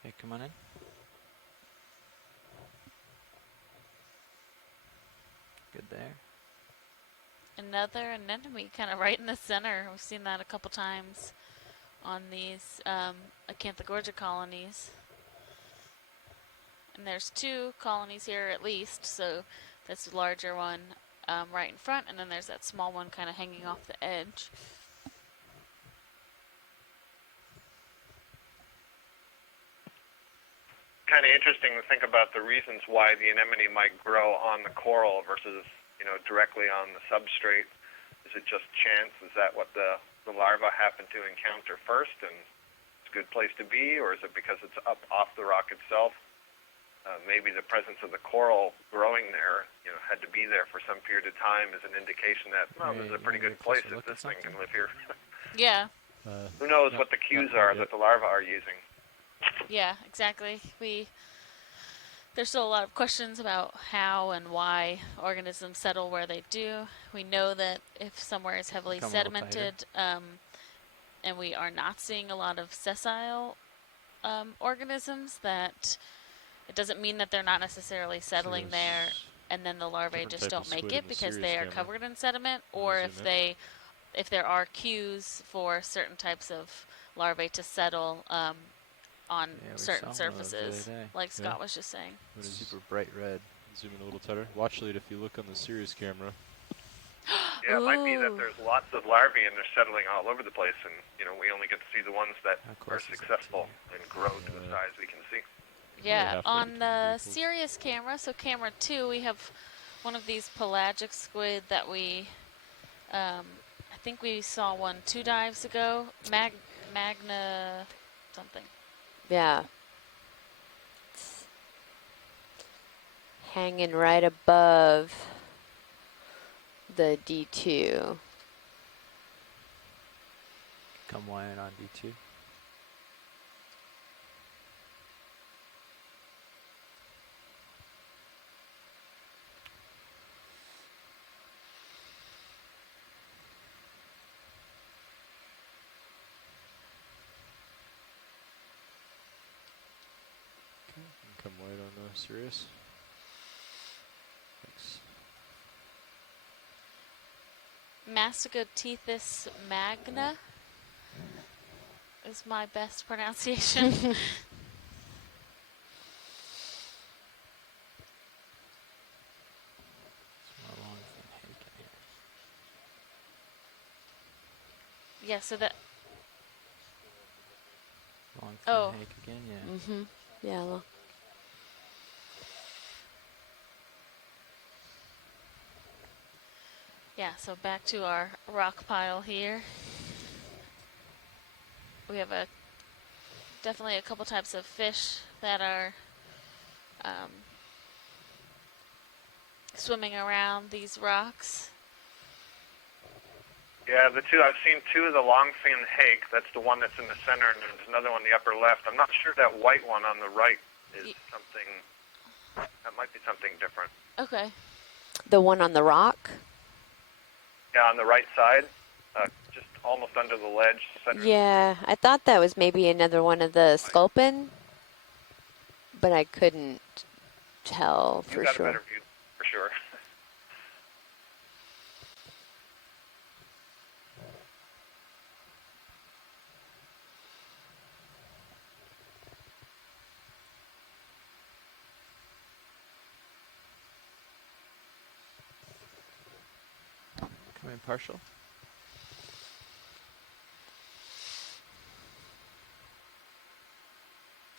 Okay, come on in. Good there. Another anemone kind of right in the center. We've seen that a couple times on these Acanthogorgia colonies. And there's 2 colonies here at least, so that's the larger one right in front, and then there's that small one kind of hanging off the edge. Kind of interesting to think about the reasons why the anemone might grow on the coral versus, directly on the substrate. Is it just chance? Is that what the larva happened to encounter first and it's a good place to be, or is it because it's up off the rock itself? Maybe the presence of the coral growing there, had to be there for some period of time as an indication that, this is a pretty good place if this thing can live here. Yeah. Who knows what the cues are that the larvae are using? Yeah, exactly. There's still a lot of questions about how and why organisms settle where they do. We know that if somewhere is heavily sedimented, and we are not seeing a lot of sessile organisms, that it doesn't mean that they're not necessarily settling there and then the larvae just don't make it because they are covered in sediment, or if there are cues for certain types of larvae to settle on certain surfaces, like Scott was just saying. Super bright red. Zoom in a little tighter. Watch it if you look on the Sirius camera. Yeah, it might be that there's lots of larvae and they're settling all over the place, and we only get to see the ones that are successful and grow to the size we can see. Yeah, on the Sirius camera, so camera 2, we have one of these pelagic squid that we, I think we saw one 2 dives ago. Magna something. Yeah. It's hanging right above the D2. Come wide on D2. Come wide on Sirius. Thanks. Mastagotethys magna is my best pronunciation. Yeah, so that. Long fin hake again, yeah. Mm-hmm. Yeah. Look. Yeah, so back to our rock pile here. We have definitely a couple types of fish that are swimming around these rocks. Yeah, I've seen 2 of the longfin hake. That's the one that's in the center, and there's another one in the upper left. I'm not sure that white one on the right is something. That might be something different. Okay. The one on the rock? Yeah, on the right side, just almost under the ledge. Yeah, I thought that was maybe another one of the sculpin, but I couldn't tell for sure. You got a better view, for sure. Come in partial.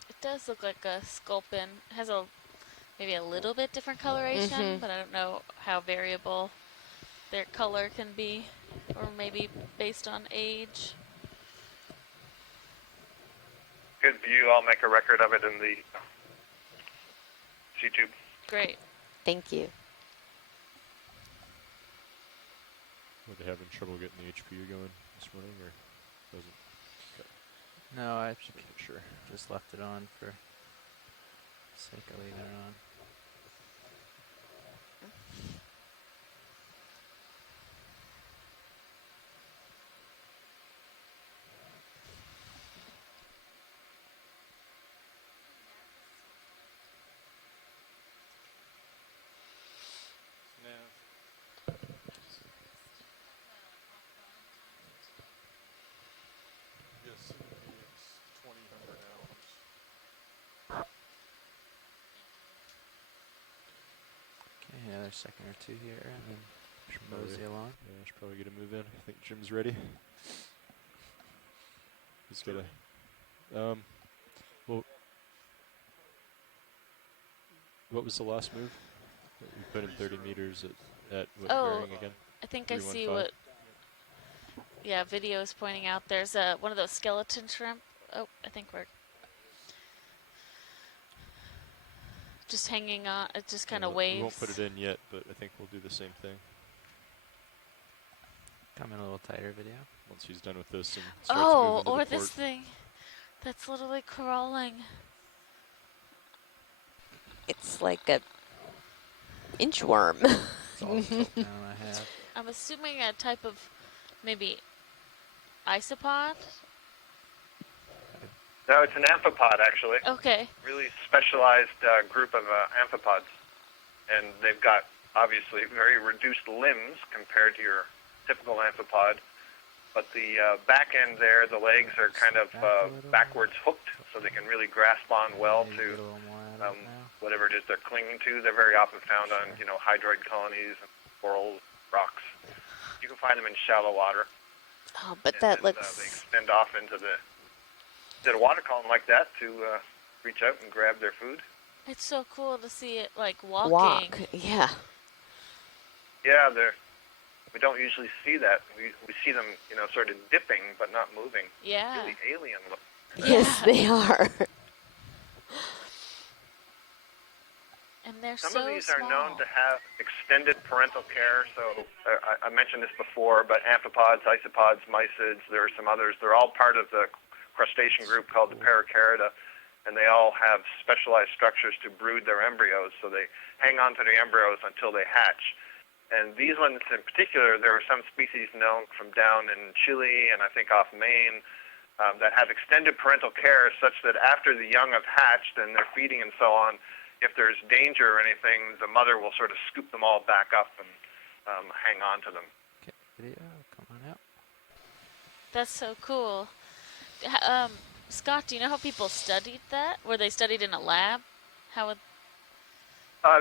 It does look like a sculpin. It has maybe a little bit different coloration, but I don't know how variable their color can be, or maybe based on age. Good view. I'll make a record of it in the YouTube. Great. Thank you. Were they having trouble getting the HPU going this morning, or was it? Okay. No, I just left it on for sake of leaving it on. Yes, EX1903L2. another second or two here, and then Should probably, mosey along. yeah, I should probably get a move in. I think Jim's ready. He's got a. Well, what was the last move? You put in 30 meters at what bearing again? I think I see 315? what. Yeah, video is pointing out. There's one of those skeleton shrimp. Oh, I think we're just hanging on. It just kind of waves. We won't put it in yet, but I think we'll do the same thing. Come in a little tighter, video. Once he's done with this and starts moving to or the port. this thing that's literally crawling. It's like a inchworm. That's all the tilt down I have. I'm assuming a type of maybe isopod. No, it's an amphipod, actually. Okay. Really specialized group of amphipods. And they've got, obviously, very reduced limbs compared to your typical amphipod. But the back end there, the legs are kind of backwards hooked, so they can really grasp on well to whatever it is they're clinging to. They're very often found on, hydroid colonies, corals, rocks. You can find them in shallow water. Oh, but that They looks... extend off into the water column like that to reach out and grab their food. It's so cool to see it like walking. Walk, yeah. Yeah, we don't usually see that. We see them, sort of dipping but not moving. Yeah. Really alien look. Yes, they are. And they're Some so of these small. are known to have extended parental care. So I mentioned this before, but amphipods, isopods, mysids, there are some others. They're all part of the crustacean group called the Paracarida, and they all have specialized structures to brood their embryos. So they hang on to the embryos until they hatch. And these ones in particular, there are some species known from down in Chile and I think off Maine that have extended parental care such that after the young have hatched and they're feeding and so on, if there's danger or anything, the mother will sort of scoop them all back up and hang on to them. Okay, video, come on out. That's so cool. Scott, do you know how people studied that? Were they studied in a lab? How would...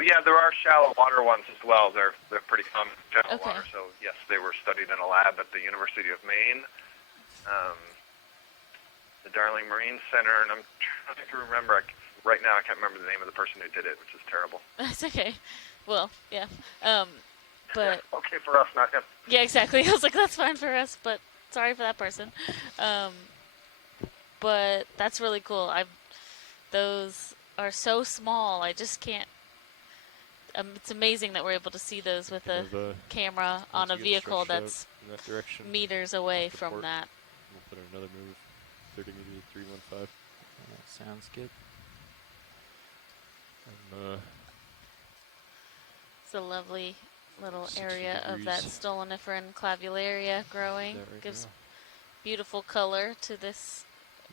Yeah, there are shallow water ones as well. They're pretty common in shallow Okay. water. So yes, they were studied in a lab at the University of Maine, the Darling Marine Center, and I'm trying to remember. Right now, I can't remember the name of the person who did it, which is terrible. That's okay. Well, yeah. But okay for us, not him. yeah, exactly. I was like, that's fine for us, but sorry for that person. But that's really cool. Those are so small. I just can't. It's amazing that we're able to see those with a camera on a once you get vehicle stretched out that's in that direction, meters away off the from port, that. We'll put in another move. 30 meter 315. That sounds good. It's a lovely little 60 area of that degrees. stoloniferan clavularia growing. That right Gives now. beautiful color to this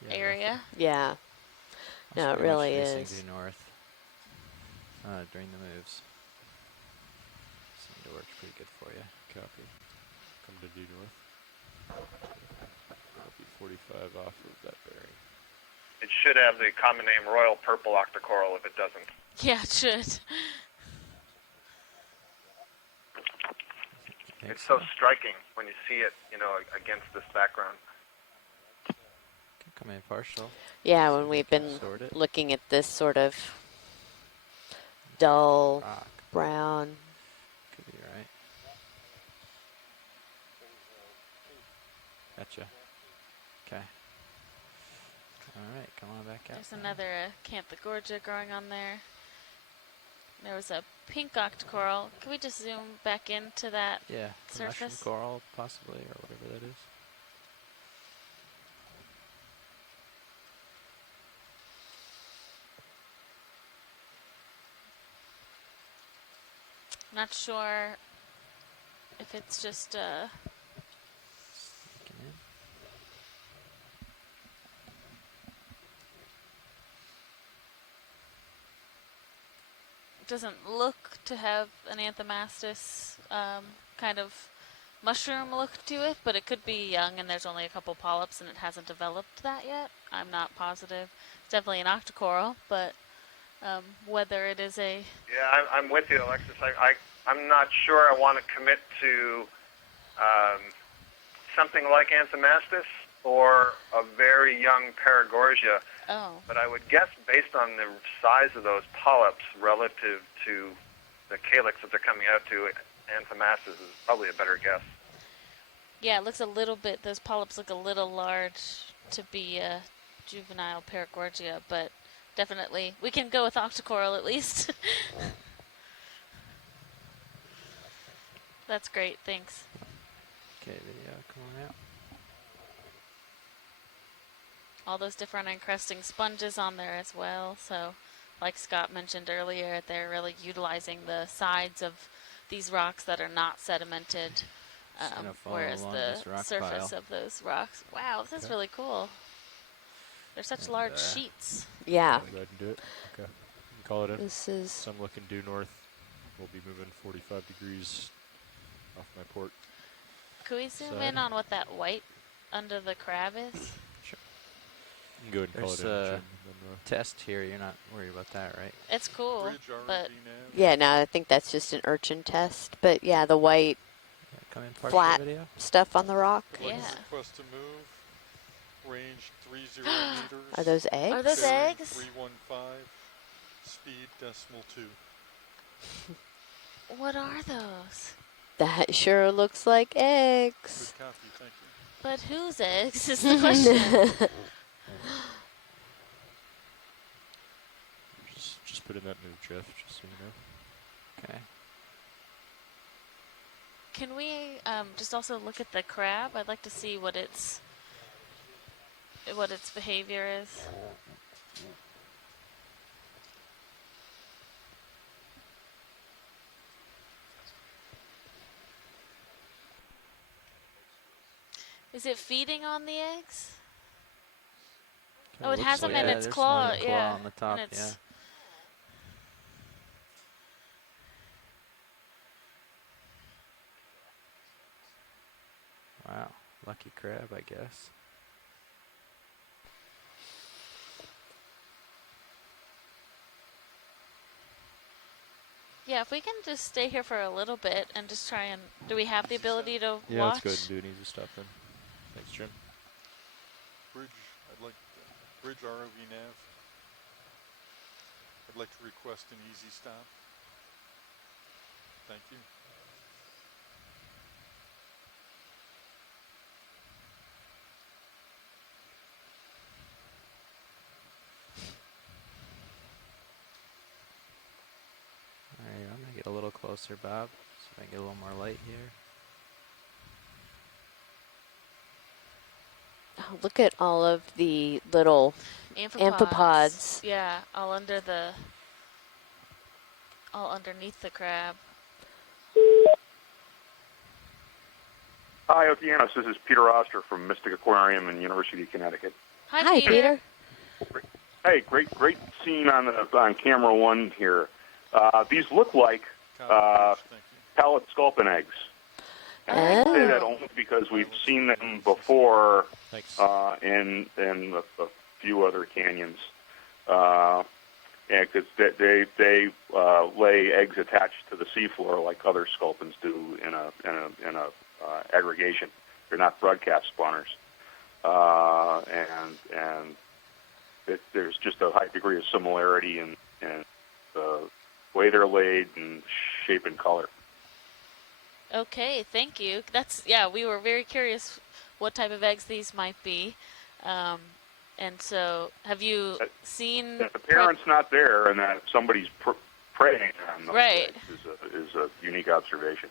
Yeah, area. Yeah. No, it pretty much really facing is. due north during the moves. Seemed to work pretty good for you. Copy. Come to due north. That'll be 45 off of that bearing. It should have the common name royal purple octocoral if it doesn't. Yeah, it should. It's so striking when you see it, against this background. Can come in partial. Yeah, See when if we've I can been sort it. looking at this sort of dull Rock. brown. Could be right. Gotcha. Okay. All right, come on back out. There's another Canthogorgia growing on there. There was a pink octocoral. Can we just zoom back into that Yeah, the mushroom surface? coral possibly, or whatever that is. Not sure if it's just Sneaking in. it doesn't look to have an anthomastus kind of mushroom look to it, but it could be young and there's only a couple polyps and it hasn't developed that yet. I'm not positive. It's definitely an octocoral, but whether it is a... Yeah, I'm with you, Alexis. I I'm not sure I want to commit to something like Anthomastus or a very young Paragorgia. Oh. But I would guess, based on the size of those polyps relative to the calyx that they're coming out to, Anthomastus is probably a better guess. Yeah, it looks a little bit, those polyps look a little large to be a juvenile Paragorgia, but definitely, we can go with octocoral at least. That's great, thanks. Okay, video coming out. All those different encrusting sponges on there as well, so like Scott mentioned earlier, they're really utilizing the sides of these rocks that are not sedimented, Just gonna follow whereas along the this rock surface pile. of those rocks. Wow, this is really cool. They're such And, large sheets. Yeah. Go ahead and do it. Okay. Call it in. This is. Sun looking due north. We'll be moving 45 degrees off my port. Could we zoom side. in on what that white under the crab is? Sure. You can go ahead and There's call it in, a Jim. And then, test here. You're not worried about that, right? It's cool, Bridge but ROV nav. Yeah, no, I think that's just an urchin test. But yeah, the white Yeah, come in partial flat video. stuff on the rock. I'd like Yeah. to request to move. Range 30 meters. Are those eggs? Are those bearing eggs? 315. Speed decimal 2. What are those? That sure looks like Good eggs. copy, thank you. But whose eggs is the question? just put in that move, Jeff, just so you know. Okay. Can we just also look at the crab? I'd like to see what its behavior is. Is it feeding on the eggs? Kinda Oh, it looks has them like in that. its There's claw, another claw yeah. on the top, and it's, yeah. Wow, lucky crab, I guess. Yeah, if we can just stay here for a little bit and just try and... Do we have the ability to Yeah, watch? let's go ahead and do an easy stop then. Thanks, Jim. Bridge, I'd like Bridge ROV nav. I'd like to request an easy stop. Thank you. Alright, I'm gonna get a little closer, Bob, so I can get a little more light here. Oh, look at all of the little amphipods. Yeah, all underneath the crab. Hi, Okeanos. This is Peter Oster from Mystic Aquarium in University of Connecticut. Hi, Peter. Hey, great scene on camera one here. These look like pallet sculpin eggs. And I say that only because we've seen them before in a few other canyons. And because they lay eggs attached to the seafloor like other sculpins do in a aggregation. They're not broadcast spawners, and there's just a high degree of similarity in the way they're laid and shape and color. Okay, thank you. We were very curious what type of eggs these might be. And so, have you seen... The parent's not there, and that somebody's preying on those Right. eggs is a unique observation.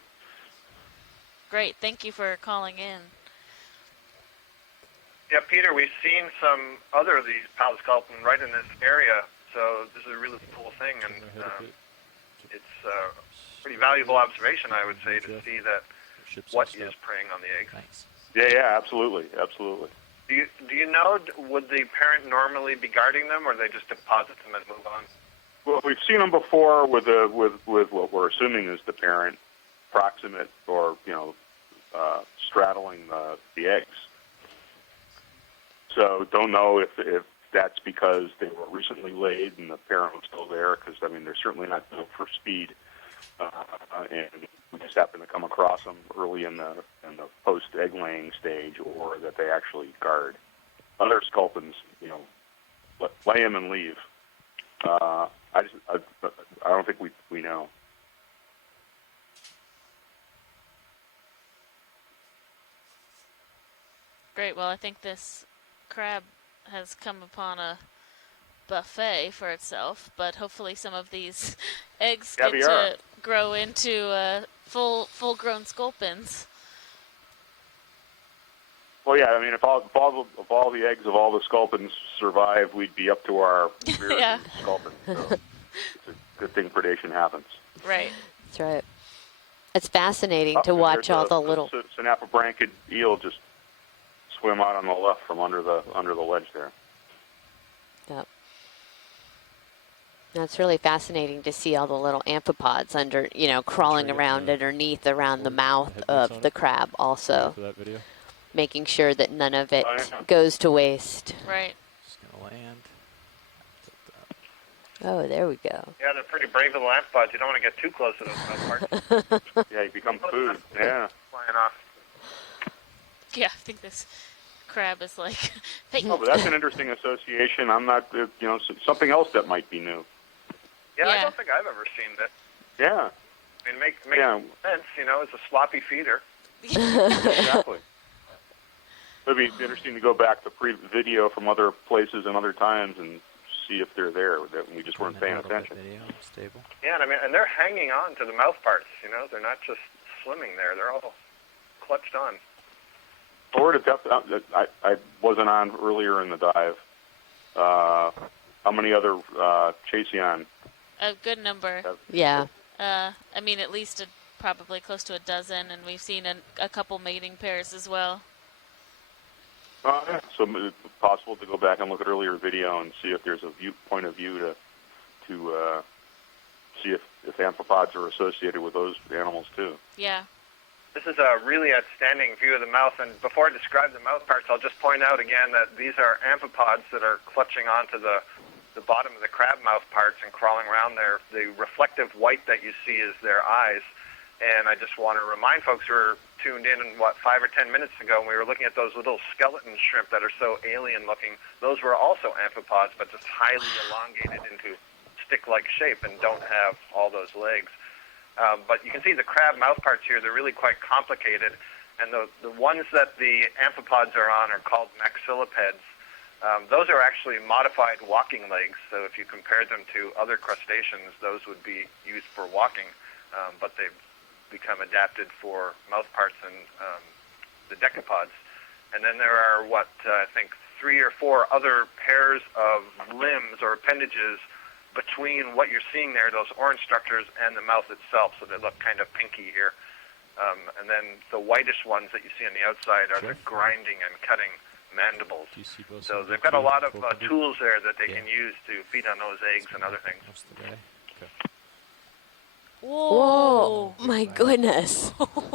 Great, thank you for calling in. Yeah, Peter, we've seen some other of these palisculpin right in this area, so this is a really cool thing, and it's a pretty valuable observation, I would say, to see that what is preying on the eggs. Thanks. Yeah, absolutely. Do you know, would the parent normally be guarding them, or they just deposit them and move on? Well, we've seen them before with what we're assuming is the parent proximate or straddling the eggs. So don't know if that's because they were recently laid and the parent was still there, because they're certainly not built for speed. and we just happen to come across them early in the post egg laying stage, or that they actually guard. Other sculpins, lay them and leave. I don't think we know. Great. Well, I think this crab has come upon a buffet for itself, but hopefully some of these eggs get to grow into full-grown sculpins. Well, yeah. I mean, if all the eggs of all the sculpins survive, we'd be up to our rears Yeah. in sculpins. So it's a good thing predation happens. Right. That's right. It's fascinating to watch all the little. Synapobranchid eel just swim out on the left from under the ledge there. Yep. That's really fascinating to see all the little amphipods under, crawling around underneath around the mouth of the crab also. For that video. Making sure that none of it goes to waste. Right. Just gonna land. Oh, there we go. Yeah, they're pretty brave little amphipods. You don't want to get too close to those mouth parts. Yeah, you become food. Yeah. Flying off. Yeah, I think this crab is like. Oh, but that's an interesting association. I'm not, something else that might be new. Yeah, I don't think I've ever seen that. Yeah. I mean, makes sense. It's a sloppy feeder. Exactly. It'd be interesting to go back to video from other places and other times and see if they're there. That we just weren't paying attention. Stable. Yeah, and they're hanging on to the mouth parts. They're not just swimming there. They're all clutched on. Or to depth, I wasn't on earlier in the dive. How many other Chaseon? A good number. Yeah. I mean, at least probably close to a dozen, and we've seen a couple mating pairs as well. Yeah. So it's possible to go back and look at earlier video and see if there's a point of view to see if amphipods are associated with those animals too. Yeah. This is a really outstanding view of the mouth, and before I describe the mouth parts, I'll just point out again that these are amphipods that are clutching onto the bottom of the crab mouth parts and crawling around there. The reflective white that you see is their eyes, and I just want to remind folks who are tuned in, 5 or 10 minutes ago, when we were looking at those little skeleton shrimp that are so alien-looking. Those were also amphipods, but just highly elongated into stick-like shape and don't have all those legs. But you can see the crab mouth parts here. They're really quite complicated. And the ones that the amphipods are on are called maxillipeds. Those are actually modified walking legs. So if you compared them to other crustaceans, those would be used for walking. But they've become adapted for mouth parts and the decapods. And then there are, I think 3 or 4 other pairs of limbs or appendages between what you're seeing there, those orange structures, and the mouth itself, so they look kind of pinky here. And then the whitish ones that you see on the outside are the grinding and cutting mandibles. So they've got a lot of tools there that they can use to feed on those eggs and other things. Whoa! My goodness. Oh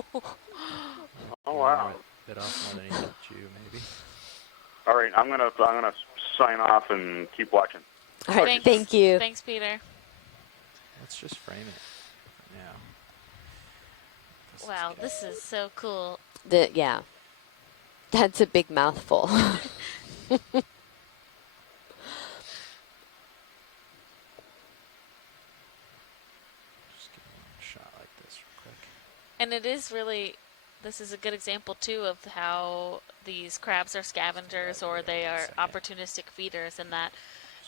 wow! Bit off more than he helped you, maybe. All right, I'm gonna sign off and keep watching. All right, thank you. Thanks, Peter. Let's just frame it for now. Wow, this is so cool. Yeah. That's a big mouthful. Just give one shot like this real quick. And it is really, this is a good example too of how these crabs are scavengers or they are opportunistic feeders, and that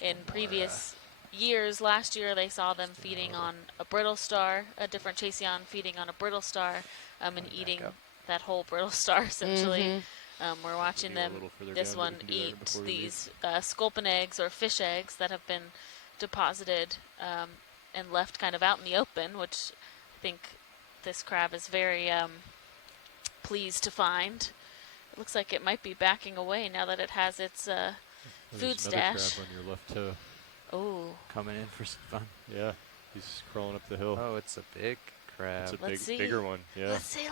in previous years, last year they saw them feeding on a brittle star, a different Chaseon feeding on a brittle star, and eating that whole brittle star essentially. We're watching them, this one, eat these sculpin eggs or fish eggs that have been deposited and left kind of out in the open, which I think this crab is very pleased to find. It looks like it might be backing away now that it has its food stash. Crab on your left toe. Oh. Coming in for some fun. Yeah, he's crawling up the hill. Oh, it's a big crab. It's a bigger one. Yeah. Let's see.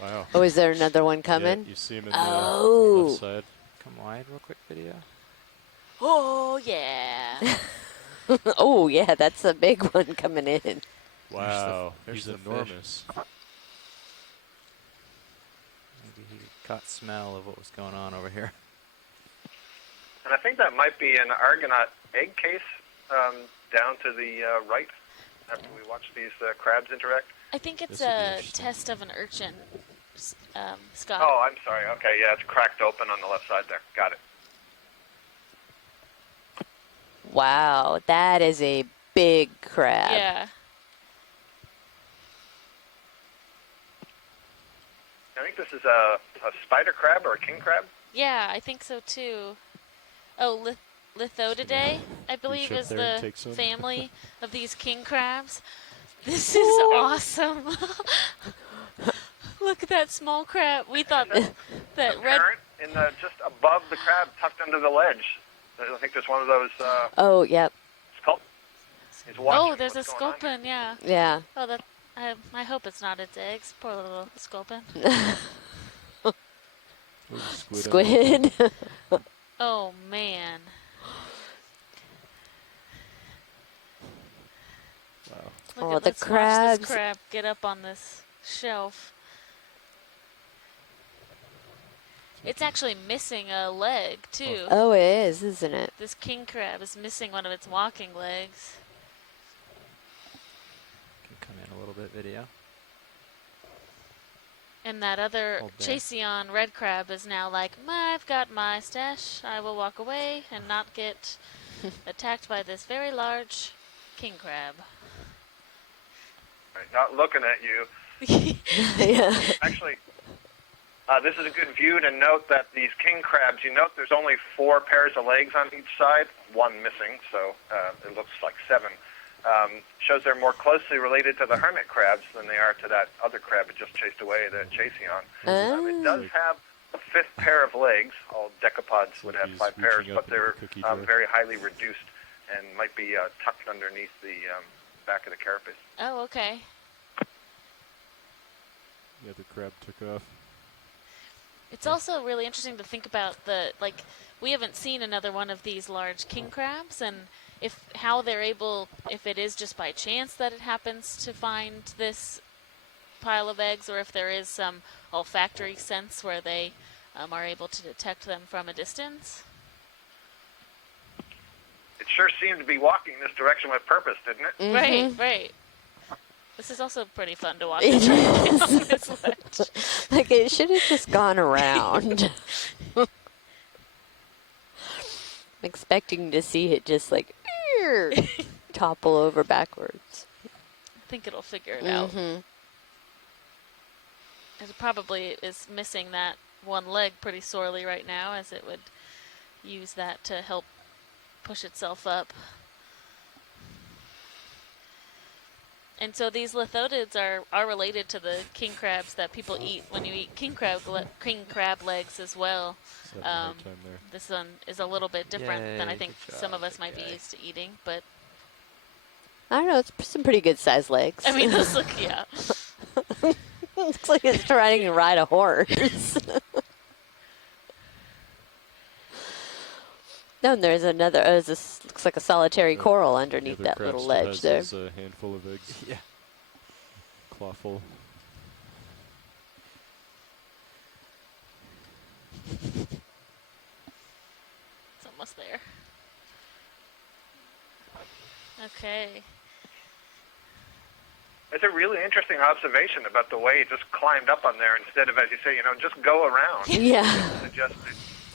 Wow. Oh, is there another one coming? Yeah, you see him in the left side. Come wide real quick, video. Oh, yeah. Oh, yeah, that's a big one coming in. Wow, There's he's the fish. enormous. Maybe he caught smell of what was going on over here. And I think that might be an Argonaut egg case down to the right after we watch these crabs interact. I think it's This would be a interesting. test of an urchin, Scott. Oh, I'm sorry. Okay, yeah, it's cracked open on the left side there. Got it. Wow, that is a big crab. Yeah. I think this is a spider crab or a king crab. Yeah, I think so too. Oh, Lithotidae, I believe, up is there and the take some? family of these king crabs. This is awesome. Look at that small crab. We thought that red. Parent in the just above the crab, tucked under the ledge. I think there's one of those. Oh, yep. He's watching Oh, there's a what's going on. sculpin, yeah. Yeah. Oh, that. I hope it's not its eggs. Poor little sculpin. Squid. Oh man. Wow. Look Oh, at, the let's watch crabs. this crab get up on this shelf. It's actually missing a leg too. Oh, it is, isn't it? This king crab is missing one of its walking legs. Can come in a little bit, video. And that other Hold there. Chaseon red crab is now like, I've got my stash. I will walk away and not get attacked by this very large king crab. Right, not looking at you. Yeah. Actually, this is a good view to note that these king crabs, you note there's only 4 pairs of legs on each side, 1 missing, so it looks like 7. Shows they're more closely related to the hermit crabs than they are to that other crab it just chased away, the Chaseon. It does have a 5th pair of legs. All decapods would have he's 5 pairs, reaching but up into they're the cookie jar. very highly reduced and might be tucked underneath the back of the carapace. Oh, okay. Yeah, the crab took off. It's also really interesting to think about we haven't seen another one of these large king crabs, and how they're able, if it is just by chance that it happens to find this pile of eggs, or if there is some olfactory sense where they are able to detect them from a distance. It sure seemed to be walking this direction with purpose, didn't it? Mm-hmm. Right. This is also pretty fun to watch. It it on is. this ledge. Like, it should have just gone around. I'm expecting to see it just like topple over backwards. I think it'll figure it out. Mm-hmm. It probably is missing that one leg pretty sorely right now, as it would use that to help push itself up. And so these lithotids are related to the king crabs that people eat when you eat king crab legs as well. This one is a little bit different than I Yay, think good some job, of us big might guy. be used to eating, but I don't know, it's some pretty good sized legs. I mean, those look, yeah. Looks like it's trying to ride a horse. No, and there's another, this looks like a solitary coral underneath that little ledge there. Has a handful of eggs. Yeah. Clawful. It's almost there. Okay. It's a really interesting observation about the way it just climbed up on there instead of, as you say, just go around. Yeah.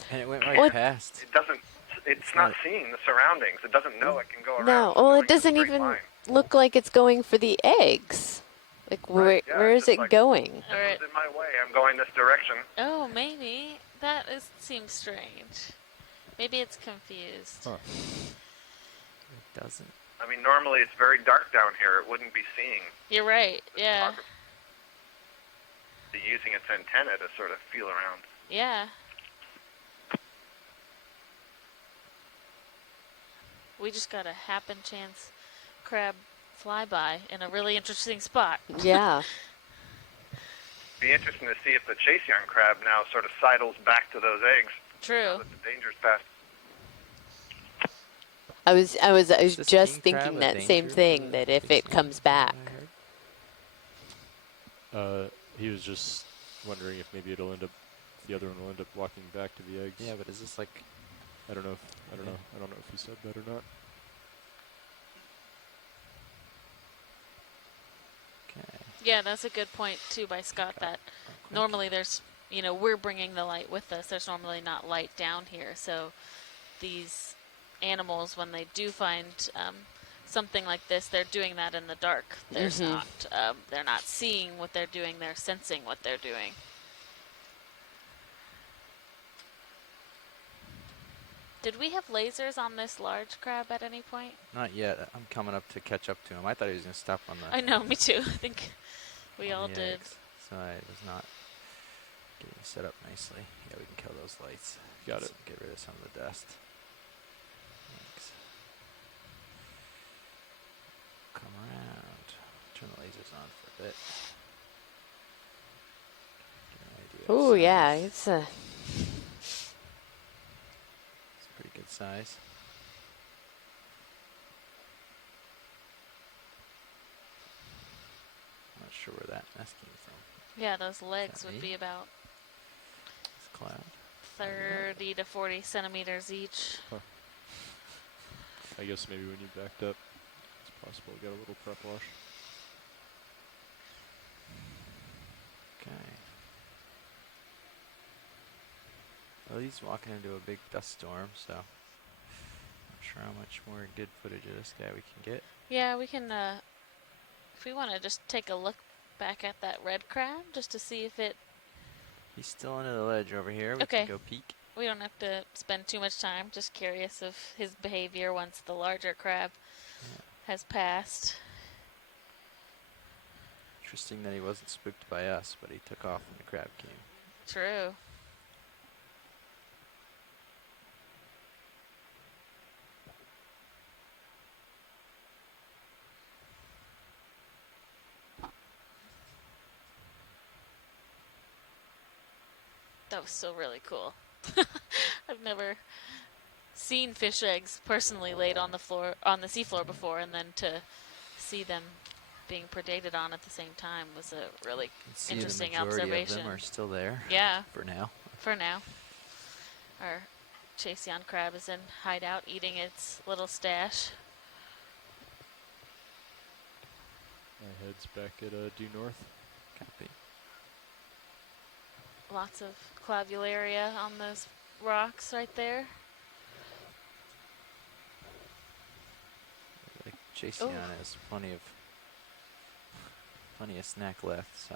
And it went right past. It doesn't. It's not seeing the surroundings. It doesn't know it can go around. No, well, it doesn't even look like it's going for the eggs. Like, where is it going? All right. In my way, I'm going this direction. Oh, maybe. Seems strange. Maybe it's confused. Huh. It doesn't. I mean, normally it's very dark down here. It wouldn't be seeing. You're right, yeah. Using its antenna to sort of feel around. Yeah. We just got a happen chance crab flyby in a really interesting spot. Yeah. Be interesting to see if the Chaseon crab now sort of sidles back to those eggs. True. Now that the danger's past. I was just king crab thinking a that same danger thing, for that the if it Chaseon? comes back, He was just wondering if maybe it'll end up, the other one will end up walking back to the eggs. Yeah, but is this like? I don't know. I don't know if he said that or not. Okay. Yeah, that's a good point too by Scott. That normally there's, we're bringing the light with us. There's normally not light down here, so these animals, when they do find something like this, they're doing that in the dark. There's not, they're not seeing what they're doing. They're sensing what they're doing. Did we have lasers on this large crab at any point? Not yet. I'm coming up to catch up to him. I thought he was gonna stop on the. I know, me too. I think we all the did. eggs, so I was not getting set up nicely. Yeah, we can kill those lights. Got it. Get rid of some of the dust. Thanks. Come around. Turn the lasers on for a bit. Oh yeah, it's a. It's a pretty good size. I'm not sure where that nest came from. Yeah, those legs would be about It's cloud. 30 to 40 centimeters each. Huh. I guess maybe when you backed up, it's possible to get a little prep wash. Okay. Well, he's walking into a big dust storm, so not sure how much more good footage of this guy we can get. Yeah, we can, if we want to just take a look back at that red crab, just to see if it... He's still under the ledge over here. We Okay. can go peek. We don't have to spend too much time. Just curious of his behavior once the larger crab has passed. Interesting that he wasn't spooked by us, but he took off when the crab came. True. That was still really cool. I've never seen fish eggs personally laid on the floor, on the seafloor before, and then to see them being predated on at the same time was a really interesting the majority observation. of them are still there. Yeah. For now. For now. Our Chaseon crab is in hideout eating its little stash. My head's back at due north. Copy. Lots of clavularia on those rocks right there. Like Chaseon has plenty of snack left, so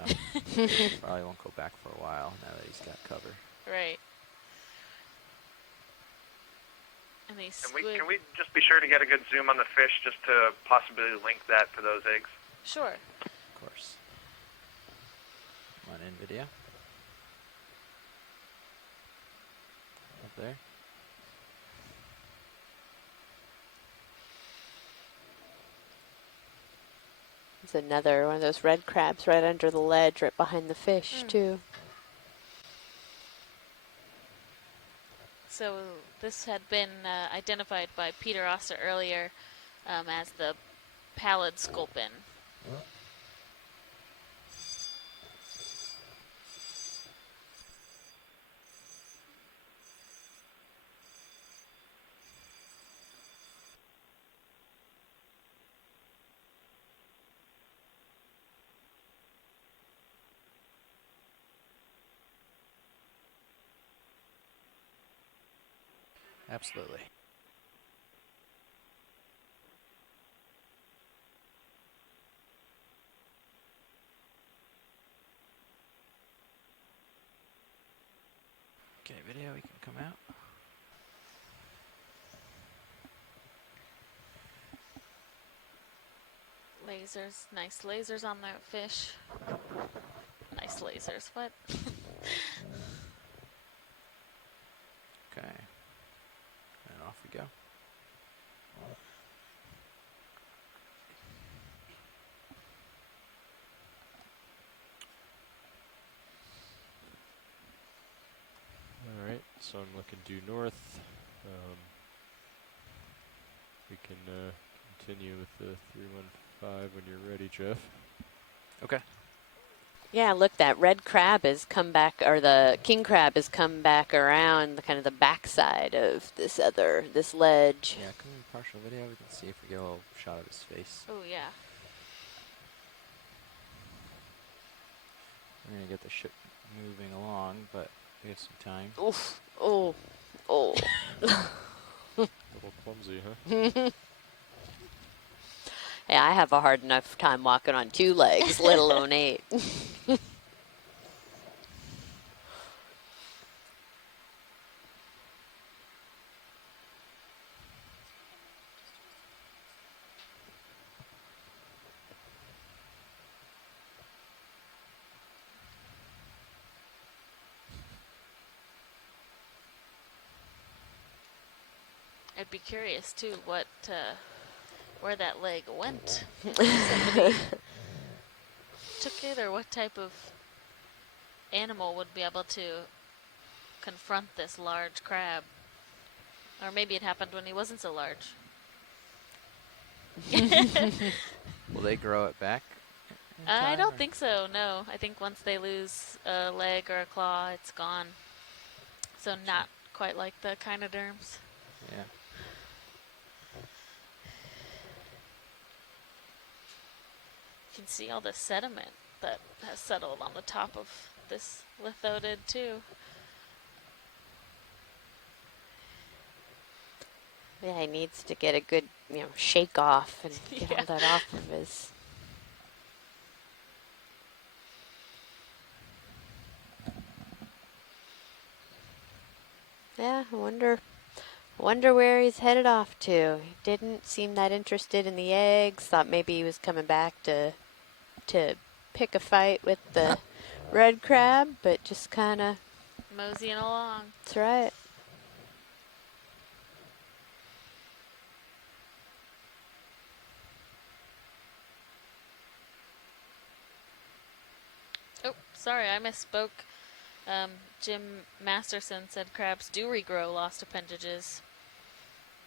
probably won't go back for a while now that he's got cover. Right. And these Can we just be sure to get a good zoom on the fish just to possibly link that to those eggs? Sure. Of course. Come on in, video. Up there. There's another one of those red crabs right under the ledge, right behind the fish, too. So this had been identified by Peter Oster earlier as the pallid sculpin. Absolutely. Okay, video, we can come out. Lasers, nice lasers on that fish. Nice lasers, what? Okay. And off we go. Alright, so I'm looking due north. We can continue with the 315 when you're ready, Jeff. Okay. Yeah, look, that red crab has come back, or the king crab has come back around the kind of the backside of this ledge. Yeah, come in partial video. We can see if we get a little shot of his face. Oh, yeah. We're gonna get the ship moving along, but we have some time. Oof. Oh. Oh. A little clumsy, huh? Yeah, I have a hard enough time walking on 2 legs, let alone 8. I'd be curious too what where that leg went. Somebody took it, or what type of animal would be able to confront this large crab. Or maybe it happened when he wasn't so large. Will they grow it back? I don't think so, no. I think once they lose a leg or a claw, it's gone. So not quite like the echinoderms. Yeah. You can see all the sediment that has settled on the top of this lithodid too. Yeah, he needs to get a good, shake off and get all that off of his. Yeah, I wonder where he's headed off to. He didn't seem that interested in the eggs. Thought maybe he was coming back to pick a fight with the red crab, but just kind of moseying along. That's right. Oh, sorry, I misspoke. Jim Masterson said crabs do regrow lost appendages.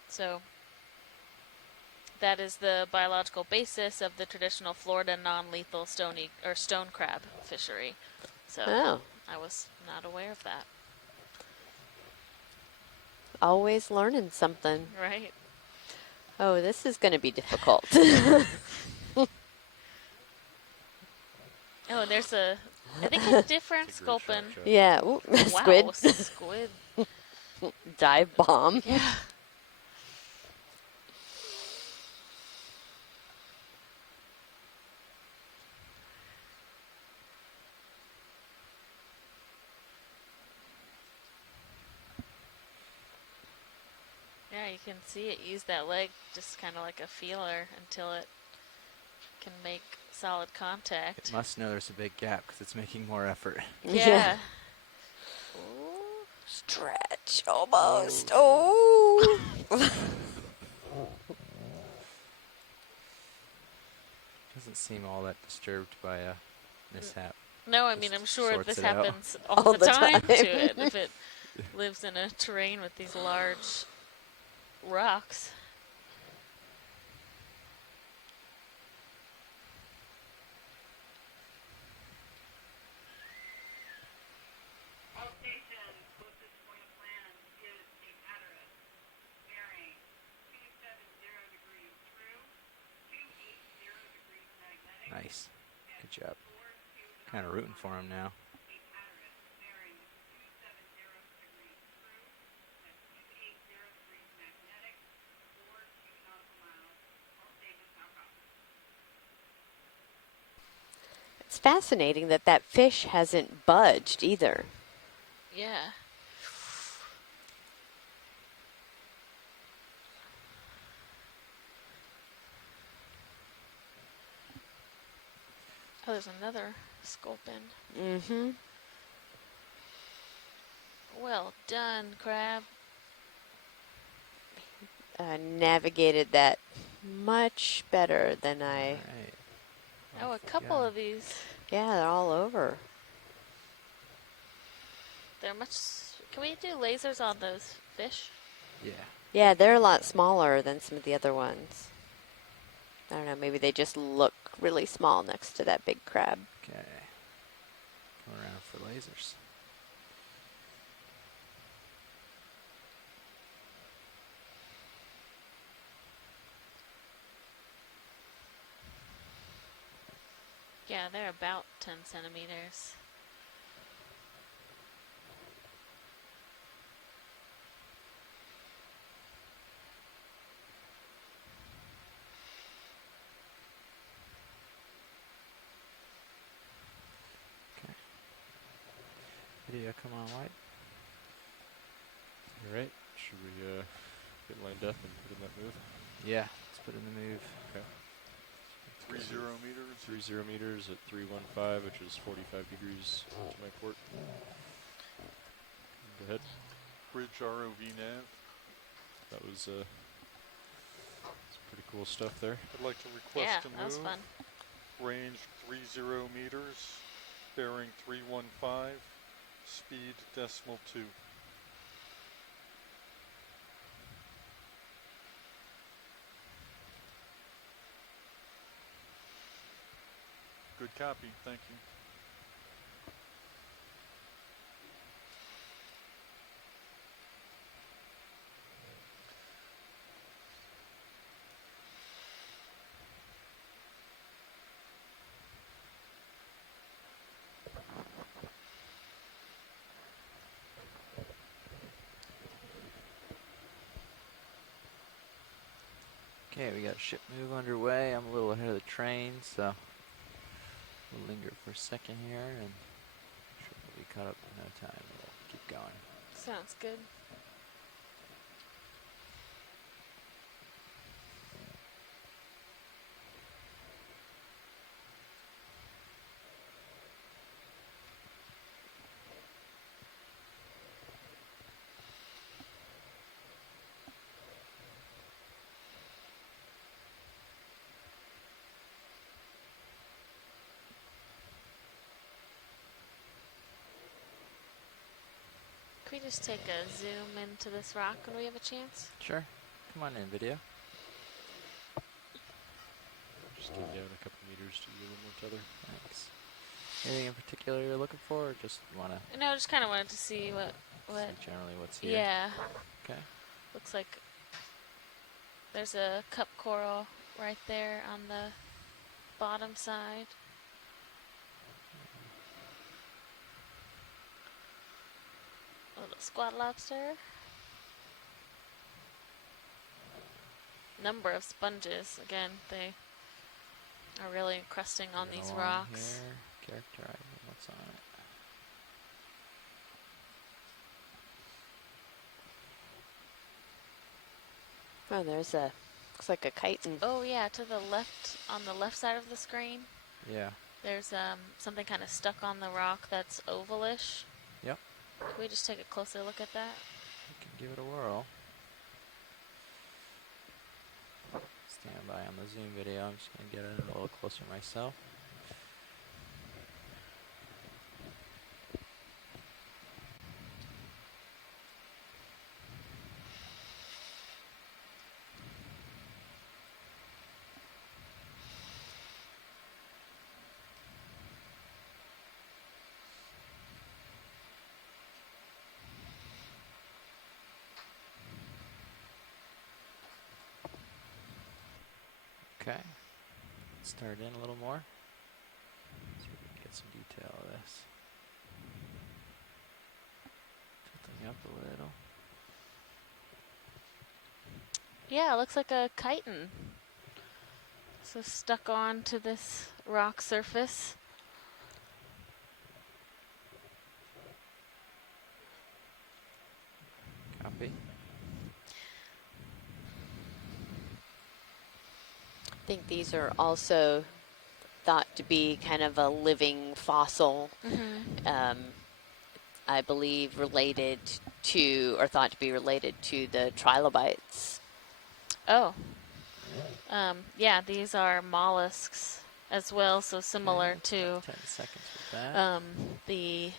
So that is the biological basis of the traditional Florida non-lethal stone crab fishery. So I was not aware of that. Always learning something. Right. Oh, this is going to be difficult. Oh, and there's I think a different sculpin. Yeah. Ooh, squid. Wow, squid. Dive bomb. Yeah. Yeah, you can see it use that leg just kind of like a feeler until it can make solid contact. It must know there's a big gap because it's making more effort. Yeah. Ooh, stretch almost. Oh. Doesn't seem all that disturbed by a mishap. No, I mean, I'm sure this happens all all the the time time. to it if it lives in a terrain with these large rocks. Nice. Good job. Kind of rooting for him now. It's fascinating that fish hasn't budged either. Yeah. Oh, there's another sculpin. Mm-hmm. Well done, crab. Navigated that much better than I... Right. Oh, a couple of these. Yeah, they're all over. They're much... Can we do lasers on those fish? Yeah. Yeah, they're a lot smaller than some of the other ones. I don't know, maybe they just look really small next to that big crab. Okay. Coming around for lasers. Yeah, they're about 10 centimeters. Okay. Video come on wide. All right. Should we get lined up and put in that move? Yeah, let's put in the move. Okay. 30 meters. 30 meters at 315, which is 45 degrees to my port. Go ahead. Bridge ROV nav. That was some pretty cool stuff there. I'd like to request a move. Yeah, that was fun. Range 30 meters, bearing 315, speed .2. Good copy, thank you. Okay, we got a ship move underway. I'm a little ahead of the train, so we'll linger for a second here, and I'm sure we'll be caught up in no time. We'll keep going. Sounds good. Can we just take a zoom into this rock when we have a chance? Sure. Come on in, video. Just came down a couple meters to yield them each other. Thanks. Anything in particular you're looking for, or just want to? No, just kind of wanted to see what. Generally, what's here? Yeah. Okay. Looks like there's a cup coral right there on the bottom side. A little squat lobster. Number of sponges. Again, they are really encrusting on these rocks. Here, characterizing what's on it. Oh, there's a, looks like a chitin. Oh yeah, to the left, on the left side of the screen. Yeah. There's something kind of stuck on the rock that's ovalish. Yep. Can we just take a closer look at that? We can give it a whirl. Stand by on the zoom video. I'm just going to get it a little closer myself. Okay, start in a little more, so we can get some detail of this. Tilting up a little. Yeah, it looks like a chitin. So stuck on to this rock surface. Copy. I think these are also thought to be kind of a living fossil. I believe related to, or thought to be related to the trilobites. Oh. Yeah, these are mollusks as well, so similar to 10 seconds with that. the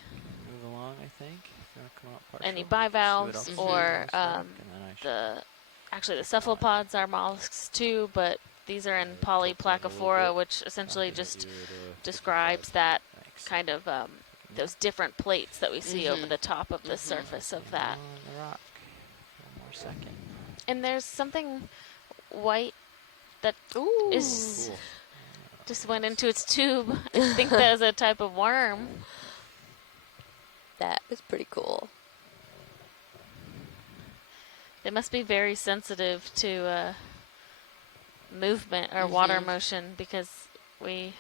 Move along, I think. If you want to come out partial. any See what bivalves else is or in this rock, and then I should actually the cephalopods are mollusks too, but these are in polyplacophora, which essentially just describes that kind of those different plates that we see over Mhm. the top of the Mhm. surface of Staying that. on the rock. One more second. And there's something white that Ooh. is Cool. just went into its tube. I think that was a type of worm. That was pretty cool. They must be very sensitive to movement or water Mhm. motion because we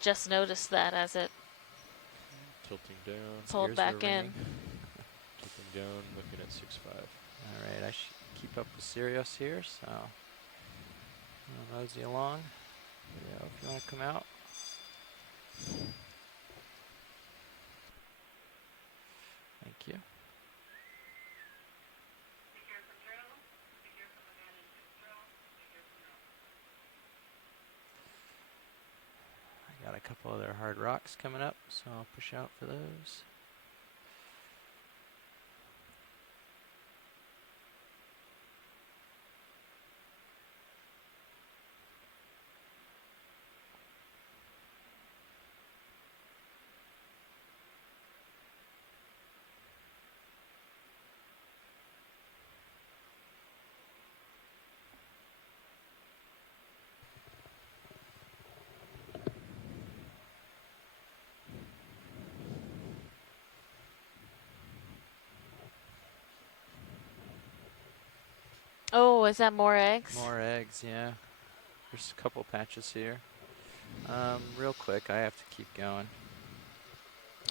just noticed that as it Tilting down. pulled Ears are back ringing. in. Tilting down, looking at 6.5. All right, I should keep up with Sirius here, so I'll mosey along. Yeah, if you want to come out. Thank you. I got a couple other hard rocks coming up, so I'll push out for those. Oh, is that more eggs? More eggs, yeah. There's a couple patches here. Real quick, I have to keep going.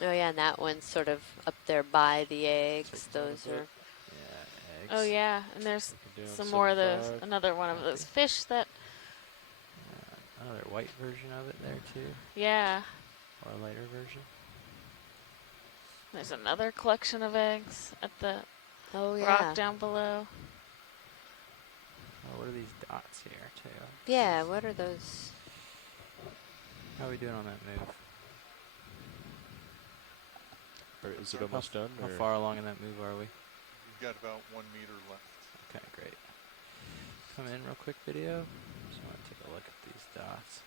Oh yeah, and that one's sort of up there by the eggs. Those are. Yeah, eggs. Oh yeah, and there's Down some more of those. 7.5. Another one of those fish that. Another white version of it there too, Yeah. or a lighter version. There's another collection of eggs at the Oh yeah. rock down below. Oh, what are these dots here too? Yeah. What are those? How are we doing on that move? Or is it almost done? How Or far along in that move are we? We've got about 1 meter left. Okay, great. Come in real quick, video. Just want to take a look at these dots.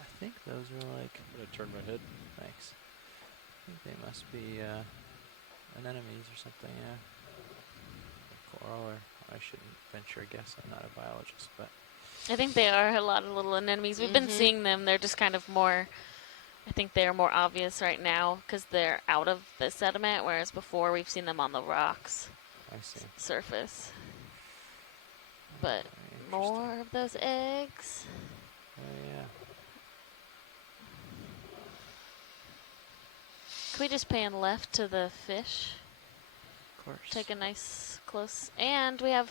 I think those are like. I'm gonna turn my head. Thanks. I think they must be anemones or something. Yeah. Coral, or I shouldn't venture a guess. I'm not a biologist, but. I think they are a lot of little anemones. We've been seeing them. They're just kind of more. I think they are more obvious right now because they're out of the sediment, whereas before we've seen them on the rocks. I see. Surface. But Very more of those eggs. Oh yeah. Can we just pan left to the fish? Of course. Take a nice close. And we have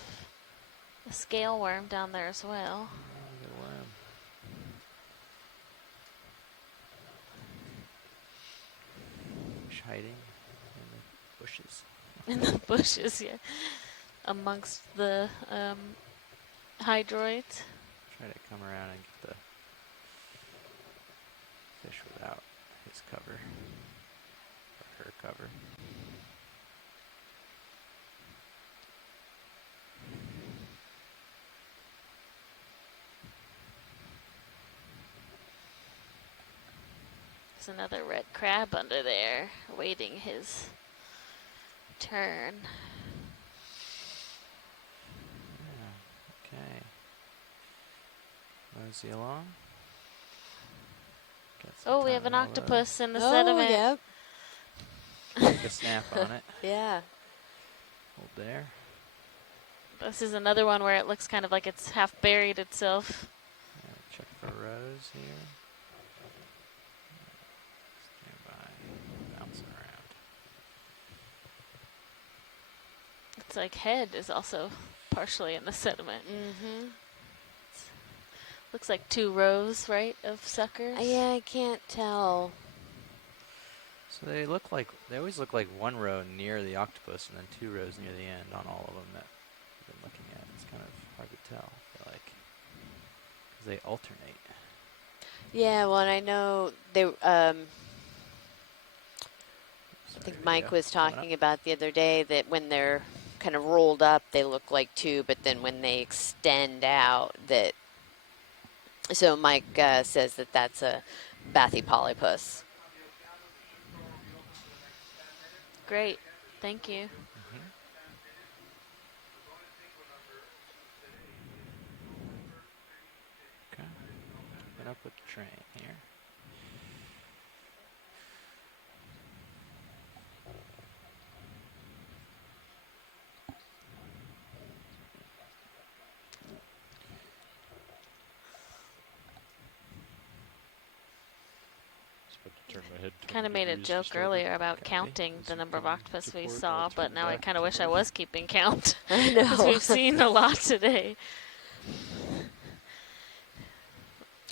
a scale worm down there as well. Good worm. Fish hiding in the bushes. In the bushes, yeah. Amongst the hydroids. Try to come around and get the fish without his cover. Or her cover. There's another red crab under there, waiting his turn. Yeah, okay. Mosey along. Got some Oh, we time have an in all octopus in the Oh sediment. yep. those. Take a snap on it. Yeah. Hold there. This is another one where it looks kind of like it's half buried itself. Check for rows here. Stand by. Bouncing around. It's like head is also partially in the sediment. Mm-hmm. Looks like 2 rows, right, of suckers. Yeah, I can't tell. So they always look like one row near the octopus and then 2 rows near the end on all of them that I've been looking at. It's kind of hard to tell, I feel like, because they alternate. Yeah, well, and I know they. I think Mike was talking about the other day that when they're kind of rolled up, they look like 2, but then when they extend out, that. So Mike says that that's a bathypolypus. great. Thank you. Mm-hmm. Okay. Keeping up with the train here. Turn my head 20 Kind of made a degrees to joke starboard. earlier about Copy. counting As the you number of come octopus to we port, saw, I'll but turn now I back kind of to wish I north. was keeping count. I Because know. we've seen a lot today.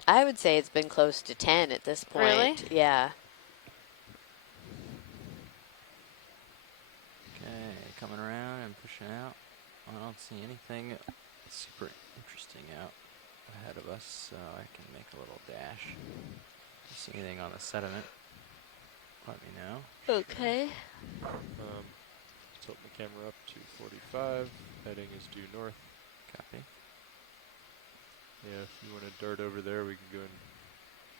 I would say it's been close to 10 at this point. Really? Yeah. Okay, coming around and pushing out. I don't see anything super interesting out ahead of us, so I can make a little dash. If you see anything on the sediment, let me know. Okay. Tilt the camera up to 45. Heading is due north. Copy. Yeah, if you want to dart over there, we can go and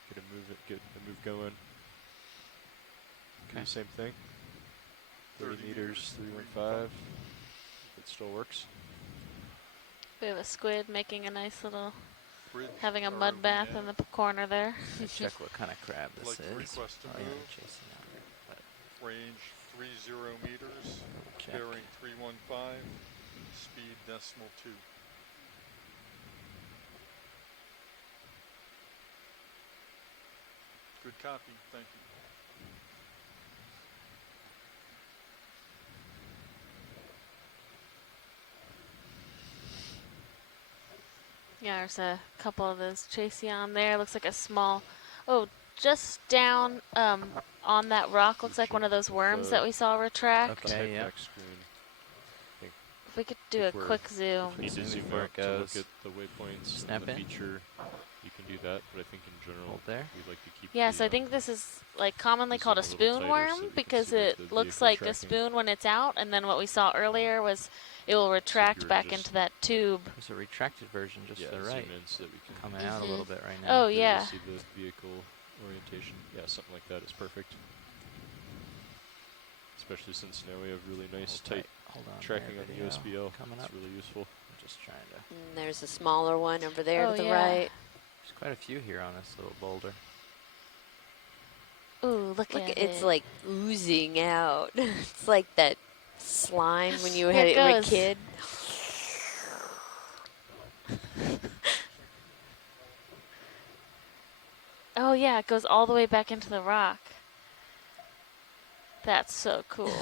get a move going. Okay. Do the same thing. 30 meters, 315. If it still works. We have a squid making a nice little, Bridge having a mud ROV bath nav. in the corner there. Check what kind of crab I'd this like to is. request a Oh, yeah, move. chasing out. But Range 30 meters. check. Bearing 315. Speed decimal 2. Good copy. Thank you. Yeah, there's a couple of those chasing on there. Looks like a small, oh, just down on that rock. Looks like one of those worms that we saw retract. Okay, Head yeah. back screen. I think If we could do a if we're- quick zoom. If we need to Zoom zoom before out it to look goes. at the waypoints Snap and the in. feature, you can do that. But I think in general, Hold there. we'd like to keep Yeah, the, so I think this is like commonly zoom called a a little spoon tighter worm so we can because see what it the looks vehicle like a tracking. spoon when it's out, and then what we saw earlier was it will retract were back just- into that tube. There's a retracted version just yeah, to the zoom right. in so that we can Coming out a little bit right now. Oh, clearly yeah. see the vehicle orientation. Yeah, something like that is perfect. Especially since now we have really nice Hold tight Hold on tracking there, on the video USBL. coming It's up. really useful. I'm just trying to. And there's a smaller one over there Oh, to the yeah. right. There's quite a few here on this little boulder. Ooh, look Look, at it's it. like oozing out. It's like that slime when you Here had it it were a goes. kid. Oh, yeah, it goes all the way back into the rock. That's so cool.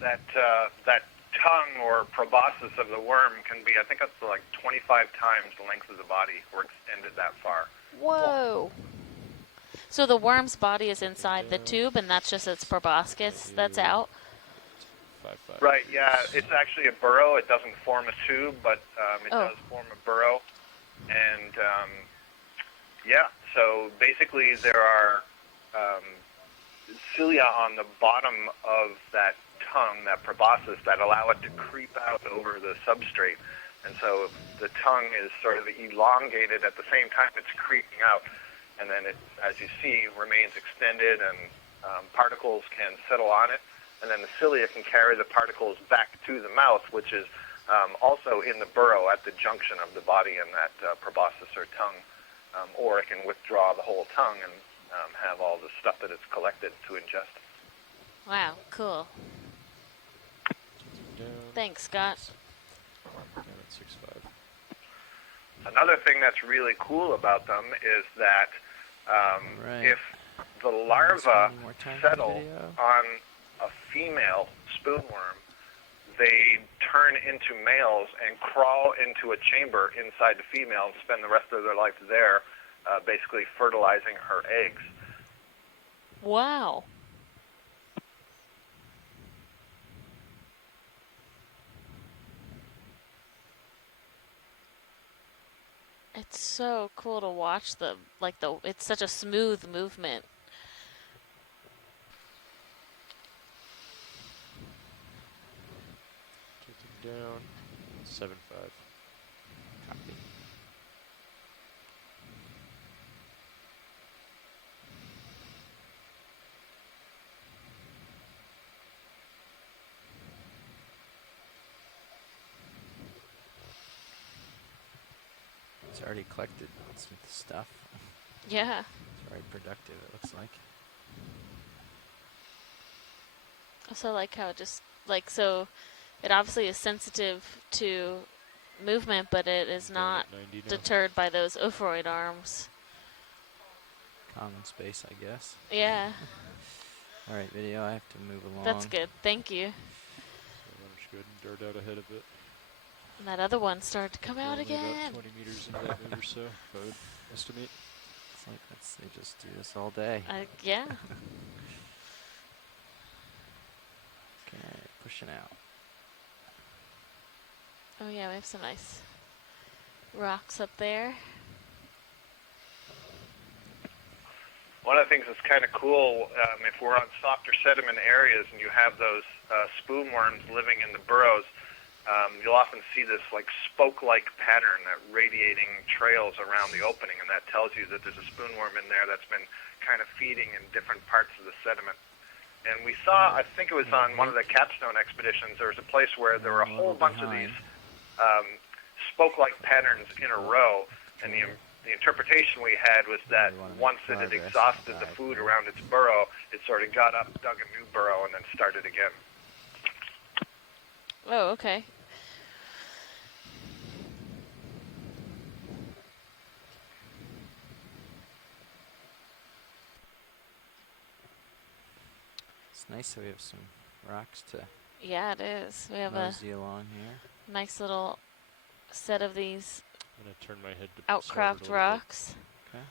That tongue or proboscis of the worm can be, I think, up to like 25 times the length of the body, or extended that far. Whoa. So the worm's body is inside the tube, and that's just its proboscis that's out? 5.5. Right, yeah. It's actually a burrow. It doesn't form a tube, but it Oh. does form a burrow. And, yeah, so basically there are cilia on the bottom of that tongue, that proboscis, that allow it to creep out over the substrate. And so the tongue is sort of elongated at the same time it's creeping out. And then it, as you see, remains extended, and particles can settle on it. And then the cilia can carry the particles back to the mouth, which is also in the burrow at the junction of the body and that proboscis or tongue. Or it can withdraw the whole tongue and have all the stuff that it's collected to ingest. Wow, cool. Down. Thanks, Scott. Down at 6.5. Another thing that's really cool about them is that Right. if the larvae spending more time in the settle video. on a female spoonworm, they turn into males and crawl into a chamber inside the female and spend the rest of their life there, basically fertilizing her eggs. Wow. It's so cool to watch it's such a smooth movement. Tilting down. 7.5. Copy. It's already collected some stuff. Yeah. It's very productive, it looks like. Also like how it just, like, so it obviously is sensitive to movement, but it is I'm going not at 90 now. deterred by those ophroid arms. Common space, I guess. Yeah, All right, video, I have to move along. that's good. Thank you. So runner's good and dart out ahead a bit. And that other one started to come We're out only again. about 20 meters into that move or so, if I would estimate. It's like they just do this all day. Yeah. Okay, pushing out. Oh yeah, we have some nice rocks up there. One of the things that's kind of cool, if we're on softer sediment areas and you have those spoon worms living in the burrows, you'll often see this like spoke-like pattern that radiating trails around the opening, and that tells you that there's a spoon worm in there that's been kind of feeding in different parts of the sediment. And we saw, I think it was on one of the capstone expeditions, there was a place where there were a whole bunch of these spoke-like patterns in a row, and the interpretation we had was that once it had exhausted the food around its burrow, it sort of got up, dug a new burrow, and then started again. Oh, okay. It's nice that we have some rocks to Yeah, it is. We have mosey along here. a nice little set of these I'm going to turn my head to outcropped starboard a little bit. rocks. Okay.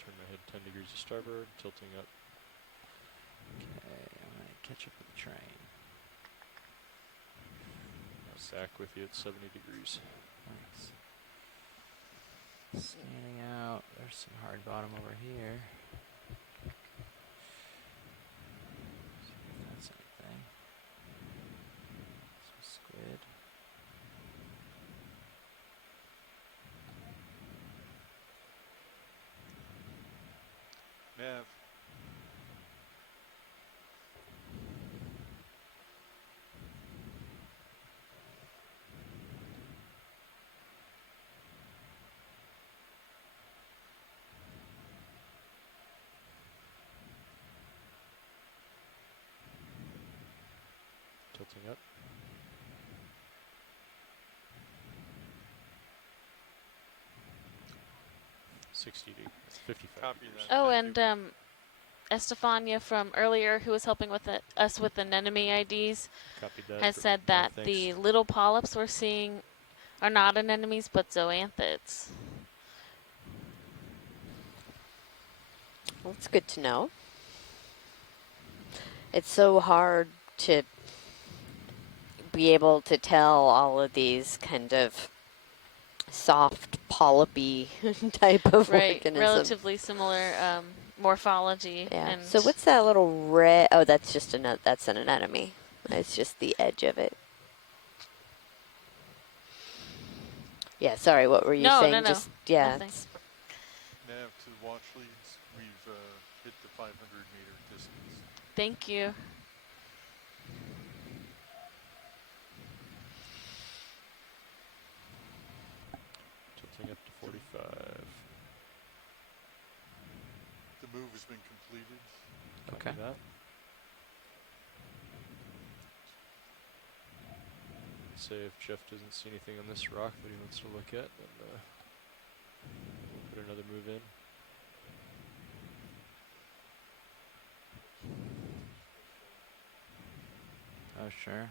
Turn my head 10 degrees to starboard, tilting up. Okay, I'm going to catch up with the train. Back with you at 70 degrees. Nice. Scanning out. There's some hard bottom over here. See if that's anything. Some squid. Nav. Tilting up. $60 to 55 Copy meters. that. Oh, Thank and you. Estefania from earlier, who was helping with us with the anemone IDs, Copied that. has said Yeah, that thanks. the little polyps we're seeing are not anemones, but zoanthids. Well, that's good to know. It's so hard to be able to tell all of these kind of soft polypy type of Right, organisms. relatively similar morphology. Yeah. And So what's that little red? Oh, that's just that's an anemone. It's just the edge of it. Yeah. Sorry. What were you No, saying? no, no. Just yeah. Nothing. Nav to the watch leads. We've hit the 500-meter distance. Thank you. Tilting up to 45. The move has been completed. Copy Okay. that. Say if Jeff doesn't see anything on this rock that he wants to look at, then we'll put another move in. Oh, sure.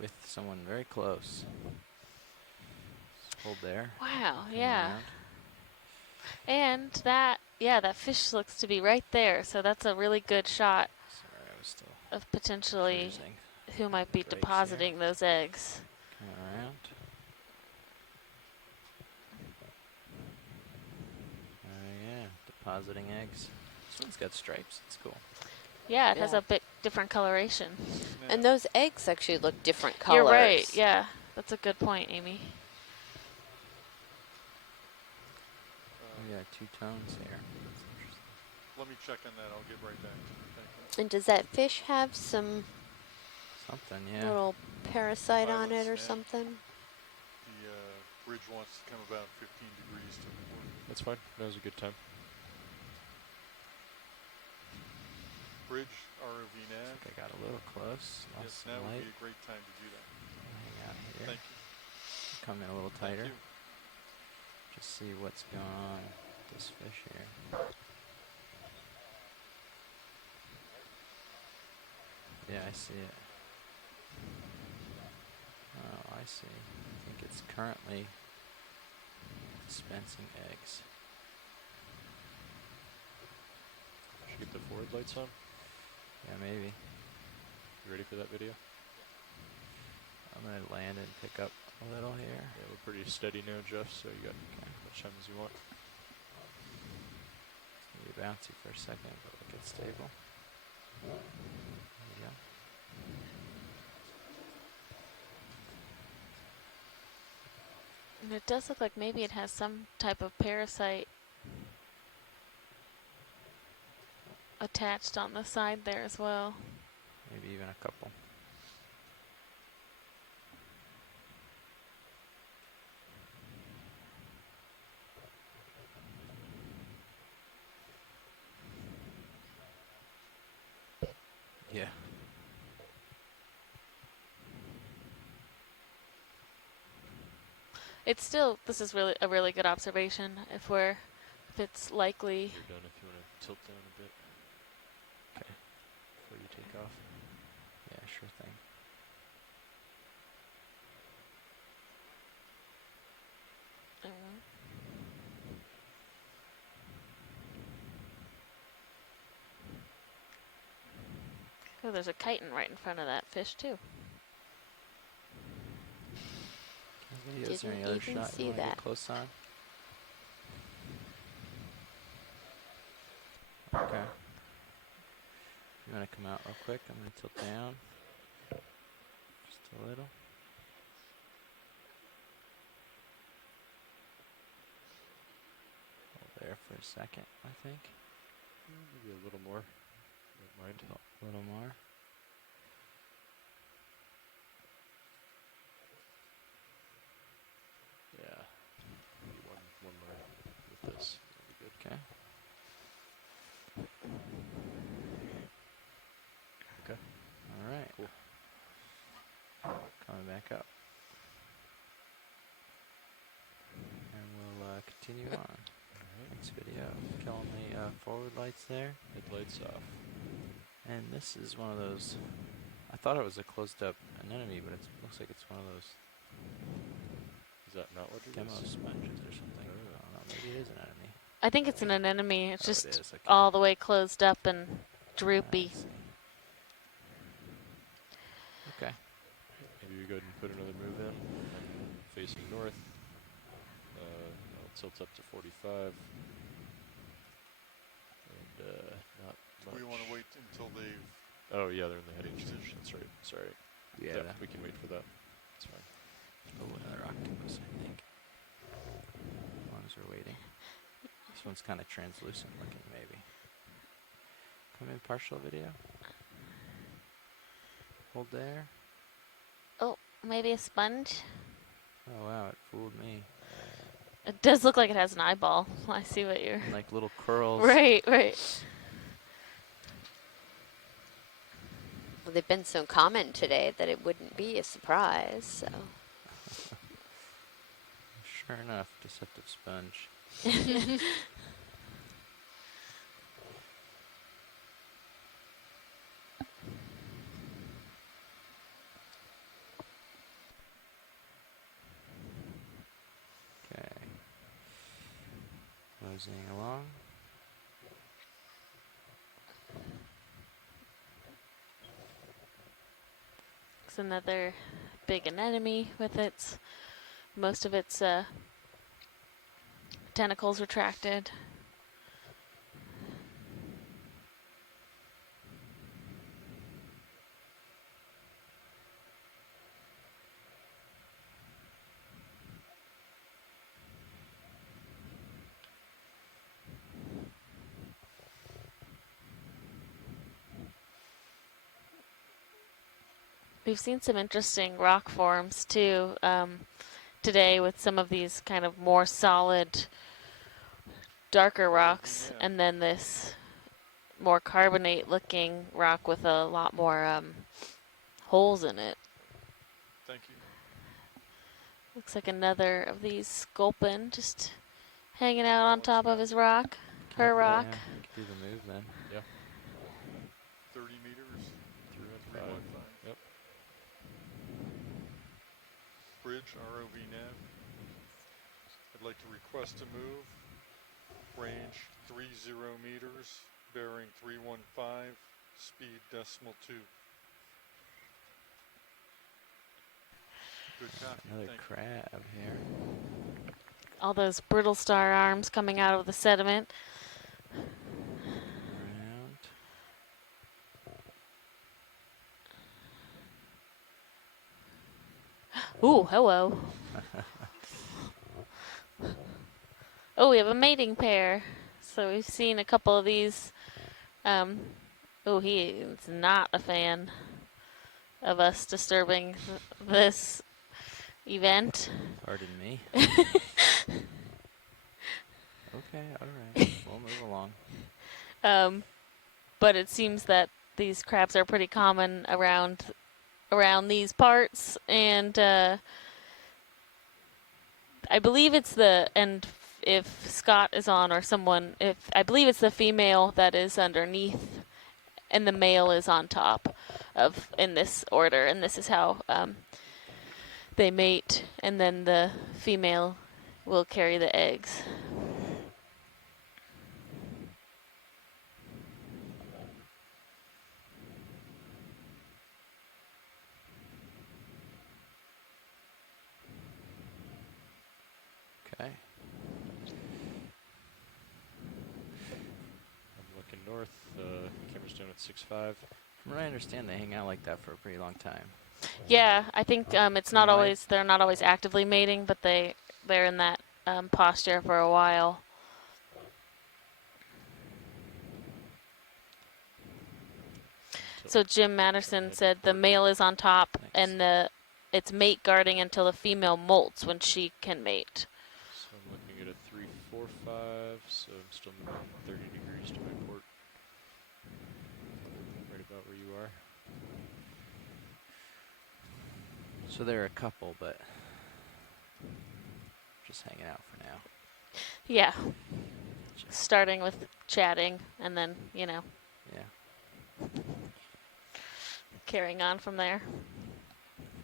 With someone very close. Just hold there. Wow, Come yeah. around. And that fish looks to be right there, so that's a really good shot Sorry, I was still of potentially cruising. who might be Drakes here. depositing those eggs. Come around. Oh yeah, depositing eggs. This one's got stripes. It's cool. Yeah, it has Yeah. a bit different coloration. And those eggs actually look different colors. You're right, yeah. That's a good point, Amy. We got two tones here. That's interesting. Let me check on that. I'll get right back to you. Thank you. And does that fish have some Something, yeah. Little parasite on Violet it or snag. something. The bridge wants to come about 15 degrees to port. That's fine. Now's a good time. Bridge, ROV nav. I got a little close. Lost Yes, some now would light. be a great time to do that. Hang out here. Thank you. Come in a little tighter. Thank you. Just see what's going on with this fish here. Yeah, I see it. Oh, I see. I think it's currently dispensing eggs. Should get the forward lights on. Yeah, maybe. You ready for that video? I'm going to land and pick up a little here. Yeah, we're pretty steady now, Jeff, so you got as much time as you want. It's going to be bouncy for a second, but we'll get stable. There we go. And it does look like maybe it has some type of parasite attached on the side there as well. Maybe even a couple. Yeah. It's still, this is really a really good observation if it's likely. You're done if you want to tilt down a bit. Okay. Before you take off. Yeah, sure thing. Oh, there's a chitin right in front of that fish too. Is there any Didn't other even shot see you want to that. get close on? Okay. You want to come out real quick? I'm going to tilt down. Just a little. Hold there for a second, I think. Maybe a little more. Don't mind. A little more. Yeah. Maybe one more with this. That'll be good. Okay. Okay. All right. Cool. Coming back up. And we'll continue on. Next video. Killing the forward lights there. Headlights off. And this is one of those. I thought it was a closed up anemone, but it looks like it's one of those Is that not what it demo is? sponges or something. I don't know. Maybe it is an anemone. I think it's an anemone. It's Oh, it just is, okay. all the way closed up and droopy. I see. Okay. Maybe we go ahead and put another move in. I'm facing north. I'll tilt up to 45. And not much. We want to wait until they've. Oh yeah, they're in the heading change. That's right. Sorry. Yeah. We can wait for that. That's fine. Oh, another octopus, I think. As long as we're waiting. This one's kind of translucent looking, maybe. Come in partial video. Hold there. Oh, maybe a sponge? Oh wow, it fooled me. It does look like it has an eyeball. I see what you're... Like little curls. Right, right. Well, they've been so common today that it wouldn't be a surprise. So. Sure enough, deceptive sponge. Okay. Moseying along. It's another big anemone with most of its tentacles retracted. We've seen some interesting rock forms too today with some of these kind of more solid, darker rocks, and then this more carbonate-looking rock with a lot more holes in it. Thank you. Looks like another of these sculpin just hanging out on top of his rock, her rock. Yeah, you could do the move then. Yeah. 30 meters. 315. Yep. Bridge, ROV nav. I'd like to request a move. Range 30 meters, bearing 315, speed .2. Good copy. Another Thank you. crab here. All those brittle star arms coming out of the sediment. Around. Ooh, hello. Oh, we have a mating pair. So we've seen a couple of these. Oh, he is not a fan of us disturbing this event. Pardon me. Okay, alright. We'll move along. But it seems that these crabs are pretty common around these parts, and I believe it's if Scott is on or someone, I believe it's the female that is underneath and the male is on top in this order, and this is how they mate, and then the female will carry the eggs. Okay. I'm looking north. Camera's down at 6.5. From what I understand, they hang out like that for a pretty long time. Yeah, I think it's not always, they're not always actively mating, but they're in that posture for a while. So Jim Matterson said the male is on top, and it's mate guarding until the female molts when she can mate. So I'm looking at a 345, so I'm still moving 30 degrees to my port. Right about where you are. So there are a couple, but just hanging out for now. Yeah. Starting with chatting, and then, Yeah. carrying on from there.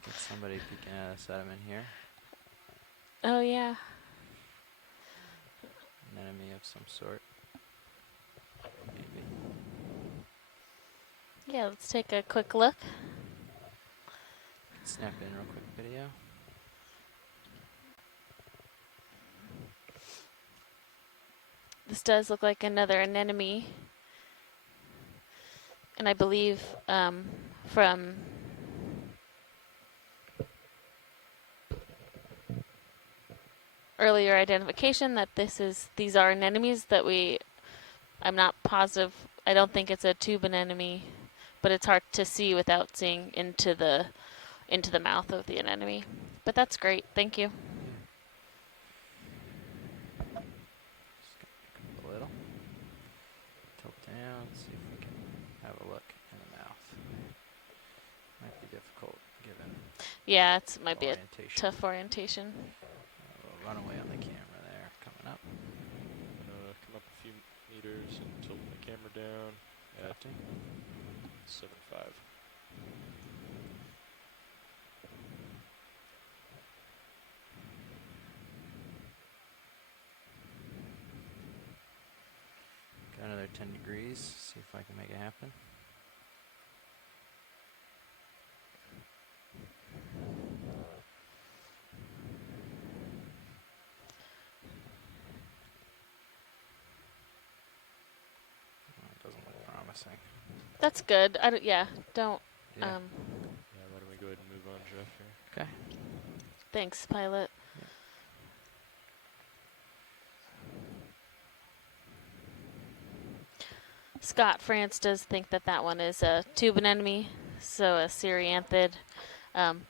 Get somebody peeking out of the sediment here. Oh, yeah. An enemy of some sort. Maybe. Yeah, let's take a quick look. Snap in real quick video. This does look like another anemone. And I believe from earlier identification that these are anemones that I'm not positive, I don't think it's a tube anemone, but it's hard to see without seeing into the mouth of the anemone. But that's great, thank you. A little. Tilt down, see if we can have a look in the mouth. Might be difficult given. Yeah, it might be a orientation. tough orientation. We'll run away on the camera there, coming up. I'm gonna come up a few meters and tilt my camera down at 7.5. Got another 10 degrees, see if I can make it happen. It doesn't look promising. That's good. Don't. Yeah. Yeah, why don't we go ahead and move on, Jeff, here. Okay. Thanks, pilot. Scott France does think that one is a tube anemone, so a cereanthid,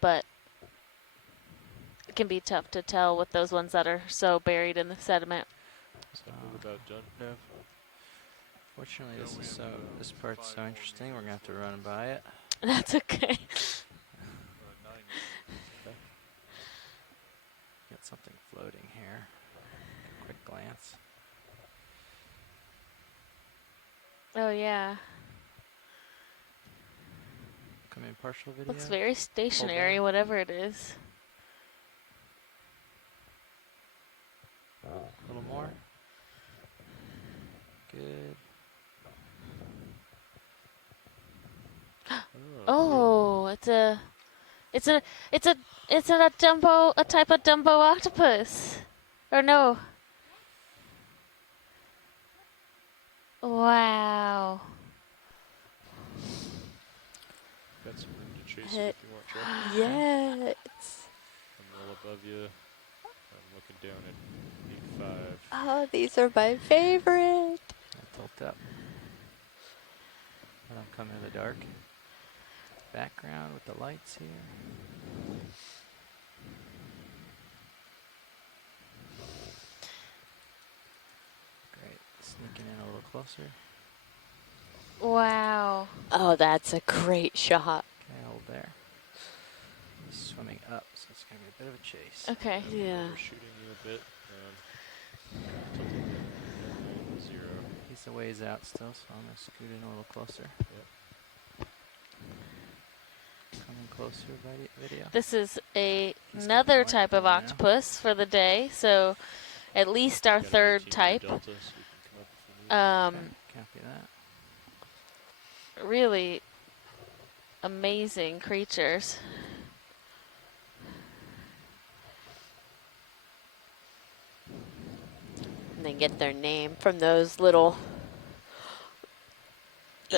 but it can be tough to tell with those ones that are so buried in the sediment. What's that move about Jeff? Fortunately, this part's so interesting. We're gonna have to run by it. That's okay. Got something floating here. Quick glance. Oh yeah, Come in partial video. looks very stationary, whatever it is. A little more. Good. Oh, it's a type of Dumbo octopus, or no? Wow. Got some room to chase it if you want, Jeff. Yes. I'm well above you. I'm looking down at 8.5. Oh, these are my favorite. Tilt up. Let them come in the dark. Background with the lights here. Great. Sneaking in a little closer. Wow. Oh, that's a great shot. Okay, hold there. He's swimming up, so it's going to be a bit of a chase. Okay. Yeah. Overshooting you a bit. Tilting down 0. He's a ways out still, so I'm going to scoot in a little closer. Yep. Coming closer, video. This is another type of octopus for the day, so at least our third type. Delta, so you can come up if you need. Copy that. Really amazing creatures. And they get their name from those little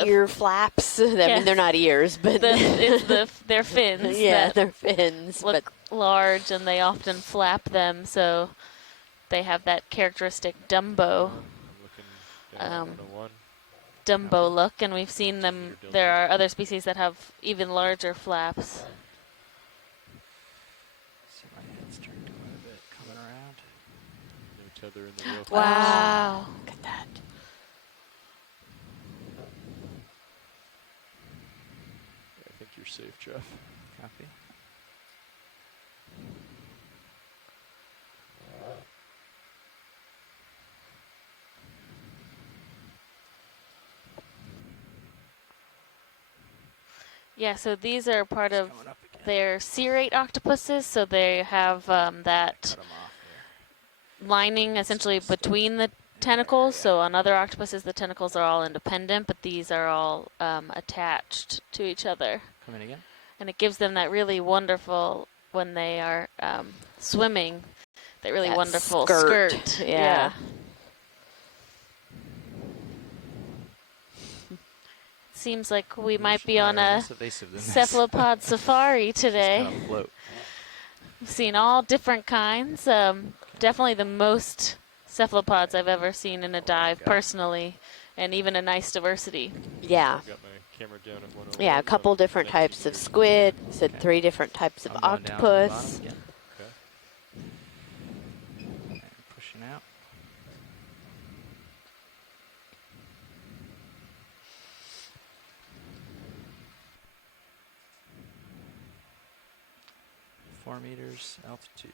ear flaps. I mean, they're not ears, but they're fins. Yeah, they're fins. Look large, and they often flap them, so they have that characteristic Dumbo. Dumbo look, and we've seen them. There are other species that have even larger flaps. See my head's turned quite a bit, coming around. No tether in the reel. Wow. Look at that. I think you're safe, Jeff. Copy. Yeah, so these are part of their serrate octopuses, so they have that lining essentially between the tentacles. So on other octopuses, the tentacles are all independent, but these are all attached to each other. Come in again. And it gives them that really wonderful, when they are swimming, that really wonderful skirt. Yeah. Seems like we might be on a cephalopod safari today. Just kind of float. We've seen all different kinds. Definitely the most cephalopods I've ever seen in a dive, personally, and even a nice diversity. Yeah. Got my camera down at 101. Yeah, a couple different types of squid. Said 3 different types of octopus. Okay. And pushing out. .4 meters altitude.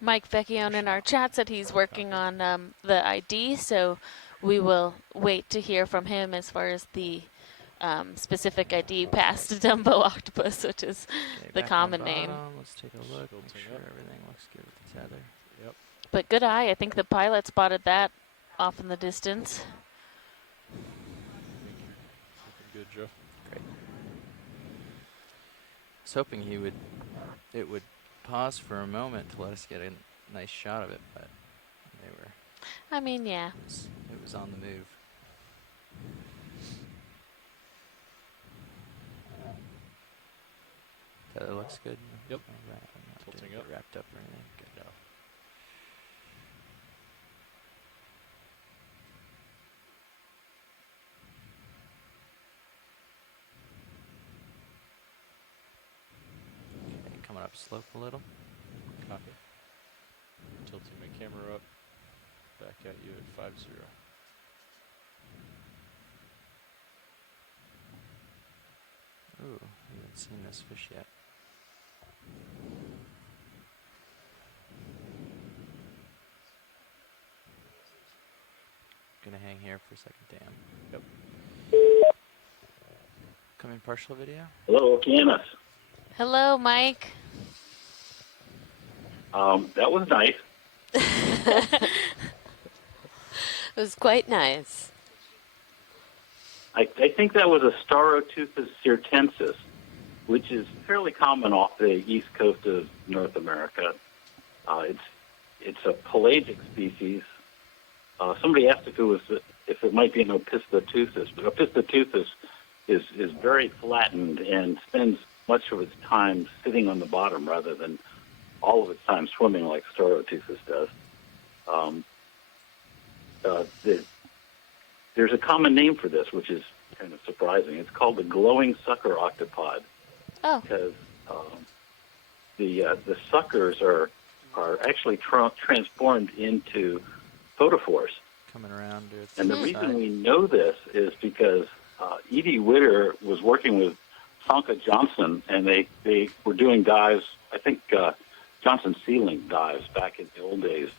Mike Vecchione in our chat said he's working on the ID, so we will wait to hear from him as far as the specific ID past Dumbo octopus, which is the common name. Let's take a look, make sure everything looks good with the tether. Yep. But good eye. I think the pilot spotted that off in the distance. Looking good, Jeff. Great. I was hoping it would pause for a moment to let us get a nice shot of it, but they were. I mean, yeah. It was on the move. Tether looks good. Yep. All right. I'm not Tilting getting up. wrapped up or anything. Good. No. slope a little. Copy. Tilting my camera up. Back at you at 50. Ooh, I haven't seen this fish yet. Gonna hang here for a second, Dan. Yep. Come in partial video. Hello, Okeanos. Hello, Mike. That was nice. It was quite nice. I think that was a Staroteuthis cirtensis, which is fairly common off the east coast of North America. It's a pelagic species. Somebody asked if it might be an Opisthotuthis, but Opisthotuthis is very flattened and spends much of its time sitting on the bottom rather than all of its time swimming like Staroteuthis does. There's a common name for this, which is kind of surprising. It's called the glowing sucker octopod. Oh. Because the suckers are actually transformed into photophores. Coming around. And the reason we know this is because Edie Witter was working with Sanka Johnson, and they were doing dives, I think Johnson sealing dives back in the old days.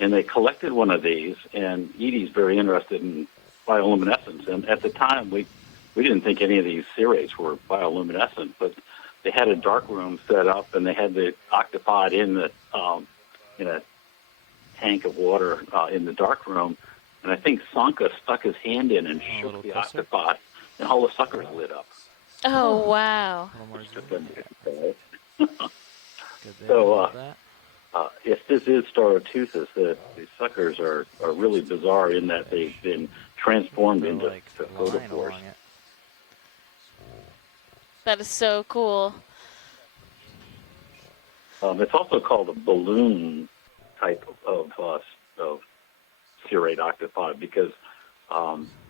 And they collected one of these, and Edie's very interested in bioluminescence. And at the time, we didn't think any of these serrates were bioluminescent, but they had a dark room set up, and they had the octopod in a tank of water in the dark room. And I think Sanka stuck his hand in and shook the octopod, and all the suckers lit up. Oh, wow. So, if this is Staroteuthis, the suckers are really bizarre in that they've been transformed into photophores. That is so cool. It's also called a balloon type of serrate octopod because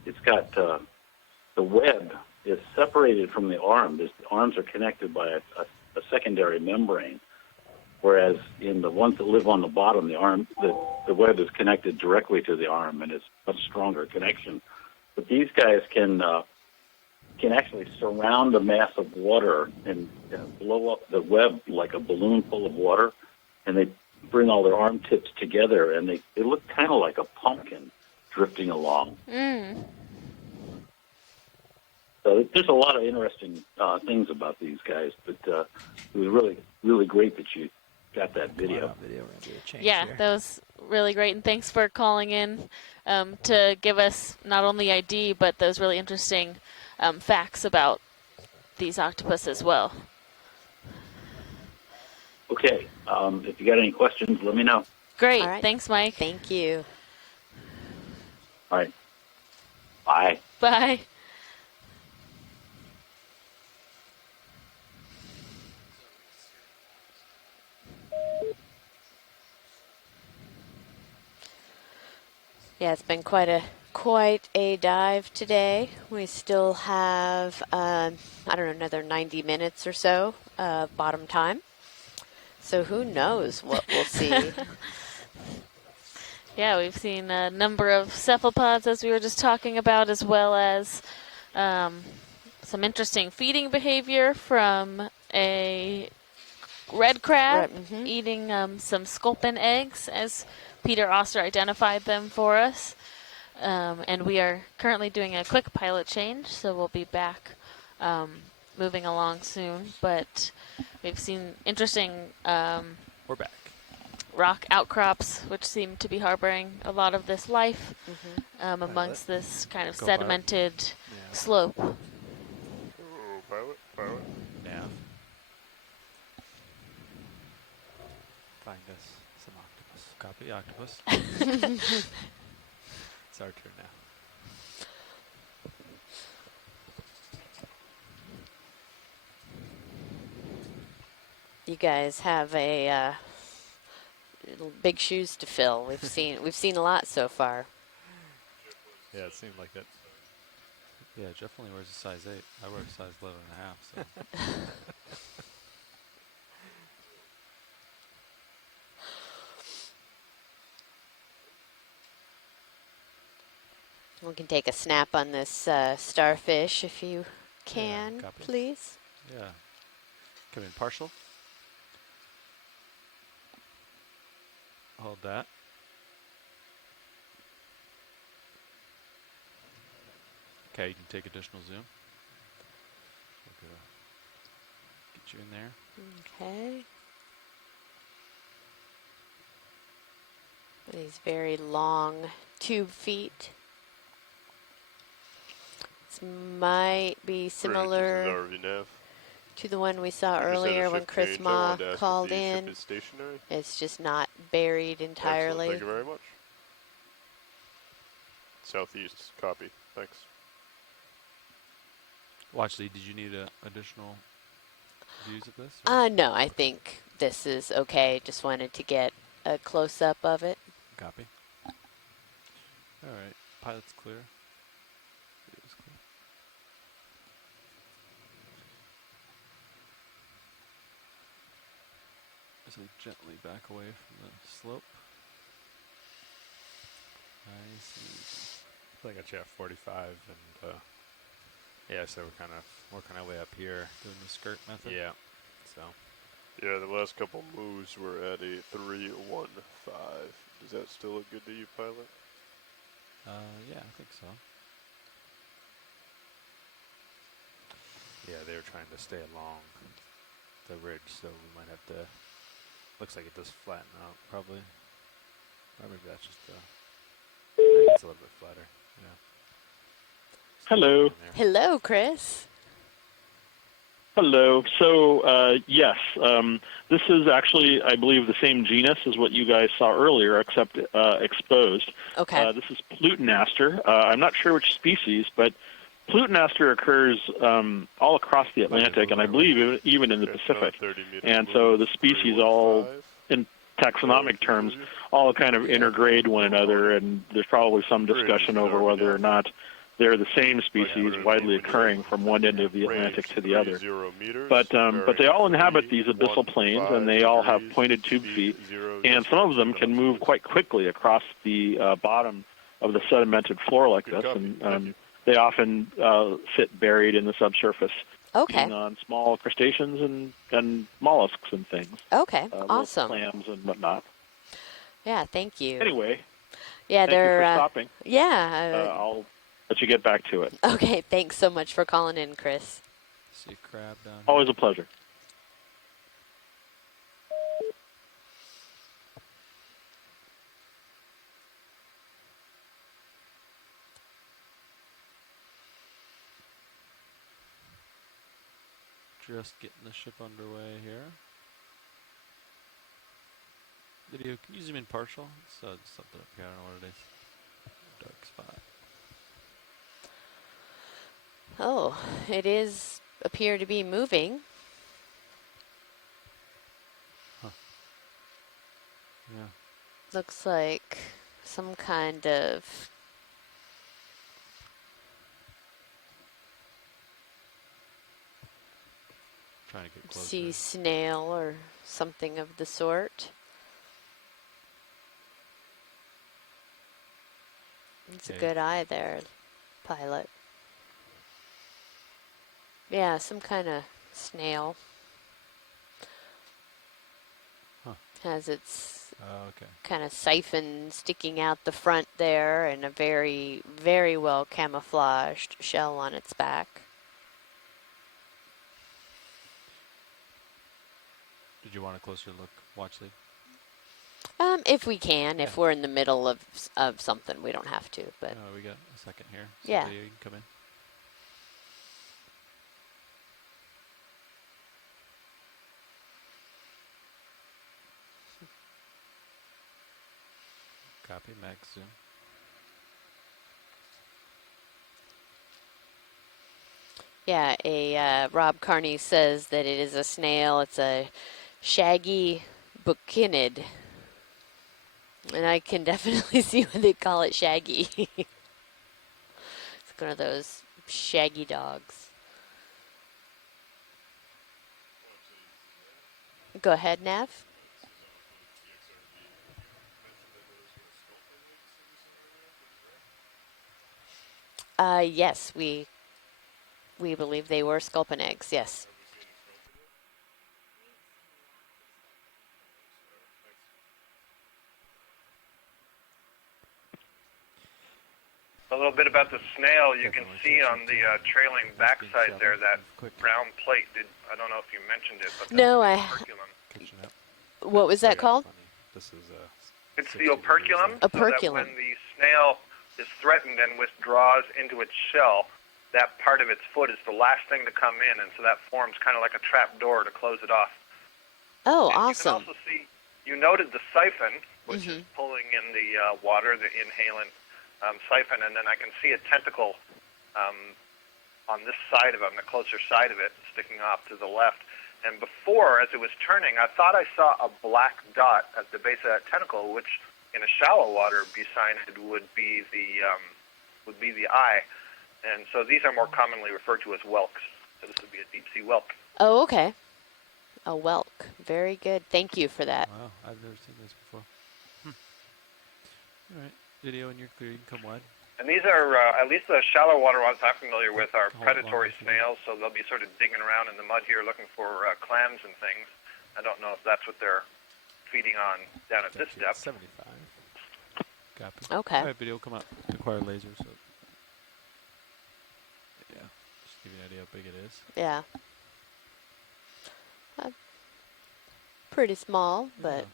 it's got the web is separated from the arm. The arms are connected by a secondary membrane. Whereas in the ones that live on the bottom, the web is connected directly to the arm, and it's a much stronger connection. But these guys can actually surround a mass of water and blow up the web like a balloon full of water, and they bring all their arm tips together, and they look kind of like a pumpkin drifting along. Mm. So there's a lot of interesting things about these guys, but it was really, really great that you got that video. Yeah, that was really great, and thanks for calling in to give us not only ID, but those really interesting facts about these octopus as well. Okay, if you got any questions, let me know. Great, All right. Thanks, Mike. Thank you. All right, bye. Bye. Yeah, it's been quite a dive today. We still have another 90 minutes or so bottom time. So who knows what we'll see. Yeah, we've seen a number of cephalopods, as we were just talking about, as well as some interesting feeding behavior from a red crab eating some sculpin eggs, as Peter Oster identified them for us. And we are currently doing a quick pilot change, so we'll be back moving along soon. But we've seen interesting we're back. Rock outcrops, which seem to be harboring a lot of this life amongst this kind of sedimented slope. Oh, pilot. Yeah. Find us some octopus. Copy octopus. It's our turn now. You guys have a big shoes to fill. We've seen a lot so far. Yeah, it seemed like it. Yeah, Jeff only wears a size 8. I wear a size 11 and a half, so. We can take a snap on this starfish if you can, copy. please. Yeah. Come in partial. Hold that. Okay, you can take additional zoom. We're gonna get you in there. Okay. These very long tube feet. This might be similar to the one we saw earlier when Chris Ma called in. It's just not buried entirely. Thank you very much. Southeast, copy. Thanks. Watchley, did you need additional views of this? No, I think this is okay. Just wanted to get a close-up of it. Copy. All right, pilot's clear. Video's clear. So gently back away from the slope. Nice and easy. I think I got you at 45, and yeah, so we're kind of working our way up here. Doing the skirt method. Yeah. So. Yeah, the last couple moves were at a 3-1-5. Does that still look good to you, pilot? Yeah, I think so. Yeah, they were trying to stay along the ridge, so we might have to. Looks like it does flatten out, probably. Or maybe that's just. I think it's a little bit flatter. Yeah. Hello. Hello, Chris. Hello. So, yes, this is actually, I believe, the same genus as what you guys saw earlier, except exposed. Okay. This is Plutonaster. I'm not sure which species, but Plutonaster occurs all across the Atlantic, and I believe even in the Pacific. And so the species all, in taxonomic terms, all kind of intergrade one another, and there's probably some discussion over whether or not they're the same species widely occurring from one end of the Atlantic to the other. But they all inhabit these abyssal plains, and they all have pointed tube feet, and some of them can move quite quickly across the bottom of the sedimented floor like this, and they often sit buried in the subsurface, feeding on small crustaceans and mollusks and things. Okay, awesome. Clams and whatnot. Yeah, thank you. Anyway, yeah, thank you for stopping. Yeah. I'll let you get back to it. Okay, thanks so much for calling in, Chris. See a crab down here. Always a pleasure. Just getting the ship underway here. Video, can you zoom in partial? It's something up here, I don't know what it is. Dark spot. Oh, it is appear to be moving. Huh. Yeah. Looks like some kind of trying to get closer. sea snail or something of the sort. It's a good eye there, pilot. Yeah, some kind of snail. Huh. Has its okay. kind of siphon sticking out the front there, and a very, very well camouflaged shell on its back. Did you want a closer look, Watchley? If we can, if we're in the middle of something, we don't have to. But we got a second here. Yeah. You can come in. Copy, max zoom. Yeah, Rob Carney says that it is a snail. It's a shaggy buccinid. And I can definitely see why they call it shaggy. It's one of those shaggy dogs. Go ahead, Nav. Yes, we believe they were sculpin eggs. Yes. A little bit about the snail. You can see on the trailing backside there that brown plate. I don't know if you mentioned it, but No, that's the operculum. What was that called? This is It's the operculum. So that Operculum. when the snail is threatened and withdraws into its shell, that part of its foot is the last thing to come in, and so that forms kind of like a trap door to close it off. Oh, and awesome. You can also see, you noted the siphon, which is pulling in the water, the inhalant siphon, and then I can see a tentacle on this side of it, on the closer side of it, sticking off to the left. And before, as it was turning, I thought I saw a black dot at the base of that tentacle, which in a shallow water bucynid would be the eye. And so these are more commonly referred to as whelks. So this would be a deep sea whelk. Oh, okay. A whelk. Very good. Thank you for that. Wow, I've never seen this before. All right, video and you're clear. You can come wide. And these are, at least the shallow water ones I'm familiar with, are Hold predatory on, snails, so they'll be sort of digging around in the mud here looking for clams and things. I don't know if that's what they're feeding on down at this depth. 75. Copy. Okay. All right, video come up. Acquire laser, so yeah, just give you an idea how big it is. Yeah. Pretty small, but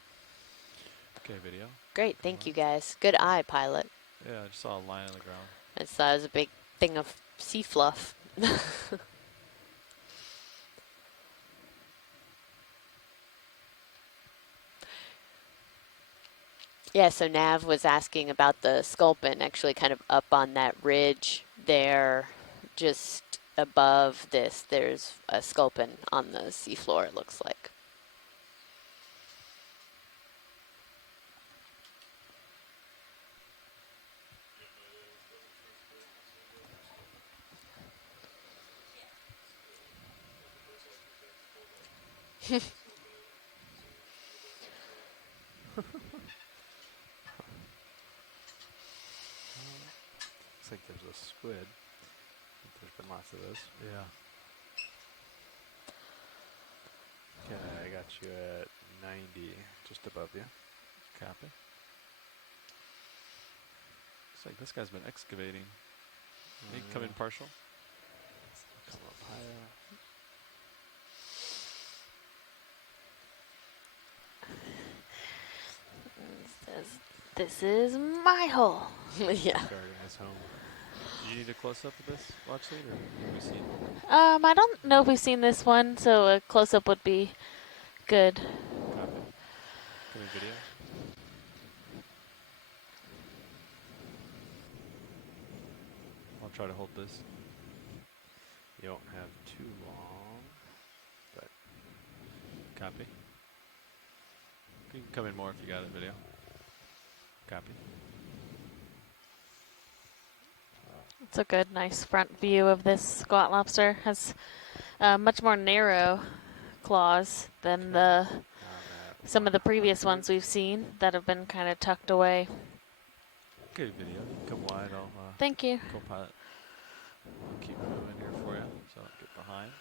Okay, video. great. Thank you, guys. Good eye, pilot. Yeah, I just saw a line on the ground. I saw it was a big thing of sea fluff. Yeah, so Nav was asking about the sculpin, actually kind of up on that ridge there, just above this, there's a sculpin on the seafloor, it looks like. Looks like there's a squid. I think there's been lots of those. Yeah. Okay, I got you at 90, just above you. Copy. Looks like this guy's been excavating. He can come in partial. Come up higher. This is my hole. Yeah. Guarding his home. Do you need a close-up of this watch lead, or have we seen? I don't know if we've seen this one, so a close-up would be good. Copy. Can we video? I'll try to hold this. You don't have too long, but Copy. You can come in more if you got it, video. Copy. It's a good, nice front view of this squat lobster. Has much more narrow claws than some of the previous ones we've seen that have been kind of tucked away. Okay, video. You can come wide. I'll Thank you. co-pilot. I'll keep moving here for you, so I don't get behind.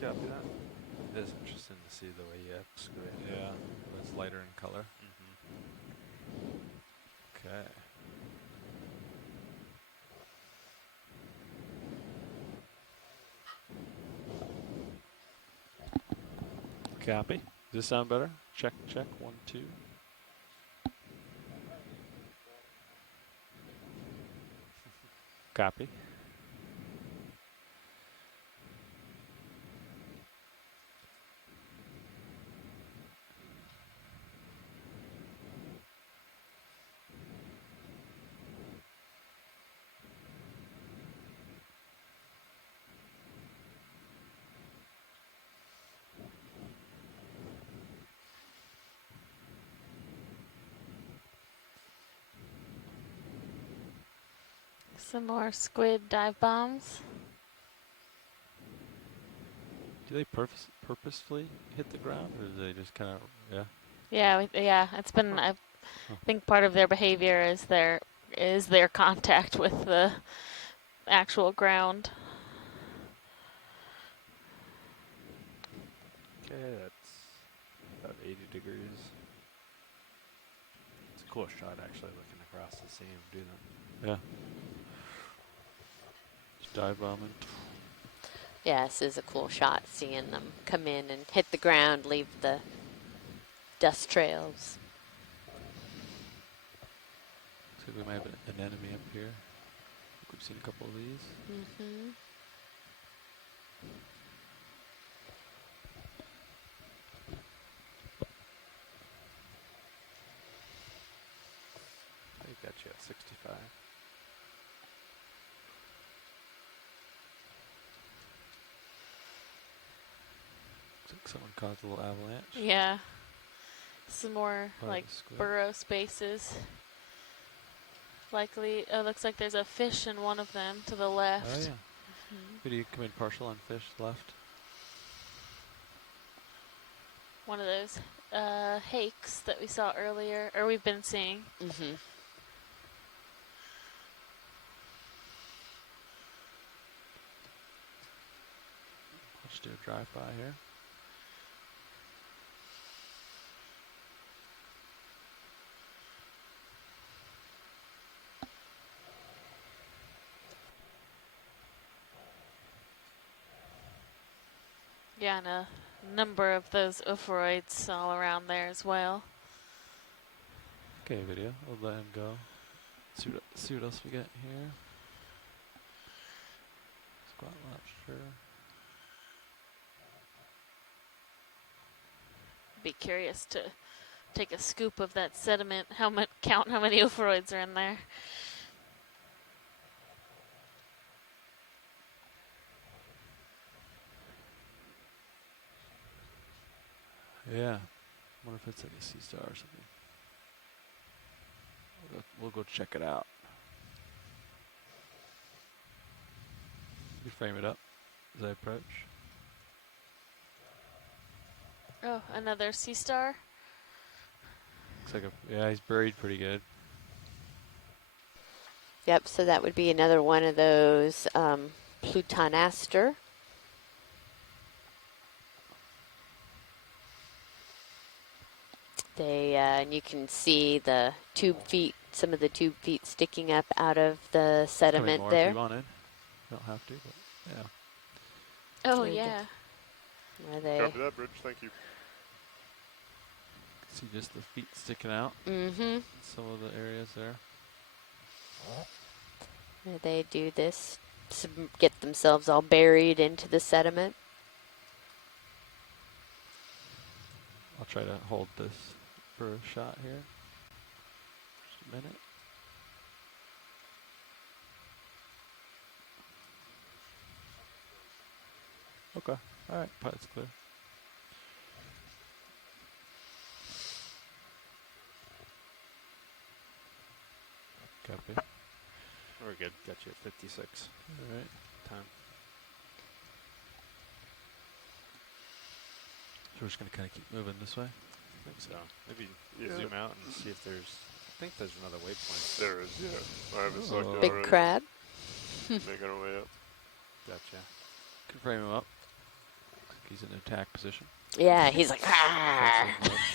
copy that. It is interesting to see the way you excavate. Yeah, it's lighter in color. Okay. Copy. Does this sound better? Check, check. 1, 2. Copy. Some more squid dive bombs. Do they purposefully hit the ground, or do they just kind of, yeah? Yeah, yeah. It's been. I think part of their behavior is their contact with the actual ground. Okay, that's about 80 degrees. It's a cool shot, actually, looking across the seam, do that. Yeah. Just dive bombing. Yeah, this is a cool shot, seeing them come in and hit the ground, leave the dust trails. Looks like we might have an enemy up here. We've seen a couple of these. Mm-hmm. I got you at 65. Looks like someone caused a little avalanche. Yeah. Some more Part of like the squid. burrow spaces. Likely, it looks like there's a fish in one of them to the left. Oh yeah. Video come in partial on fish left. One of those hakes that we saw earlier, or we've been seeing. Mm-hmm. I'll just do a drive-by here. Yeah, and a number of those ophoroids all around there as well. Okay, video. We'll let him go. See what else we got here. Squat lobster. Be curious to take a scoop of that sediment. Count how many ophoroids are in there. Yeah. Wonder if it's like a sea star or something. We'll go check it out. You frame it up as I approach. Oh, another sea star. Looks like yeah, he's buried pretty good. Yep, so that would be another one of those Plutonaster. And you can see the tube feet, some of the tube feet sticking up out of the sediment more there. if you wanted. You don't have to, but yeah. Oh, There you yeah. Where they? Copy that, Bridge. Thank you. See just the feet sticking out. Mm-hmm. Some of the areas there. Where they do this, get themselves all buried into the sediment. I'll try to hold this for a shot here. Just a minute. Okay. All right. Pilot's clear. Copy. We're good. Got you at 56. All right. Time. So we're just going to kind of keep moving this way. I think so. Maybe zoom out and see if there's. I think there's another waypoint. There is, yeah. I have it selected Big already. crab. Making our way up. Gotcha. Can frame him up. He's in attack position. Yeah, he's like, ah.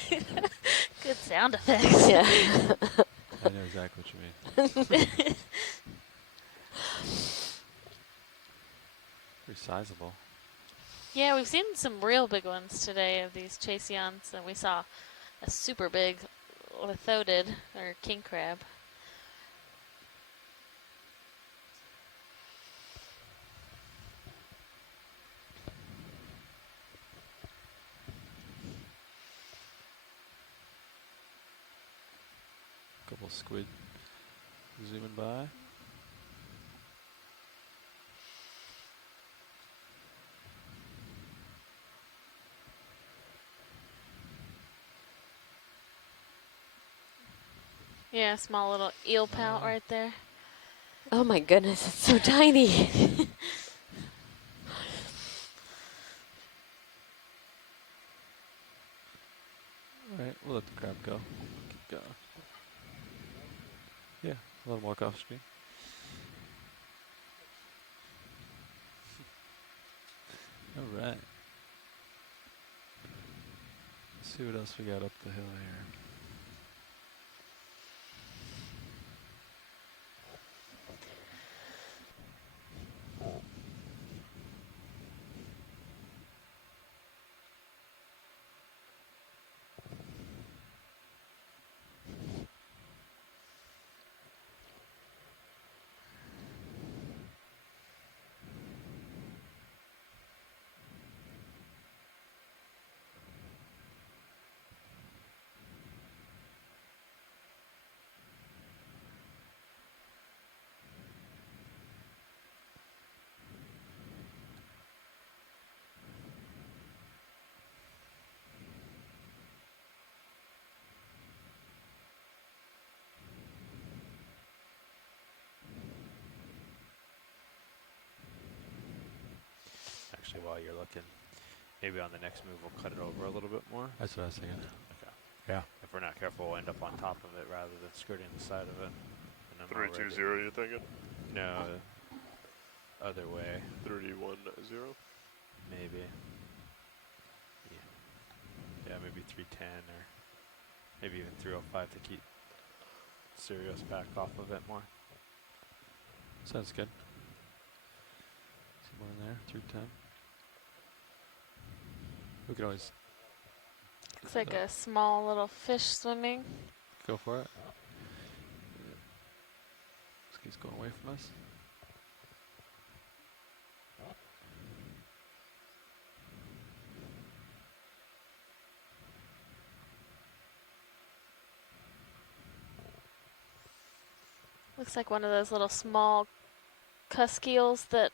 Good sound effects. Yeah. I know exactly what you mean. Pretty sizable. Yeah, we've seen some real big ones today of these chaseons, and we saw a super big lithodid, or king crab. Couple squid zooming by. Yeah, small little eel pout right there. Oh my goodness, it's so tiny. All right, we'll let the crab go. Keep going. Yeah, a little more off stream. All right. Let's see what else we got up the hill here. Actually, while you're looking, maybe on the next move we'll cut it over a little bit more. That's what I was thinking. Okay. Yeah. If we're not careful, we'll end up on top of it rather than skirting the side of it. And I'm 320, already- you're thinking? No, other way. 310. Maybe. Yeah, maybe 310 or maybe even 305 to keep Sirius back off of it more. Sounds good. Somewhere in there, 310. We could always Looks like a small little fish swimming. go for it. He's going away from us. Looks like one of those little small cusk eels that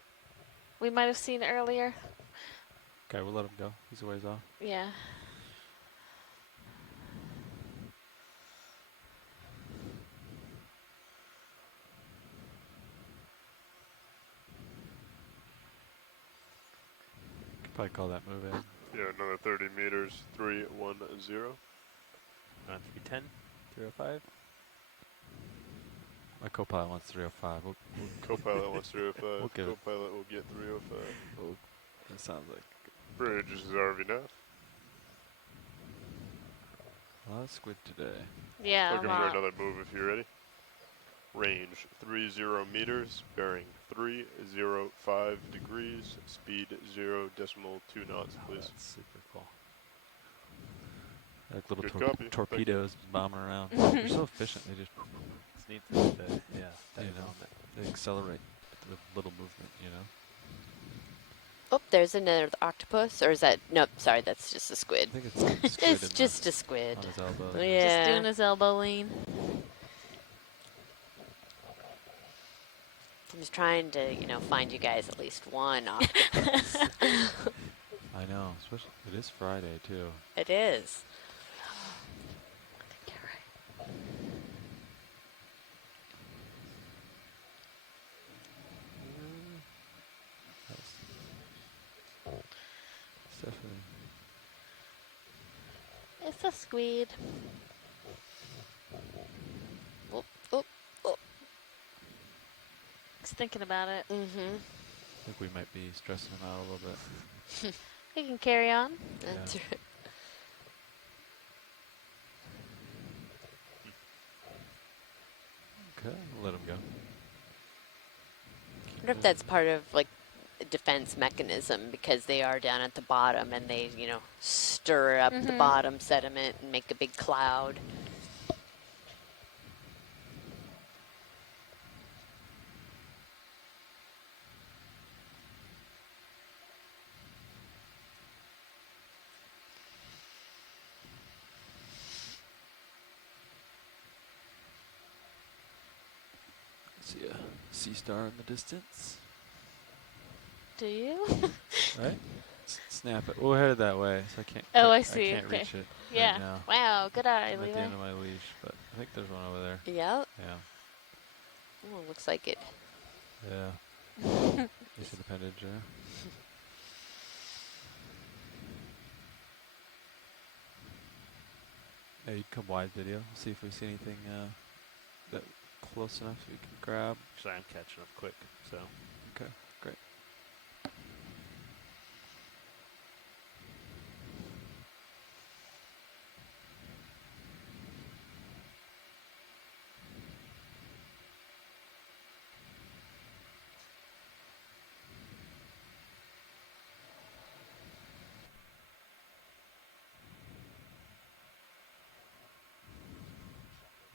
we might have seen earlier. Okay, we'll let him go. He's a ways off. Yeah. Could probably call that move in. Yeah, another 30 meters, 310. 310, 305. My co-pilot wants 305. Co-pilot wants 305. We'll give it. Co-pilot will get 305. That sounds like Bridge is RV a lot of squid today. Yeah. Looking for another move if you're ready. Range 30 meters, bearing 305 degrees, speed 0.2 knots, please. That's super cool. Like little Good copy. torpedoes bombing around. They're so efficient. They just, It's neat that yeah, that you know, element. they accelerate with little movement, you know. Oh, there's another octopus, or is that? Nope, sorry, that's just a squid. I think it's a squid It's just a squid. on his elbow. Yeah. Just doing his elbow lean. I'm just trying to, find you guys at least one octopus. I know, especially it is Friday too. It is. It's definitely. It's a squid. Oh, oh, oh. He's thinking about it. Mm-hmm. I think we might be stressing him out a little bit. He can carry on. That's Yeah. right. Okay, we'll let him go. I wonder if that's part of like a defense mechanism because they are down at the bottom and they, stir up the bottom sediment and make a big cloud. See a sea star in the distance. Do you? Right? Snap it. We're headed that way, so I can't. Oh, I I see. can't Okay. reach it Yeah. right now. Wow. Good eye, I'm at Levi. the end of my leash, but I think there's one over there. Yep. Yeah. Oh, looks like it. Yeah. You see the appendage there? Yeah, you'd come wide video. See if we see anything that close enough so we can grab. Actually, I'm catching up quick, so. Okay, great.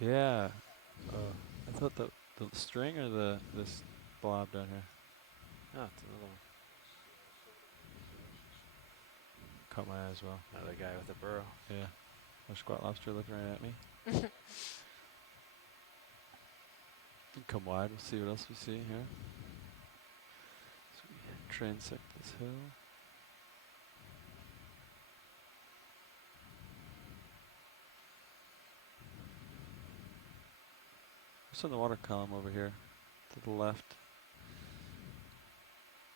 Yeah. I thought the string or this blob down here. Oh, it's another one. Caught my eye as well. Another guy with a burrow. Yeah. A squat lobster looking right at me. Come wide. We'll see what else we see here. So we transect this hill. What's in the water column over here to the left?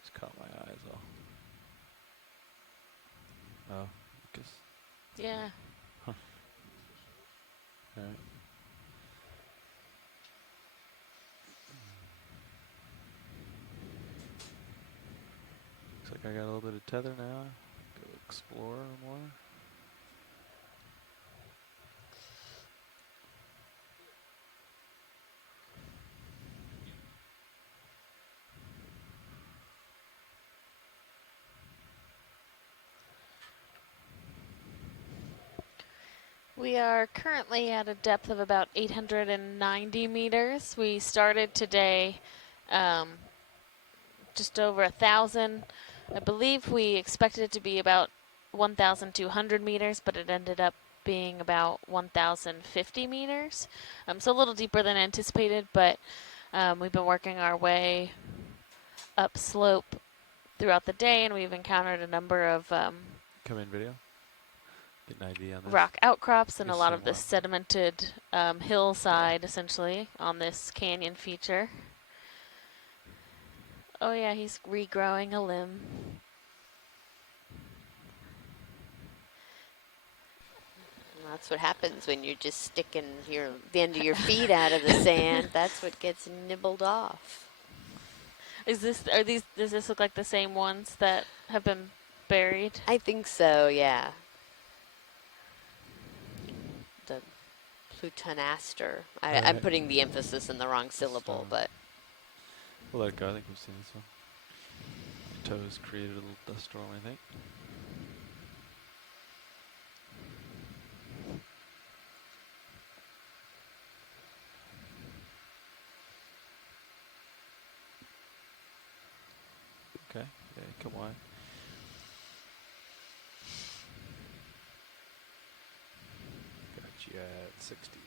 Just caught my eye as well. Oh, Lucas. Yeah. Huh. All right. Looks like I got a little bit of tether now. Go explore more. We are currently at a depth of about 890 meters. We started today just over 1,000. I believe we expected it to be about 1,200 meters, but it ended up being about 1,050 meters. So a little deeper than anticipated, but we've been working our way up slope throughout the day, and we've encountered a number of Come in video. Get an idea on this. rock outcrops and a Just lot zoom of the on. sedimented hillside, essentially, on this canyon feature. Oh yeah, he's regrowing a limb. That's what happens when you're just sticking the end of your feet out of the sand. That's what gets nibbled off. Does this look like the same ones that have been buried? I think so, yeah. The Plutonaster. I'm Alright. putting the emphasis in the wrong syllable, but We'll let it go. I think we've seen this one. My toes created a little dust storm, I think. Okay, yeah, come on. Got you at 60.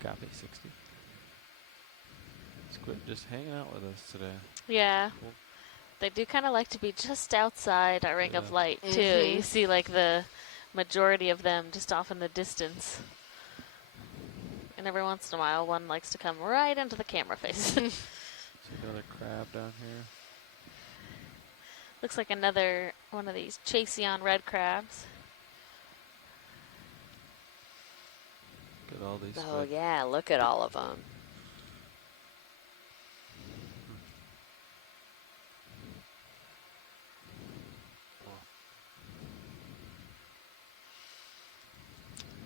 Copy, 60. Squid just hanging out with us today. Yeah. Cool. They do kind of like to be just outside our ring of Yeah. light, too. You see, like, the majority of them just off in the distance. And every once in a while, one likes to come right into the camera face. See another crab down here. Looks like another one of these Chaseon red crabs. Look at all these oh squid. yeah, look at all of them.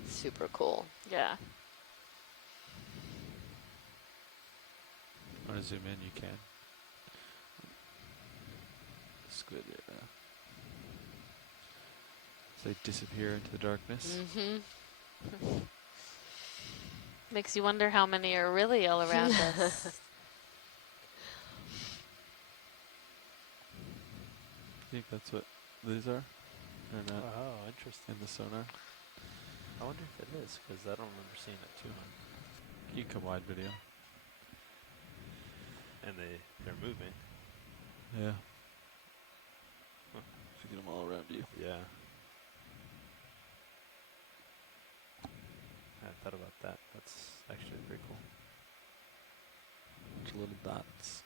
Super cool. Yeah. Want to zoom in? You can. Squid. So they disappear into the darkness. Mm-hmm. Makes you wonder how many are really all around us. I think that's what these are. Or not. Oh, interesting. In the sonar. I wonder if it is, because I don't remember seeing it too. You come wide video. And they're moving. Yeah. Huh. So get them all around you. Yeah. I hadn't thought about that. That's actually pretty cool. Bunch of little dots.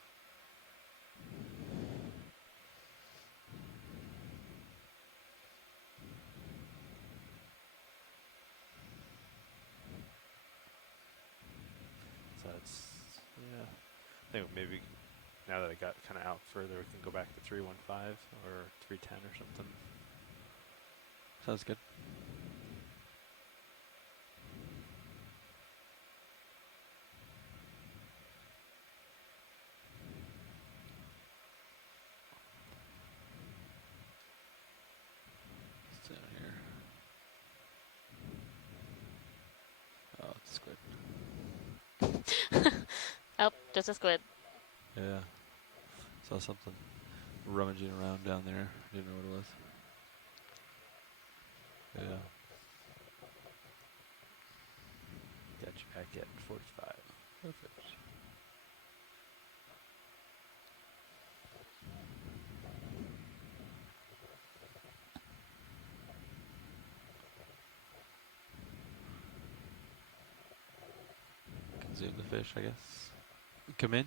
So it's, yeah. I think maybe now that I got kind of out further, we can go back to 315 or 310 or something. Sounds good. It's down here. Oh, Squid. Oh, just a squid. Yeah. Saw something rummaging around down there. Didn't know what it was. Yeah. Got you back at 45. Perfect. Can zoom the fish, I guess. Come in.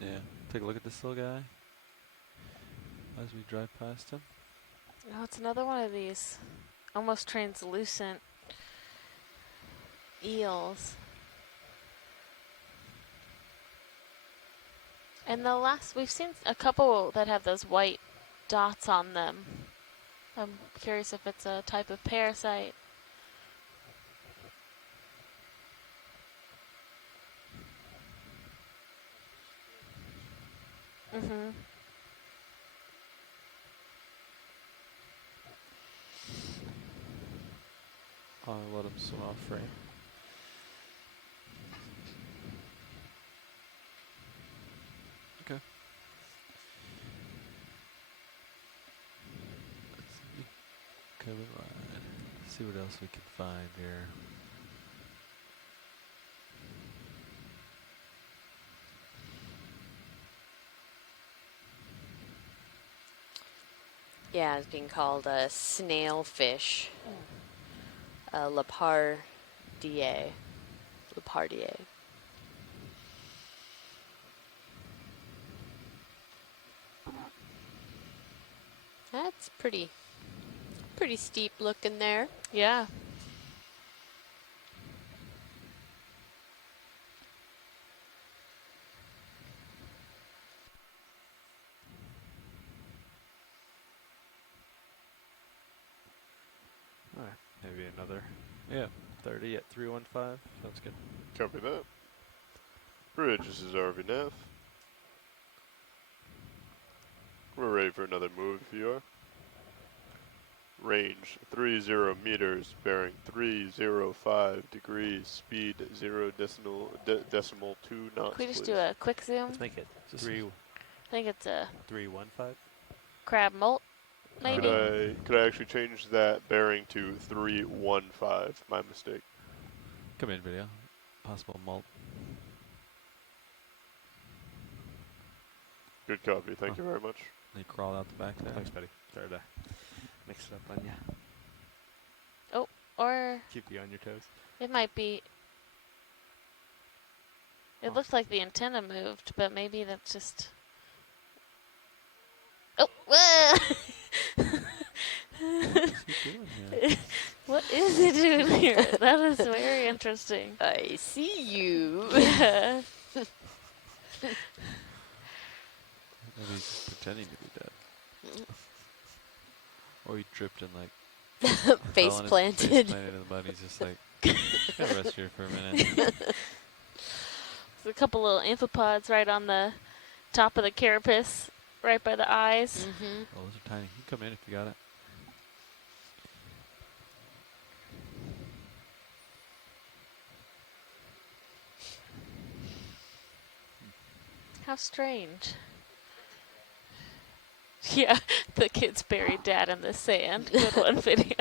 Yeah. Take a look at this little guy as we drive past him. Oh, it's another one of these almost translucent eels. And we've seen a couple that have those white dots on them. I'm curious if it's a type of parasite. Mm-hmm. I'll let him swim off frame. Okay. Come in line. See what else we can find here. Yeah, it's being called a snail fish. Lepardier. Lepardier. That's pretty steep looking there. Yeah. All right, maybe another Yeah. 30 at 315. Sounds good. Copy that. Bridge, this is RV Nav. We're ready for another move if you are. Range 30 meters, bearing 305 degrees, speed 0.2 knots. Can we just please. do a quick zoom? Let's make it Just 3 I think it's a 315. crab molt, maybe. Could I actually change that bearing to 315? My mistake. Come in, video. Possible molt. Good copy. Thank you very much. They crawled out the back there. Thanks, buddy. Sorry to mix it up on you. Oh, or Keep you on your toes. it might be. It looks like the antenna moved, but maybe that's just. Oh, whoa! What's he doing here? What is it doing here? That is very interesting. I see you. Yeah. Maybe he's just pretending to be dead. Or he tripped and like Face fell on his- planted. Face planted in the mud. He's just like, gotta rest here for a minute. There's a couple little amphipods right on the top of the carapace, right by the eyes. Mm-hmm. Oh, those are tiny. You can come in if you got it. How strange. Yeah, the kids buried Dad in the sand. Good one, video.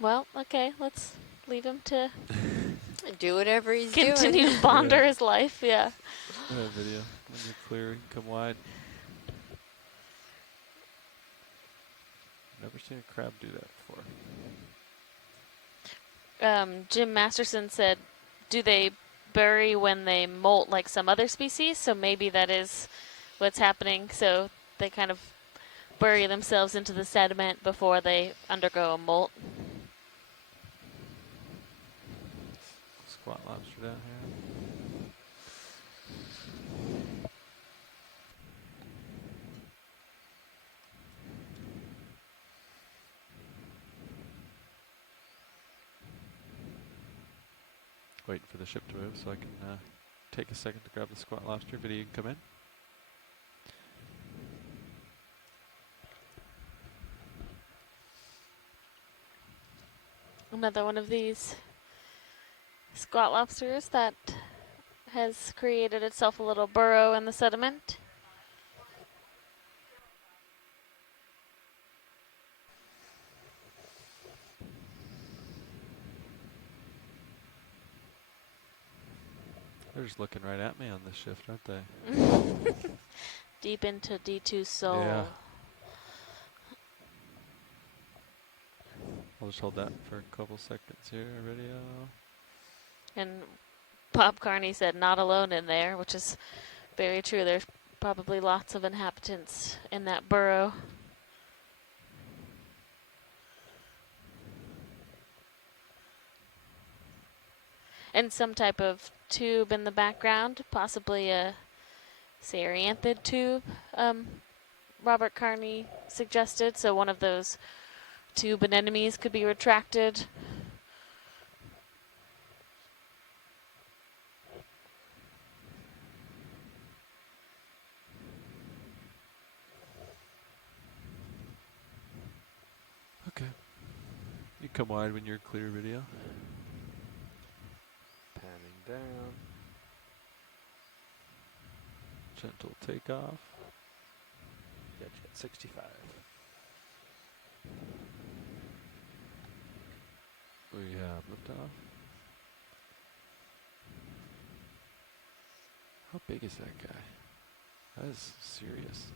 Well, okay, let's leave him to Do whatever he's continue doing. to ponder his life. Yeah. Video. When you're clear, you can come wide. Never seen a crab do that before. Jim Masterson said, do they bury when they molt like some other species? So maybe that is what's happening. So they kind of bury themselves into the sediment before they undergo a molt. Squat lobster down here. Waiting for the ship to move so I can take a second to grab the squat lobster. Video, you can come in. Another one of these squat lobsters that has created itself a little burrow in the sediment. They're just looking right at me on this shift, aren't they? Deep into D2 soul. Yeah. I'll just hold that for a couple seconds here, video. And Bob Carney said not alone in there, which is very true. There's probably lots of inhabitants in that burrow. And some type of tube in the background, possibly a Ceranthid tube, Robert Carney suggested. So one of those tube anemones could be retracted. Okay. You come wide when you're clear, video. Panning down. Gentle takeoff. Got you at 65. We have liftoff. How big is that guy? That is serious.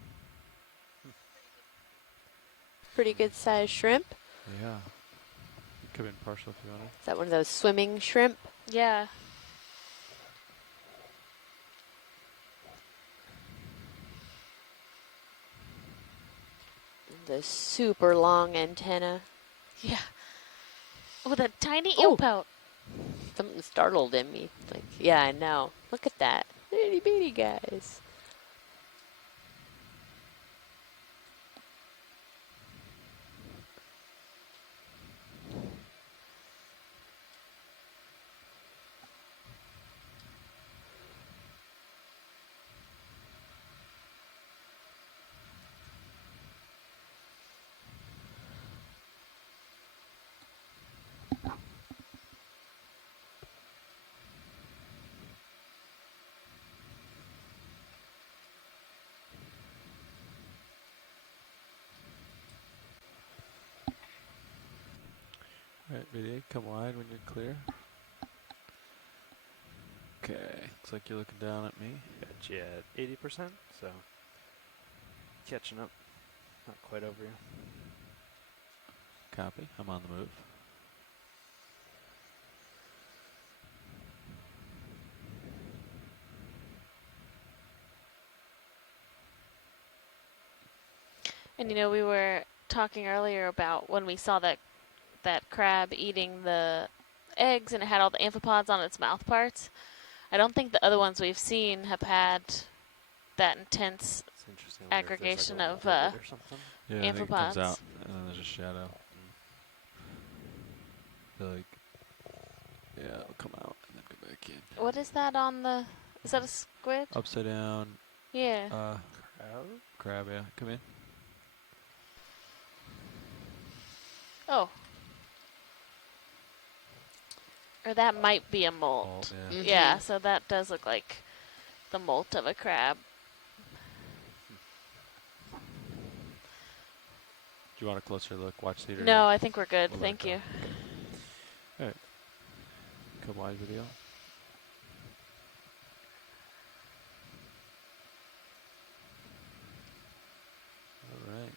Pretty good sized shrimp. Yeah. Come in partial if you want Is that one of those swimming shrimp? Yeah. The super long antenna. Yeah. With a tiny Ooh. impout. Something startled in me. Like, yeah, I know. Look at that. Itty bitty guys. Alright, video, come wide when you're clear. Okay, looks like you're looking down at me. Got you at 80%, so catching up. Not quite over you. Copy, I'm on the move. And you know, we were talking earlier about when we saw that crab eating the eggs and it had all the amphipods on its mouth parts. I don't think the other ones we've seen have had that intense aggregation of yeah, I think it comes amphipods. out and then there's a shadow. They're like, yeah, it'll come out and then go back in. What is that on the? Is that a squid? Upside down. Yeah. Crab, yeah. Come in. Oh. Or that might be a molt. Molt, yeah. Yeah, so that does look like the molt of a crab. Do you want a closer look? Watch theater? No, I think we're good. We'll Thank you. Alright. Come wide video. Alright.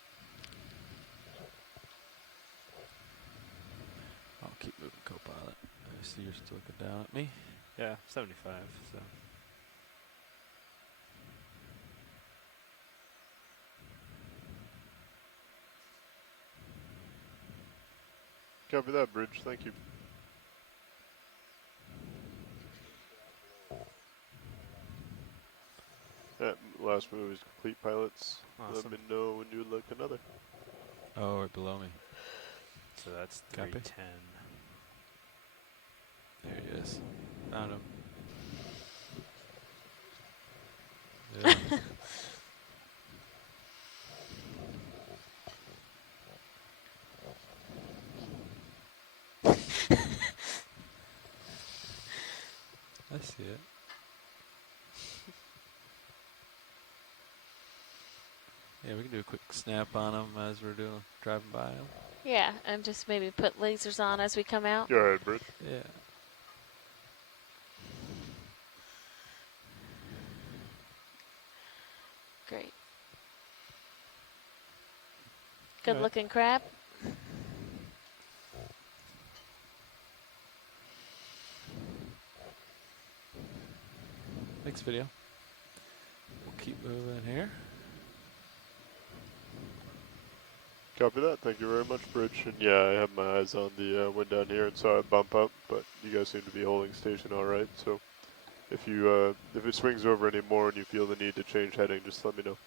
I'll keep moving co-pilot. I see you're still looking down at me. Yeah, 75, so. Copy that, Bridge. Thank you. That last move is complete, pilots. Let Awesome. me know when you look another. Oh, right below me. So that's Copy. 310. There he is. Found him. Yeah. See it? Yeah, we can do a quick snap on them as we're driving by them. Yeah, and just maybe put lasers on as we come out. Go ahead, Bridge. Yeah. Great. Good Right. looking crab. Next video. We'll keep moving here. Copy that. Thank you very much, Bridge. And yeah, I have my eyes on the wind down here and saw it bump up, but you guys seem to be holding station all right. So if it swings over any more and you feel the need to change heading, just let me know.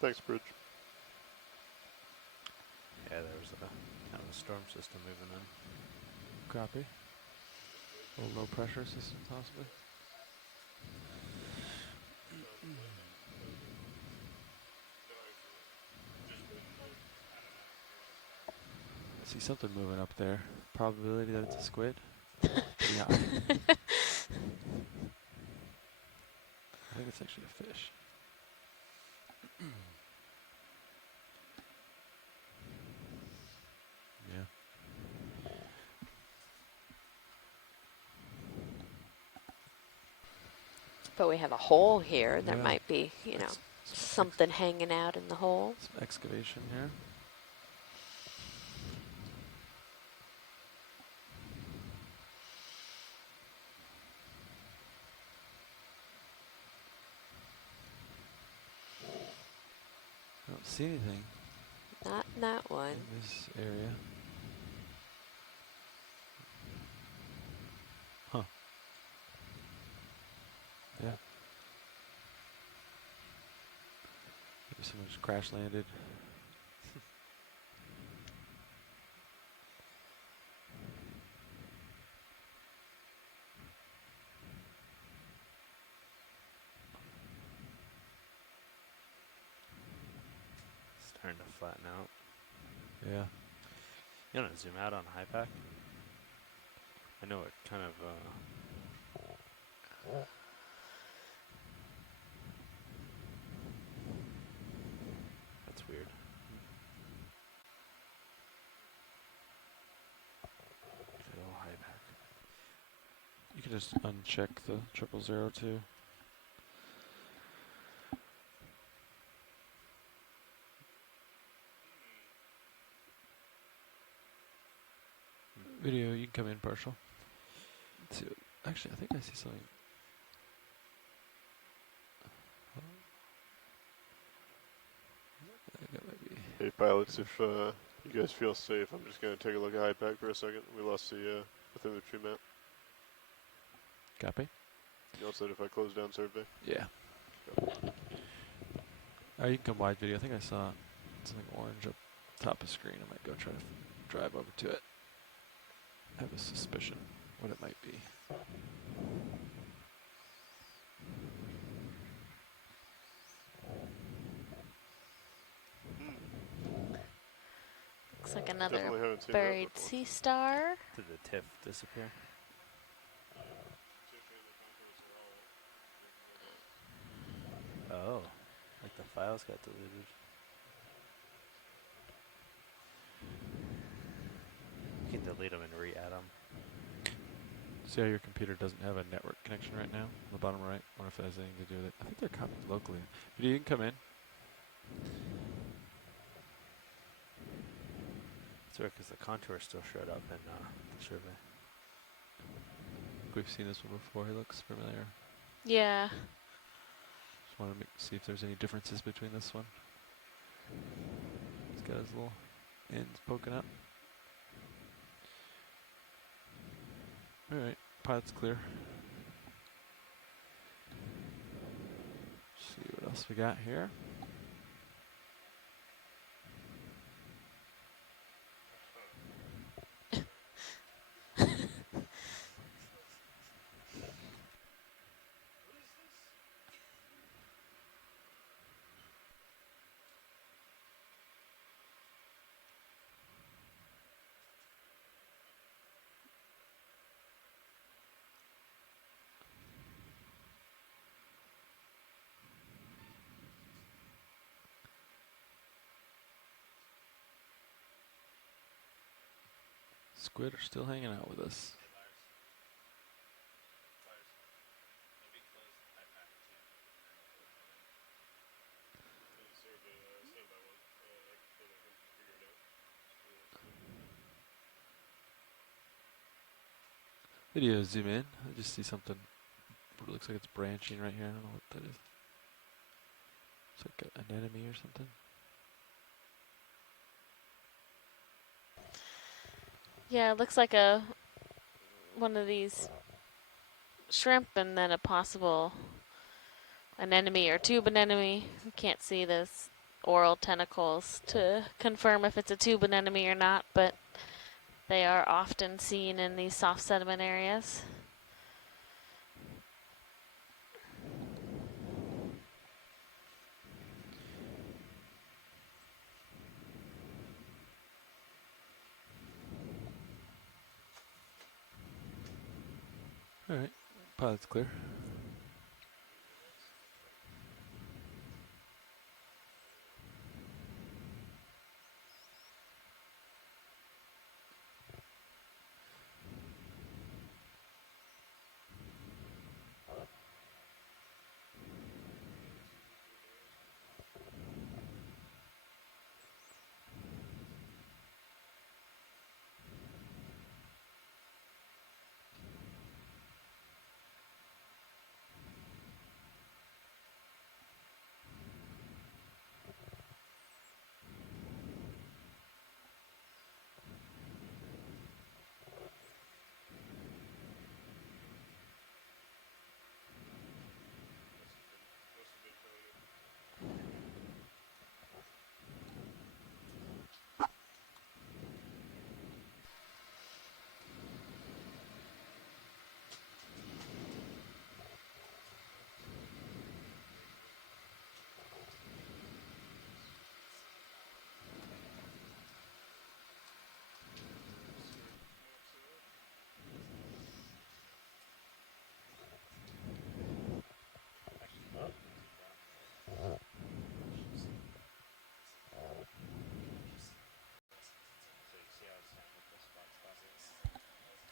Thanks, Bridge. Yeah, there was a kind of a storm system moving in. Copy. A little low pressure system, possibly. I see something moving up there. Probability that it's a squid? Pretty high. I think it's actually a fish. Yeah. But we have a hole here. There Yeah. might be, you know, something hanging out in the hole. Some excavation here. I don't see anything Not in that one. in this area. Huh. Yeah. Maybe someone just crash landed. Starting to flatten out. Yeah. You want to zoom out on high pack? I know it kind of. That's weird. Good old high pack. You can just uncheck the 0002. Video, you can come in partial. Let's see. Actually, I think I see something. I think that might be. Hey, pilots, if you guys feel safe, I'm just going to take a look at high pack for a second. We lost the bathymetry map. Copy. You all said if I close down survey? Yeah. You can come wide video. I think I saw something orange up top of screen. I might go try to drive over to it. I have a suspicion what it might be. Looks like another Definitely haven't seen that buried before. sea star. Did the TIFF disappear? Oh, like the files got deleted. You can delete them and re-add them. See how your computer doesn't have a network connection right now? On the bottom right. I wonder if that has anything to do with it. I think they're copied locally. But you can come in. It's weird because the contour still showed up in the survey. We've seen this one before. He looks familiar. Yeah. Just want to see if there's any differences between this one. He's got his little ends poking up. Alright, pilot's clear. See what else we got here. Squid are still hanging out with us. Video zoom in. I just see something. It looks like it's branching right here. I don't know what that is. It's like an enemy or something. Yeah, it looks like one of these shrimp, and then an enemy or tube anemone. We can't see this oral tentacles to confirm if it's a tube anemone or not, but they are often seen in these soft sediment areas. All right, pilot's clear.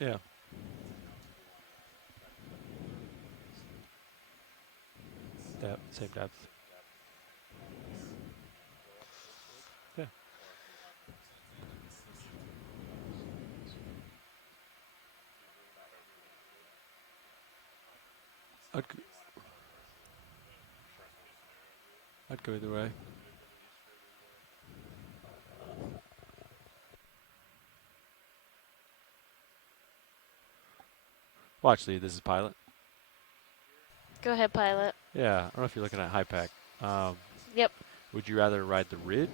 Yeah. Depth, same depth. Yeah. I'd go either way. Well, actually, this is pilot. Go ahead, pilot. Yeah, I don't know if you're looking at high pack. Yep. Would you rather ride the ridge,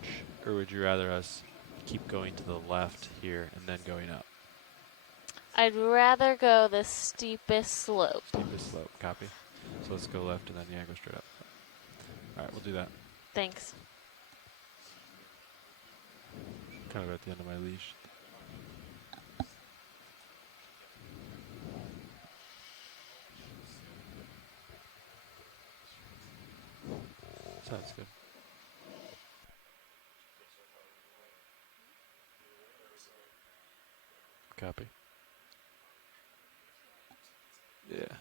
or would you rather us keep going to the left here and then going up? I'd rather go the steepest slope. Steepest slope, copy. So let's go left and then, yeah, go straight up. All right, we'll do that. Thanks. Kind of at the end of my leash. Sounds good. Copy. Yeah.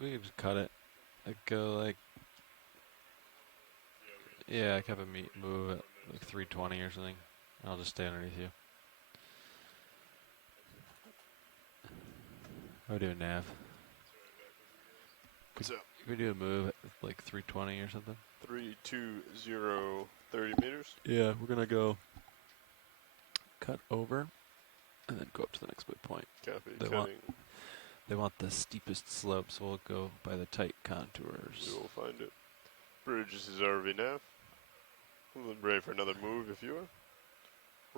We can just cut it. Like go like, yeah, I have a move at like 320 or something. I'll just stay underneath you. How do we do a nav? What's up? Could we do a move at like 320 or something? 320, 30 meters? Yeah, we're gonna go cut over and then go up to the next midpoint. Copy. They want the steepest slope, so we'll go by the tight contours. We will find it. Bridge, this is RV nav. Ready for another move if you are.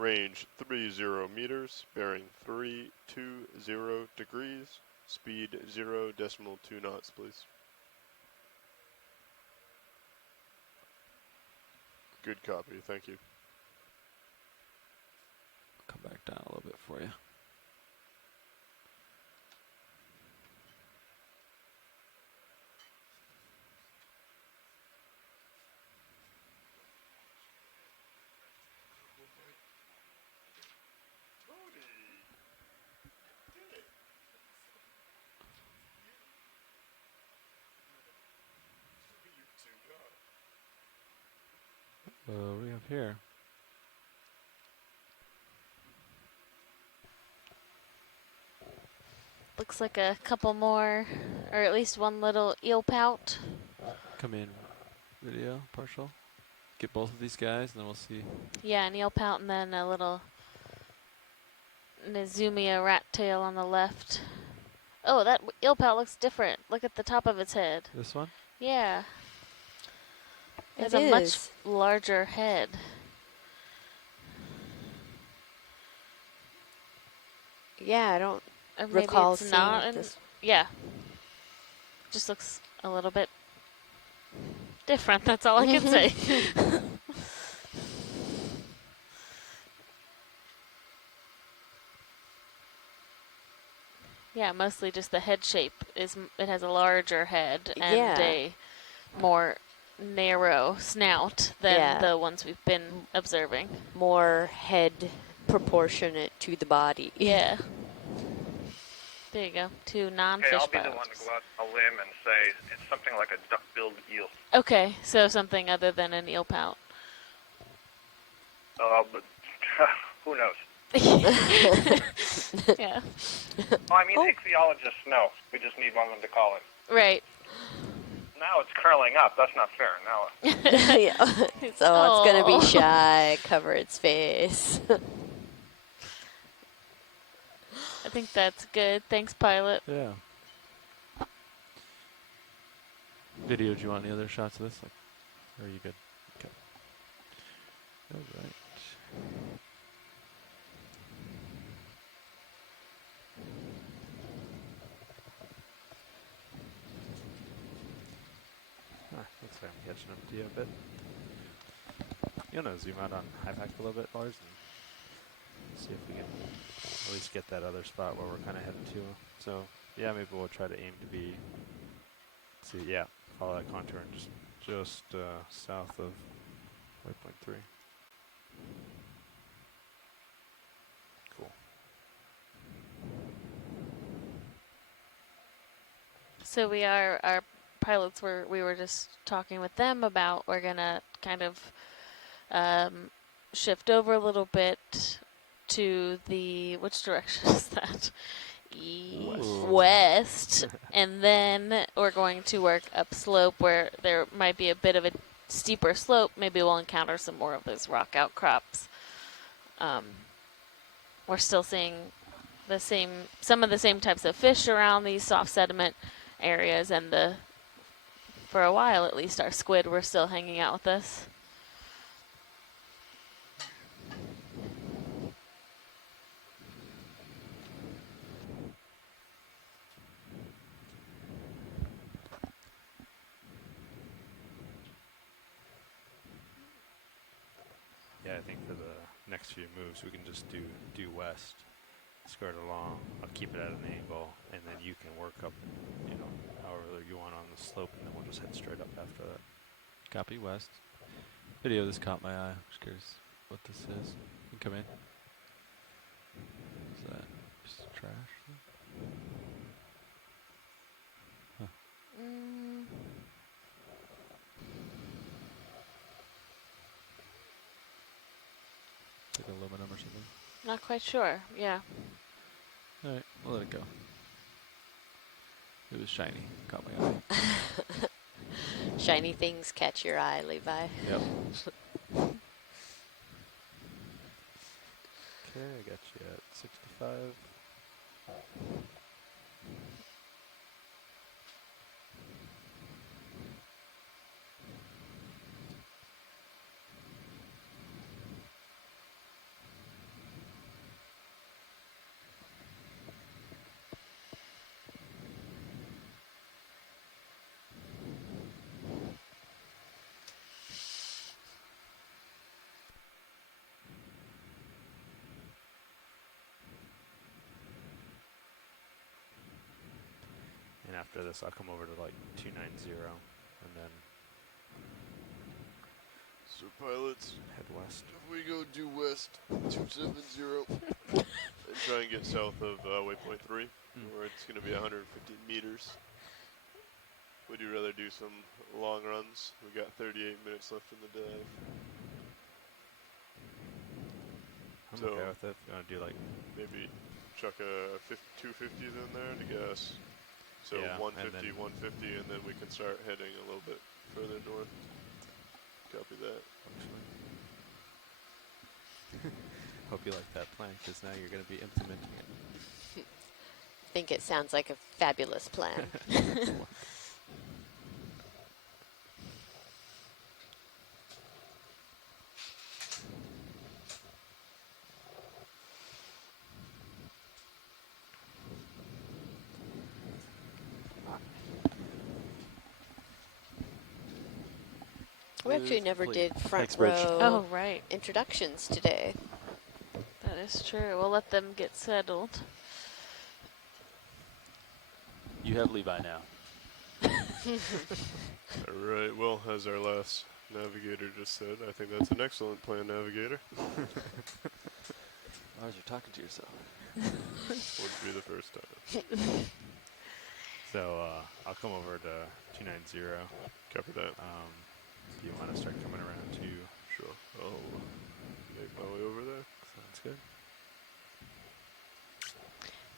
Range 30 meters, bearing 320 degrees, speed 0.2 knots, please. Good copy, thank you. Come back down a little bit for you. So what do we have here? Looks like a couple more, or at least one little eel pout. Come in, video, partial. Get both of these guys, and then we'll see. Yeah, an eel pout and then a little Nezumia rat tail on the left. Oh, that eel pout looks different. Look at the top of its head. This one? Yeah. It has It a much is. larger head. Yeah, I don't Or maybe recall it's seeing not. this. Yeah. Just looks a little bit different. That's all I can say. Yeah, mostly just the head shape it has a larger head and Yeah. a more narrow snout than the ones we've been observing. More head proportionate to the body. Yeah. There you go. Two non-fish Okay, I'll be the biologists. one to go out on a limb and say it's something like a duck-billed eel. Okay, so something other than an eel pout. But who knows? Yeah. Well, I mean, ichthyologists know. We just need one of them to call in. Right. Now it's curling up. That's not fair. Now. Yeah. So it's going to be shy, cover its face. I think that's good. Thanks, pilot. Yeah. Video, do you want any other shots of this? Like, or are you good? Okay. All right. Looks like I'm catching up to you a bit. You want to zoom out on high pack a little bit, Lars, and see if we can at least get that other spot where we're kind of heading to. So, yeah, maybe we'll try to aim to be, see, yeah, follow that contour and just south of waypoint 3. Cool. So our pilots we were just talking with them about we're gonna kind of shift over a little bit to the, which direction is that? West. And then we're going to work upslope where there might be a bit of a steeper slope. Maybe we'll encounter some more of those rock outcrops. We're still seeing some of the same types of fish around these soft sediment areas, and for a while at least our squid were still hanging out with us. Yeah, I think for the next few moves we can just do due west, skirt along. I'll keep it at an angle, and then you can work up, however you want on the slope, and then we'll just head straight up after that. Copy west. Video, this caught my eye. I'm just curious what this is. You can come in. Is that just trash? Huh. Like aluminum or something? Not quite sure. Yeah. All right, we'll let it go. It was shiny. Caught my eye. Shiny things catch your eye, Levi. Yep. Okay, I got you at 65. And after this, I'll come over to like 290, and then So pilots, head west. if we go due west 270 and try and get south of waypoint 3, where it's going to be 150 meters, would you rather do some long runs? We got 38 minutes left in the dive. I'm So okay with it. If you want to do like maybe chuck a 250s in there to guess. So Yeah, 150, and then 150, and then we can start heading a little bit further north. Copy that. hope you like that plan because now you're going to be implementing it. I think it sounds like a fabulous plan. Excellent. We actually Move never complete. did front Thanks, Bridge. row Oh, right. introductions today. That is true. We'll let them get settled. You have Levi now. All right. Well, as our last navigator just said, I think that's an excellent plan, navigator. Lars, you're talking to yourself. Wouldn't be the first time. So I'll come over to 290. Cover that. If you want to start coming around too. Sure. I'll make my way over there. Sounds good.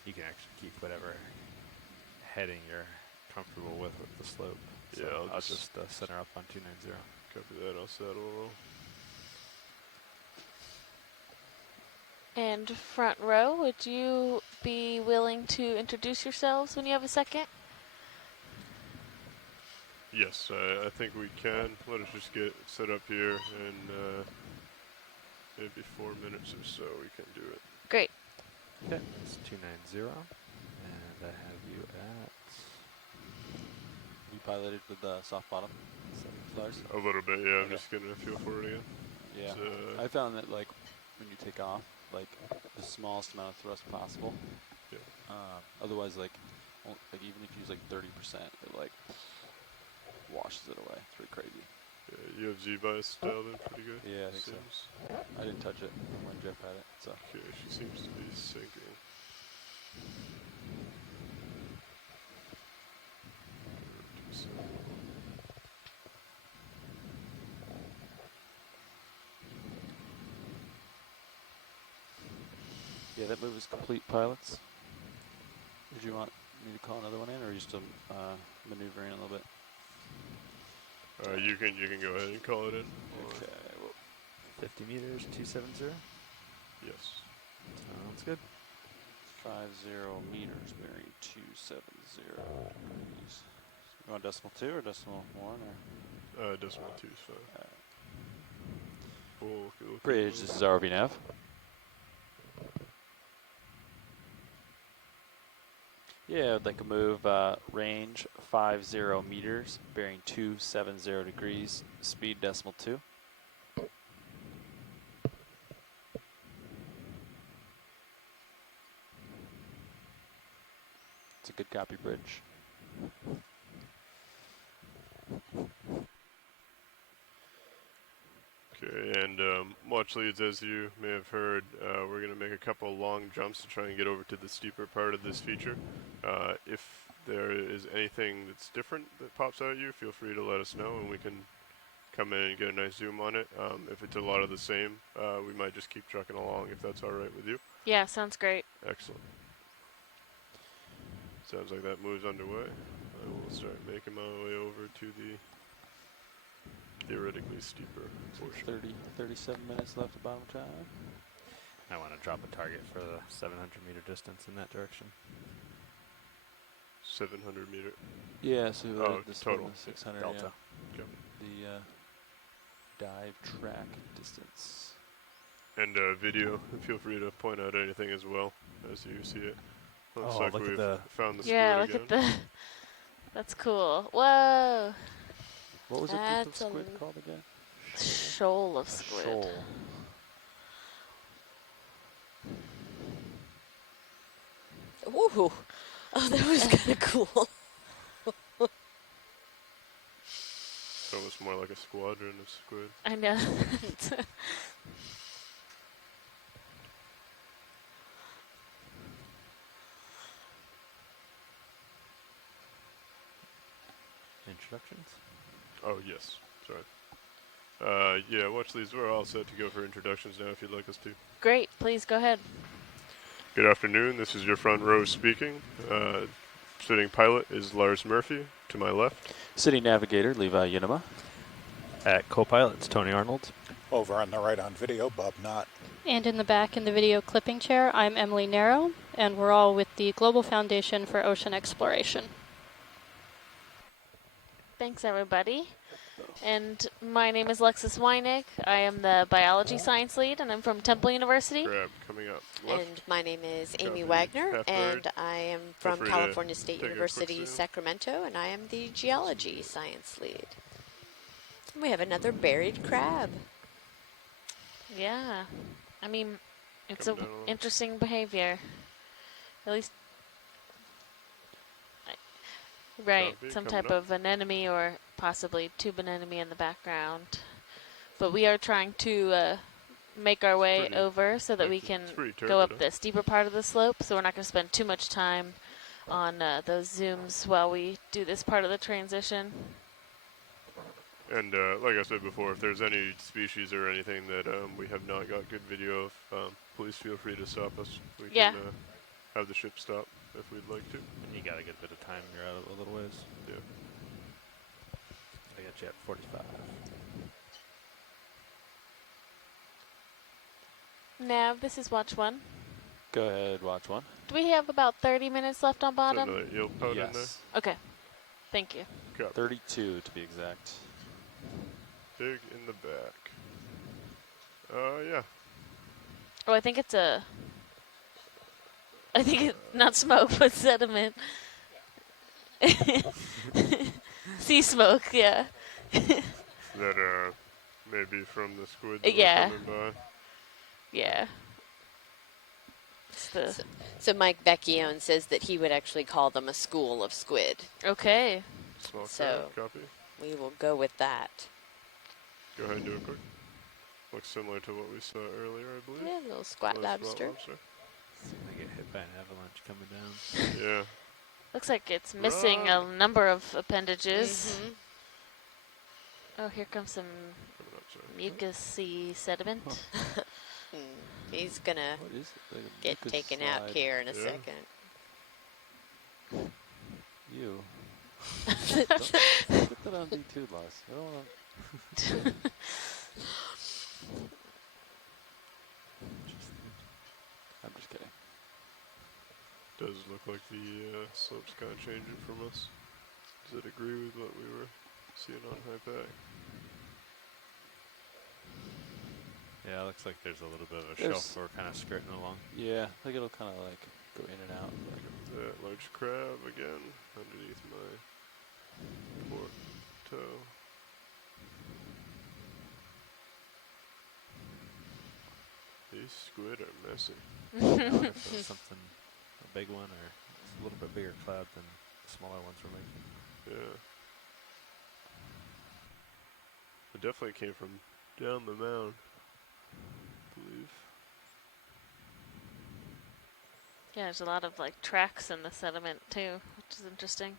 You can actually keep whatever heading you're comfortable with the slope. So Yeah, I'll just center up on 290. Copy that. I'll saddle roll. And front row, would you be willing to introduce yourselves when you have a second? Yes, I think we can. Let us just get set up here, and maybe 4 minutes or so we can do it. Great. Okay, it's 290, and I have you at You piloted with the soft bottom, Lars? A little bit, yeah. I'm Okay. just getting a feel for it again. Yeah. It's, I found that like when you take off, like the smallest amount of thrust possible. Yeah. Otherwise, like even if you use like 30%, it like washes it away. It's pretty crazy. Yeah, you have Z-Bias dialed in pretty good. Yeah, I think seems. so. I didn't touch it when Jeff had it, so. Okay, she seems to be sinking. Yeah, that move is complete, pilots. Did you want me to call another one in, or just maneuver in a little bit? You can go ahead and call it in. Okay. Well, 50 meters, 270. Yes. Sounds good. 50 meters, bearing 270 degrees. You want decimal 2 or decimal 1? Or? Decimal 2 is fine. Cool. Bridge, this is RV Nav. Yeah, I'd like a move, range 50 meters, bearing 270 degrees, speed decimal 2. It's a good copy, Bridge. Okay, and watch leads, as you may have heard, we're going to make a couple long jumps to try and get over to the steeper part of this feature. If there is anything that's different that pops out at you, feel free to let us know, and we can come in and get a nice zoom on it. If it's a lot of the same, we might just keep trucking along if that's all right with you. Yeah, sounds great. Excellent. Sounds like that move's underway. I will start making my way over to the theoretically steeper portion. 37 minutes left at bottom time. I want to drop a target for the 700 meter distance in that direction. 700 meter. Yeah, so this total. one is 600. Delta. Yeah. The dive track distance. And video, feel free to point out anything as well as you see it. Looks Oh, like look at we've the found the Yeah, squid look again. at the. That's cool. Whoa. What was the group of That's a squid called again? Shoal of squid. Shoal. Woohoo! Oh, that was kind of cool. So it's more like a squadron of squid. I know. Introductions? Oh, yes. Sorry. Yeah, watch these. We're all set to go for introductions now if you'd like us to. Great, please go ahead. Good afternoon. This is your front row speaking. Sitting pilot is Lars Murphy to my left. City navigator, Levi Unema. At co-pilot, it's Tony Arnold. Over on the right on video, Bob Knott. And in the back in the video clipping chair, I'm Emily Narrow, and we're all with the Global Foundation for Ocean Exploration. Thanks, everybody. And my name is Lexus Weinig. I am the biology science lead, and I'm from Temple University. Grab coming up left. And my name is Amy Copy. Wagner, Half and bird. I am Feel from free to California State take a quick University, zoom. Sacramento, and I am the geology science lead. And we have another buried crab. Yeah. I mean, it's Come a down a little. interesting behavior. At least, right, Copy, some coming type up. of anemone or possibly tube anemone in the background. But we are trying to make our way pretty- over so that like we it's can pretty go up turbid, the steeper part of the slope. So we're not going to spend too much time on those zooms while we do this part of the transition. And like I said before, if there's any species or anything that we have not got good video of, please feel free to stop us. We Yeah. can have the ship stop if we'd like to. And you got a good bit of time. You're out a little ways. Yeah. I got you at 45. Nav, this is watch one. Go ahead, watch one. Do we have about 30 minutes left on Is that bottom? another eel pout in there? Yes. Okay. Thank you. Copy. 32 to be exact. Big in the back. Yeah. Oh, I think it's not smoke, but sediment. Sea smoke, yeah. That maybe from the squid that Yeah. were coming by. Yeah. It's the So Mike Vecchione says that he would actually call them a school of squid. okay. Small So- crab, copy. We will go with that. Go ahead and do it quick. Looks similar to what we saw earlier, I believe. Yeah, little squat Little lobster. Seem like get hit by an avalanche coming down. Yeah. Looks like it's missing a number of appendages. Mhm. Oh, here comes some Coming up, sorry. mucusy sediment. He's gonna What is it? Like a get mucus taken out slide. here in a Yeah. second. You. Don't put that on D2 loss. I don't want I'm just kidding. Does look like the slope's kind of changing from us. Does it agree with what we were seeing on high pack? Yeah, it looks like there's a little bit of a There's- shelf we're kind of skirting along. Yeah, like it'll kind of like go in and out. That large crab again underneath my port toe. These squid are messy. If there's something, a big one or a little bit bigger cloud than the smaller ones we're making. Yeah. It definitely came from down the mound, I believe. Yeah, there's a lot of like tracks in the sediment too, which is interesting.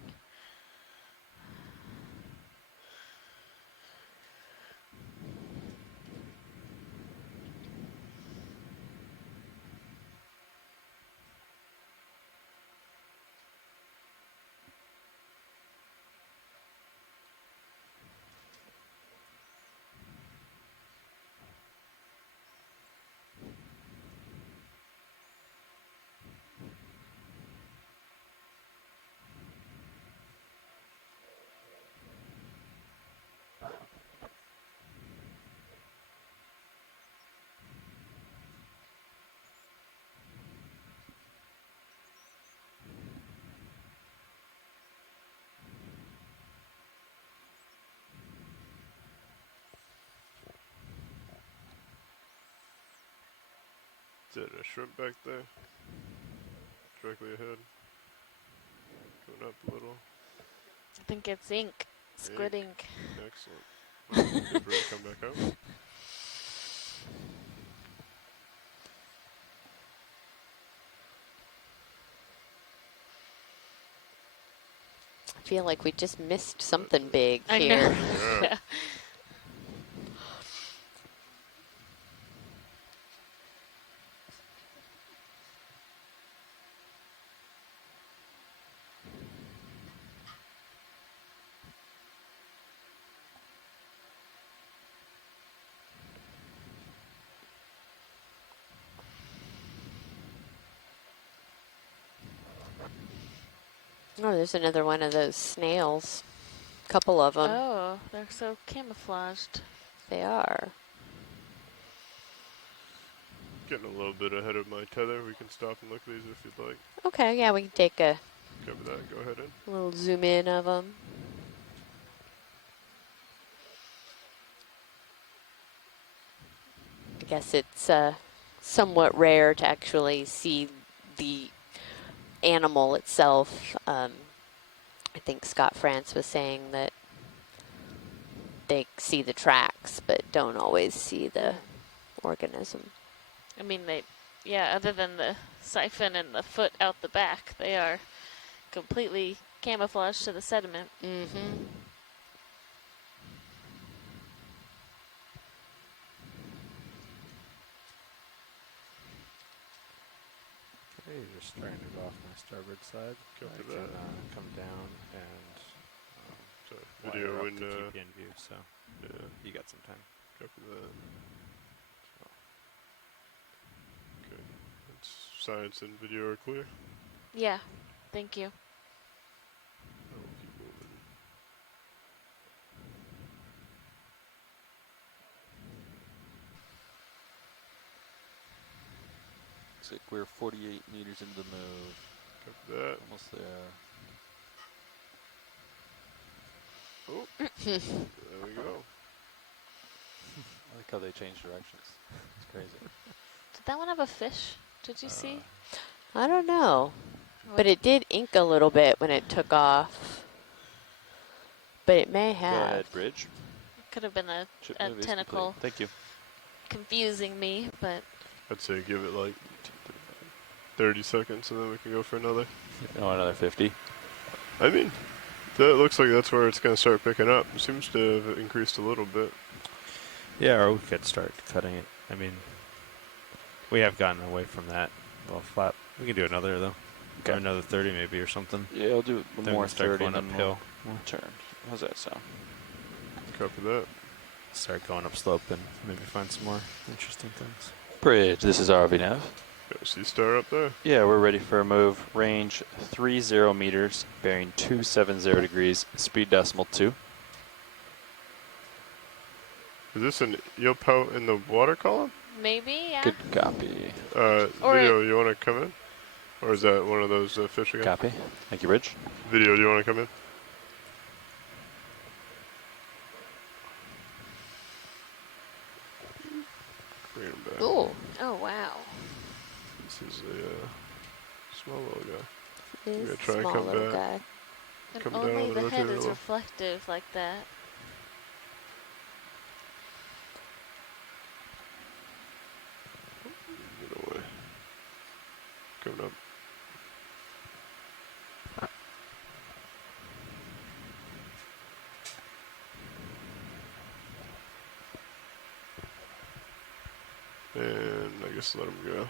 Is that a shrimp back there? Directly ahead. Going up a little. I think it's ink, squid ink. Excellent. Good for it to come back out. I feel like we just missed something big I here. know. Yeah. Oh, there's another one of those snails. Couple of them. Oh, they're so camouflaged. They are. Getting a little bit ahead of my tether. We can stop and look at these if you'd like. Okay, yeah, we can take a Cover that. Go ahead in. little zoom in of them. I guess it's somewhat rare to actually see the animal itself. I think Scott France was saying that they see the tracks, but don't always see the organism. I mean, yeah, other than the siphon and the foot out the back, they are completely camouflaged to the sediment. Mm-hmm. Okay, just starting to go off my starboard side. Copy I can that. come down and Video wire up in, to keep you in view, so yeah. you got some time. Copy that. Okay. That's science and video are clear. Yeah, thank you. We'll keep moving. Looks like we're 48 meters into the move. Copy that. Almost there. Oh, there we go. I like how they change directions. It's crazy. Did that one have a fish? Did you see? I don't know. But it did ink a little bit when it took off. But it may have. Go ahead, bridge. Could have been a Move is tentacle. complete. Thank you. Confusing me, but I'd say give it like 30 seconds and then we can go for another. Oh, another 50. I mean, that looks like that's where it's going to start picking up. It seems to have increased a little bit. Yeah, or we could start cutting it. I mean, we have gotten away from that little flap. We can do another though. Okay. Or another 30 maybe or something. Yeah, I'll do Then more we'll start 30 going and then uphill. we'll turn. How's that sound? Copy that. Start going up slope and maybe find some more interesting things. Bridge, this is RV Nav. Got a sea star up there. Yeah, we're ready for a move. Range 30 meters, bearing 270 degrees, speed decimal 2. Is this an eel pout in the water column? maybe, yeah. Good copy. Or Video, you want to come in? Or is that one of those fish again? Copy. Thank you, Bridge. Video, do you want to come in? Bring him back. Ooh. Oh, wow. This is a small little guy. This I'm gonna try and small come little back. guy. And Come down only and the rotate head a is little. reflective like that. Get away. Coming up. And I guess let him go.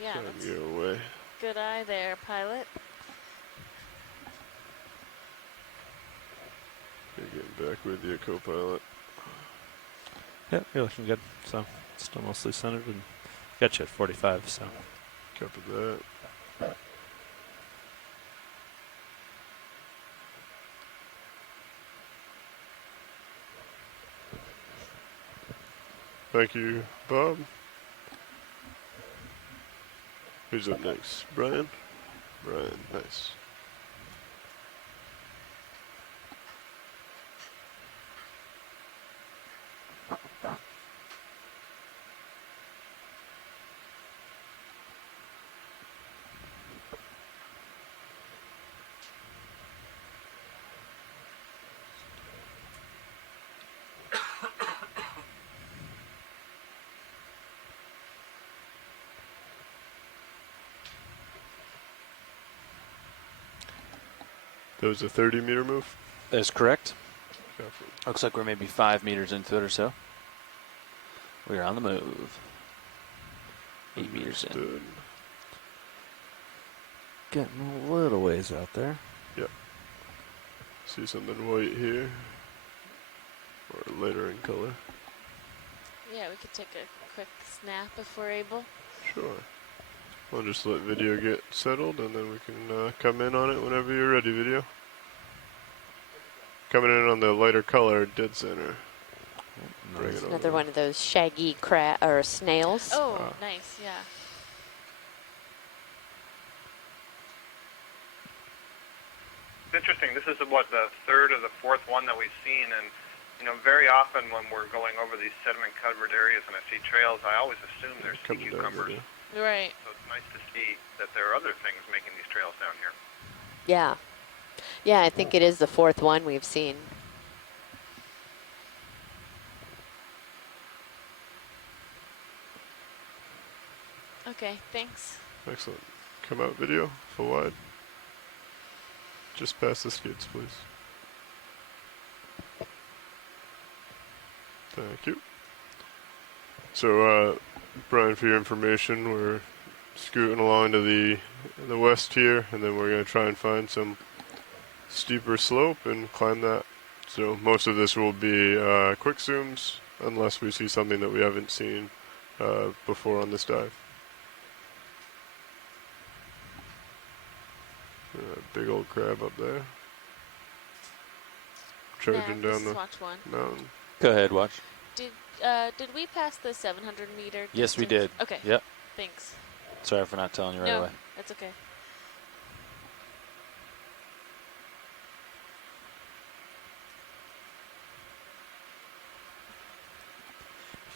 Yeah, Let him that's get away. good eye there, pilot. Getting back with you, co-pilot. Yeah, you're looking good. So still mostly centered and got you at 45. So Copy that. Thank you, Bob. Who's up next? Brian? Brian, nice. That was a 30-meter move? That is correct. Copy. Looks like we're maybe 5 meters into it or so. We're on the move. 8 meters in. Understood. getting a little ways out there. Yep. See something white here, or later in color. Yeah, we could take a quick snap if we're able. Sure. I'll just let video get settled, and then we can come in on it whenever you're ready, video. Coming in on the lighter color, dead center. Bring it Another over. one of those shaggy or snails. Oh, nice, yeah. It's interesting. This is what, the third or the fourth one that we've seen, and very often when we're going over these sediment-covered areas and I see trails, I always assume there's sea cucumbers. Right. So it's nice to see that there are other things making these trails down here. Yeah. Yeah, I think it is the fourth one we've seen. Okay, thanks. Excellent. Come out, video, full wide. Just past the skids, please. Thank you. So, Brian, for your information, we're scooting along to the west here, and then we're going to try and find some steeper slope and climb that. So most of this will be quick zooms, unless we see something that we haven't seen before on this dive. Big old crab up there. Charging down the mountain. Go ahead, watch. Did we pass the 700 meter distance? Yes, we did. Okay. Yep. Thanks. Sorry for not telling you right no, away. that's okay.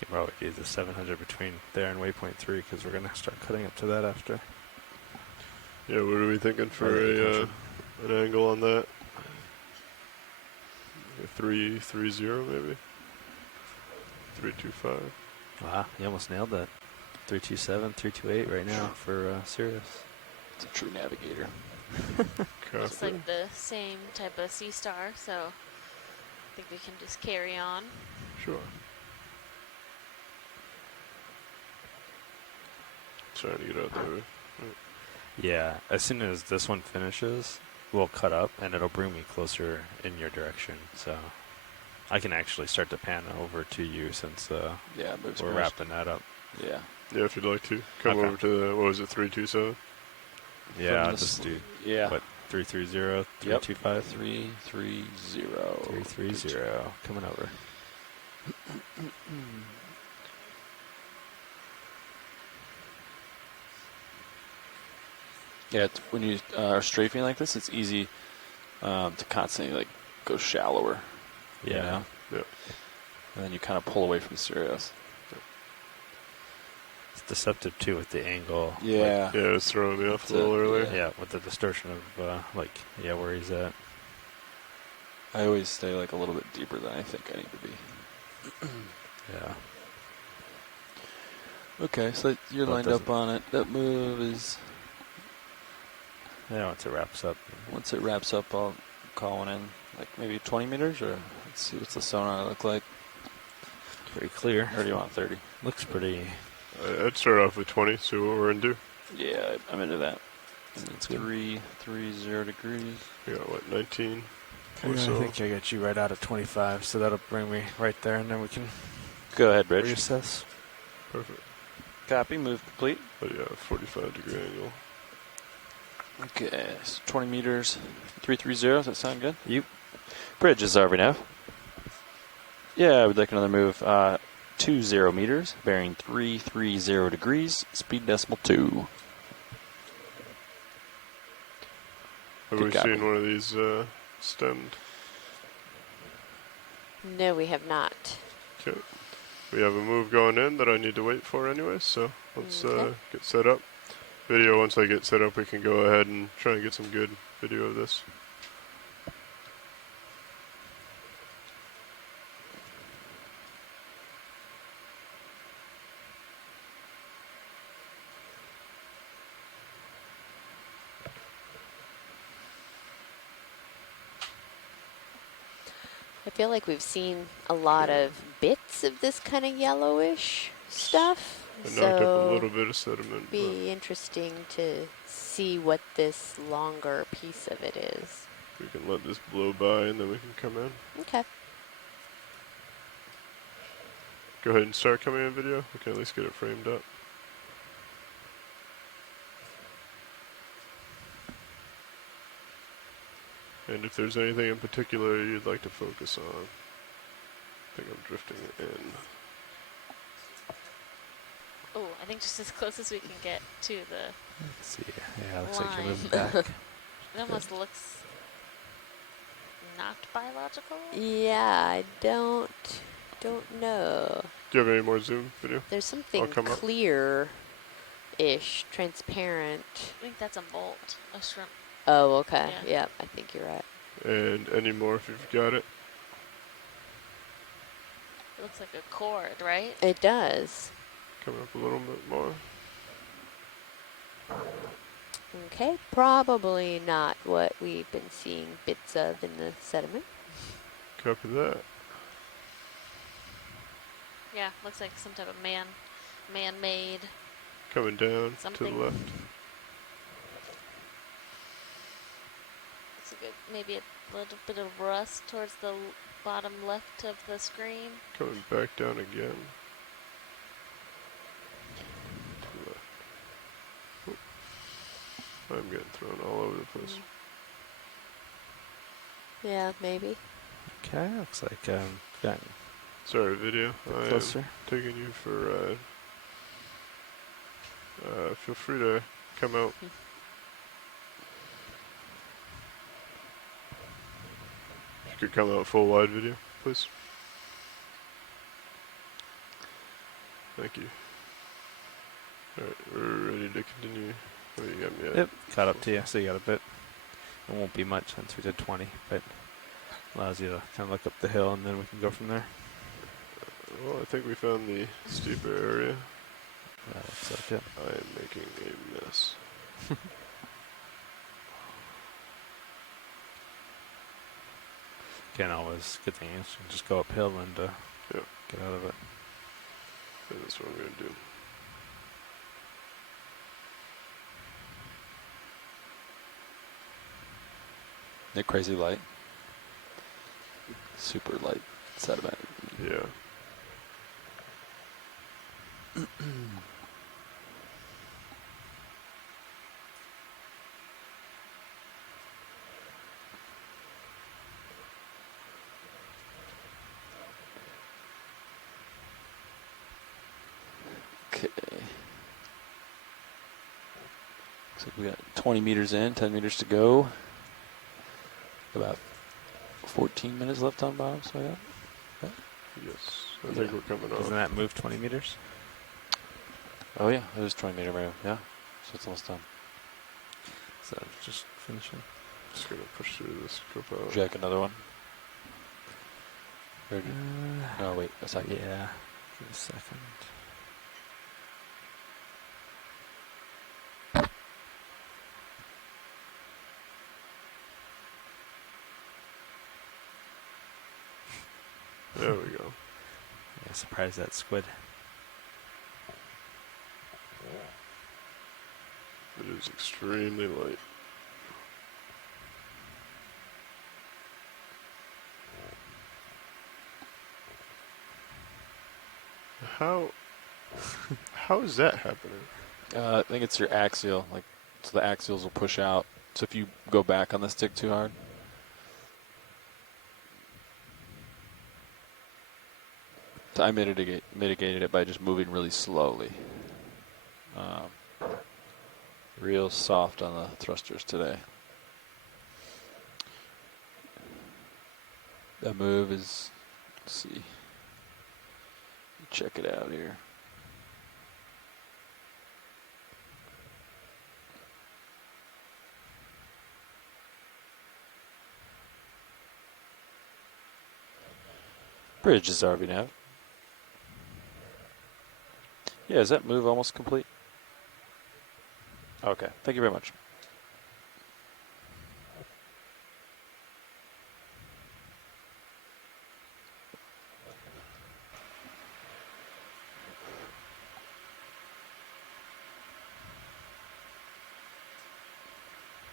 You can probably do the 700 between there and waypoint 3 because we're going to start cutting up to that after. Yeah, what are we thinking for an angle on that? 330 maybe? 325. Wow, you almost nailed that. 327, 328 right now for Sirius. It's a true navigator. Just like the same type of sea star, so I think we can just carry on. Sure. Trying to get out there. Right. Yeah, as soon as this one finishes, we'll cut up and it'll bring me closer in your direction. So I can actually start to pan over to you since we're wrapping that up. Yeah. Yeah, if you'd like to. Come over to the, what was it, 327? Yeah, I'll just do, what, 330, 325? 330. 330, coming over. Yeah, when you are strafing like this, it's easy to constantly go shallower. Yeah. You know? Yep. And then you kind of pull away from Sirius. It's deceptive too with the angle. Yeah. Yeah, it was throwing me off a little earlier. Yeah, with the distortion of where he's at. I always stay a little bit deeper than I think I need to be. Yeah. Okay, so you're lined up on it. That move is... Yeah, once it wraps up. Once it wraps up, I'll call one in, maybe 20 meters, or let's see what's the sonar look like. Pretty clear. Or do you want 30? Looks pretty... I'd start off with 20, see what we're into. Yeah, I'm into that. And it's 330 degrees. We got, what, 19? I think I got you right out of 25, so that'll bring me right there, and then we can... Go ahead, Rich. Reassess. Perfect. Copy, move complete. But yeah, 45-degree angle. Okay, so 20 meters, 330, does that sound good? Yep. Bridge is RVNAV. Yeah, I would like another move. 20 meters, bearing 330 degrees, speed decimal 2. Have we seen one of these stemmed? No, we have not. Okay. We have a move going in that I need to wait for anyway, so let's get set up. Video, once I get set up, we can go ahead and try and get some good video of this. I feel like we've seen a lot of bits of this kind of yellowish stuff. I knocked up a little bit of sediment. Be interesting to see what this longer piece of it is. We can let this blow by and then we can come in. Okay. Go ahead and start coming in video. We can at least get it framed up. And if there's anything in particular you'd like to focus on. I think I'm drifting in. Oh, I think just as close as we can get to the Let's see. Yeah, looks line. like you're moving back. It almost looks not biological. Yeah, I don't know. Do you have any more zoom video? There's something come up. clear-ish, transparent. I think that's a molt, a shrimp. Oh, okay. Yeah. Yep, I think you're right. And any more if you've got it. It looks like a cord, right? It does. Come up a little bit more. Okay, probably not what we've been seeing bits of in the sediment. Copy that. Yeah, looks like some type of man-made. Coming down something. to the left. It's a good, maybe a little bit of rust towards the bottom left of the screen. Coming back down again. To the left. Oh. I'm getting thrown all over the place. Yeah, maybe. Okay, looks like gotten Sorry, video. I closer. am taking you for a ride. Feel free to come out. If you could come out full wide video, please. Thank you. Alright, we're ready to continue. Oh, you got me at Yep, caught up to you, so you got a bit. It won't be much since we did 20, but allows you to kind of look up the hill and then we can go from there. Well, I think we found the steeper area. That looks like it. I am making a mess. Again, always good thing is you can just go uphill and Yep. get out of it. And that's what I'm going to do. Isn't it crazy light? Super light sediment. Yeah. Okay. Looks like we got 20 meters in, 10 meters to go. About 14 minutes left on bottom, so yeah. Yes, I think we're coming off. Doesn't that move 20 meters? Oh yeah, it is 20 meter move, yeah. So it's almost done. So just finishing. Just going to push through this scope out. Jack another one. Or did- no, wait, a second. Yeah, give a second. There we go. Yeah, surprised that squid. It is extremely light. How is that happening? I think it's your axial, like, so the axials will push out. So if you go back on the stick too hard. So I mitigated it by just moving really slowly. Real soft on the thrusters today. That move is, let's see, check it out here. Bridge is RV nav. Yeah, is that move almost complete? Okay, thank you very much.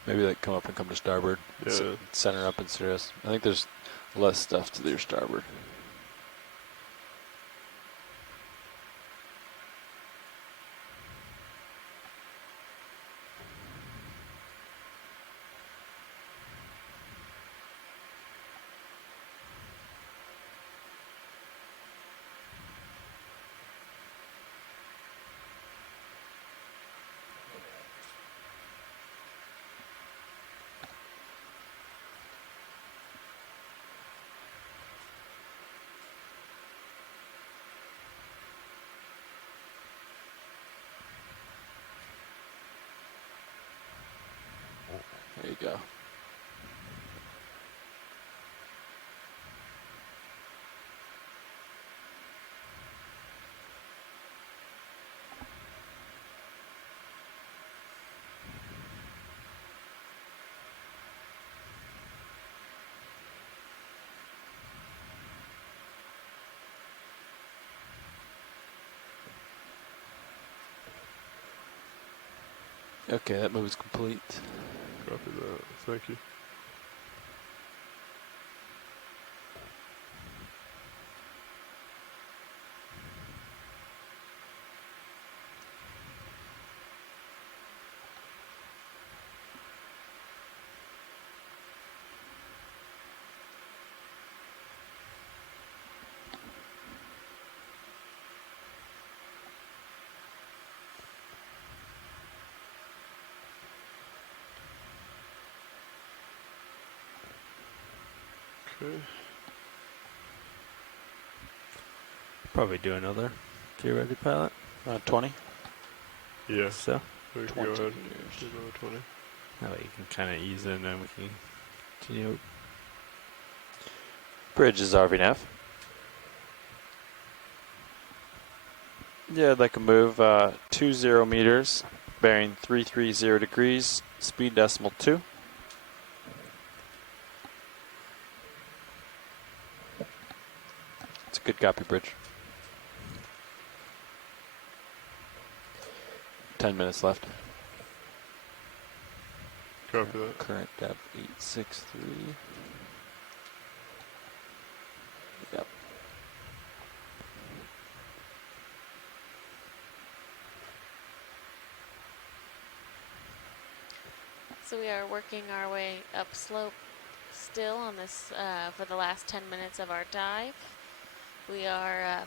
Maybe like come up and come to starboard. Yeah. Center up and Cirrus. I think there's less stuff to their starboard. go. Okay, that move is complete. Copy that. Thank you. Okay. Probably do another. If you're ready, pilot. 20? Yeah. So? We can go 20 ahead. meters. Do another 20. That way you can kind of ease in and we can continue. Bridge is RVNAV. Yeah, I'd like to move 20 meters, bearing 330 degrees, speed decimal 2. It's a good copy, Bridge. 10 minutes left. Copy that. Current depth 863. Yep. So we are working our way upslope still on this for the last 10 minutes of our dive. We are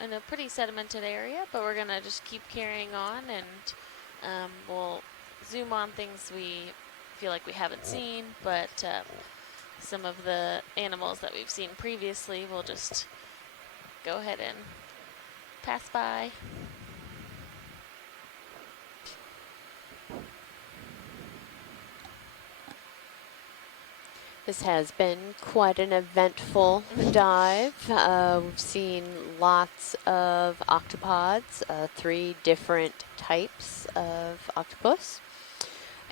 in a pretty sedimented area, but we're going to just keep carrying on, and we'll zoom on things we feel like we haven't seen, but some of the animals that we've seen previously we'll just go ahead and pass by. This has been quite an eventful dive. We've seen lots of octopods, 3 different types of octopus,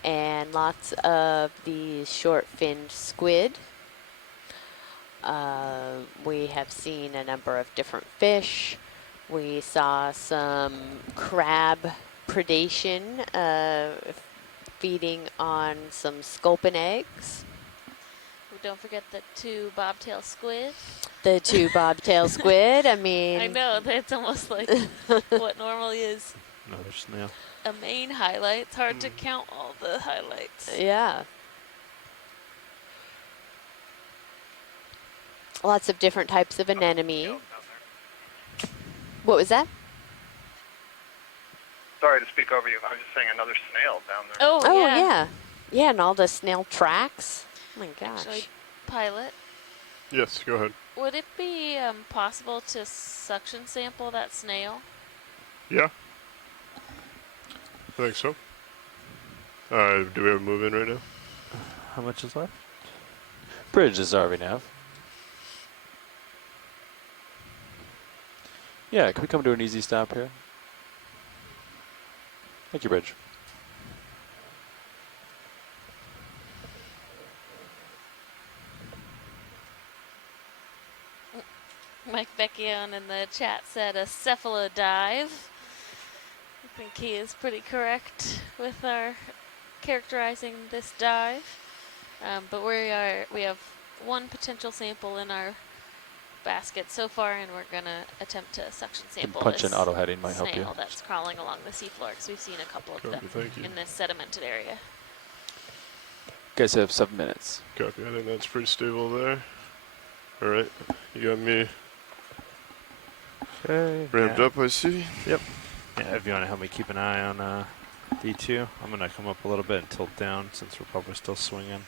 and lots of these short-finned squid. We have seen a number of different fish. We saw some crab predation feeding on some sculpin eggs. Don't forget the 2 bobtail squid. The 2 bobtail squid. I mean, I know, it's almost like what normally is Another snail. a main highlight. It's hard to count all the highlights. Yeah. Lots of different types of anemone. What was that? Sorry to speak over you. I was just saying another snail down there. Oh yeah. Yeah, and all the snail tracks. Oh my gosh. Actually, pilot, Yes, go ahead. would it be possible to suction sample that snail? Yeah. I think so. Do we have a move in right now? How much is left? Bridge is RVNAV. Yeah, can we come to an easy stop here? Thank you, Bridge. Mike Vecchione in the chat said a cephalodive. I think he is pretty correct with our characterizing this dive. But we have 1 potential sample in our basket so far, and we're gonna attempt to suction sample punch this in auto heading might help you. snail that's crawling along the seafloor, because we've seen a couple of them Thank you. in this sedimented area. You guys have 7 minutes. Copy. I think that's pretty stable there. All right. You got me ramped up, I see. Yep. Yeah, if you want to help me keep an eye on D2, I'm going to come up a little bit and tilt down since we're probably still swinging.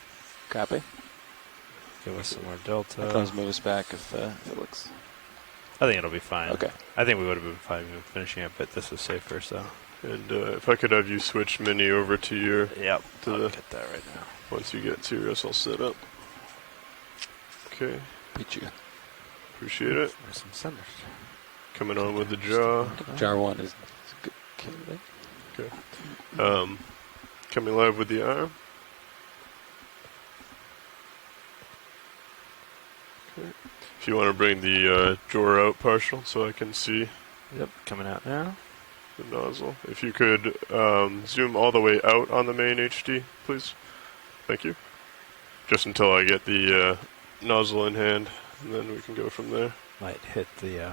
Copy. Give us some more delta. I can always move us back if it looks. I think it'll be fine. Okay. I think we would have been fine even finishing it, but this was safer, so. And if I could have you switch Mini over to your... Yep. To I'll the get that right now. Once you get to us, I'll set up. Okay. Beat you. Appreciate it. There's some centers. Coming on with the jaw. Jar 1 is a good candidate. Okay. Coming live with the arm. Okay. If you want to bring the drawer out partial so I can see. Yep, coming out now. The nozzle. If you could zoom all the way out on the main HD, please. Thank you. Just until I get the nozzle in hand, and then we can go from there. Might hit the...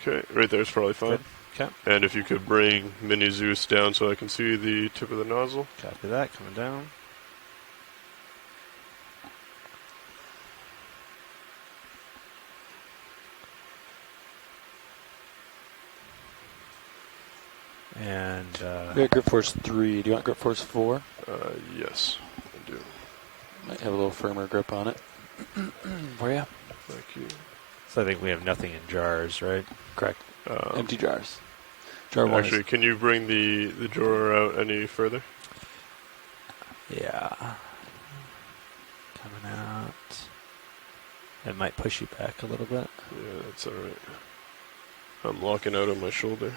Okay, right there is probably fine. Okay. And if you could bring Mini Zeus down so I can see the tip of the nozzle. Copy that, coming down. And we got grip force 3. Do you want grip force 4? Yes, I do. Might have a little firmer grip on it. For you. Thank you. So I think we have nothing in jars, right? Correct. Empty jars. Jar 1 actually, can you bring the drawer out any further? Yeah. Coming out. It might push you back a little bit. Yeah, that's alright. I'm locking out on my shoulder.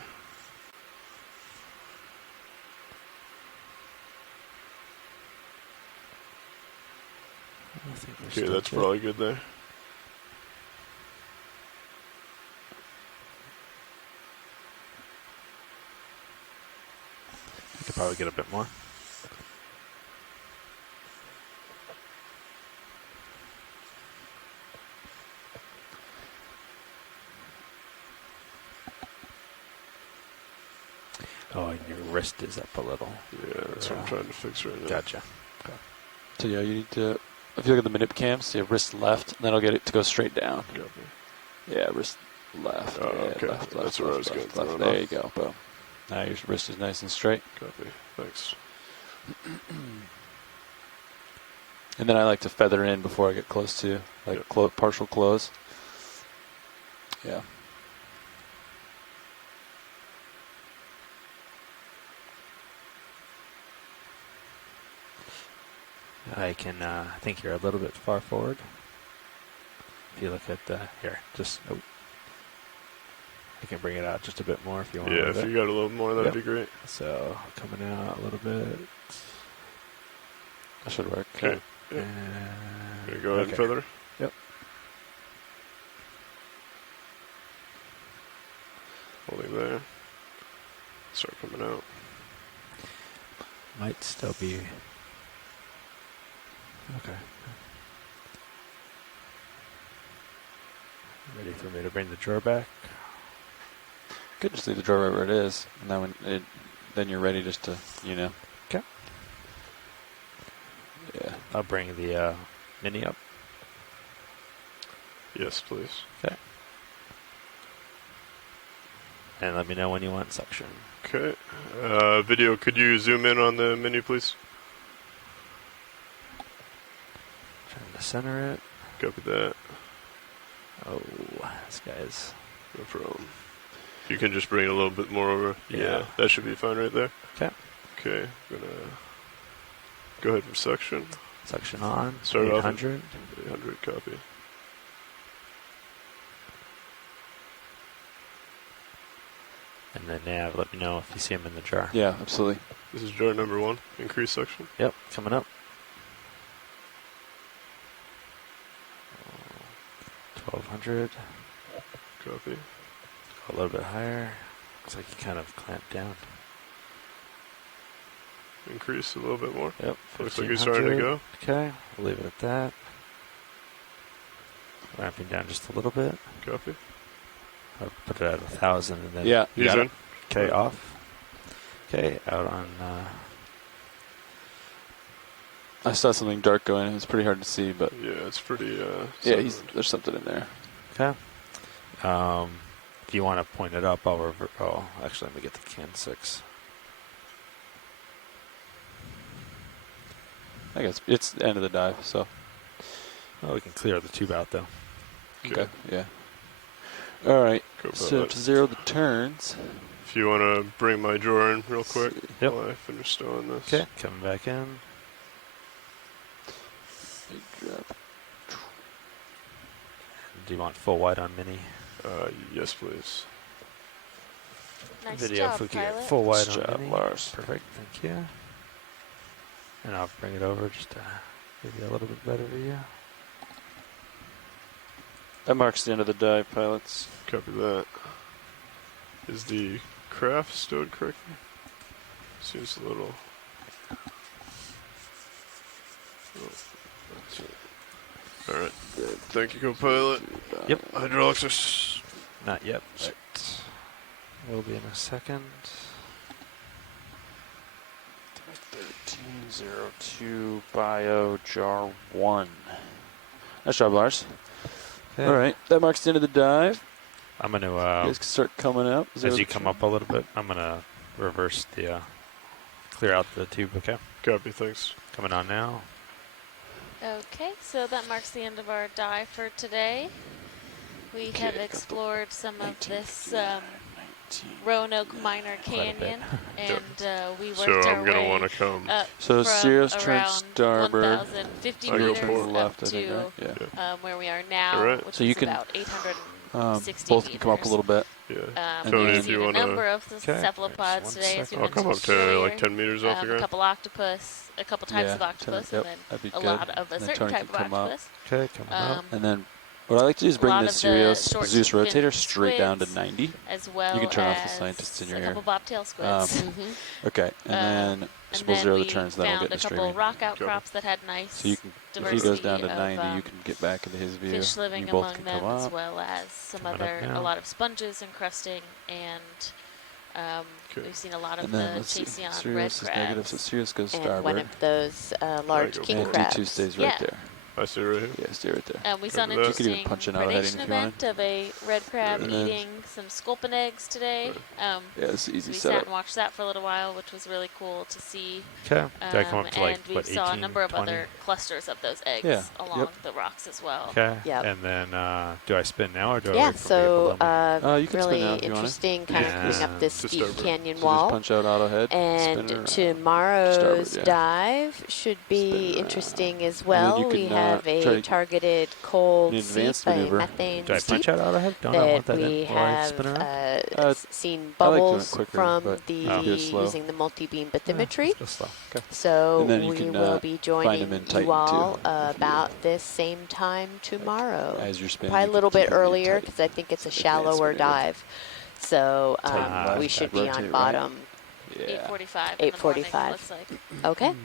Okay, that's probably good there. You could probably get a bit more. Oh, and your wrist is up a little. Yeah, that's what I'm trying to fix right now. Gotcha. Okay. So yeah, you need to, if you look at the manip cams, you have wrist left, and then I'll get it to go straight down. Yeah, wrist left. Oh, yeah, okay. left, That's where I was left, going. left. There you go, boom. Now your wrist is nice and straight. Copy. Thanks. And then I like to feather in before I get close to, like partial close. Yeah. I can, I think you're a little bit far forward. If you look at the, here, just, oh. I can bring it out just a bit more if you want. Yeah, if you got a little more, that'd be great. So, coming out a little bit. That should work. Okay. Yep. Gonna go ahead and feather. Yep. Holding there. Start coming out. Might still be. Okay. Ready for me to bring the drawer back? Could just leave the drawer right where it is, and then then you're ready just to, you know. Okay. Yeah. I'll bring the mini up. Yes, please. Okay. And let me know when you want suction. Okay. Video, could you zoom in on the mini, please? Trying to center it. Copy that. Oh, this guy's... No problem. If you can just bring it a little bit more over. Yeah, that should be fine right there. Okay. Okay, gonna go ahead for suction. Suction on. Start 800. 800, copy. And then nav, let me know if you see him in the jar. Yeah, absolutely. This is jar number 1, increase suction. Yep, coming up. 1200. Copy. A little bit higher. Looks like he kind of clamped down. Increase a little bit more. Yep. Looks like he's starting to go. Okay, we'll leave it at that. Ramping down just a little bit. Copy. I'll put it at 1,000 and then. Yeah, you got it. Okay, off. Okay, out on. I saw something dark going. It's pretty hard to see, but yeah, it's pretty. Yeah, there's something in there. Okay. If you want to point it up, I'll revert. Oh, actually, let me get the can 6. I guess it's the end of the dive, so. Oh, we can clear the tube out though. Okay. Yeah. All right. Go So to zero the turns. If you want to bring my drawer in real quick Yep. while I finish stowing this. Okay. Coming back in. do you want full wide on mini? Yes, please. Nice Video job, if we could get pilot. full wide Nice on job, mini. Lars. Perfect, thank you. And I'll bring it over just to give you a little bit better view. That marks the end of the dive, pilots. Copy that. Is the craft stowed correctly? Seems a little... Oh, that's it. All right. Thank you, co-pilot. Yep. Hydraulics are... Not yet. Right. Will be in a second. 1302 biojar 1. Nice job, Lars. Okay. All right, that marks the end of the dive. I'm going to... you guys can start coming up. as you come up a little bit, I'm going to reverse the... clear out the tube, okay? Copy, thanks. Coming on now. Okay, so that marks the end of our dive for today. We have explored some of this Roanoke Minor Canyon, and we worked So our I'm gonna way wanna come. up So from Sirius turns around starboard. 1,050 I go meters forward left, up I think, to right? Yeah. where we are now, Alright. which So is you can, about 860 both meters. can come up a little bit. Yeah. And Tony, then if you We've seen a wanna... number of the cephalopods today, as we I'll come mentioned up to earlier. like 10 meters off the A ground. couple octopus, a couple types of octopus, and then that'd be a good. lot of a And then certain Tony type can of come up. octopus. Okay, coming up. And then what I like to do is A bring lot the of the Sirius short Zeus fin rotator straight down to squids, 90. as well you can turn off the as scientists in your a ear. couple bobtail squids. Okay, and then we'll zero the turns, then we'll get found a into couple streaming. rock outcrops that had nice So you can, if diversity he goes down to of 90, you can get back into his view. fish living you both among can them, come as up. well as some Coming up other, a now. lot of sponges encrusting, and we've seen a lot of And the then let's see. Chasion red Sirius is negative, crabs. so Sirius goes And starboard. one of those large king and crabs. D2 stays right there. I see right here. Yeah, stay right there. We saw an You could interesting even punch an out-heading predation if you wanted. event of a red crab And then- eating some sculpin eggs today. Yeah, it's easy we setup. sat and watched that for a little while, which was really cool to see. Okay. Do I come up to, like, and we what, saw a 18, number of 20? other clusters of those eggs Yeah. along Yep. the rocks as well. Okay. Yep. And then do I spin now or do I Yeah, wait for people so below me? You can spin really now if you want. interesting kind of coming up this To steep starboard. canyon So wall. just punch out auto head, spin And it around. tomorrow's Starboard, yeah. dive should be interesting as then well. you We can, have try a to- targeted cold an seep, advanced a maneuver. methane Do I punch seep out auto head? Don't I want that in we before I have spin around? seen I like doing it bubbles quicker, from but the do it slow. using the multi-beam bathymetry. Go slow. Okay. So And then you we can, will be find 'em joining in Titan you all too, about this same time tomorrow. as you're spinning, Probably you a little can bit keep it in earlier Titan. because I think it's a Advanced shallower maneuver. dive. So Titan we left, should be on rotate right. bottom. Yeah. 8:45. 8:45. Looks like. Okay.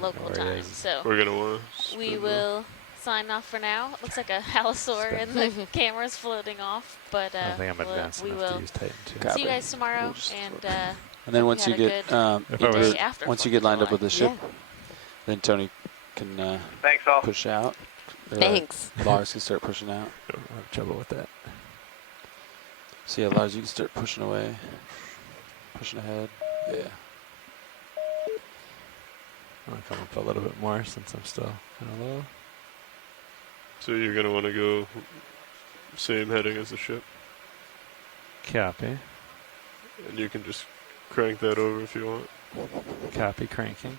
Local time. So We're gonna want we will sign off for now. It looks like a halosaur and the camera's floating off, but I don't think I'm advanced we enough to will use Titan too. see Copy. you guys tomorrow, We'll just and And then once you had a get good If I was- day after once you 4th get lined up of with the July. ship, then Tony can Thanks, all. push out. Thanks. Lars can start pushing out. I don't have trouble with that. So yeah, Lars, you can start pushing away, pushing ahead. Yeah. I'm gonna come up a little bit more since I'm still kind of low. So you're gonna want to go same heading as the ship, Copy. and you can just crank that over if you want. Copy cranking.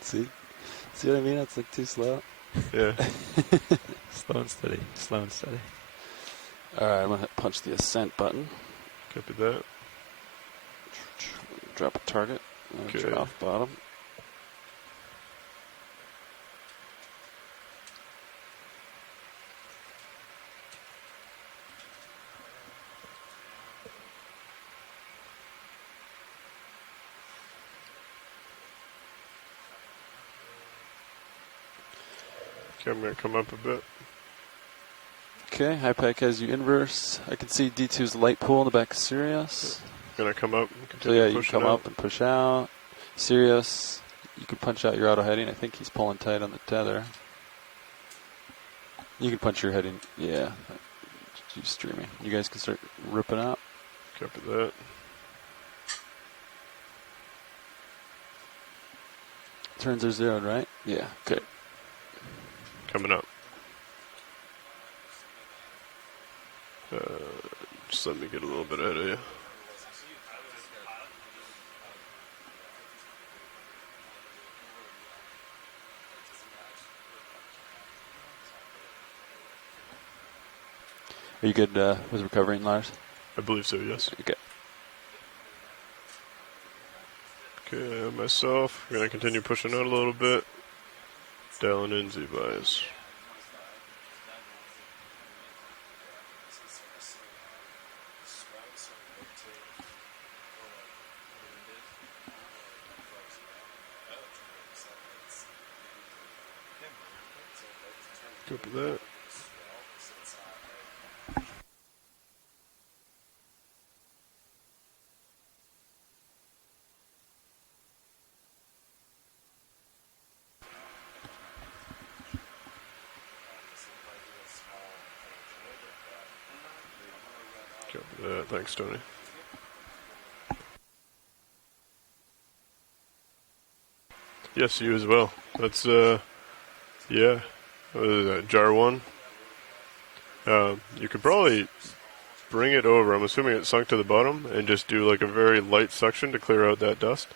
See what I mean? That's like too slow. Yeah. Slow and steady. Slow and steady. All right, I'm gonna punch the ascent button. Copy that. Drop a target. Okay. Turn off bottom. Okay, I'm gonna come up a bit. Okay, HiPAC has you inverse. I can see D2's light pool in the back of Sirius. Gonna come up and So continue yeah, you pushing come out. up and push out. Sirius, you can punch out your auto heading. I think he's pulling tight on the tether. You can punch your heading. Yeah, you streaming. You guys can start ripping out. Copy that. Turns are zeroed, right? Yeah. Okay. Coming up. Just let me get a little bit ahead of you. Are you good with recovering, Lars? I believe so, yes. Okay. Okay, myself, I'm going to continue pushing out a little bit. Dialing in Z-Bias. Copy that. Copy that. Thanks, Tony. Yes, you as well. That's, yeah. What is that? Jar 1. You could probably bring it over. I'm assuming it sunk to the bottom and just do like a very light suction to clear out that dust.